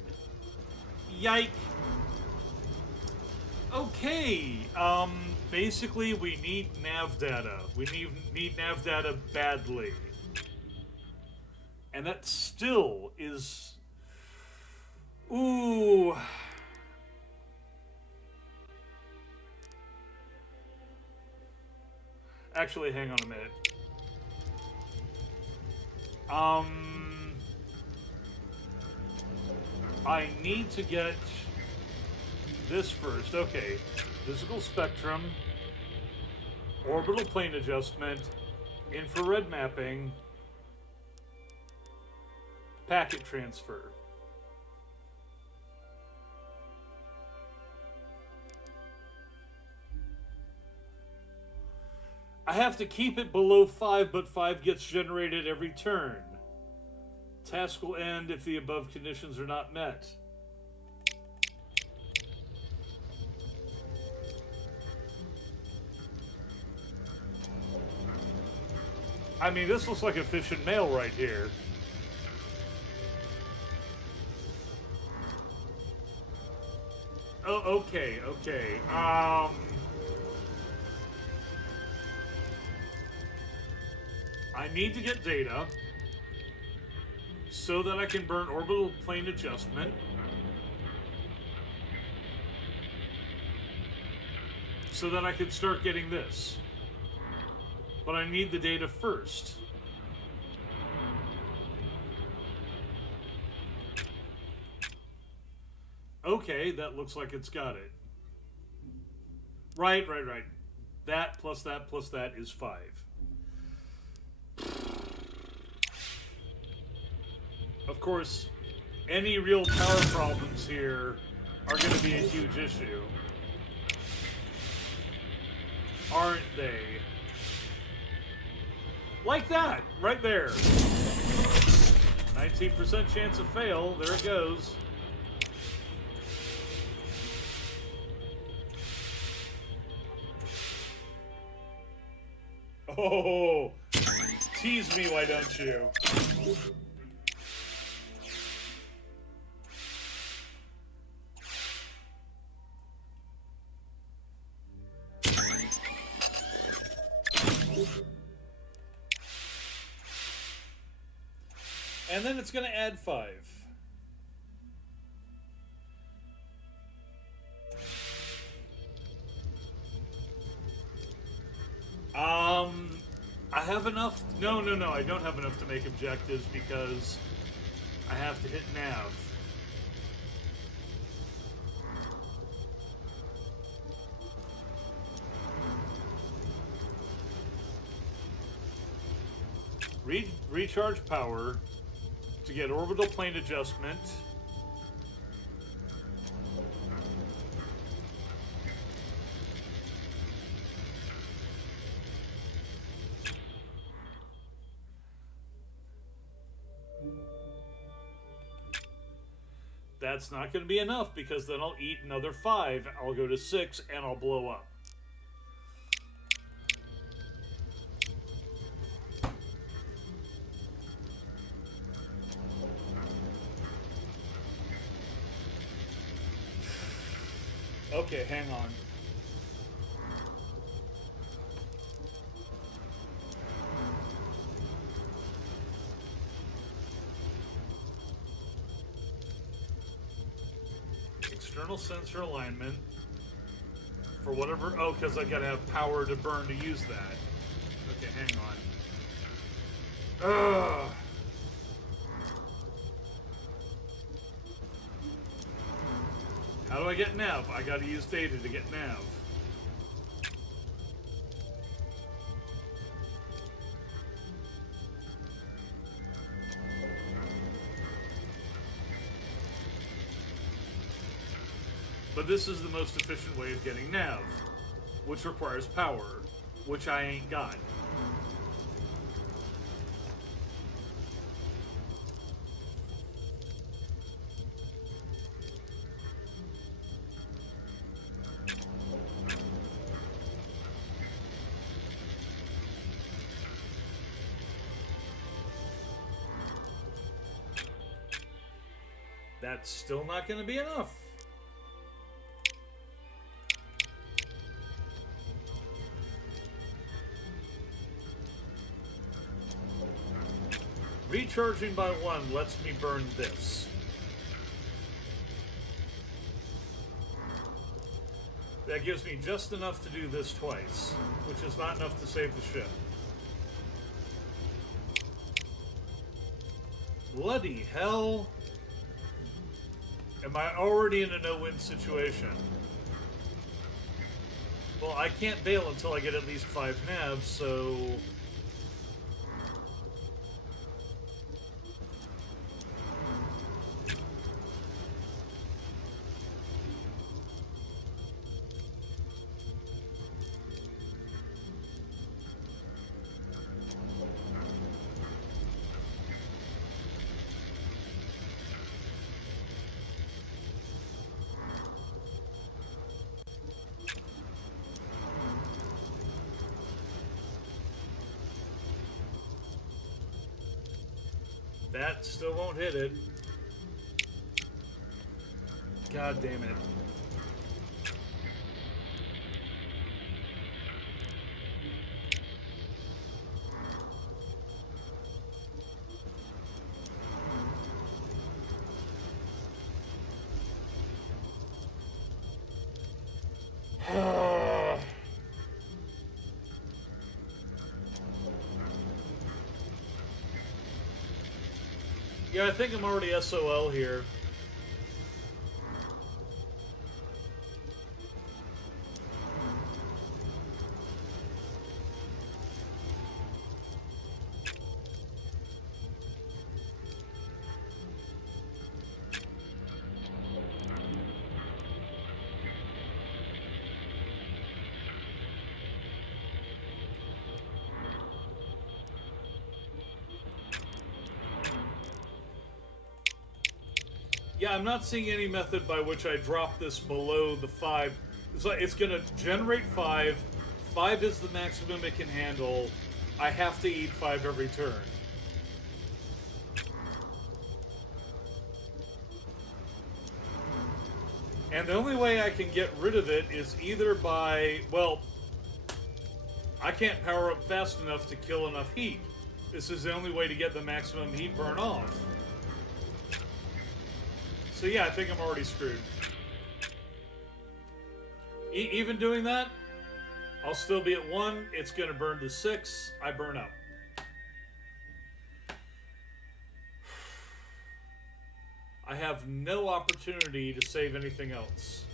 Yike. Okay. Basically we need nav data. We need nav data badly. And that still is... Ooh... Actually, hang on a minute. I need to get this first. Okay. Physical spectrum, orbital plane adjustment, infrared mapping, packet transfer. I have to keep it below 5, but 5 gets generated every turn. Task will end if the above conditions are not met. I mean, this looks like efficient mail right here. Oh, okay, okay. I need to get data so that I can burn orbital plane adjustment. So that I can start getting this. But I need the data first. Okay, that looks like it's got it. Right. That plus that plus that is 5. Of course, any real power problems here are going to be a huge issue. Aren't they? Like that, right there. 19% chance of fail, there it goes. Oh, tease me, why don't you? And then it's going to add 5. I have enough. No, I don't have enough to make objectives because I have to hit nav. Recharge power to get orbital plane adjustment. That's not going to be enough because then I'll eat another 5. I'll go to 6 and I'll blow up. Okay, hang on. External sensor alignment. For whatever... Oh, because I gotta have power to burn to use that. Okay, hang on. Ugh. How do I get nav? I gotta use data to get nav. But this is the most efficient way of getting nav, which requires power, which I ain't got. That's still not going to be enough. Recharging by 1 lets me burn this. That gives me just enough to do this twice, which is not enough to save the ship. Bloody hell. Am I already in a no-win situation? Well, I can't bail until I get at least 5 nabs, so... That still won't hit it. God damn it. Yeah, I think I'm already SOL here. Yeah, I'm not seeing any method by which I drop this below the 5. It's like it's gonna generate 5. 5 is the maximum it can handle. I have to eat 5 every turn. And the only way I can get rid of it is either by, well, I can't power up fast enough to kill enough heat. This is the only way to get the maximum heat burn off. So yeah, I think I'm already screwed. Even doing that, I'll still be at 1. It's going to burn to 6. I burn up. I have no opportunity to save anything else.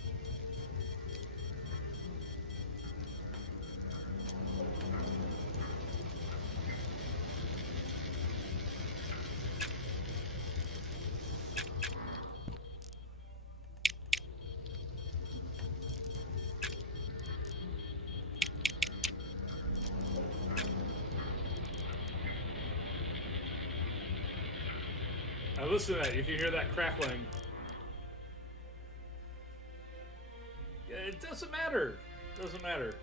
Now listen to that. You can hear that crackling. It doesn't matter. It doesn't matter.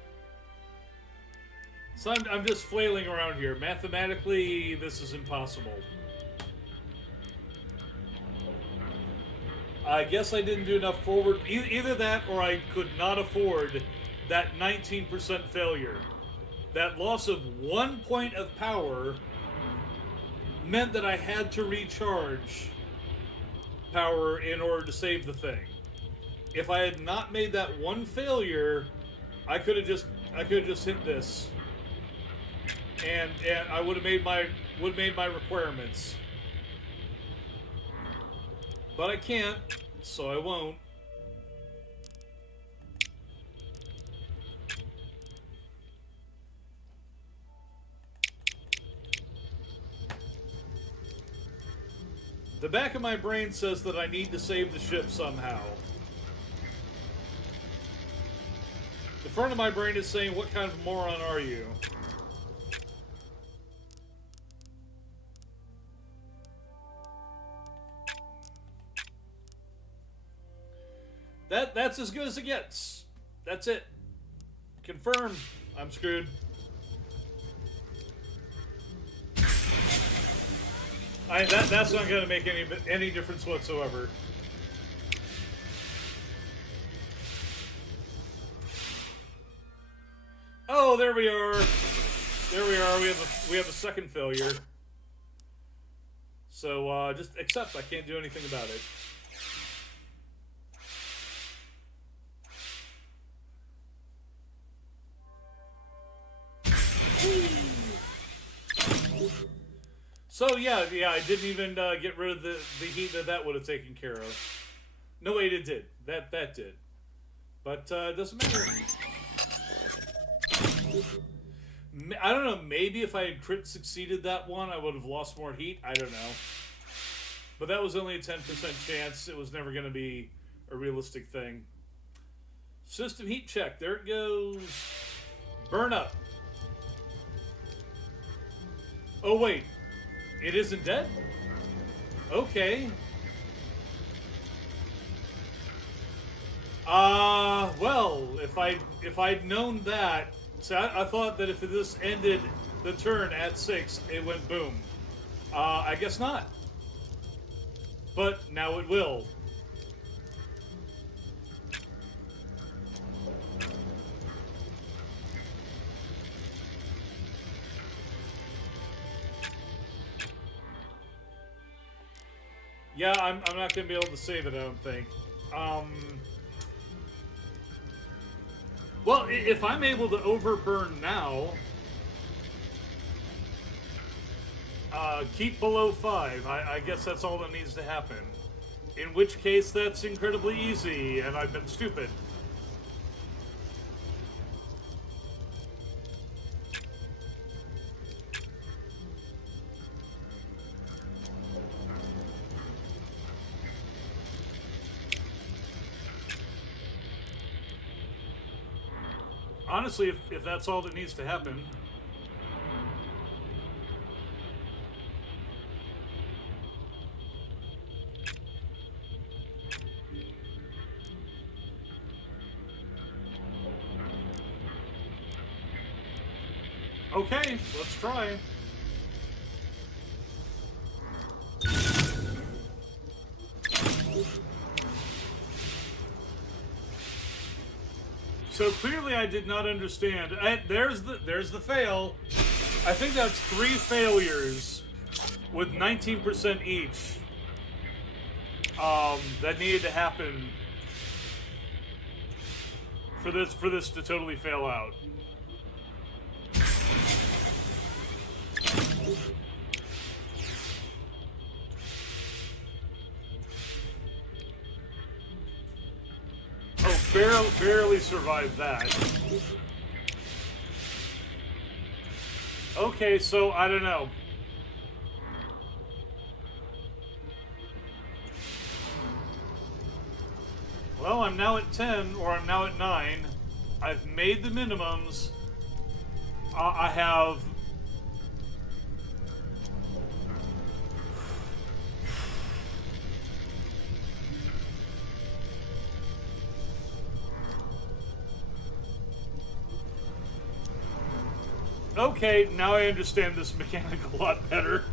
So I'm just flailing around here. Mathematically, this is impossible. I guess I didn't do enough forward. Either that or I could not afford that 19% failure. That loss of 1 point of power meant that I had to recharge power in order to save the thing. If I had not made that one failure, I could have just hit this, and I would have made my requirements. But I can't, so I won't. The back of my brain says that I need to save the ship somehow. The front of my brain is saying, what kind of moron are you? That's as good as it gets. That's it. Confirmed. I'm screwed. That's not going to make any difference whatsoever. Oh, there we are. There we are. We have a second failure. So just accept. I can't do anything about it. So yeah, I didn't even get rid of the heat that would have taken care of. No, wait, it did. That did. But it doesn't matter. I don't know. Maybe if I had crit succeeded that one, I would have lost more heat. I don't know. But that was only a 10% chance. It was never going to be a realistic thing. System heat check. There it goes. Burn up. Oh wait. It isn't dead? Okay. Well, if I'd known that, so I thought that if this ended the turn at 6, it went boom. I guess not. But now it will. Yeah, I'm not going to be able to save it, I don't think. Well, if I'm able to overburn now, keep below 5. I guess that's all that needs to happen. In which case, that's incredibly easy, and I've been stupid. Honestly, if that's all that needs to happen. Okay, let's try. So clearly I did not understand. There's the fail. I think that's 3 failures with 19% each that needed to happen for this to totally fail out. Oh, barely survived that. Okay, so I don't know. Well, I'm now at 10, or I'm now at 9. I've made the minimums. I have... Okay, now I understand this mechanic a lot better.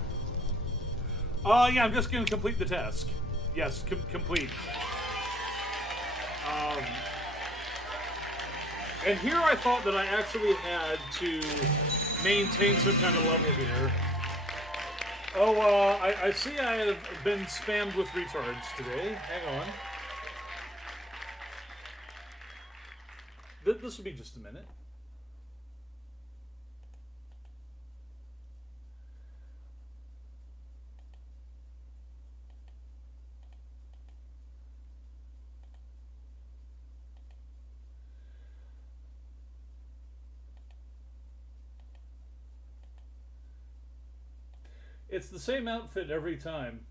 Yeah, I'm just going to complete the task. Yes, complete. And here I thought that I actually had to maintain some kind of level here. Oh, I see I have been spammed with retards today. Hang on. This will be just a minute. It's the same outfit every time.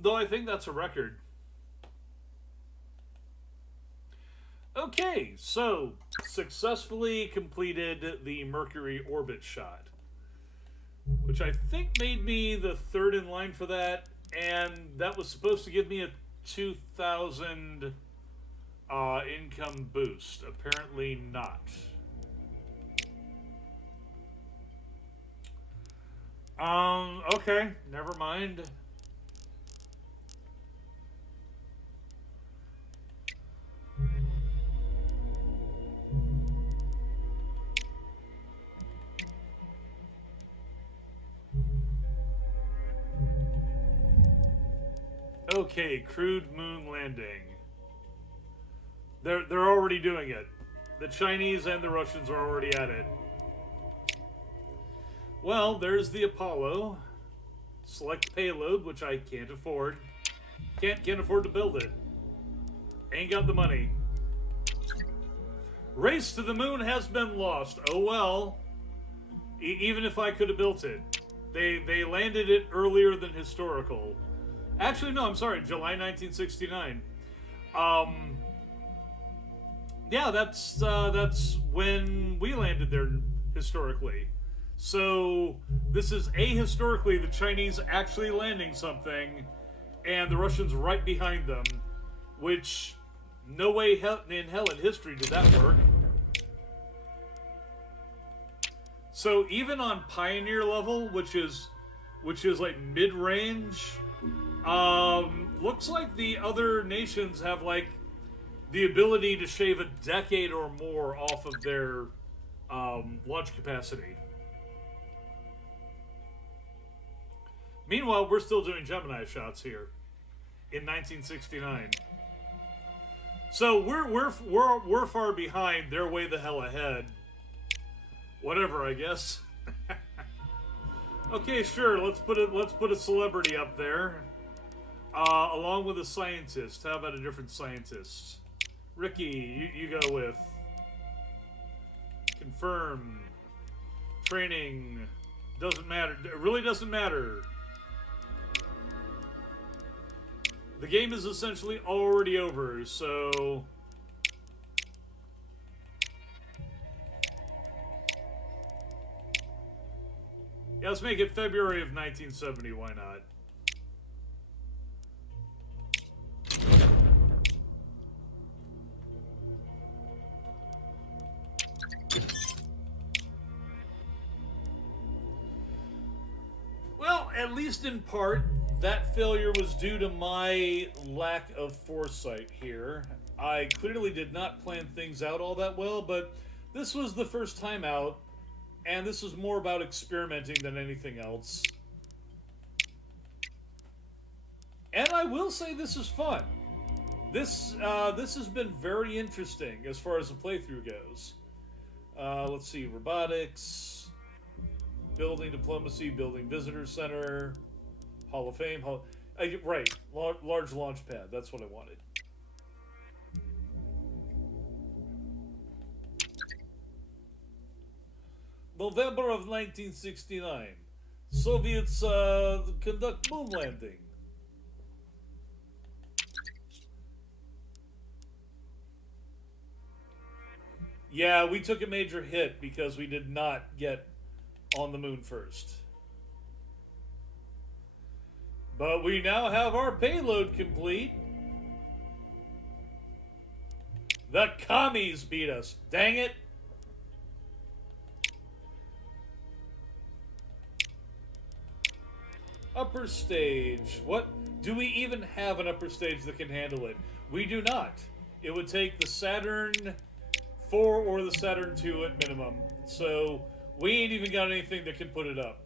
Though I think that's a record. Okay, so successfully completed the Mercury orbit shot, which I think made me the third in line for that, and that was supposed to give me a 2,000 income boost. Apparently not. Okay, never mind. Okay, crewed moon landing. They're already doing it. The Chinese and the Russians are already at it. Well, there's the Apollo. Select payload, which I can't afford. Can't afford to build it. Ain't got the money. Race to the moon has been lost. Oh well. Even if I could have built it. They landed it earlier than historical. Actually, no, I'm sorry, July 1969. Yeah, that's when we landed there historically. So this is ahistorically the Chinese actually landing something, and the Russians right behind them, which no way in hell in history did that work. So even on Pioneer level, which is like mid-range, looks like the other nations have like the ability to shave a decade or more off of their launch capacity. Meanwhile, we're still doing Gemini shots here in 1969. So we're far behind. They're way the hell ahead. Whatever, I guess. Okay, sure. Let's put a celebrity up there, along with a scientist. How about a different scientist? Ricky, you go with. Confirm. Training. Doesn't matter. It really doesn't matter. The game is essentially already over, so... Yeah, let's make it February of 1970, why not? Well, at least in part, that failure was due to my lack of foresight here. I clearly did not plan things out all that well, but this was the first time out, and this was more about experimenting than anything else. And I will say this is fun. This has been very interesting as far as the playthrough goes. Let's see, robotics, building diplomacy, building visitor center, Hall of Fame, right, large launch pad. That's what I wanted. November of 1969. Soviets conduct moon landing. Yeah, we took a major hit because we did not get on the moon first. But we now have our payload complete. The commies beat us. Dang it. Upper stage. What? Do we even have an upper stage that can handle it? We do not. It would take the Saturn 4 or the Saturn 2 at minimum. So we ain't even got anything that can put it up.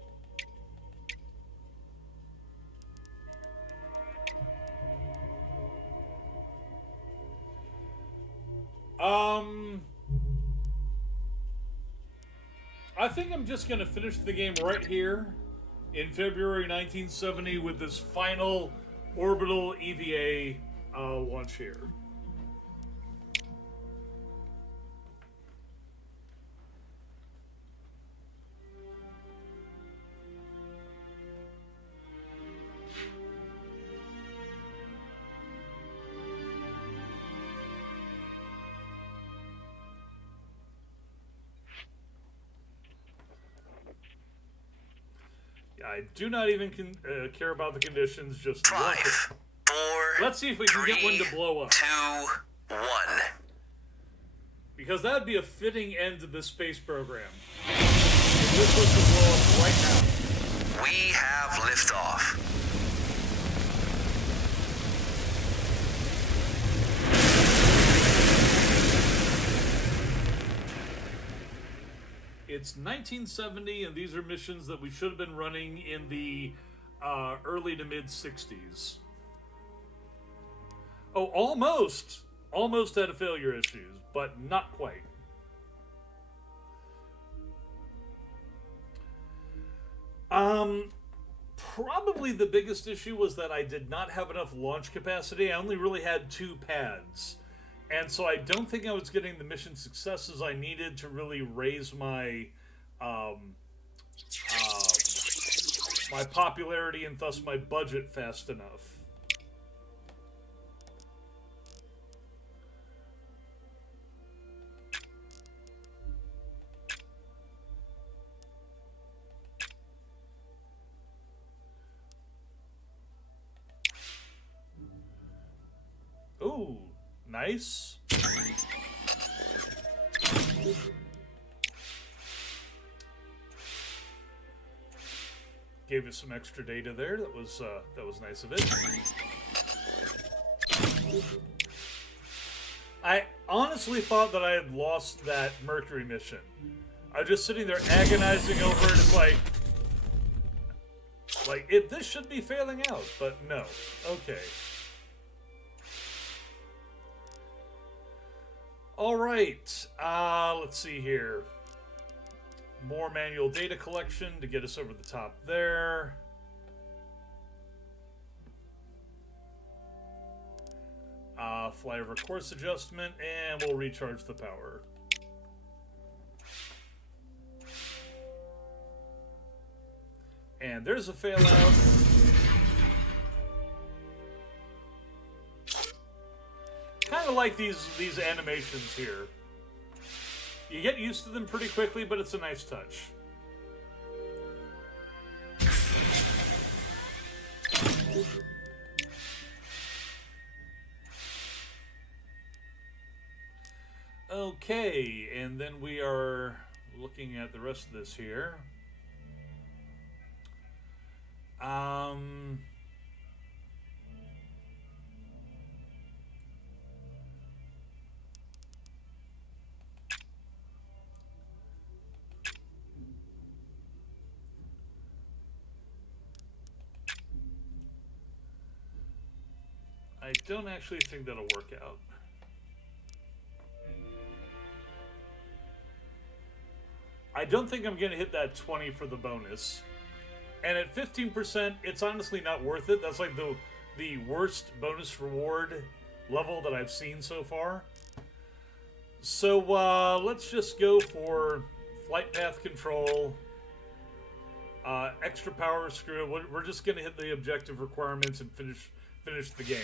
I think I'm just going to finish the game right here in February 1970 with this final orbital EVA launch here. I do not even care about the conditions. Just 5, 4. Let's see if we can get one to blow up. 2, 1. Because that would be a fitting end to this space program. If this was to blow up right now. We have liftoff. It's 1970, and these are missions that we should have been running in the early to mid 60s. Oh, almost! Almost had a failure issues, but not quite. Probably the biggest issue was that I did not have enough launch capacity. I only really had 2 pads. And so I don't think I was getting the mission successes I needed to really raise my my popularity and thus my budget fast enough. Ooh. Nice. Gave us some extra data there. That was nice of it. I honestly thought that I had lost that Mercury mission. I was just sitting there agonizing over it. It's like this should be failing out, but no. Okay. All right, let's see here. More manual data collection to get us over the top there. Flyover course adjustment, and we'll recharge the power. And there's a fail out. Kind of like these animations here. You get used to them pretty quickly, but it's a nice touch. Okay, and then we are looking at the rest of this here. I don't actually think that'll work out. I don't think I'm going to hit that 20 for the bonus. And at 15%, it's honestly not worth it. That's like the worst bonus reward level that I've seen so far. So let's just go for flight path control Extra power, screw it. We're just gonna hit the objective requirements and finish the game.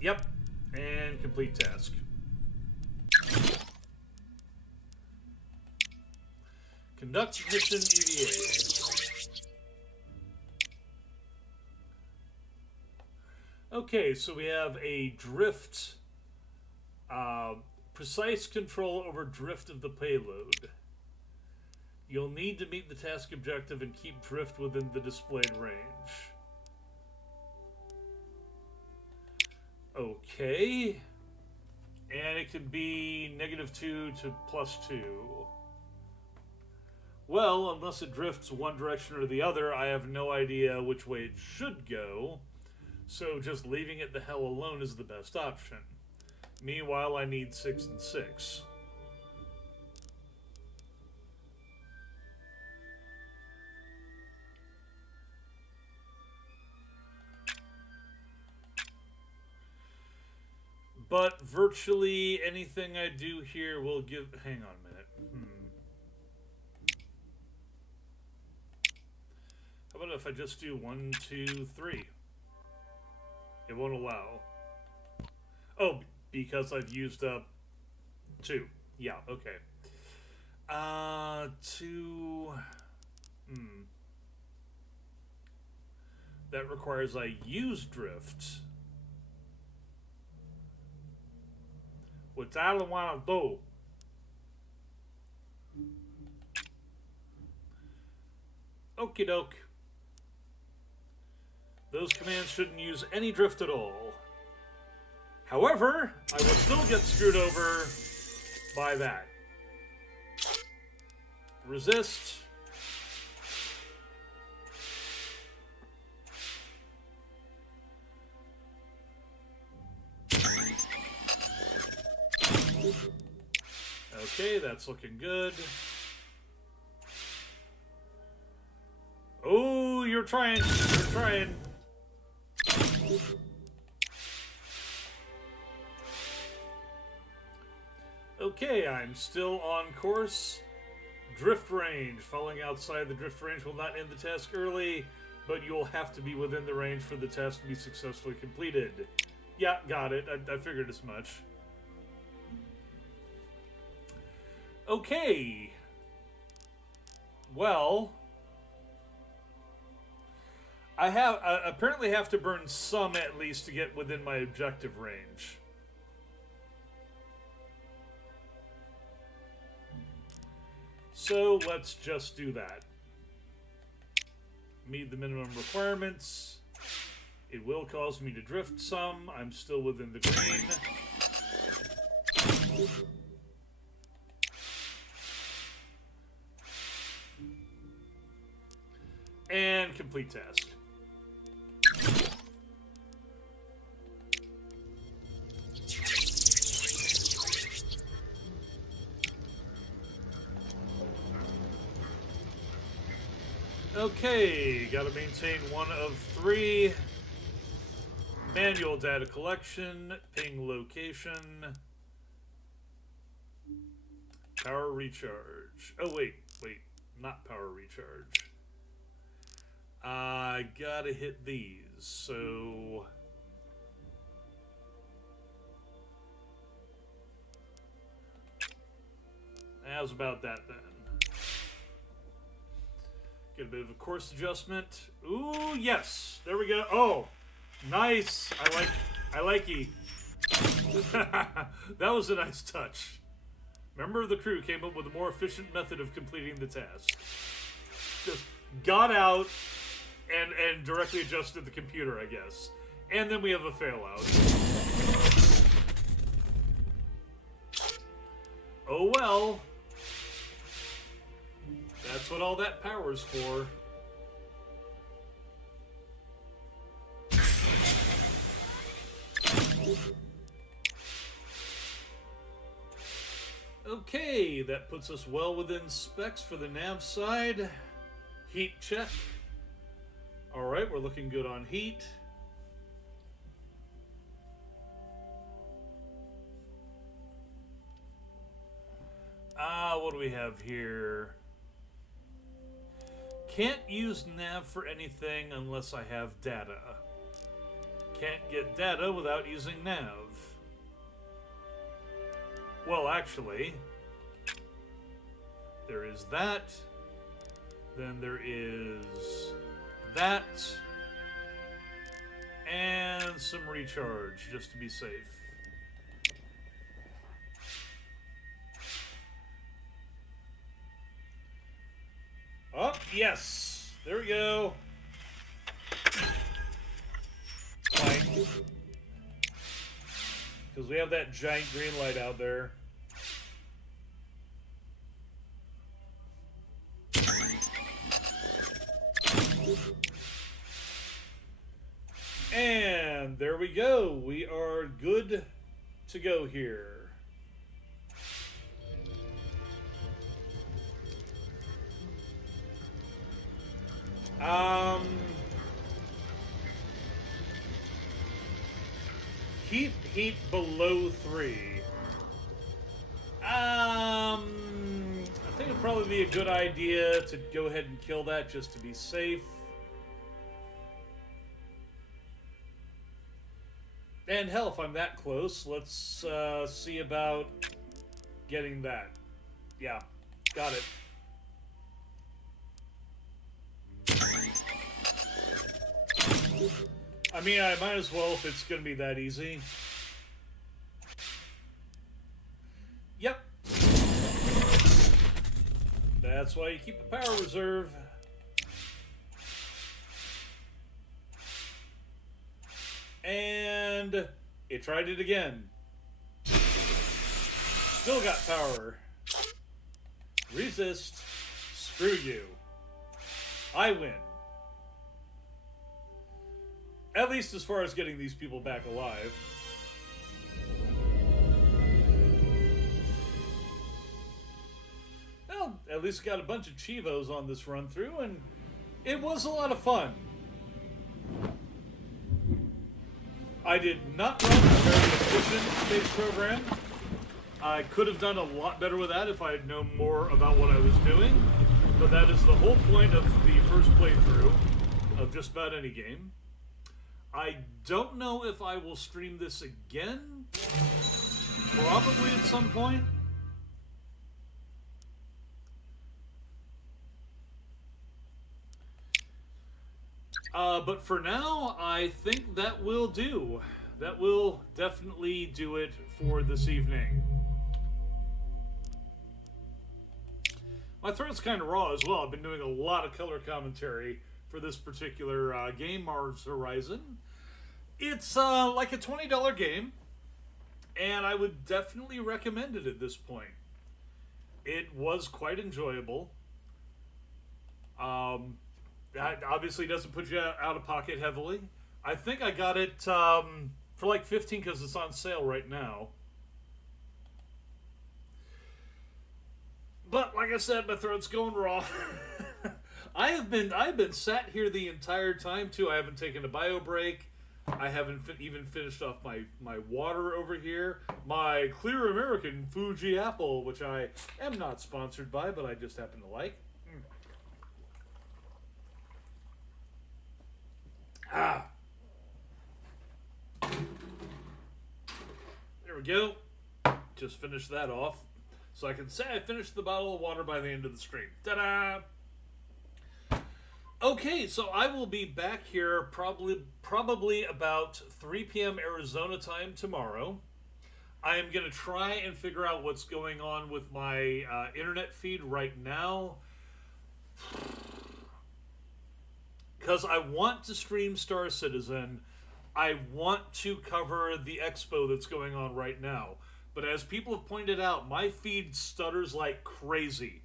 Yep, and complete task. Conduct mission EVA. Okay, so we have a drift, precise control over drift of the payload. You'll need to meet the task objective and keep drift within the displayed range. Okay. And it can be -2 to +2. Well, unless it drifts one direction or the other, I have no idea which way it should go. So just leaving it the hell alone is the best option. Meanwhile, I need 6 and 6. But virtually anything I do here will give... Hang on a minute. How about if I just do 1, 2, 3? It won't allow. Oh, because I've used up 2. Yeah, okay. 2... That requires I use drift. Which I don't want to do. Okie doke. Those commands shouldn't use any drift at all. However, I will still get screwed over by that. Resist. Okay, that's looking good. Oh, you're trying. You're trying. Okay, I'm still on course. Drift range. Falling outside the drift range will not end the task early, but you'll have to be within the range for the task to be successfully completed. Yeah, got it. I figured as much. Okay. Well, I apparently have to burn some at least to get within my objective range. So let's just do that. Meet the minimum requirements. It will cause me to drift some. I'm still within the green. And complete task. Okay, gotta maintain 1 of 3. Manual data collection, ping location, power recharge. Oh, wait, not power recharge. I gotta hit these, so... How's about that then? Get a bit of a course adjustment. Ooh, yes! There we go. Oh, nice! I like-y. That was a nice touch. Member of the crew came up with a more efficient method of completing the task. Just got out and directly adjusted the computer, I guess. And then we have a fail out. Oh well. That's what all that power's for. Okay, that puts us well within specs for the nav side. Heat check. All right, we're looking good on heat. What do we have here? Can't use nav for anything unless I have data. Can't get data without using nav. Well, actually, there is that. Then there is that. And some recharge, just to be safe. Oh, yes. There we go. Fine. Because we have that giant green light out there. And there we go. We are good to go here. Keep heat below 3. I think it'd probably be a good idea to go ahead and kill that just to be safe. And hell, if I'm that close, let's see about getting that. Yeah, got it. I mean, I might as well if it's going to be that easy. Yep. That's why you keep a power reserve. And it tried it again. Still got power. Resist. Screw you. I win. At least as far as getting these people back alive. Well, at least got a bunch of Chivos on this run through, and it was a lot of fun. I did not run a very efficient space program. I could have done a lot better with that if I had known more about what I was doing, but that is the whole point of the first playthrough of just about any game. I don't know if I will stream this again. Probably at some point. But for now, I think that will do. That will definitely do it for this evening. My throat's kind of raw as well. I've been doing a lot of color commentary for this particular game, Mars Horizon. It's like a $20 game, and I would definitely recommend it at this point. It was quite enjoyable. That obviously doesn't put you out of pocket heavily. I think I got it for like $15 because it's on sale right now. But like I said, my throat's going raw. I've been sat here the entire time too. I haven't taken a bio break. I haven't even finished off my water over here. My Clear American Fuji apple, which I am not sponsored by, but I just happen to like. Ah. There we go. Just finished that off. So I can say I finished the bottle of water by the end of the stream. Ta-da! Okay, so I will be back here probably about 3 p.m. Arizona time tomorrow. I am going to try and figure out what's going on with my internet feed right now. Because I want to stream Star Citizen. I want to cover the expo that's going on right now. But as people have pointed out, my feed stutters like crazy.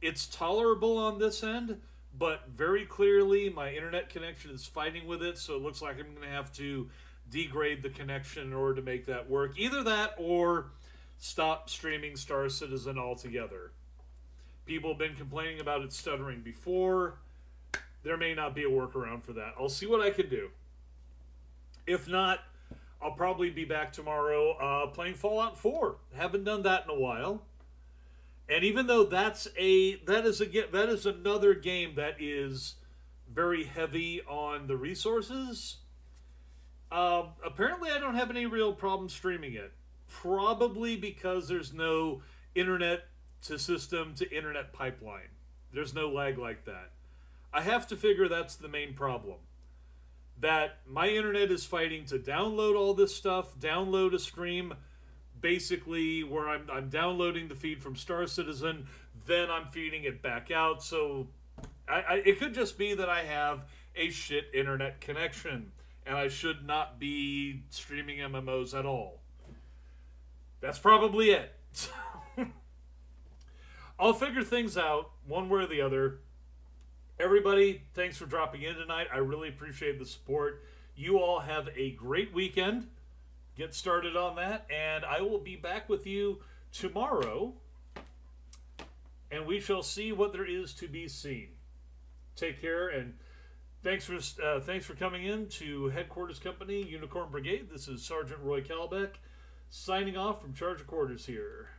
It's tolerable on this end, but very clearly my internet connection is fighting with it, so it looks like I'm going to have to degrade the connection in order to make that work. Either that or stop streaming Star Citizen altogether. People have been complaining about it stuttering before. there may not be a workaround for that. I'll see what I can do. If not, I'll probably be back tomorrow playing Fallout 4. Haven't done that in a while. And even though that is another game that is very heavy on the resources, apparently I don't have any real problem streaming it. Probably because there's no internet to system to internet pipeline. There's no lag like that. I have to figure that's the main problem. That my internet is fighting to download all this stuff, download a stream, basically where I'm downloading the feed from Star Citizen, then I'm feeding it back out. So it could just be that I have a shit internet connection and I should not be streaming MMOs at all. That's probably it. I'll figure things out one way or the other. Everybody, thanks for dropping in tonight. I really appreciate the support. You all have a great weekend. Get started on that, and I will be back with you tomorrow, and we shall see what there is to be seen. Take care, and thanks for coming in to Headquarters Company, Unicorn Brigade. This is Sergeant Roy Calbeck, signing off from Charge of Quarters here.